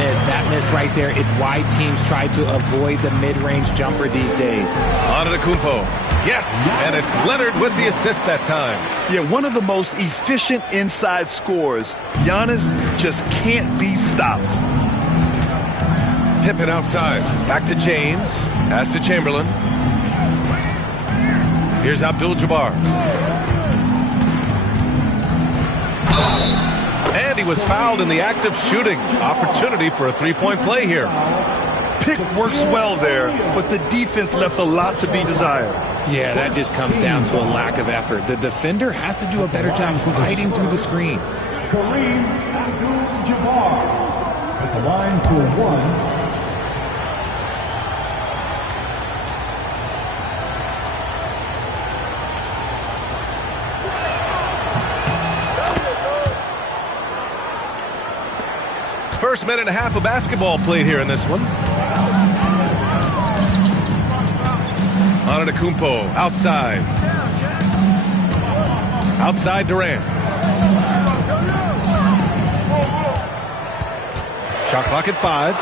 miss right there, it's why teams try to avoid the mid-range jumper these days. Antetokounmpo. Yes, and it's Leonard with the assist that time. Yeah, one of the most efficient inside scorers. Giannis just can't be stopped. Pippen outside. Back to James. Pass to Chamberlain. Here's Abdul-Jabbar. And he was fouled in the act of shooting. Opportunity for a three-point play here. Pick works well there, but the defense left a lot to be desired. Yeah, that just comes down to a lack of effort. The defender has to do a better job fighting through the screen. Kareem Abdul-Jabbar at the line for one. First minute and a half of basketball played here in this one. Antetokounmpo outside. Outside Durant. Shot clock at 5.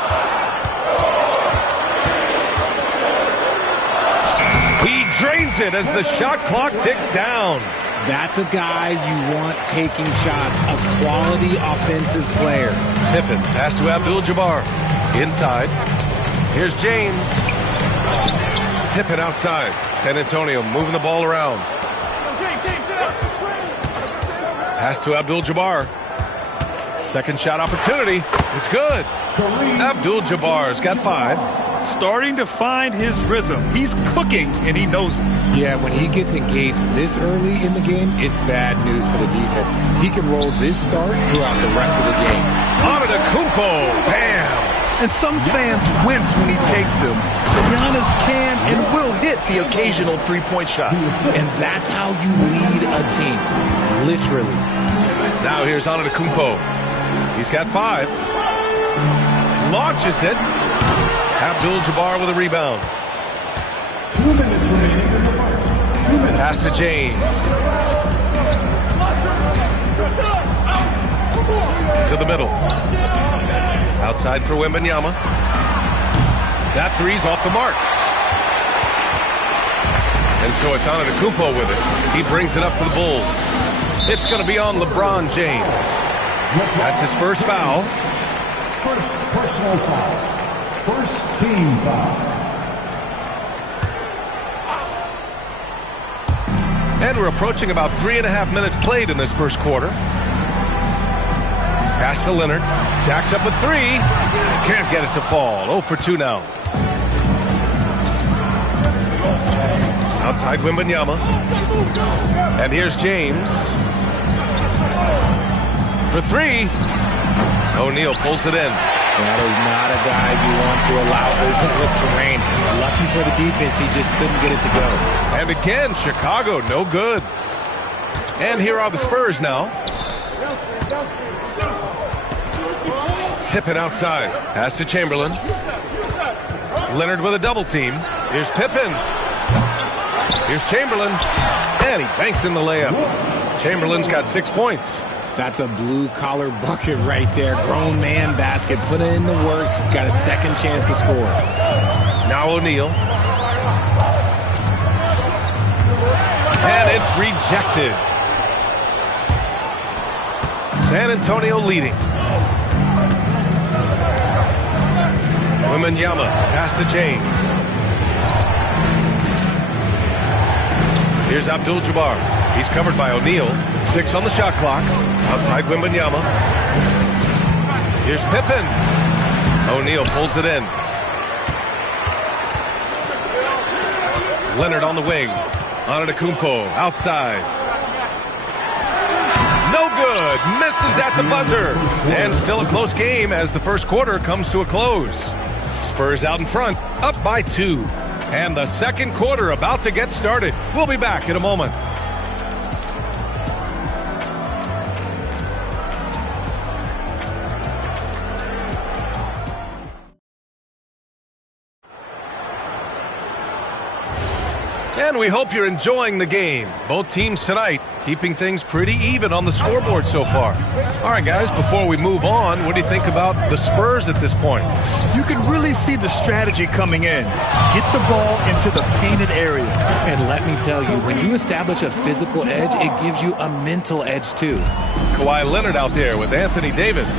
He drains it as the shot clock ticks down. That's a guy you want taking shots, a quality offensive player. Pippen, pass to Abdul-Jabbar. Inside. Here's James. Pippen outside. San Antonio moving the ball around. Pass to Abdul-Jabbar. Second shot opportunity. It's good. Abdul-Jabbar's got 5. Starting to find his rhythm. He's cooking, and he knows it. Yeah, when he gets engaged this early in the game, it's bad news for the defense. He can roll this start throughout the rest of the game. Antetokounmpo, bam! And some fans wince when he takes them. Giannis can and will hit the occasional three-point shot. And that's how you lead a team, literally. Now here's Antetokounmpo. He's got 5. Launches it. Abdul-Jabbar with a rebound. 2 minutes remaining in the first. Pass to James. To the middle. Outside for Wembanyama. That three's off the mark. And so it's Antetokounmpo with it. He brings it up for the Bulls. It's going to be on LeBron James. That's his first foul. First personal foul. First team foul. And we're approaching about 3.5 minutes played in this first quarter. Pass to Leonard. Jacks up with 3. Can't get it to fall. 0 for 2 now. Outside Wembanyama. And here's James. For 3. O'Neal pulls it in. That is not a guy you want to allow open looks for rain. Lucky for the defense, he just couldn't get it to go. And again, Chicago, no good. And here are the Spurs now. Pippen outside. Pass to Chamberlain. Leonard with a double team. Here's Pippen. Here's Chamberlain. And he banks in the layup. Chamberlain's got 6 points. That's a blue-collar bucket right there. Grown man basket. Put in the work. Got a second chance to score. Now O'Neal. And it's rejected. San Antonio leading. Wembanyama, pass to James. Here's Abdul-Jabbar. He's covered by O'Neal. 6 on the shot clock. Outside Wembanyama. Here's Pippen. O'Neal pulls it in. Leonard on the wing. Antetokounmpo outside. No good. Misses at the buzzer. And still a close game as the first quarter comes to a close. Spurs out in front, up by 2. And the second quarter about to get started. We'll be back in a moment. And we hope you're enjoying the game. Both teams tonight keeping things pretty even on the scoreboard so far. All right, guys, before we move on, what do you think about the Spurs at this point? You can really see the strategy coming in. Get the ball into the painted area. And let me tell you, when you establish a physical edge, it gives you a mental edge too. Kawhi Leonard out there with Anthony Davis.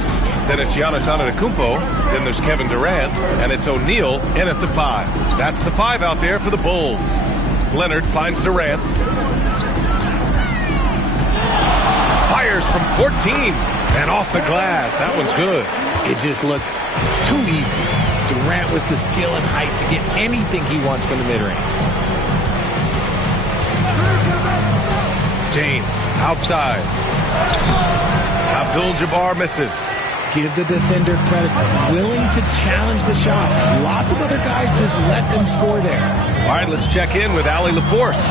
Then it's Giannis Antetokounmpo. Then there's Kevin Durant. And it's O'Neal in at the 5. That's the 5 out there for the Bulls. Leonard finds Durant. Fires from 14 and off the glass. That one's good. It just looks too easy. Durant with the skill and height to get anything he wants from the mid-range. James outside. Abdul-Jabbar misses. Give the defender credit. Willing to challenge the shot. Lots of other guys just let them score there. All right, let's check in with Allie LaForce.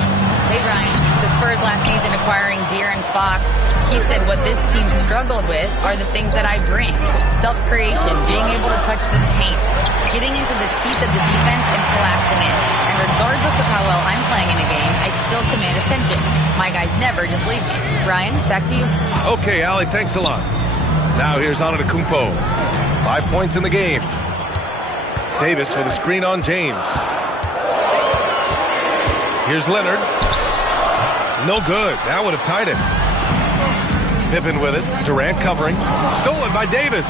Hey, Brian. The Spurs last season acquiring De'Aaron Fox. He said what this team struggled with are the things that I bring. Self-creation, being able to touch the paint, getting into the teeth of the defense and collapsing it. And regardless of how well I'm playing in a game, I still command attention. My guys never just leave me. Brian, back to you. Okay, Allie, thanks a lot. Now here's Antetokounmpo. 5 points in the game. Davis with a screen on James. Here's Leonard. No good. That would have tied it. Pippen with it. Durant covering. Stolen by Davis.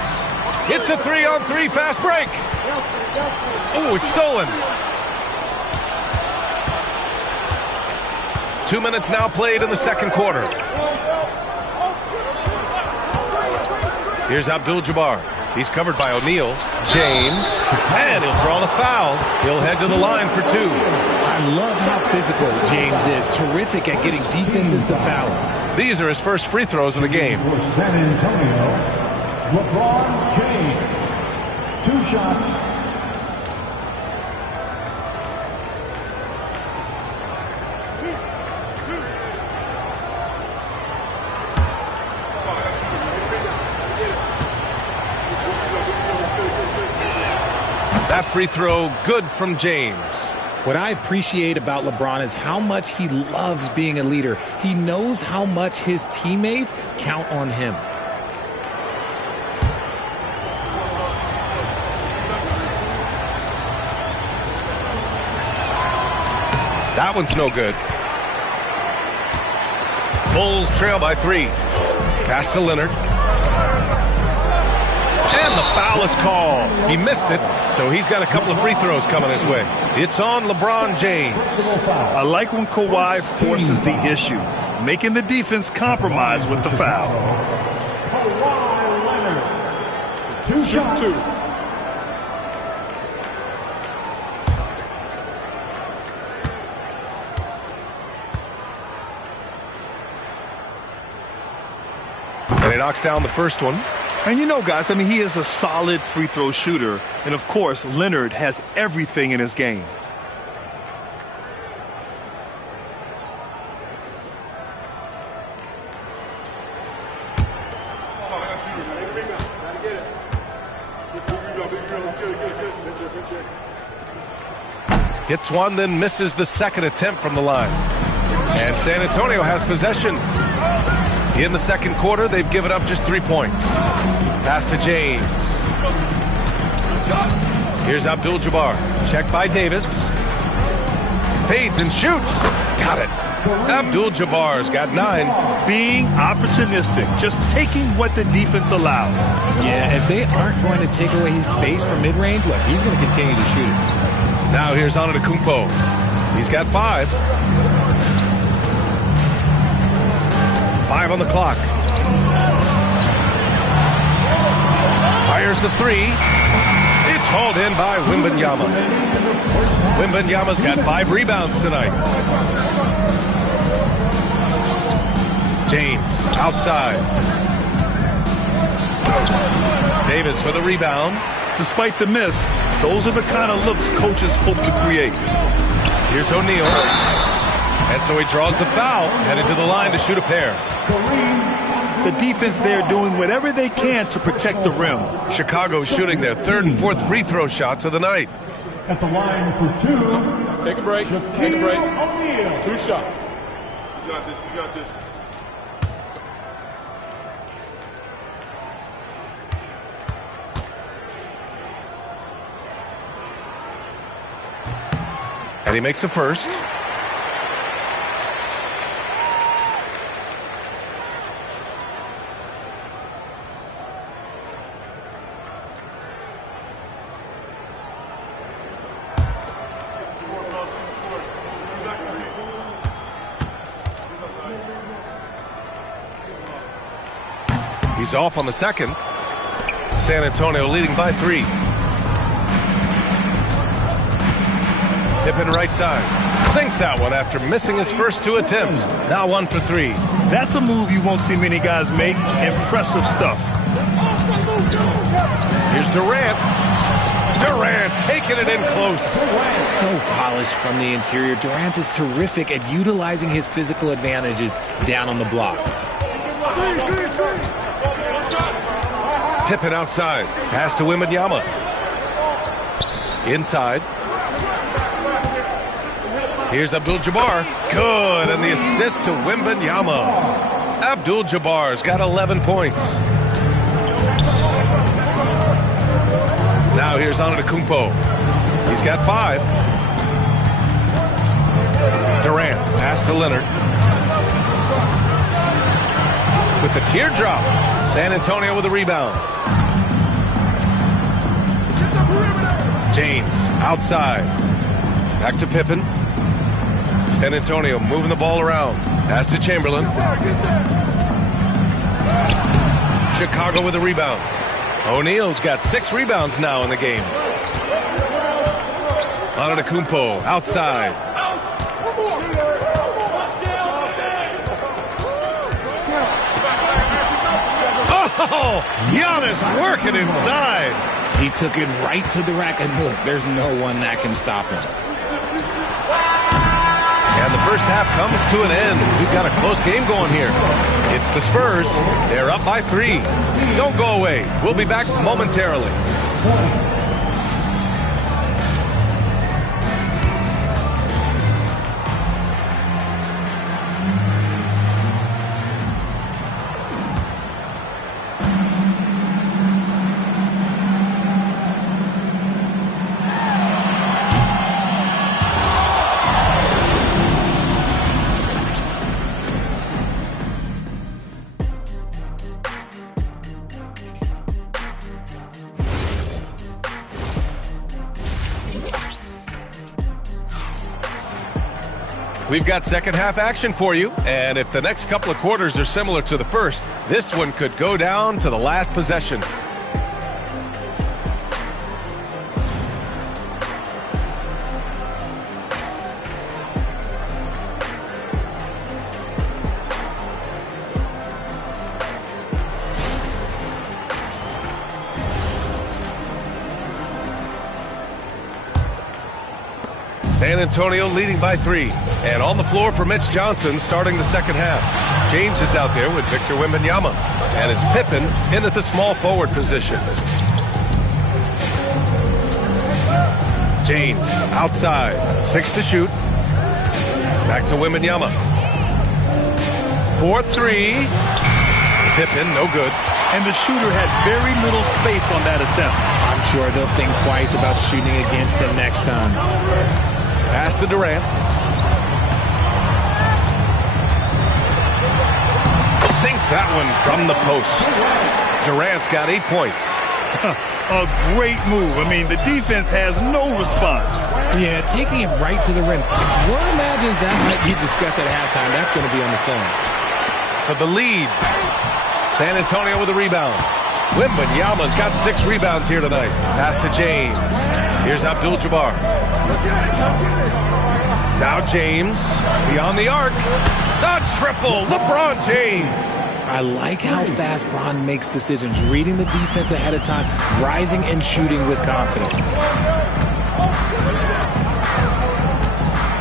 It's a 3-on-3 fast break. Oh, it's stolen. 2 minutes now played in the second quarter. Here's Abdul-Jabbar. He's covered by O'Neal. James. And he'll draw the foul. He'll head to the line for 2. I love how physical James is. Terrific at getting defenses to foul him. These are his first free throws of the game. For San Antonio, LeBron James. 2 shots. That free throw good from James. What I appreciate about LeBron is how much he loves being a leader. He knows how much his teammates count on him. That one's no good. Bulls trail by 3. Pass to Leonard. And the foul is called. He missed it, so he's got a couple of free throws coming his way. It's on LeBron James. I like when Kawhi forces the issue, making the defense compromise with the foul. Kawhi Leonard. 2 shots. 2. And he knocks down the first one. And you know, guys, I mean, he is a solid free throw shooter. And, of course, Leonard has everything in his game. Hits one, then misses the second attempt from the line. And San Antonio has possession. In the second quarter, they've given up just 3 points. Pass to James. Here's Abdul-Jabbar. Check by Davis. Fades and shoots. Got it. Abdul-Jabbar's got 9. Being opportunistic, just taking what the defense allows. Yeah, if they aren't going to take away his space from mid-range, look, he's going to continue to shoot it. Now here's Antetokounmpo. He's got 5. 5 on the clock. Fires the three. It's hauled in by Wembanyama. Wembanyama's got 5 rebounds tonight. James outside. Davis for the rebound. Despite the miss, those are the kind of looks coaches hope to create. Here's O'Neal. And so he draws the foul, headed to the line to shoot a pair. The defense there doing whatever they can to protect the rim. Chicago shooting their 3rd and 4th free throw shots of the night. At the line for 2. Take a break. Take a break. O'Neal. 2 shots. We got this. We got this. And he makes a first. He's off on the second. San Antonio leading by 3. Pippen right side. Sinks that one after missing his first 2 attempts. Now 1 for 3. That's a move you won't see many guys make. Impressive stuff. Here's Durant. Durant taking it in close. So polished from the interior. Durant is terrific at utilizing his physical advantages down on the block. Pippen outside. Pass to Wembanyama. Inside. Here's Abdul-Jabbar. Good, and the assist to Wembanyama. Abdul-Jabbar's got 11 points. Now here's Antetokounmpo. He's got 5. Durant, pass to Leonard. With the teardrop. San Antonio with a rebound. James, outside. Back to Pippen. San Antonio moving the ball around. Pass to Chamberlain. Chicago with a rebound. O'Neal's got 6 rebounds now in the game. Antetokounmpo outside. Oh, Giannis working inside. He took it right to the rack, and look, there's no one that can stop him. And the first half comes to an end. We've got a close game going here. It's the Spurs. They're up by 3. Don't go away. We'll be back momentarily. We've got second half action for you, and if the next couple of quarters are similar to the first, this one could go down to the last possession. San Antonio leading by 3. And on the floor for Mitch Johnson starting the second half. James is out there with Victor Wembanyama. And it's Pippen in at the small forward position. James outside. 6 to shoot. Back to Wembanyama. 4-3. Pippen, no good. And the shooter had very little space on that attempt. I'm sure they'll think twice about shooting against him next time. Pass to Durant. Sinks that one from the post. Durant's got 8 points. A great move. I mean, the defense has no response. Yeah, taking it right to the rim. One imagines that might be discussed at halftime. That's going to be on the film. for the lead. San Antonio with a rebound. Wembanyama's got 6 rebounds here tonight. Pass to James. Here's Abdul-Jabbar. Now James, beyond the arc. The triple, LeBron James. I like how fast Bron makes decisions, reading the defense ahead of time, rising and shooting with confidence.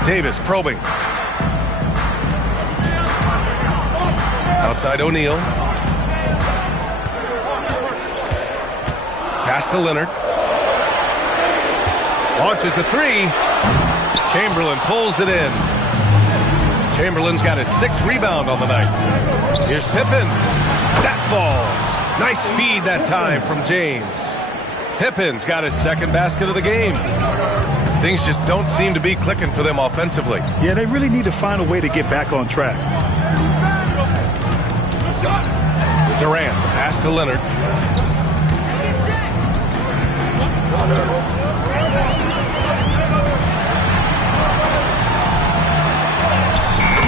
Davis probing. Outside O'Neal. Pass to Leonard. Launches a 3. Chamberlain pulls it in. Chamberlain's got his 6th rebound on the night. Here's Pippen. That falls. Nice feed that time from James. Pippen's got his 2nd basket of the game. Things just don't seem to be clicking for them offensively. Yeah, they really need to find a way to get back on track. Durant, pass to Leonard.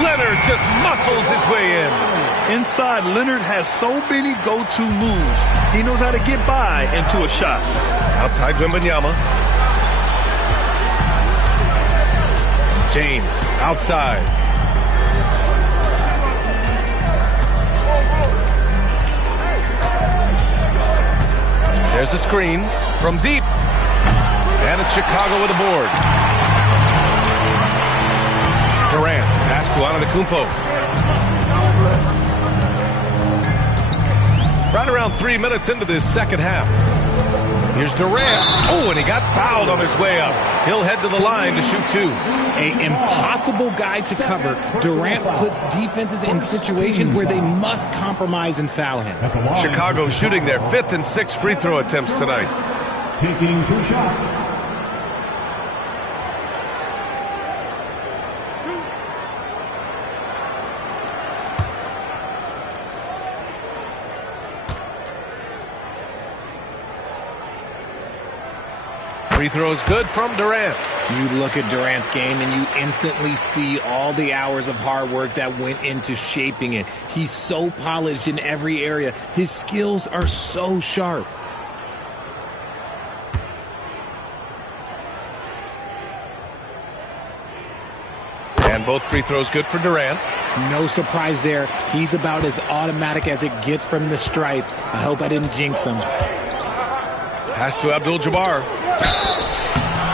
Leonard just muscles his way in. Inside, Leonard has so many go-to moves. He knows how to get by into a shot. Outside Wembanyama. James, outside. There's a screen from deep. And it's Chicago with a board. Durant, pass to Antetokounmpo. Right around 3 minutes into this second half. Here's Durant. Oh, and he got fouled on his way up. He'll head to the line to shoot 2. An impossible guy to cover. Durant puts defenses in situations where they must compromise and foul him. Chicago shooting their 5th and 6th free throw attempts tonight. Taking 2 shots. Free throws good from Durant. You look at Durant's game and you instantly see all the hours of hard work that went into shaping it. He's so polished in every area. His skills are so sharp. And both free throws good for Durant. No surprise there. He's about as automatic as it gets from the stripe. I hope I didn't jinx him. Pass to Abdul-Jabbar.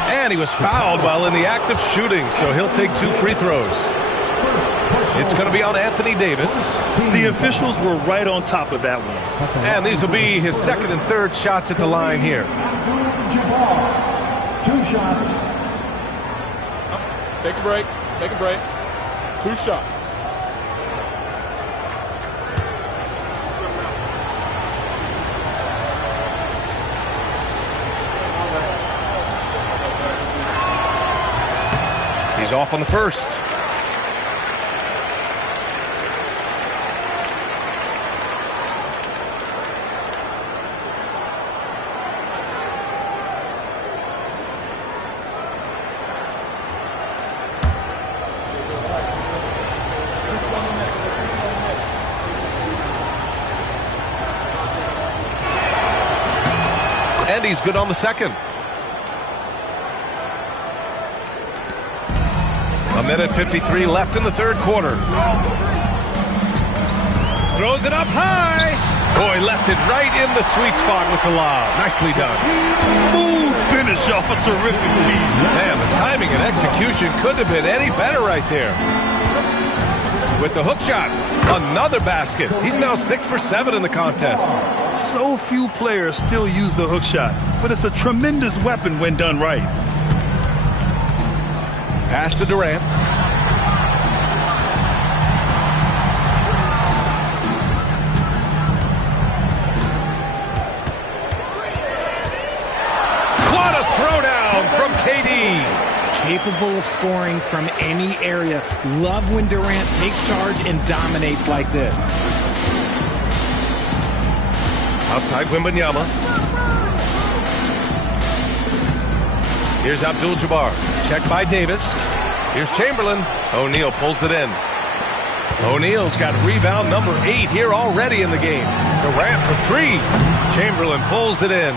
And he was fouled while in the act of shooting, so he'll take 2 free throws. It's going to be on Anthony Davis. The officials were right on top of that one. And these will be his 2nd and 3rd shots at the line here. 2 shots. Take a break. Take a break. 2 shots. He's off on the first. And he's good on the second. A minute 53 left in the 3rd quarter. Throws it up high. Boy, left it right in the sweet spot with the lob. Nicely done. Smooth finish off a terrific feed. Man, the timing and execution couldn't have been any better right there. With the hook shot, another basket. He's now 6 for 7 in the contest. So few players still use the hook shot, but it's a tremendous weapon when done right. Pass to Durant. What a throwdown from KD. Capable of scoring from any area. Love when Durant takes charge and dominates like this. Outside Wembanyama. Here's Abdul-Jabbar. Checked by Davis. Here's Chamberlain. O'Neal pulls it in. O'Neal's got rebound number 8 here already in the game. Durant for 3. Chamberlain pulls it in.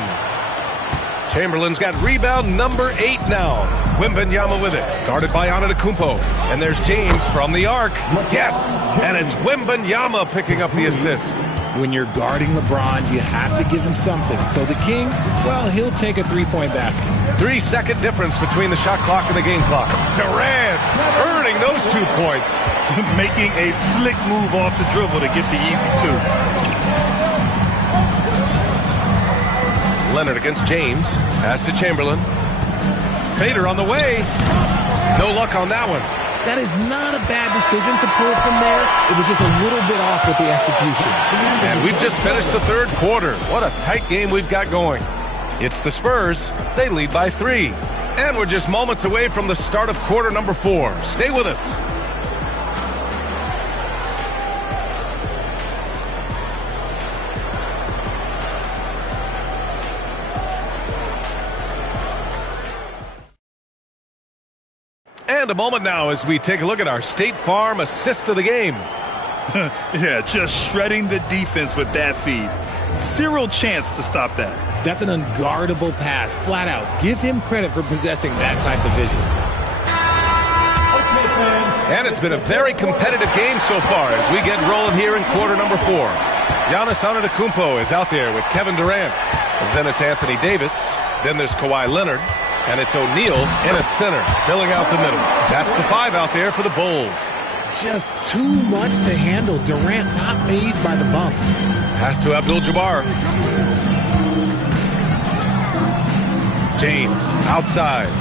Chamberlain's got rebound number 8 now. Wembanyama with it. Guarded by Antetokounmpo. And there's James from the arc. Yes! And it's Wembanyama picking up the assist. When you're guarding LeBron, you have to give him something. So the King, well, he'll take a three-point basket. 3-second difference between the shot clock and the game clock. Durant earning those 2 points. Making a slick move off the dribble to get the easy 2. Leonard against James. Pass to Chamberlain. Fader on the way. No luck on that one. That is not a bad decision to pull from there. It was just a little bit off with the execution. And we've just finished the third quarter. What a tight game we've got going. It's the Spurs. They lead by 3. And we're just moments away from the start of quarter number 4. Stay with us. And a moment now as we take a look at our State Farm assist of the game. Yeah, just shredding the defense with that feed. Zero chance to stop that. That's an unguardable pass, flat out. Give him credit for possessing that type of vision. And it's been a very competitive game so far as we get rolling here in quarter number 4. Giannis Antetokounmpo is out there with Kevin Durant. And then it's Anthony Davis. Then there's Kawhi Leonard. And it's O'Neal in at center, filling out the middle. That's the 5 out there for the Bulls. Just too much to handle. Durant not fazed by the bump. Pass to Abdul-Jabbar. James outside.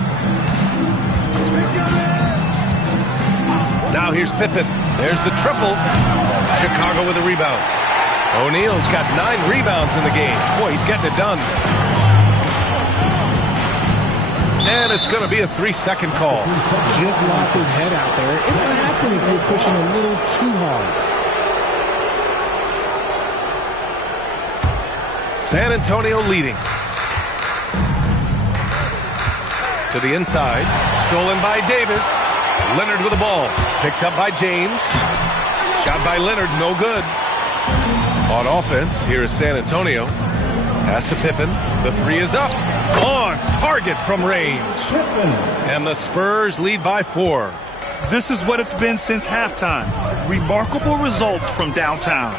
Now here's Pippen. There's the triple. Chicago with a rebound. O'Neal's got 9 rebounds in the game. Boy, he's getting it done. And it's going to be a 3-second call. Just lost his head out there. It will happen if you're pushing a little too hard. San Antonio leading. To the inside. Stolen by Davis. Leonard with the ball. Picked up by James. Shot by Leonard, no good. On offense, here is San Antonio. Pass to Pippen. The 3 is up. On target from range. And the Spurs lead by 4. This is what it's been since halftime. Remarkable results from downtown.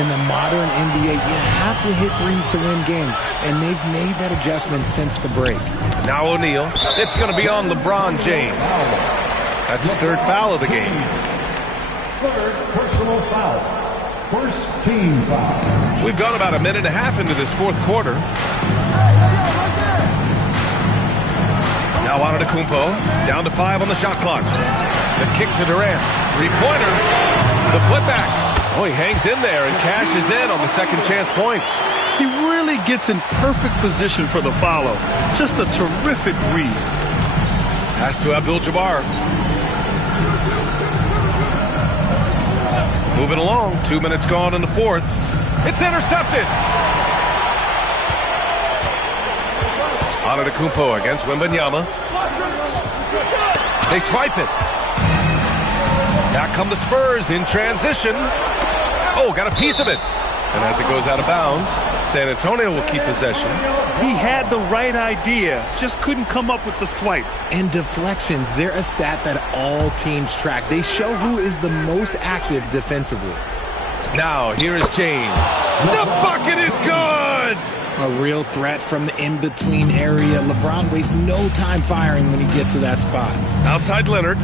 In the modern NBA, you have to hit threes to win games, and they've made that adjustment since the break. Now O'Neal. It's going to be on LeBron James. That's his 3rd foul of the game. 3rd personal foul. First team foul. We've gone about a minute and a half into this 4th quarter. Now Antetokounmpo down to 5 on the shot clock. The kick to Durant. 3-pointer. The putback. Oh, he hangs in there and cashes in on the second chance points. He really gets in perfect position for the follow. Just a terrific read. Pass to Abdul-Jabbar. Moving along. 2 minutes gone in the 4th. It's intercepted. Antetokounmpo against Wembanyama. They swipe it. Back come the Spurs in transition. Oh, got a piece of it. And as it goes out of bounds, San Antonio will keep possession. He had the right idea, just couldn't come up with the swipe. And deflections, they're a stat that all teams track. They show who is the most active defensively. Now, here is James. The bucket is good! A real threat from the in-between area. LeBron wastes no time firing when he gets to that spot. Outside Leonard.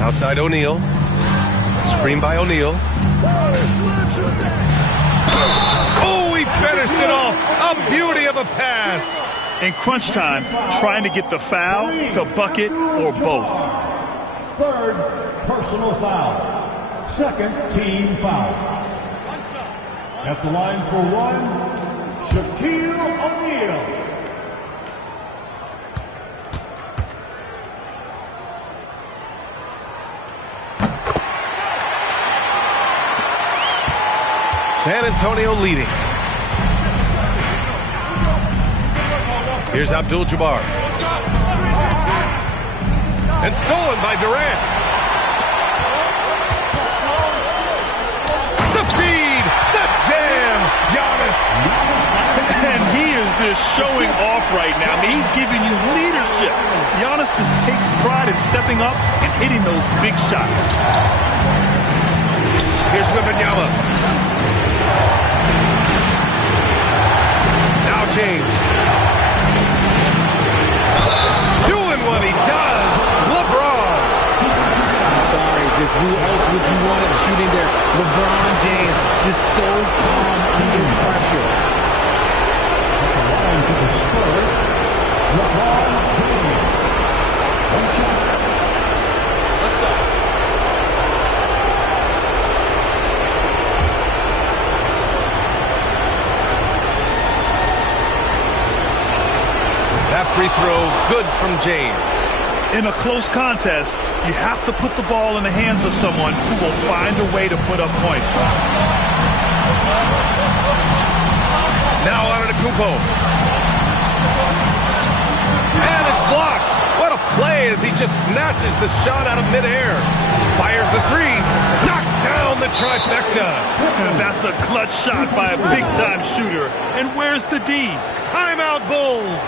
Outside O'Neal. Screen by O'Neal. Oh, he finished it off. A beauty of a pass. In crunch time, trying to get the foul, the bucket, or both. 3rd personal foul. 2nd team foul. At the line for 1, Shaquille O'Neal. San Antonio leading. Here's Abdul-Jabbar. and stolen by Durant. The feed, the jam, Giannis. And he is just showing off right now. I mean, he's giving you leadership. Giannis just takes pride in stepping up and hitting those big shots. Here's Wembanyama. Now James. Doing what he does. LeBron. I'm sorry, just who else would you want it shooting there? LeBron James, just so calm under pressure. Let's go. That free throw, good from James. In a close contest, you have to put the ball in the hands of someone who will find a way to put up points. Now Antetokounmpo. And it's blocked. What a play as he just snatches the shot out of midair. Fires the three. Knocks down the trifecta. That's a clutch shot by a big-time shooter. And where's the D? Timeout Bulls.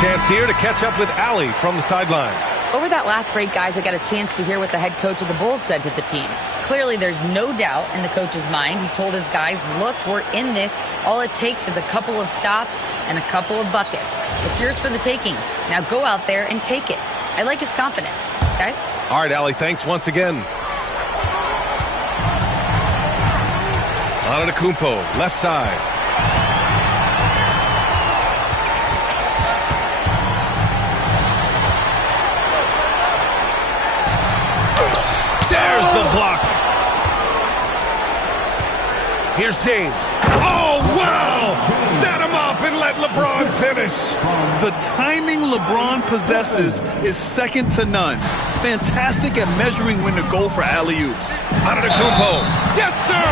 Chance here to catch up with Allie from the sideline. Over that last break, guys, I got a chance to hear what the head coach of the Bulls said to the team. Clearly, there's no doubt in the coach's mind. He told his guys, look, we're in this. All it takes is a couple of stops and a couple of buckets. It's yours for the taking. Now go out there and take it. I like his confidence. Guys? All right, Allie, thanks once again. Antetokounmpo, left side. There's the block. Here's James. Oh, wow! Set him up and let LeBron finish. The timing LeBron possesses is second to none. Fantastic at measuring when to go for alley-oops. Antetokounmpo. Yes, sir!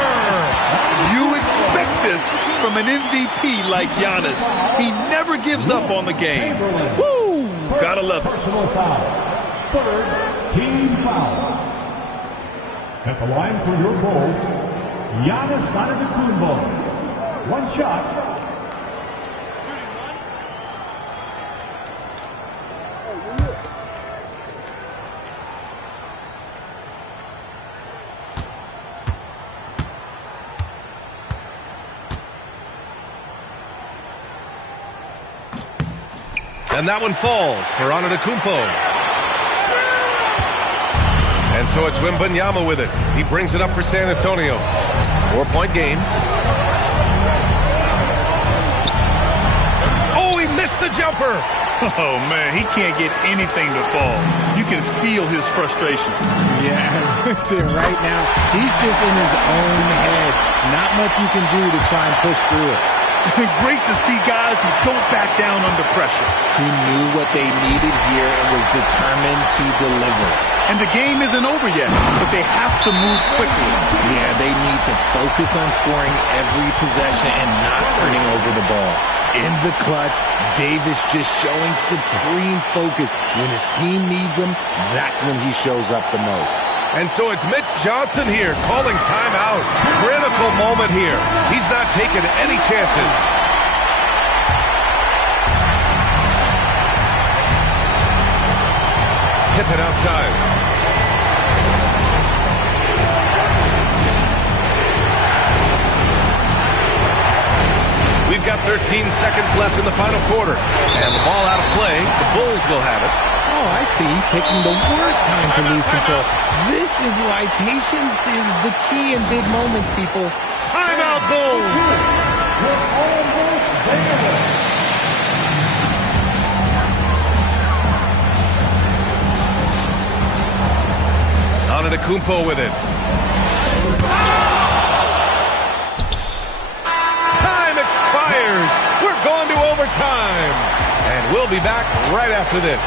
You expect this from an MVP like Giannis. He never gives up on the game. Woo! Gotta love it. Personal foul. Third team foul. At the line for your Bulls, Giannis Antetokounmpo. One shot. And that one falls for Antetokounmpo. And so it's Wembanyama with it. He brings it up for San Antonio. 4-point game. Oh, he missed the jumper. Oh, man, he can't get anything to fall. You can feel his frustration. Yeah, right now, he's just in his own head. Not much you can do to try and push through it. Great to see guys who don't back down under pressure. He knew what they needed here and was determined to deliver. And the game isn't over yet, but they have to move quickly. Yeah, they need to focus on scoring every possession and not turning over the ball. In the clutch, Davis just showing supreme focus. When his team needs him, that's when he shows up the most. And so it's Mitch Johnson here calling timeout. Critical moment here. He's not taking any chances. Pippen outside. We've got 13 seconds left in the final quarter. And the ball out of play. The Bulls will have it. Oh, I see. Picking the worst time to lose control. This is why patience is the key in big moments, people. Timeout, Bulls! We're almost there. Antetokounmpo with it. Time expires. We're going to overtime. And we'll be back right after this.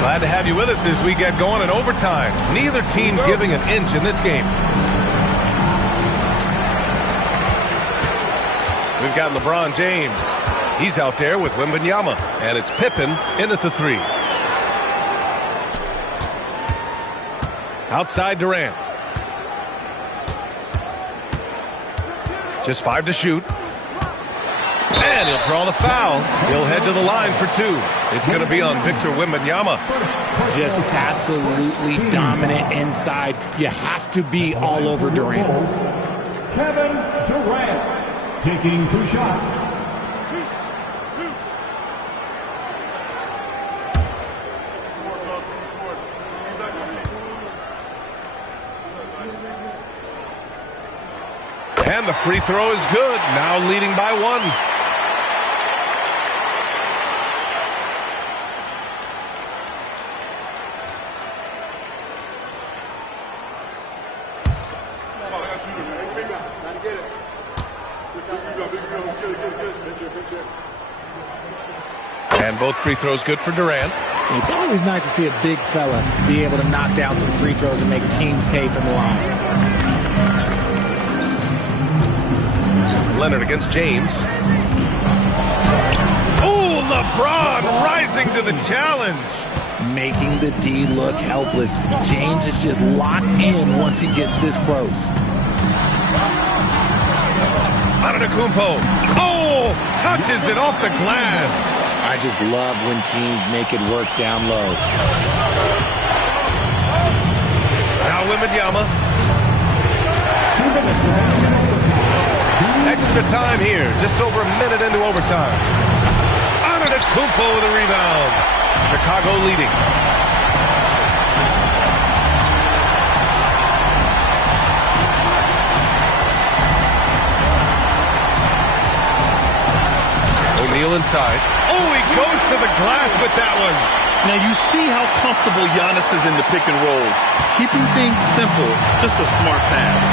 Glad to have you with us as we get going in overtime. Neither team giving an inch in this game. We've got LeBron James. He's out there with Wembanyama. And it's Pippen in at the three. Outside Durant. Just 5 to shoot. And he'll draw the foul. He'll head to the line for 2. It's going to be on Victor Wembanyama. Just absolutely dominant inside. You have to be all over Durant. Kevin Durant taking 2 shots. And the free throw is good. Now leading by 1. And both free throws good for Durant. It's always nice to see a big fella be able to knock down some free throws and make teams pay from the line. Leonard against James. Oh, LeBron rising to the challenge. Making the D look helpless. James is just locked in once he gets this close. Antetokounmpo. Oh, touches it off the glass. I just love when teams make it work down low. Now Wembanyama. Extra time here, just over a minute into overtime. Antetokounmpo with a rebound. Chicago leading. O'Neal inside. Oh, he goes to the glass with that one. Now you see how comfortable Giannis is in the pick and rolls. Keeping things simple, just a smart pass.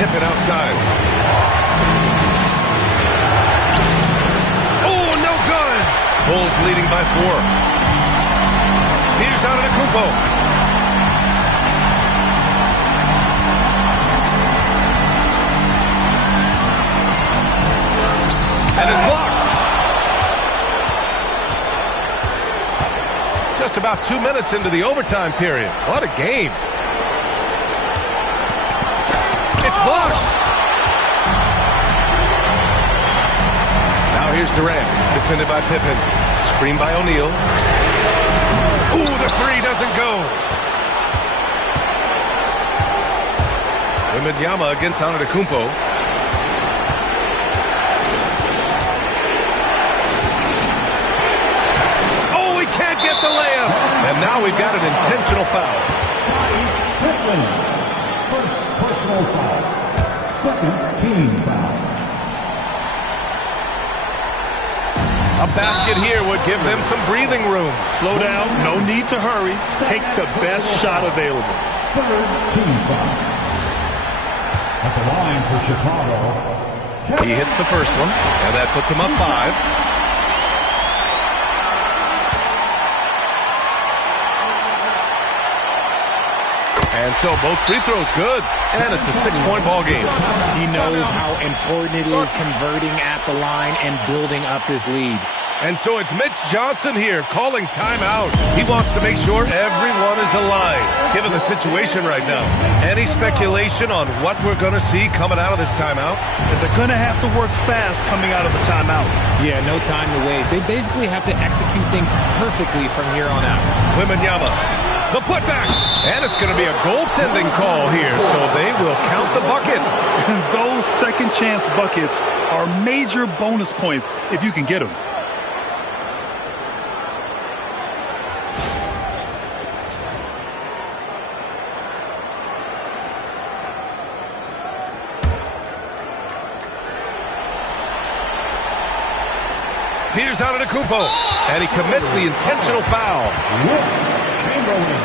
Pippen outside. Oh, no good. Bulls leading by 4. Here's Antetokounmpo. And it's blocked. Just about 2 minutes into the overtime period. What a game. It's blocked. Now here's Durant, defended by Pippen. Screen by O'Neal. Ooh, the three doesn't go. Wembanyama against Antetokounmpo. Get the layup. And now we've got an intentional foul. Pippen. First personal foul. Second team foul. A basket here would give them some breathing room. Slow down. No need to hurry. Take the best shot available. Third team foul. At the line for Chicago. He hits the first one, and that puts him up 5. And so both free throws good, and it's a 6-point ball game. He knows how important it is converting at the line and building up this lead. And so it's Mitch Johnson here calling timeout. He wants to make sure everyone is aligned, given the situation right now. Any speculation on what we're going to see coming out of this timeout? They're going to have to work fast coming out of the timeout. Yeah, no time to waste. They basically have to execute things perfectly from here on out. Wembanyama, the putback, and it's going to be a goaltending call here, so they will count the bucket. Those second chance buckets are major bonus points if you can get them. Here's Antetokounmpo, and he commits the intentional foul. Chamberlain,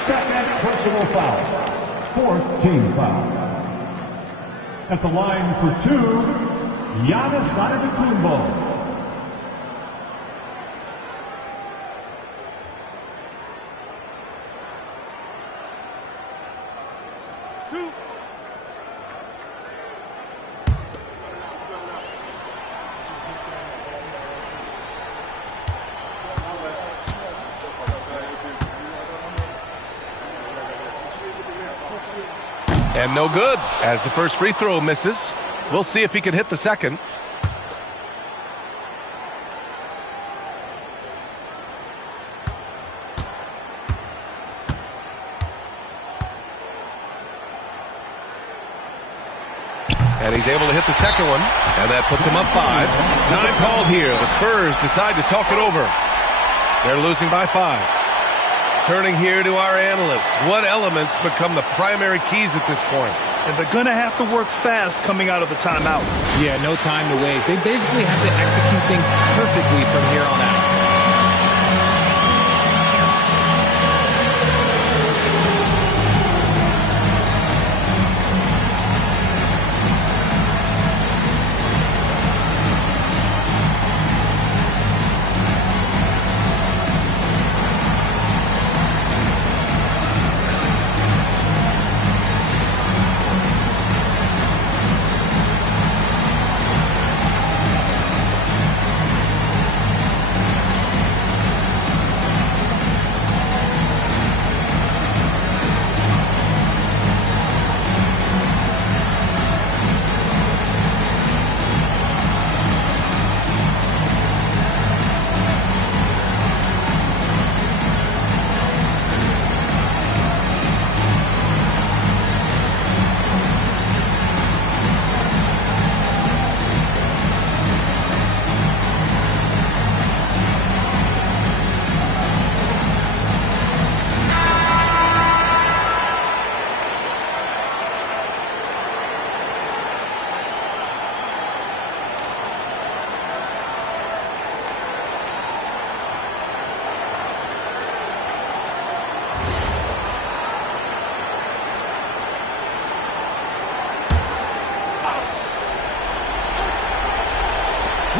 second personal foul. Fourth team foul. At the line for 2, Giannis Antetokounmpo. And no good, as the first free throw misses. We'll see if he can hit the second. And he's able to hit the second one, and that puts him up 5. Time called here. The Spurs decide to talk it over. They're losing by 5. Turning here to our analyst. What elements become the primary keys at this point? And they're going to have to work fast coming out of the timeout. Yeah, no time to waste. They basically have to execute things perfectly from here on out.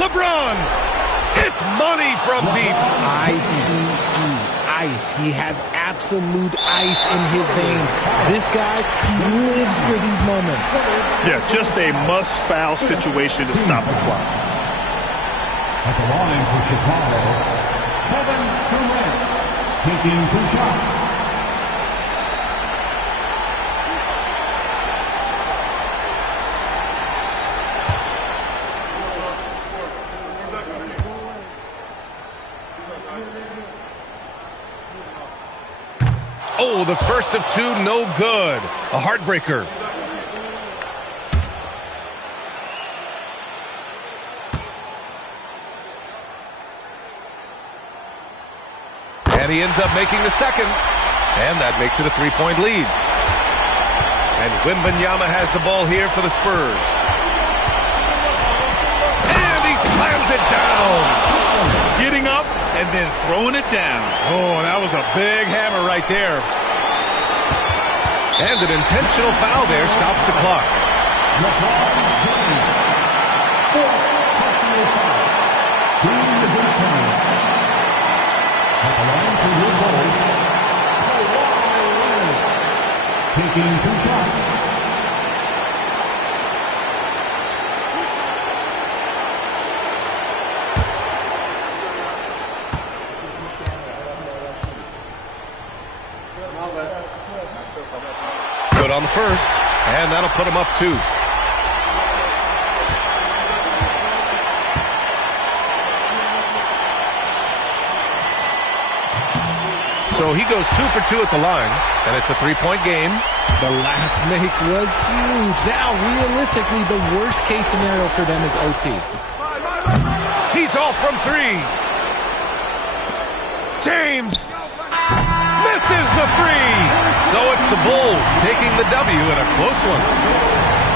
LeBron! It's money from deep. I-C-E. Ice. He has absolute ice in his veins. This guy, he lives for these moments. Yeah, just a must-foul situation to stop the clock. At the line for Chicago, Kevin Durant, taking 2 shots. Oh, the first of 2, no good. A heartbreaker. And he ends up making the second. And that makes it a 3-point lead. And Wembanyama has the ball here for the Spurs. And he slams it down. and then throwing it down. Oh, that was a big hammer right there. And an intentional foul there stops the clock. At the line for your Bulls, Kawhi Leonard, taking 2 shots. Good on the first, and that'll put him up 2. So he goes 2 for 2 at the line, and it's a 3-point game. The last make was huge. Now, realistically, the worst-case scenario for them is OT. He's off from 3. James misses the 3. So it's the Bulls taking the W in a close one.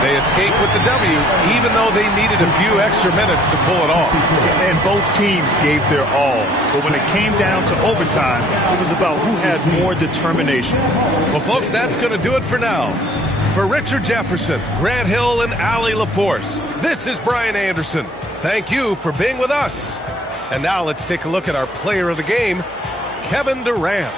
They escape with the W, even though they needed a few extra minutes to pull it off. And both teams gave their all. But when it came down to overtime, it was about who had more determination. Well, folks, that's going to do it for now. For Richard Jefferson, Grant Hill, and Allie LaForce, this is Brian Anderson. Thank you for being with us. And now let's take a look at our player of the game, Kevin Durant.